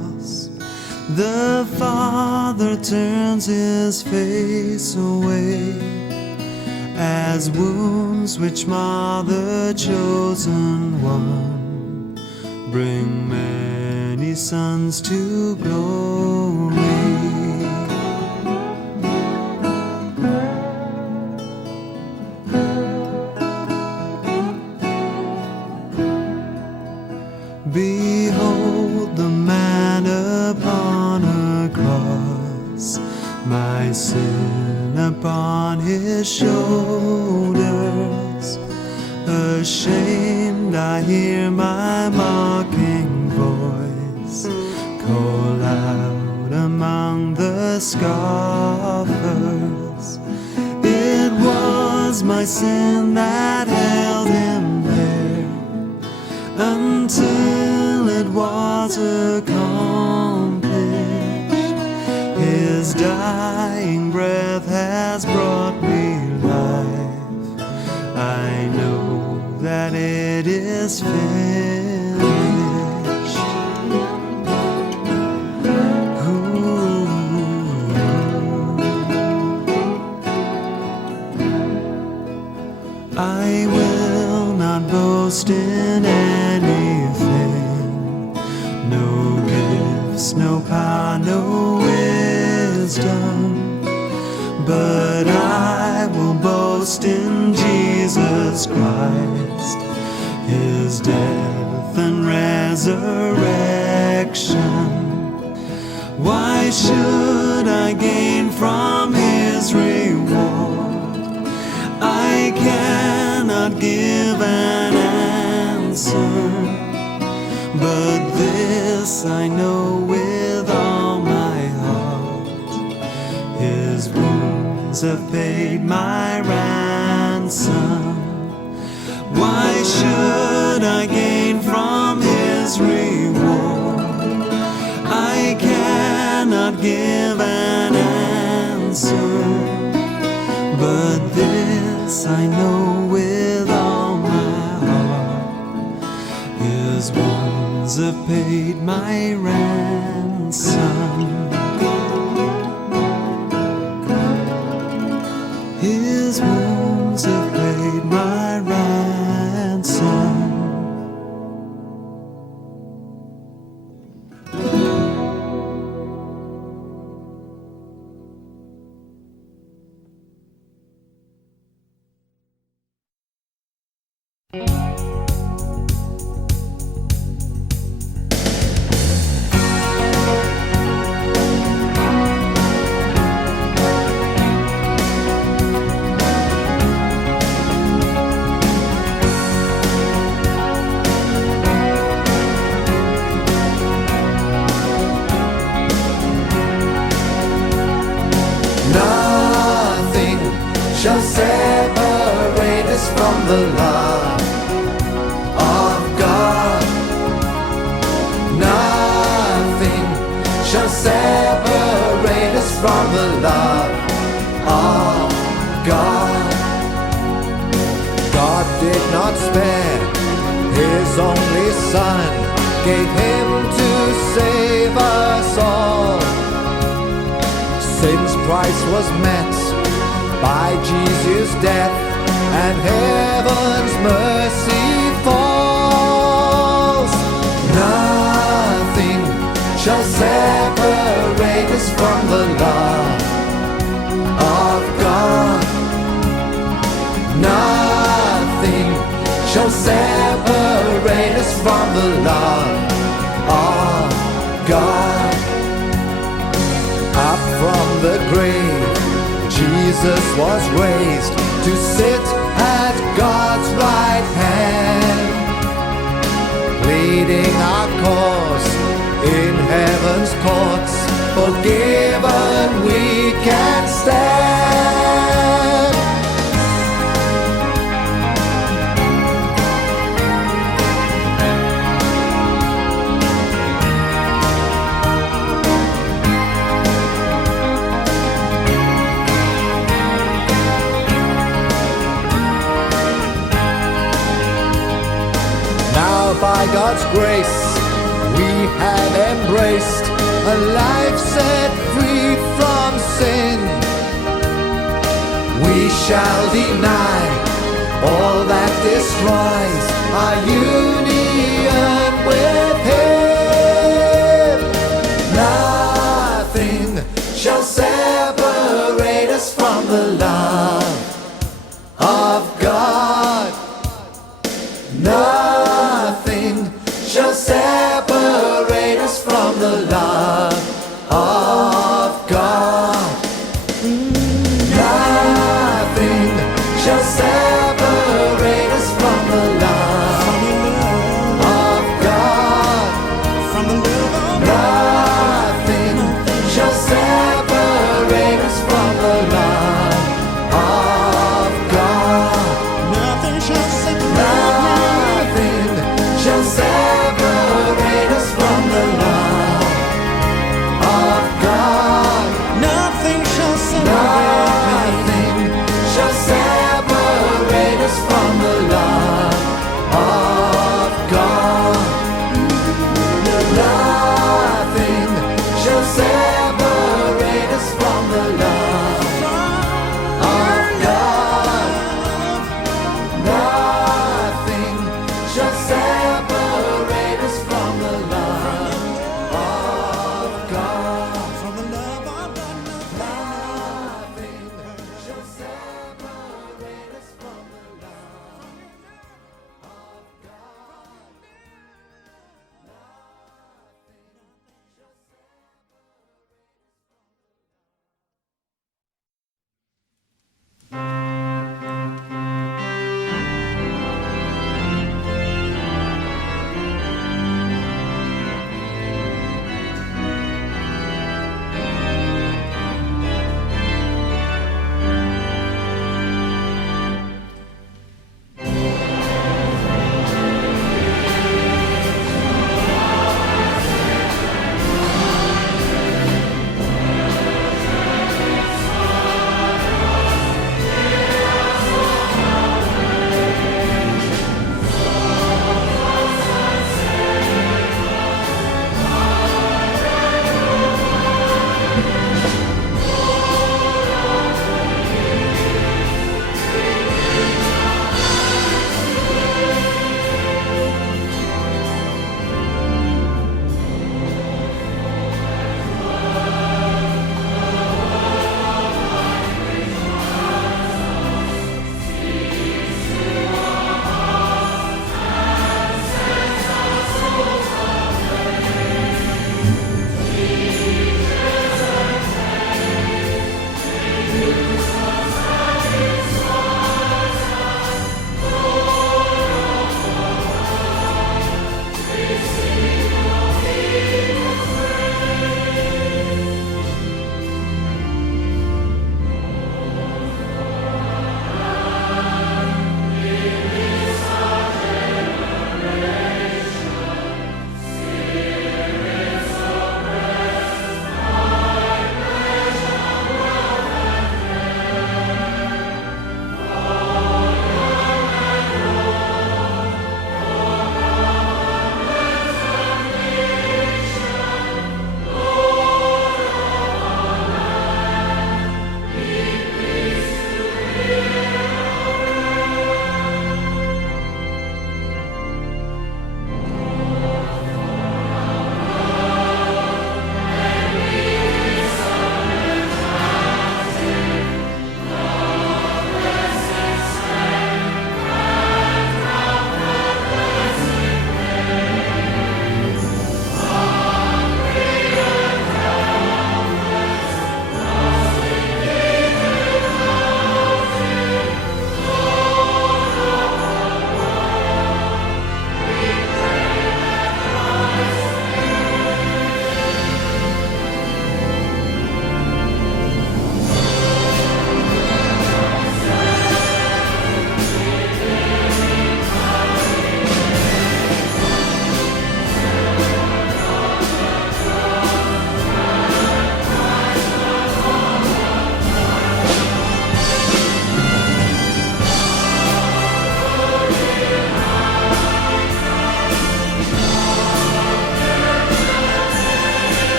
The Father turns His face away, as wounds which mar the chosen one bring many sons to glory. Behold the man upon a cross, my sin upon His shoulders. Ashamed I hear my mocking voice call out among the scoffers. It was my sin that held Him there until it was accomplished. His dying breath has brought me life. I know that it is finished. I will not boast in anything, no gifts, no power, no wisdom, but I will boast in Jesus Christ, His death and resurrection. Why should I gain from His reward? I cannot give an answer, but this I know with all my heart: His wounds have paid my ransom. Why should I gain from His reward? I cannot give an answer, but this separate us from the love of God. Nothing shall separate us from the love of God. God did not spare His only Son, gave Him to save us all. Sin's price was met by Jesus' death, and heaven's mercy falls. Nothing shall separate us from the love of God. Nothing shall separate us from the love of God. Up from the grave, Jesus was raised to sit at God's right hand, pleading our cause in heaven's courts. Forgiven we can stand. By God's grace, we have embraced a life set free from sin. We shall deny all that destroys our union with Him. Nothing shall separate us from the love of God. Nothing shall separate us from the love of God. Nothing shall separate us from the love of God. From the love of God. Nothing shall separate us from the love of God. Nothing shall separate us from the love of God. Nothing shall separate. Nothing shall separate.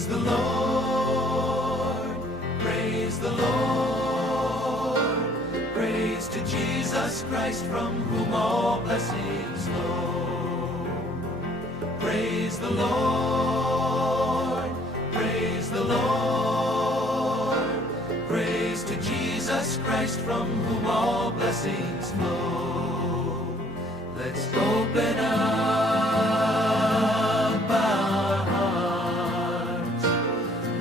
Praise the Lord, praise the Lord, praise to Jesus Christ from whom all blessings flow. Praise the Lord, praise the Lord, praise to Jesus Christ from whom all blessings flow. Let's open up our hearts,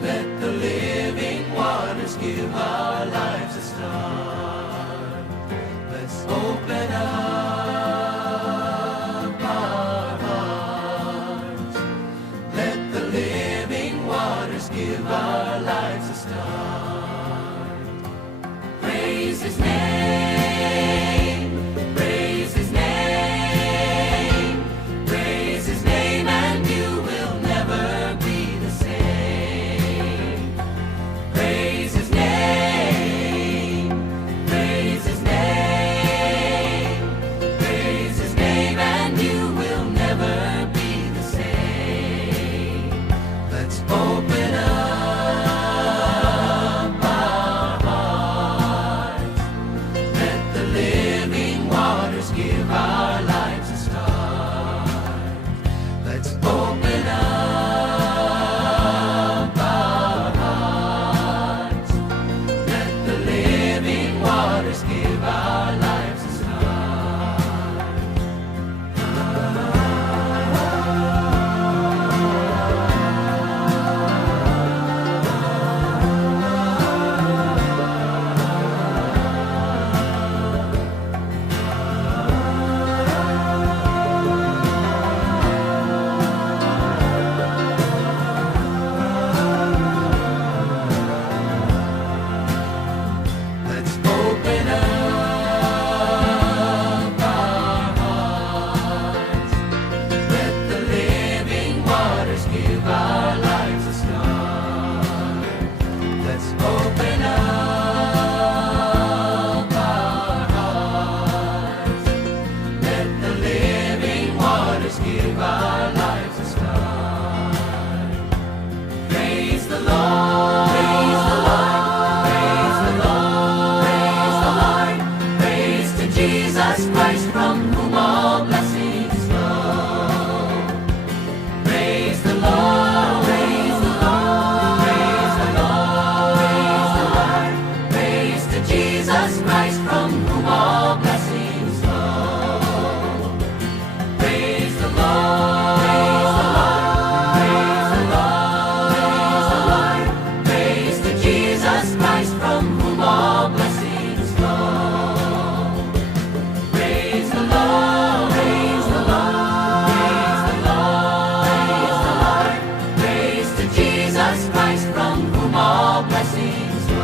let the living waters give our lives a start. Let's open up our hearts, let the living waters give our lives a start. Praise His name, praise His name, praise His name, and you will never be the same. Praise His name, praise His name, praise His name, and you will never be the same. Let's open up our hearts, let the living waters give our lives a start. Let's open up our hearts, let the living waters give our lives a Let's open up our hearts, let the living waters give our lives a start. Let's open up our hearts, let the living waters give our lives a start. Praise the Lord, praise the Lord, praise the Lord, praise the Lord, praise to Jesus Christ from whom all blessings flow. Praise the Lord, praise the Lord, praise the Lord, praise the Lord, praise to Jesus Christ from whom all blessings flow. Praise the Lord, praise the Lord, praise the Lord, praise the Lord, praise to Jesus Christ from whom all blessings flow. Praise the Lord, praise the Lord, praise the Lord, praise the Lord, praise to Jesus Christ from whom all blessings flow.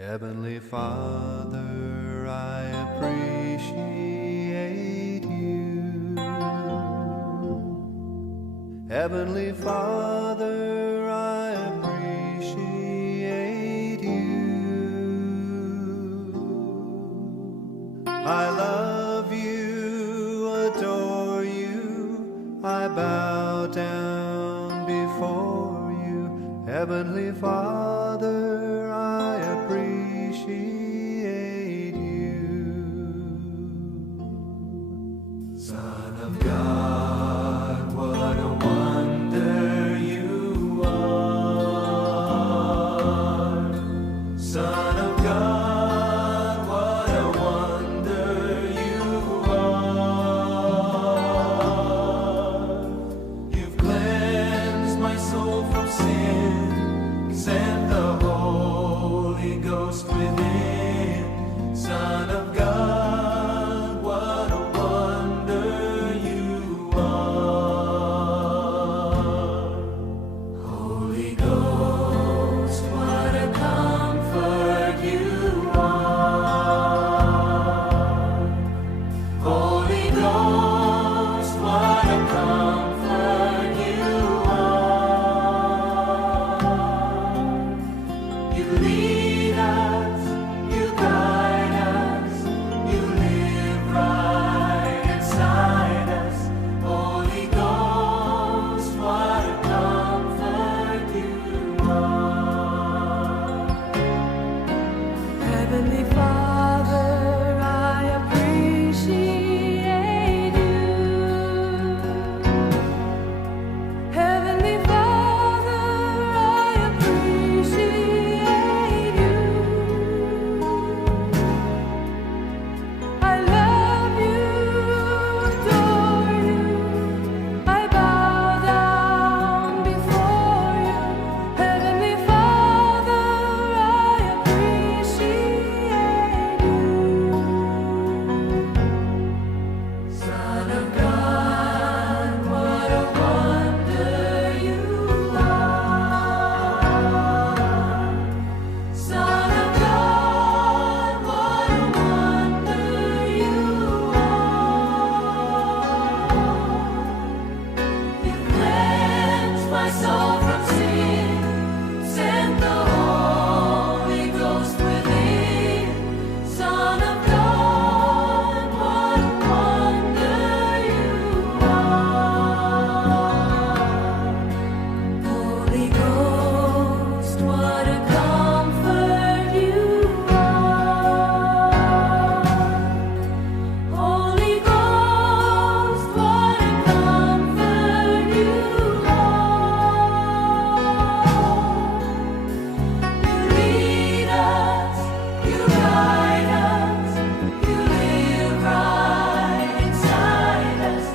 Heavenly Father, I appreciate you. Heavenly Father, I appreciate you. I love you, adore you, I bow down before you. Heavenly Father, I appreciate you. Son of God, what a wonder you are. Son of God, what a wonder you are. You've cleansed my soul from sin, sent the Holy Ghost within. Son of God, what a wonder you are. Holy Ghost, what a comfort you are. Holy Ghost, what a comfort you are. You lead us, you guide us, you live right inside us. Holy Ghost, what a comfort you are. Heavenly Father, I appreciate you. Heavenly Father, I appreciate you. I love you, adore you, I bow down before you. Heavenly Father, I appreciate you. Son of God, what a wonder you are. Son of God, what a wonder you are. You cleansed my soul from sin, sent the Holy Ghost within. Son of God, what a wonder you are. Holy Ghost, what a comfort you are. Holy Ghost, what a comfort you are. You lead us, you guide us, you live right inside us.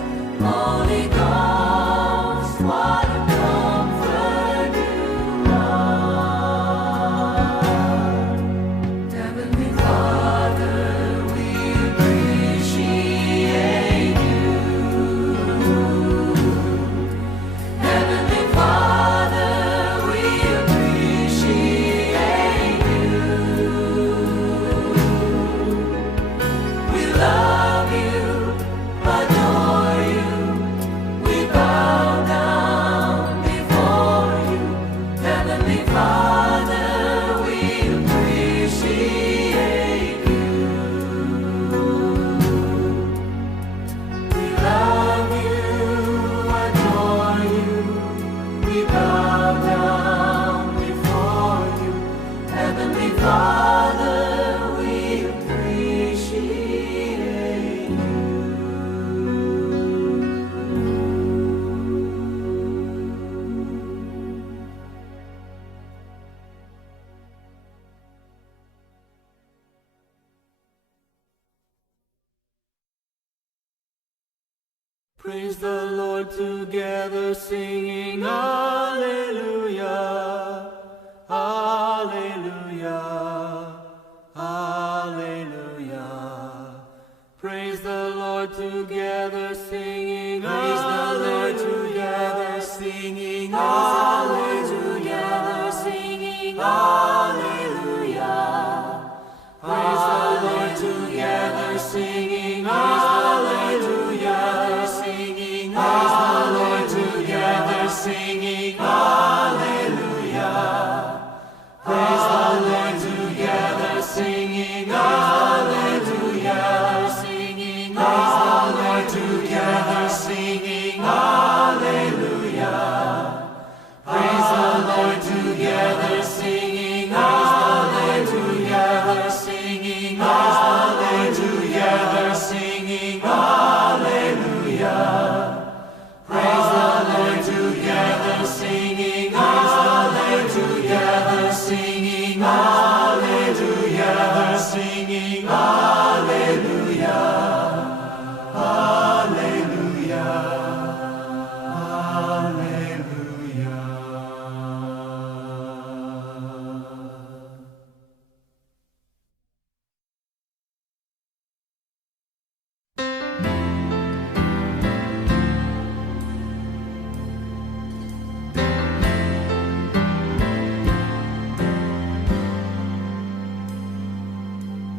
Holy Ghost, what a comfort you are. Heavenly Father, we appreciate you. Heavenly Father, we appreciate you. We love you, adore you, we bow down before you. Heavenly Father, we appreciate you. We love you, adore you, we bow down before you. Heavenly Father, we appreciate you. Praise the Lord together, singing Alleluia, Alleluia, Alleluia. Praise the Lord together, singing Alleluia, singing Alleluia, singing Alleluia. Hallelujah, together singing hallelujah. Praise the Lord together singing hallelujah. Singing hallelujah, singing hallelujah. Praise the Lord together singing hallelujah. Singing hallelujah, singing hallelujah. Hallelujah.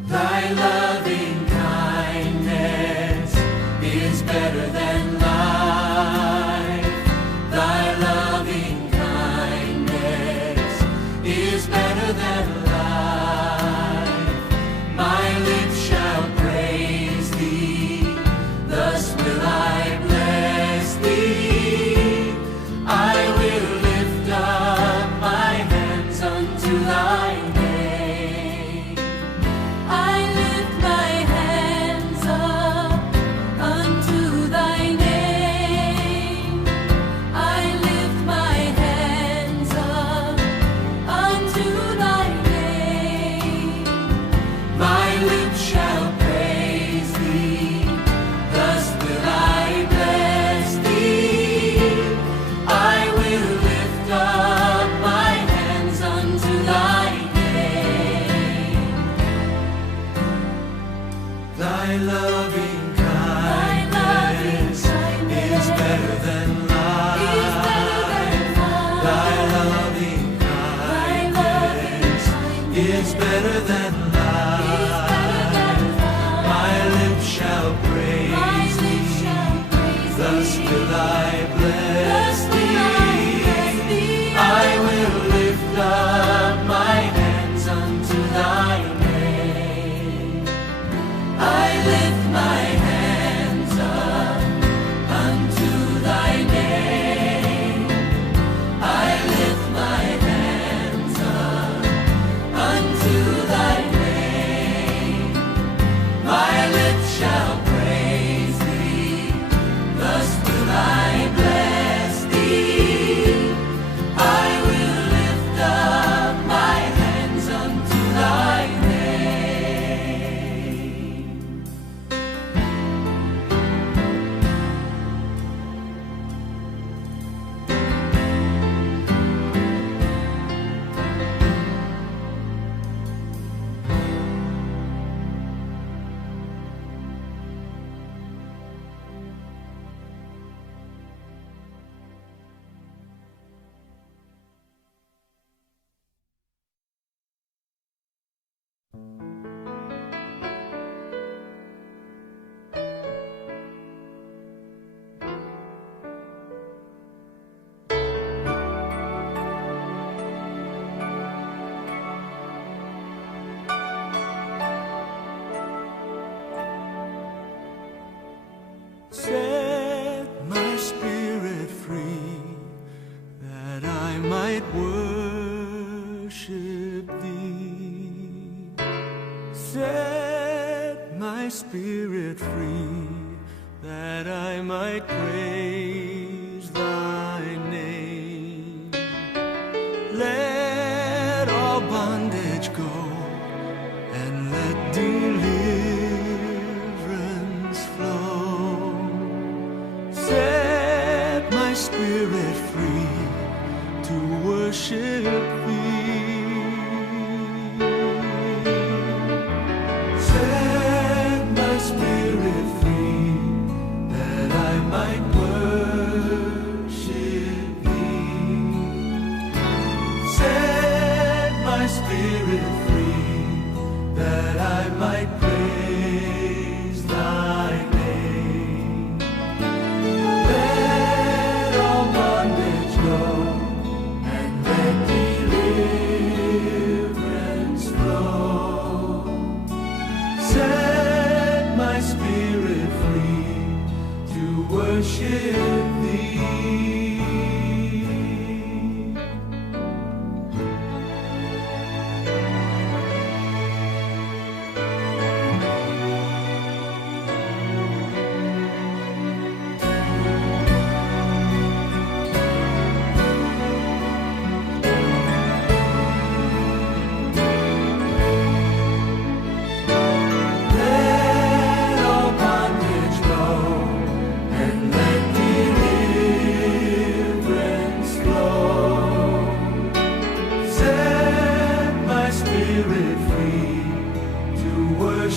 Thy loving kindness is better than life. Thy loving kindness is better than life. My lips shall praise thee, thus will I bless thee. I will lift up my hands unto thy name. I lift my hands up unto thy name. I lift my hands up unto thy name. My lips shall praise thee, thus will I bless thee. I will lift up my hands unto thy name. Thy loving kindness is better than life. Thy loving kindness is better than life. My lips shall praise thee, thus will I bless thee. I will lift up my hands unto thy name. I lift my hands up unto thy name. I lift my hands up unto thy name. My lips shall praise thee, thus will I bless thee. I will lift up my hands unto thy name. Set my spirit free, that I might worship thee. Set my spirit free, that I might praise thy name. Let all bondage go, and let deliverance flow. Set my spirit free to worship thee. Set my spirit free, that I might worship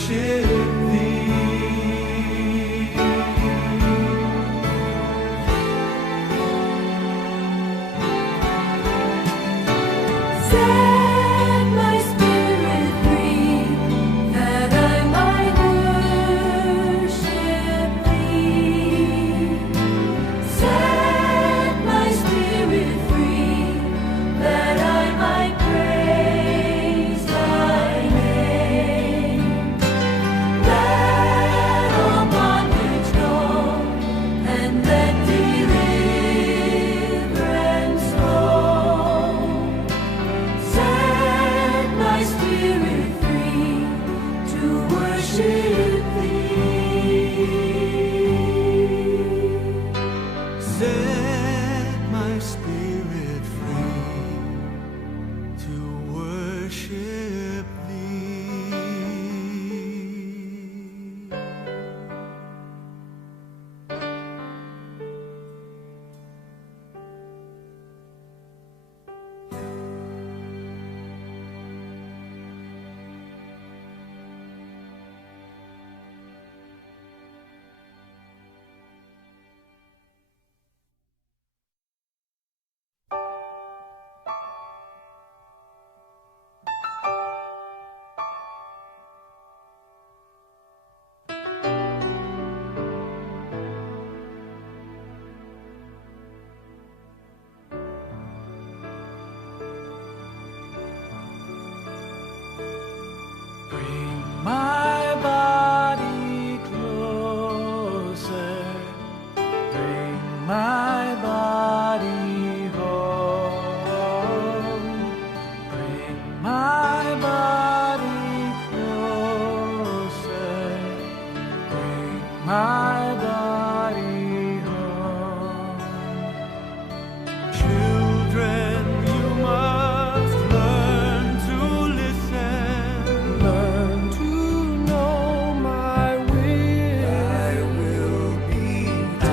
worship thee. Set my spirit free, that I might worship thee. Set my spirit free, that I might praise thy name. Let all bondage go, and let deliverance flow. Set my spirit free to worship thee. Set my spirit free to worship thee. Bring my body closer. Bring my body home. Bring my body closer. Bring my body home. Children, you must learn to listen. Learn to know my will. Thy will be I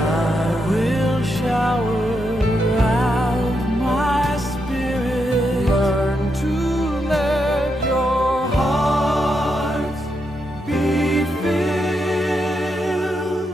will shower out my spirit. Learn to let your heart be filled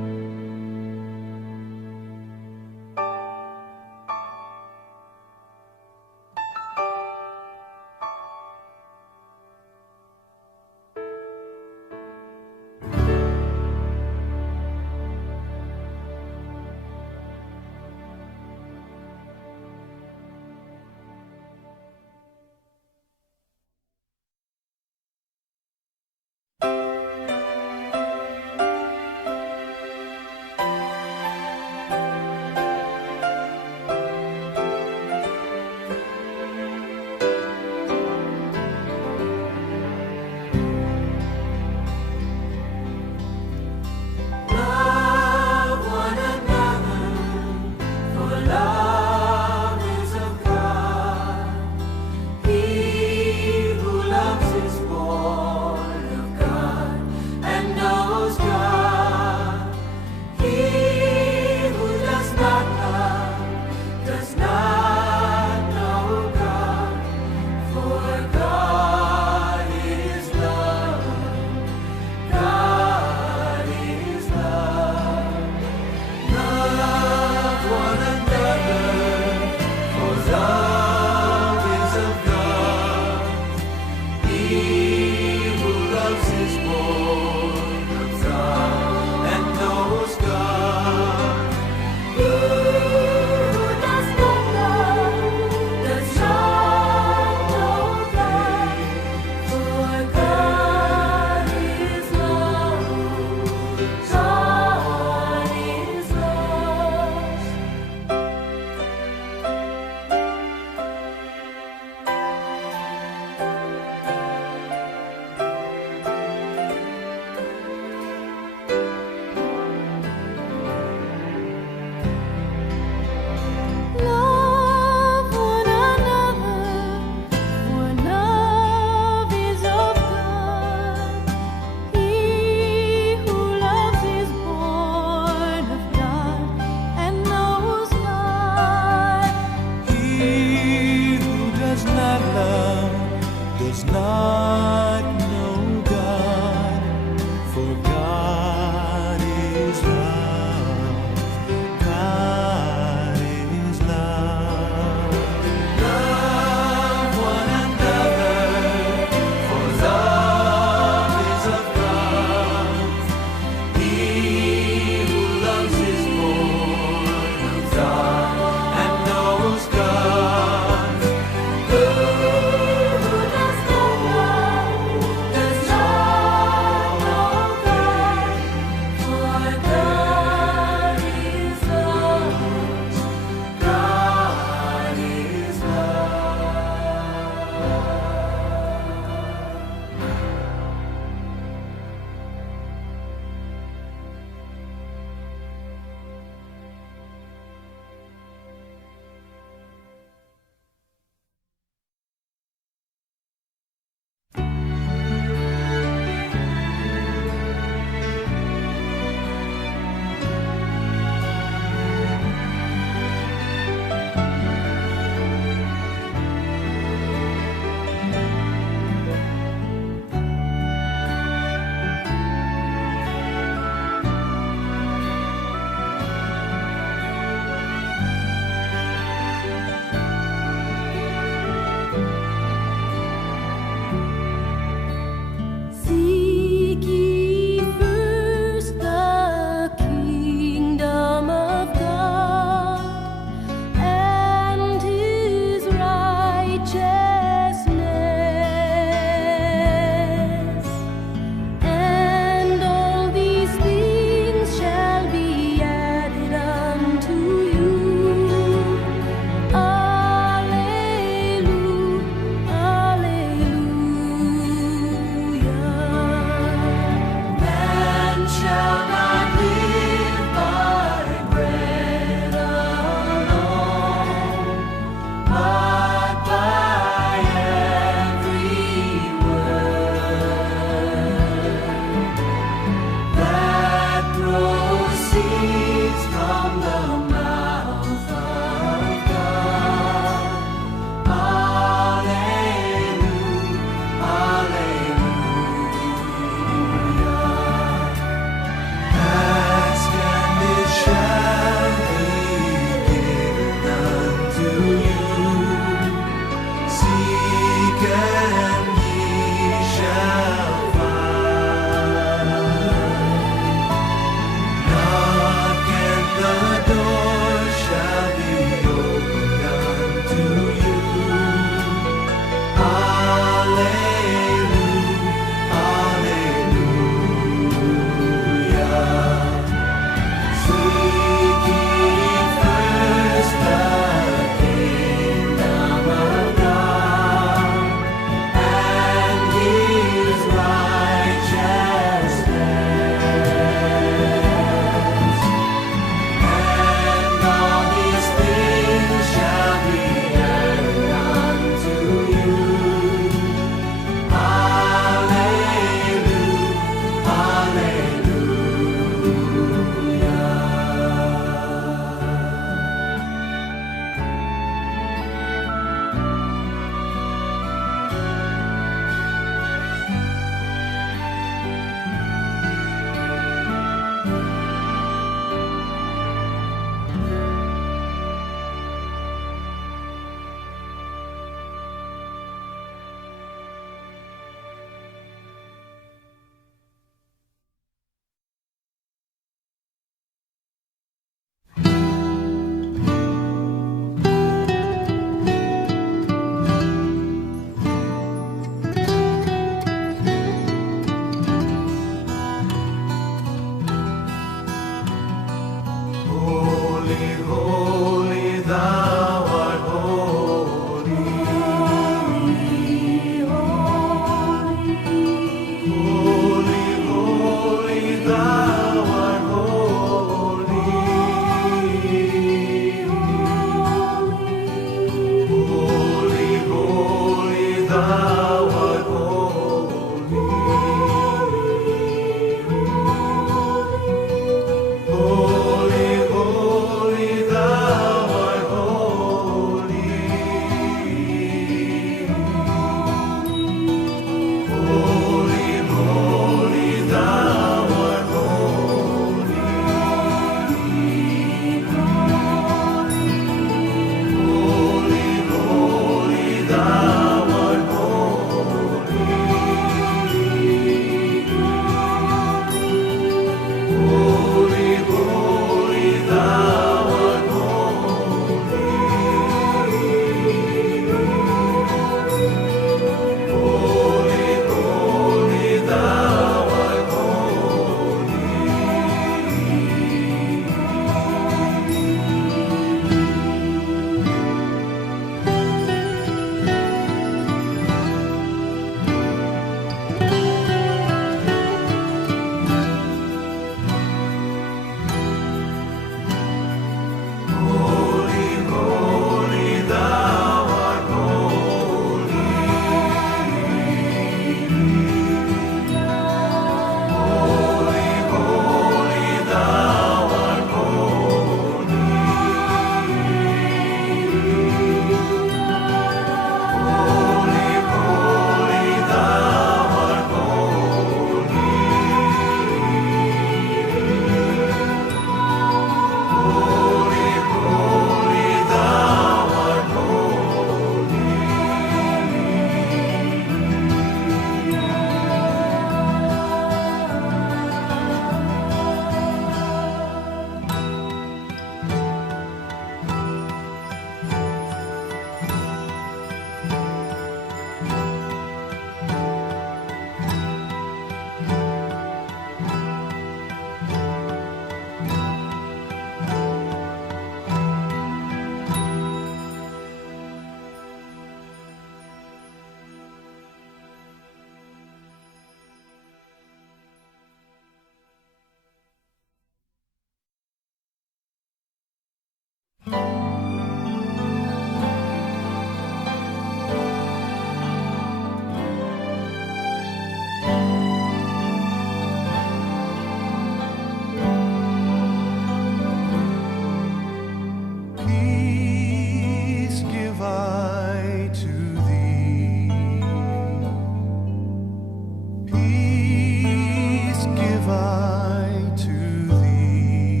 give I to thee.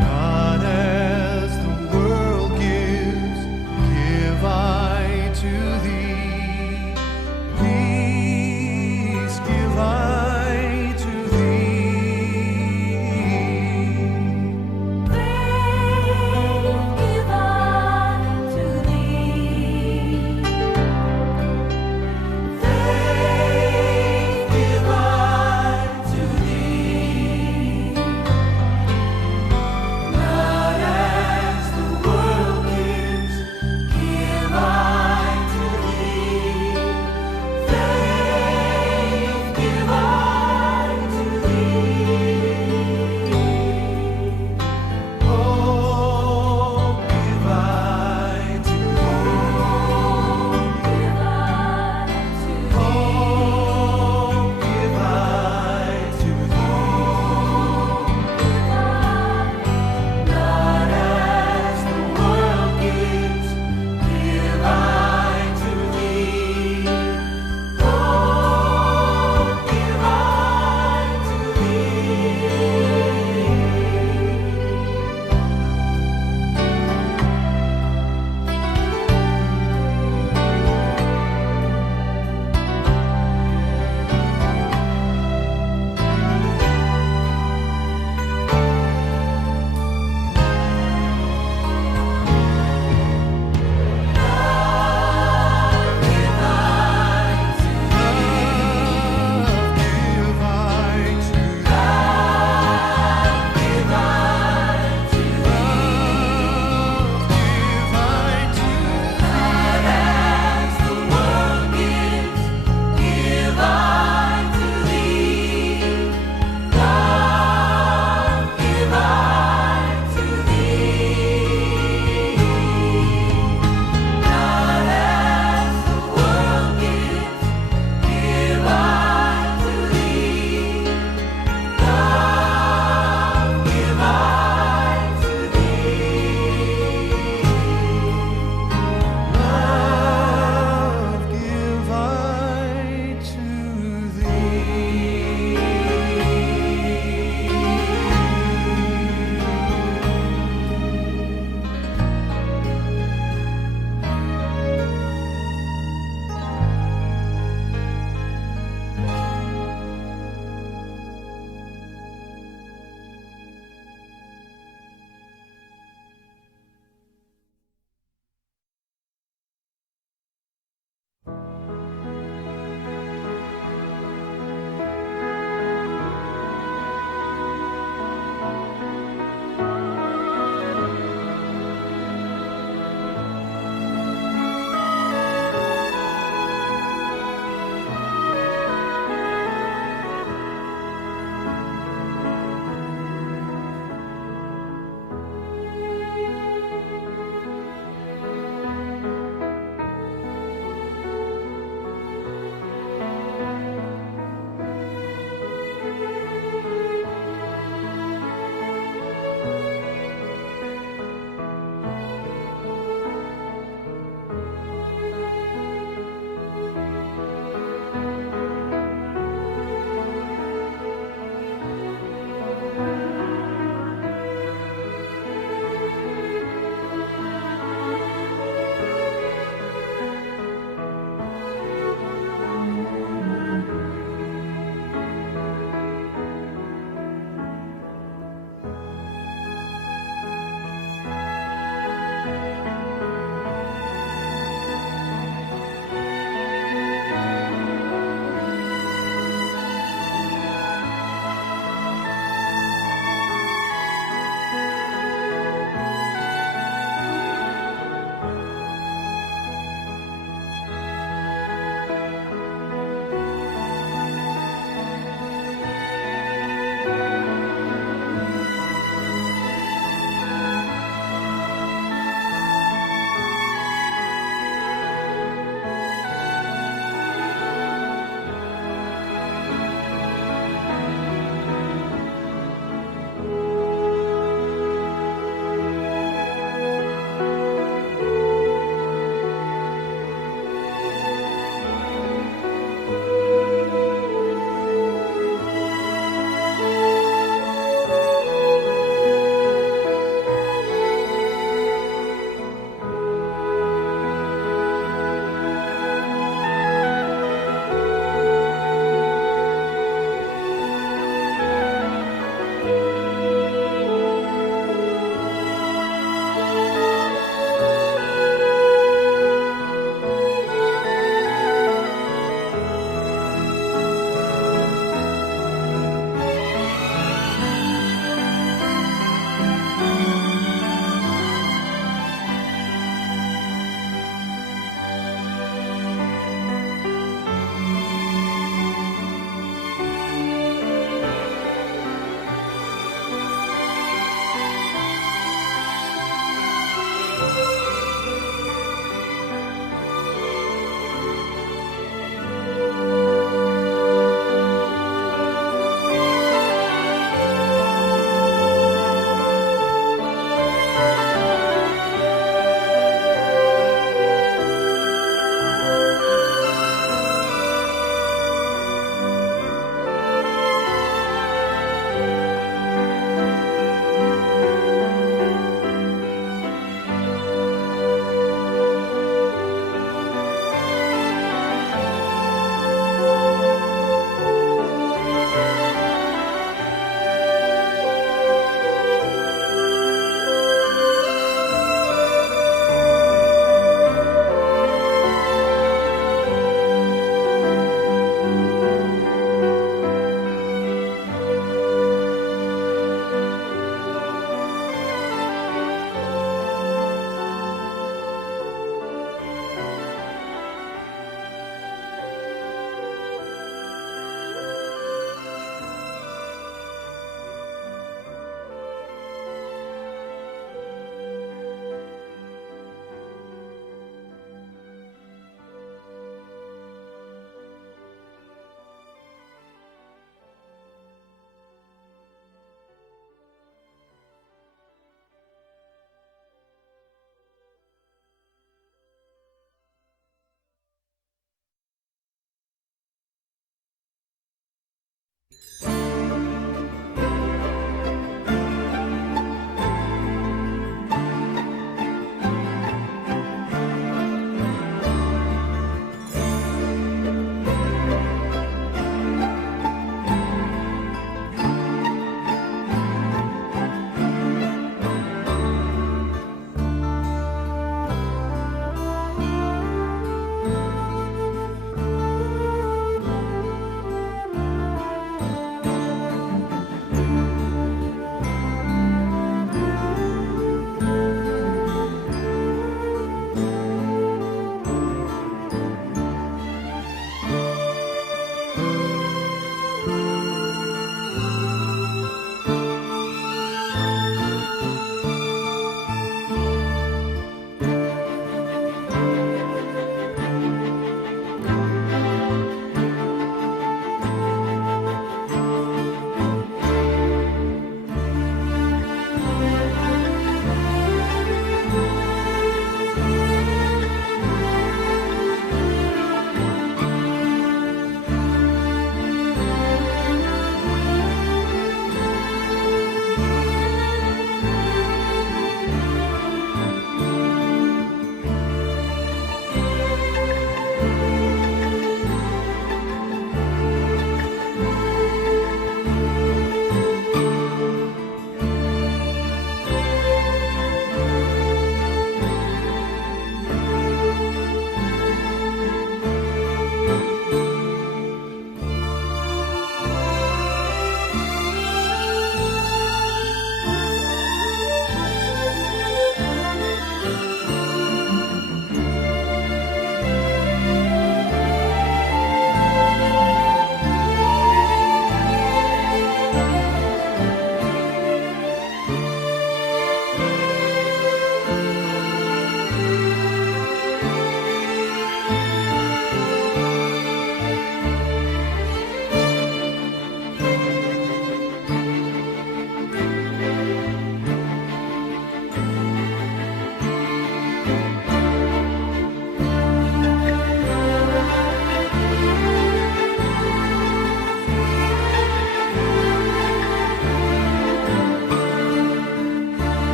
Not as the world gives, give I to thee. Peace give I to Give I to thee. Faith give I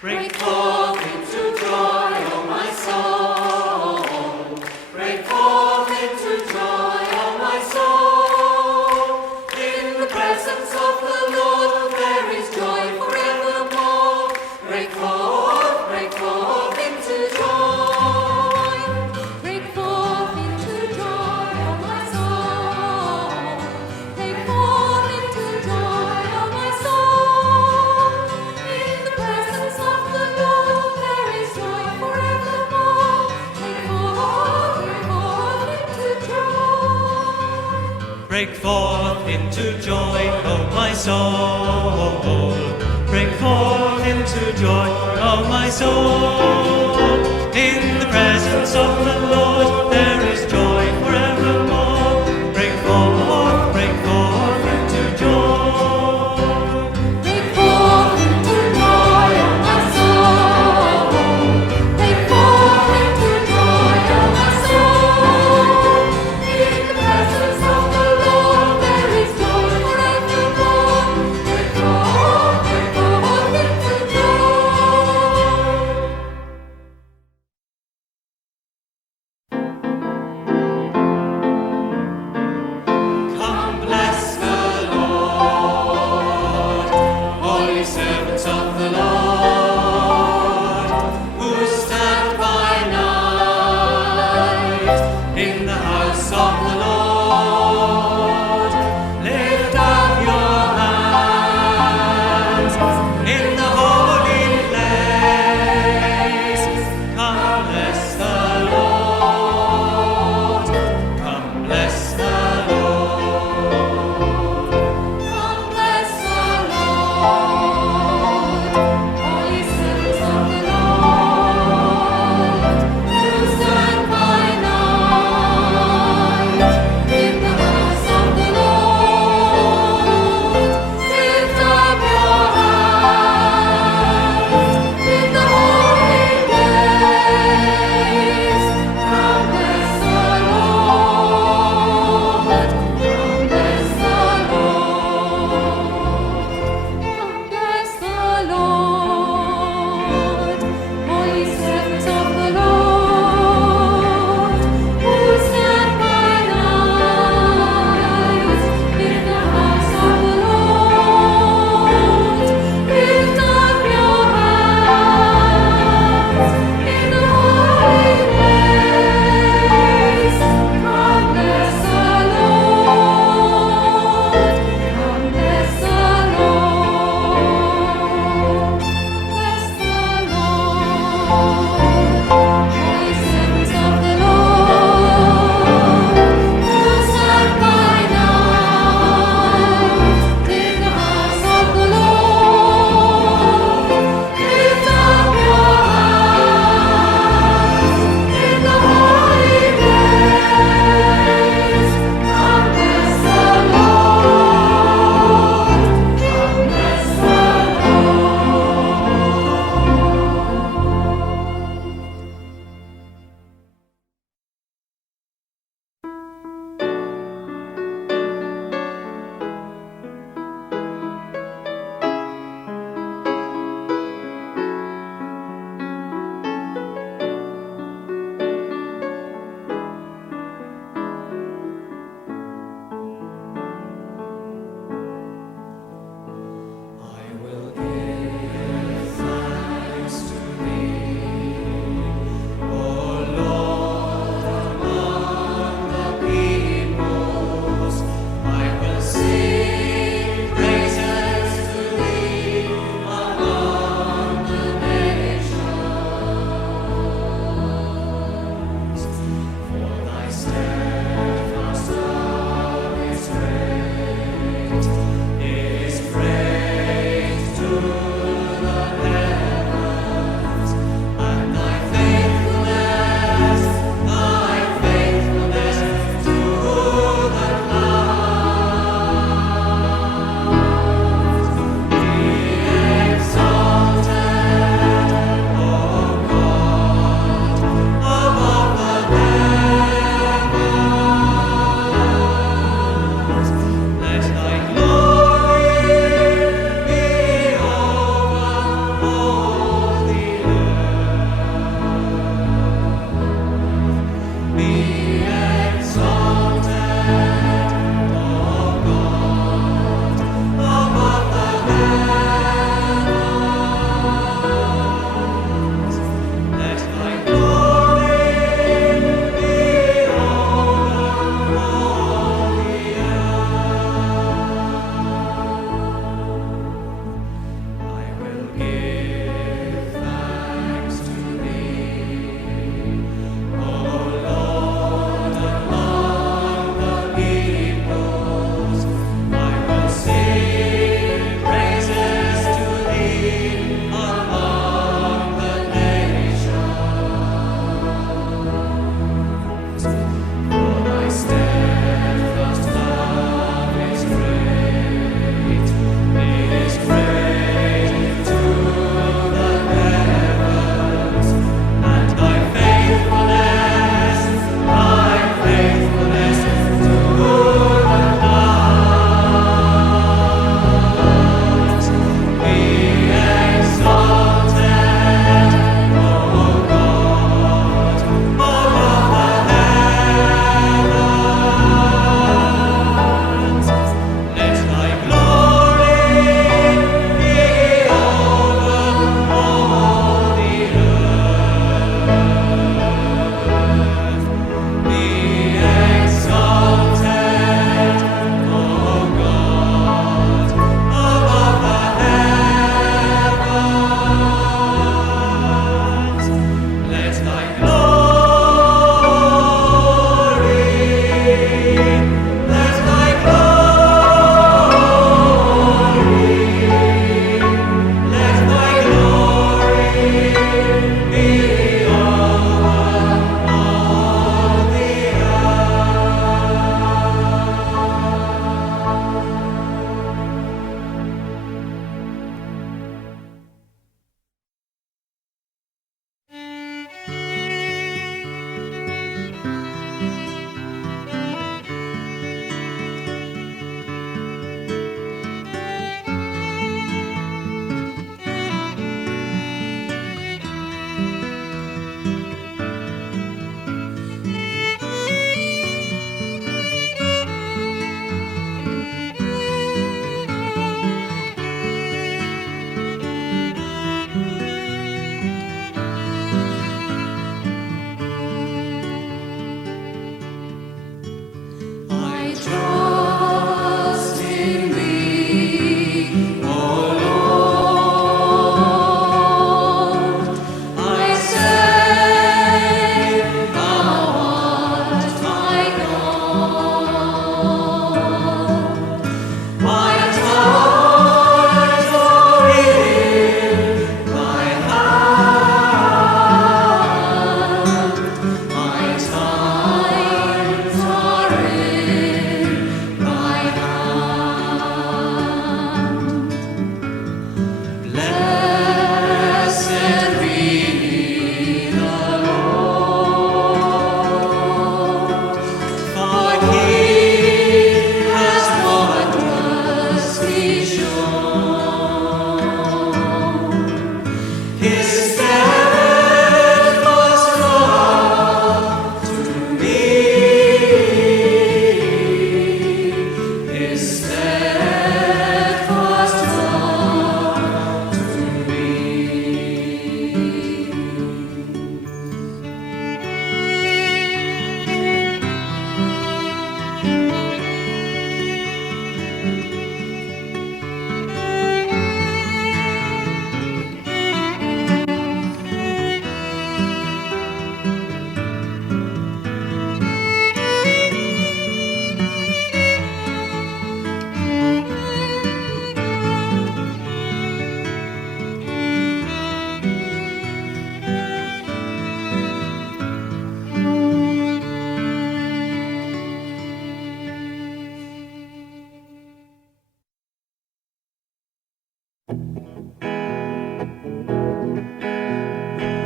Break forth into joy, O my soul. Break forth into joy, O my soul. In the presence of the Lord there is joy forevermore. Break forth into joy. Break forth into joy, O my soul. Break forth into joy, O my soul. In the presence of the Lord there is joy forevermore. Break forth into joy. Break forth into joy, oh my soul. Break forth into joy, oh my soul. In the presence of the Lord there is joy forevermore. Break forth into joy. Break forth into joy, O my soul. Break forth into joy, O my soul. In the presence of the Lord there is joy forevermore. Break forth into joy.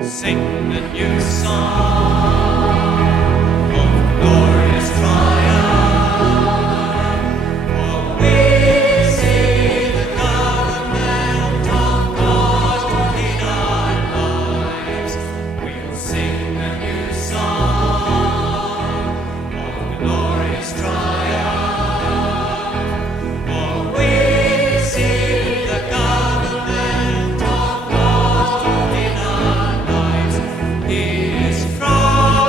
sing a new song of glorious triumph. For we see the government of God in our lives. We'll sing a new song of glorious triumph. For we see the government of God in our lives is from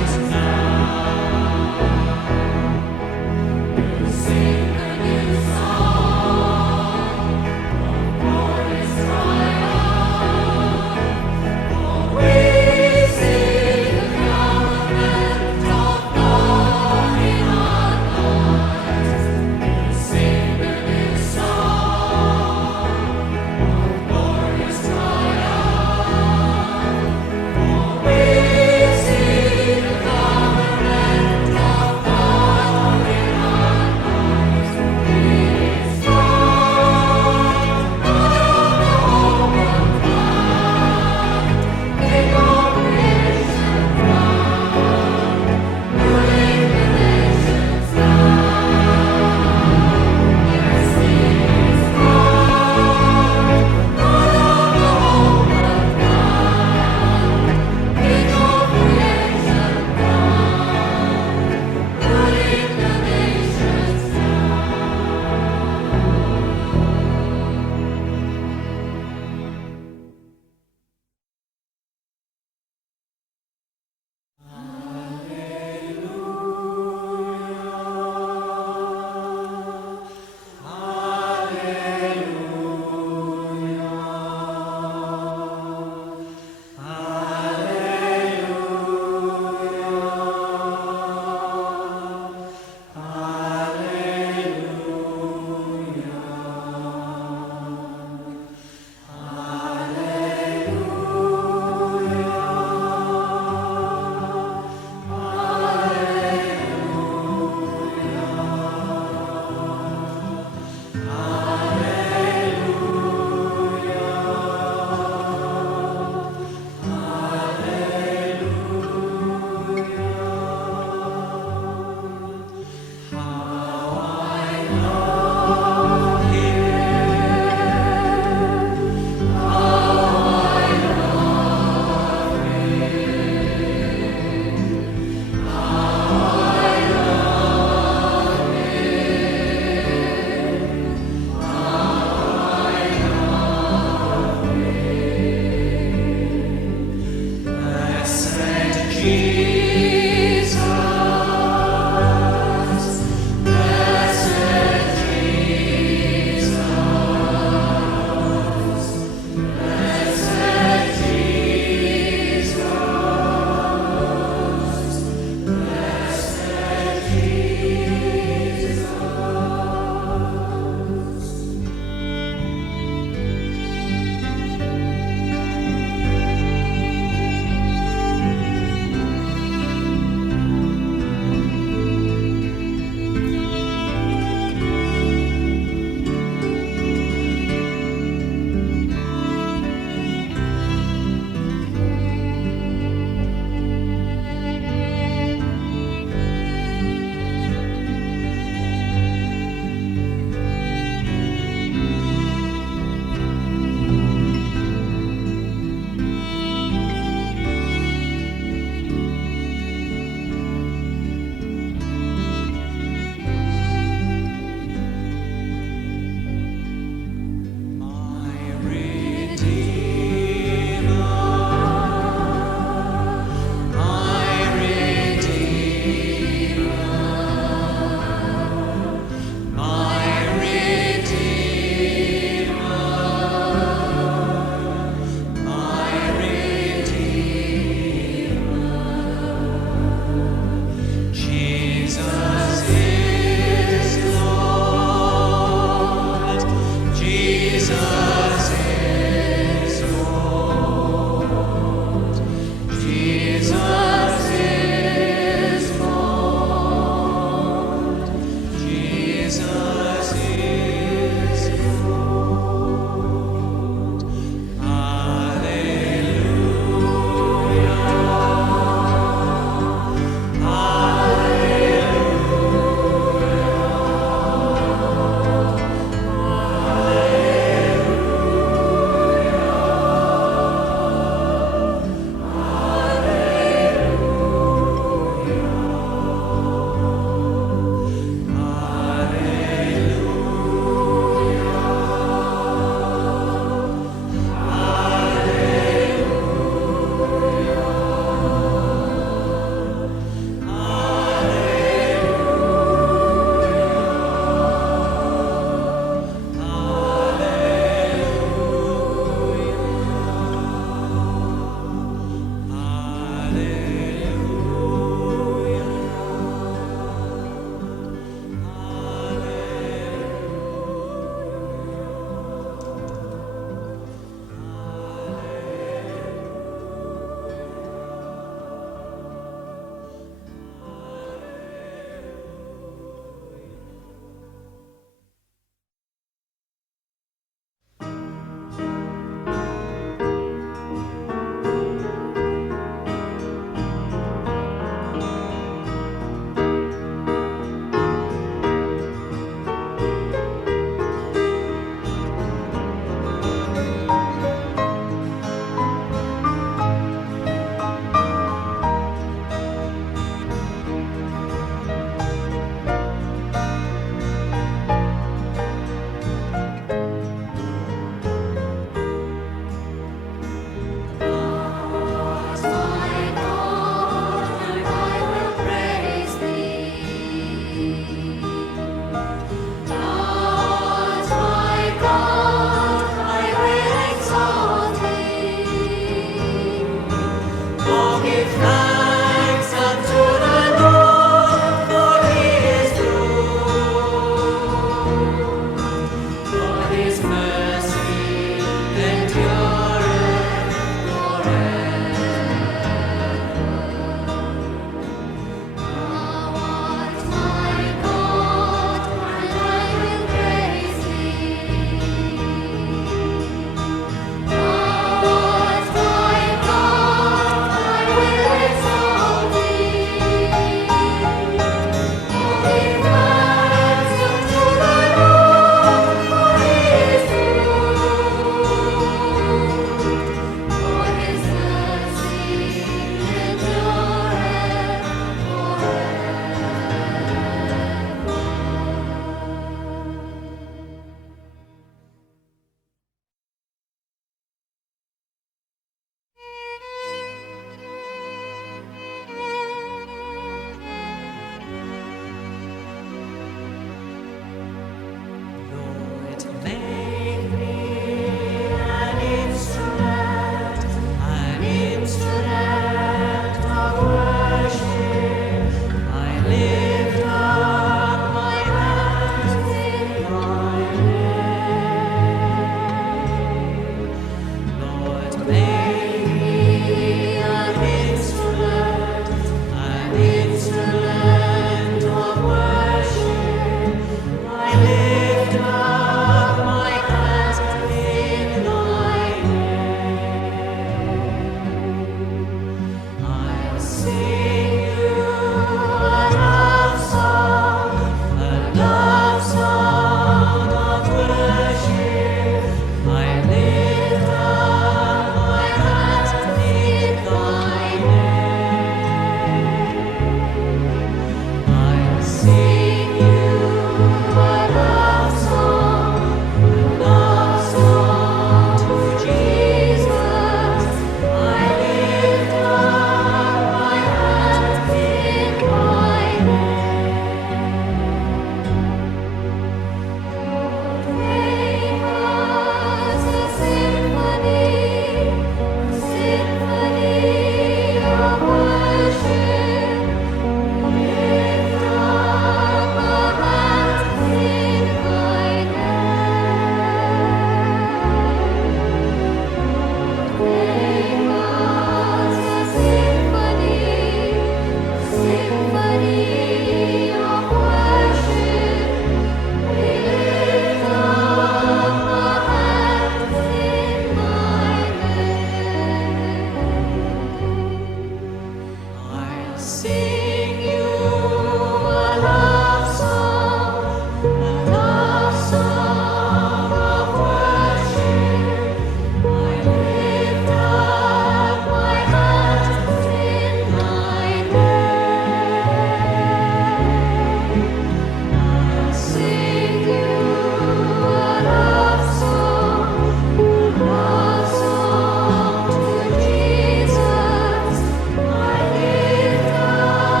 Jesus, I lift up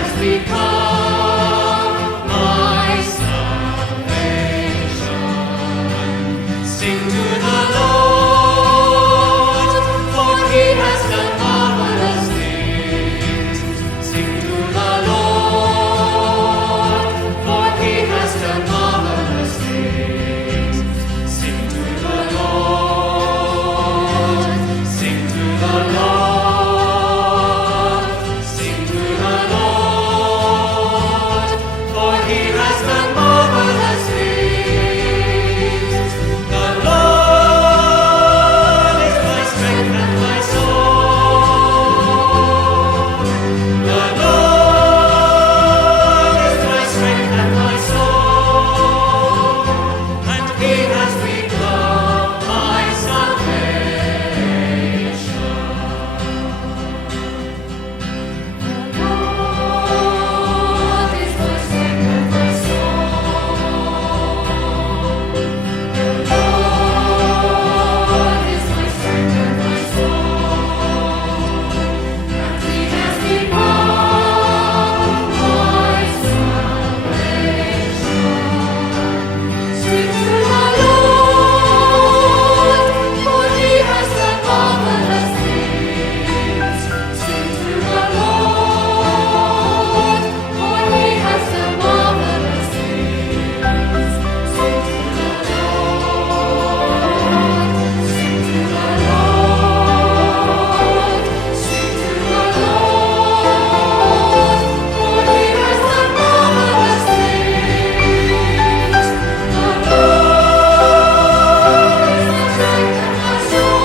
has become my salvation. Sing to the Lord, for He has done marvelous things. Sing to the Lord, for He has done marvelous things. Sing to the Lord, sing to the Lord, sing to the Lord, for He has done marvelous things. The Lord is my strength and my soul. The Lord is my strength and my soul, and He has become my salvation. The Lord is my strength and my soul. The Lord is my strength and my soul, and He has become my salvation. Sing to the Lord, for He has done marvelous things. Sing to the Lord, for He has done marvelous things. Sing to the Lord, sing to the Lord, sing to the Lord, for He has done marvelous things. The Lord is my strength and my soul.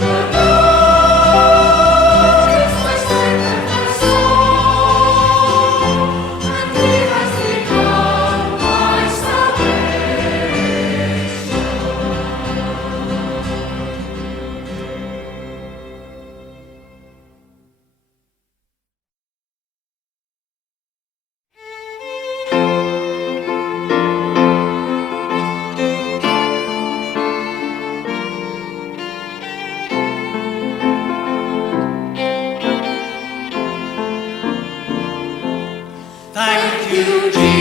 The Lord is my strength and my soul, and He has become my Thank you, Jesus.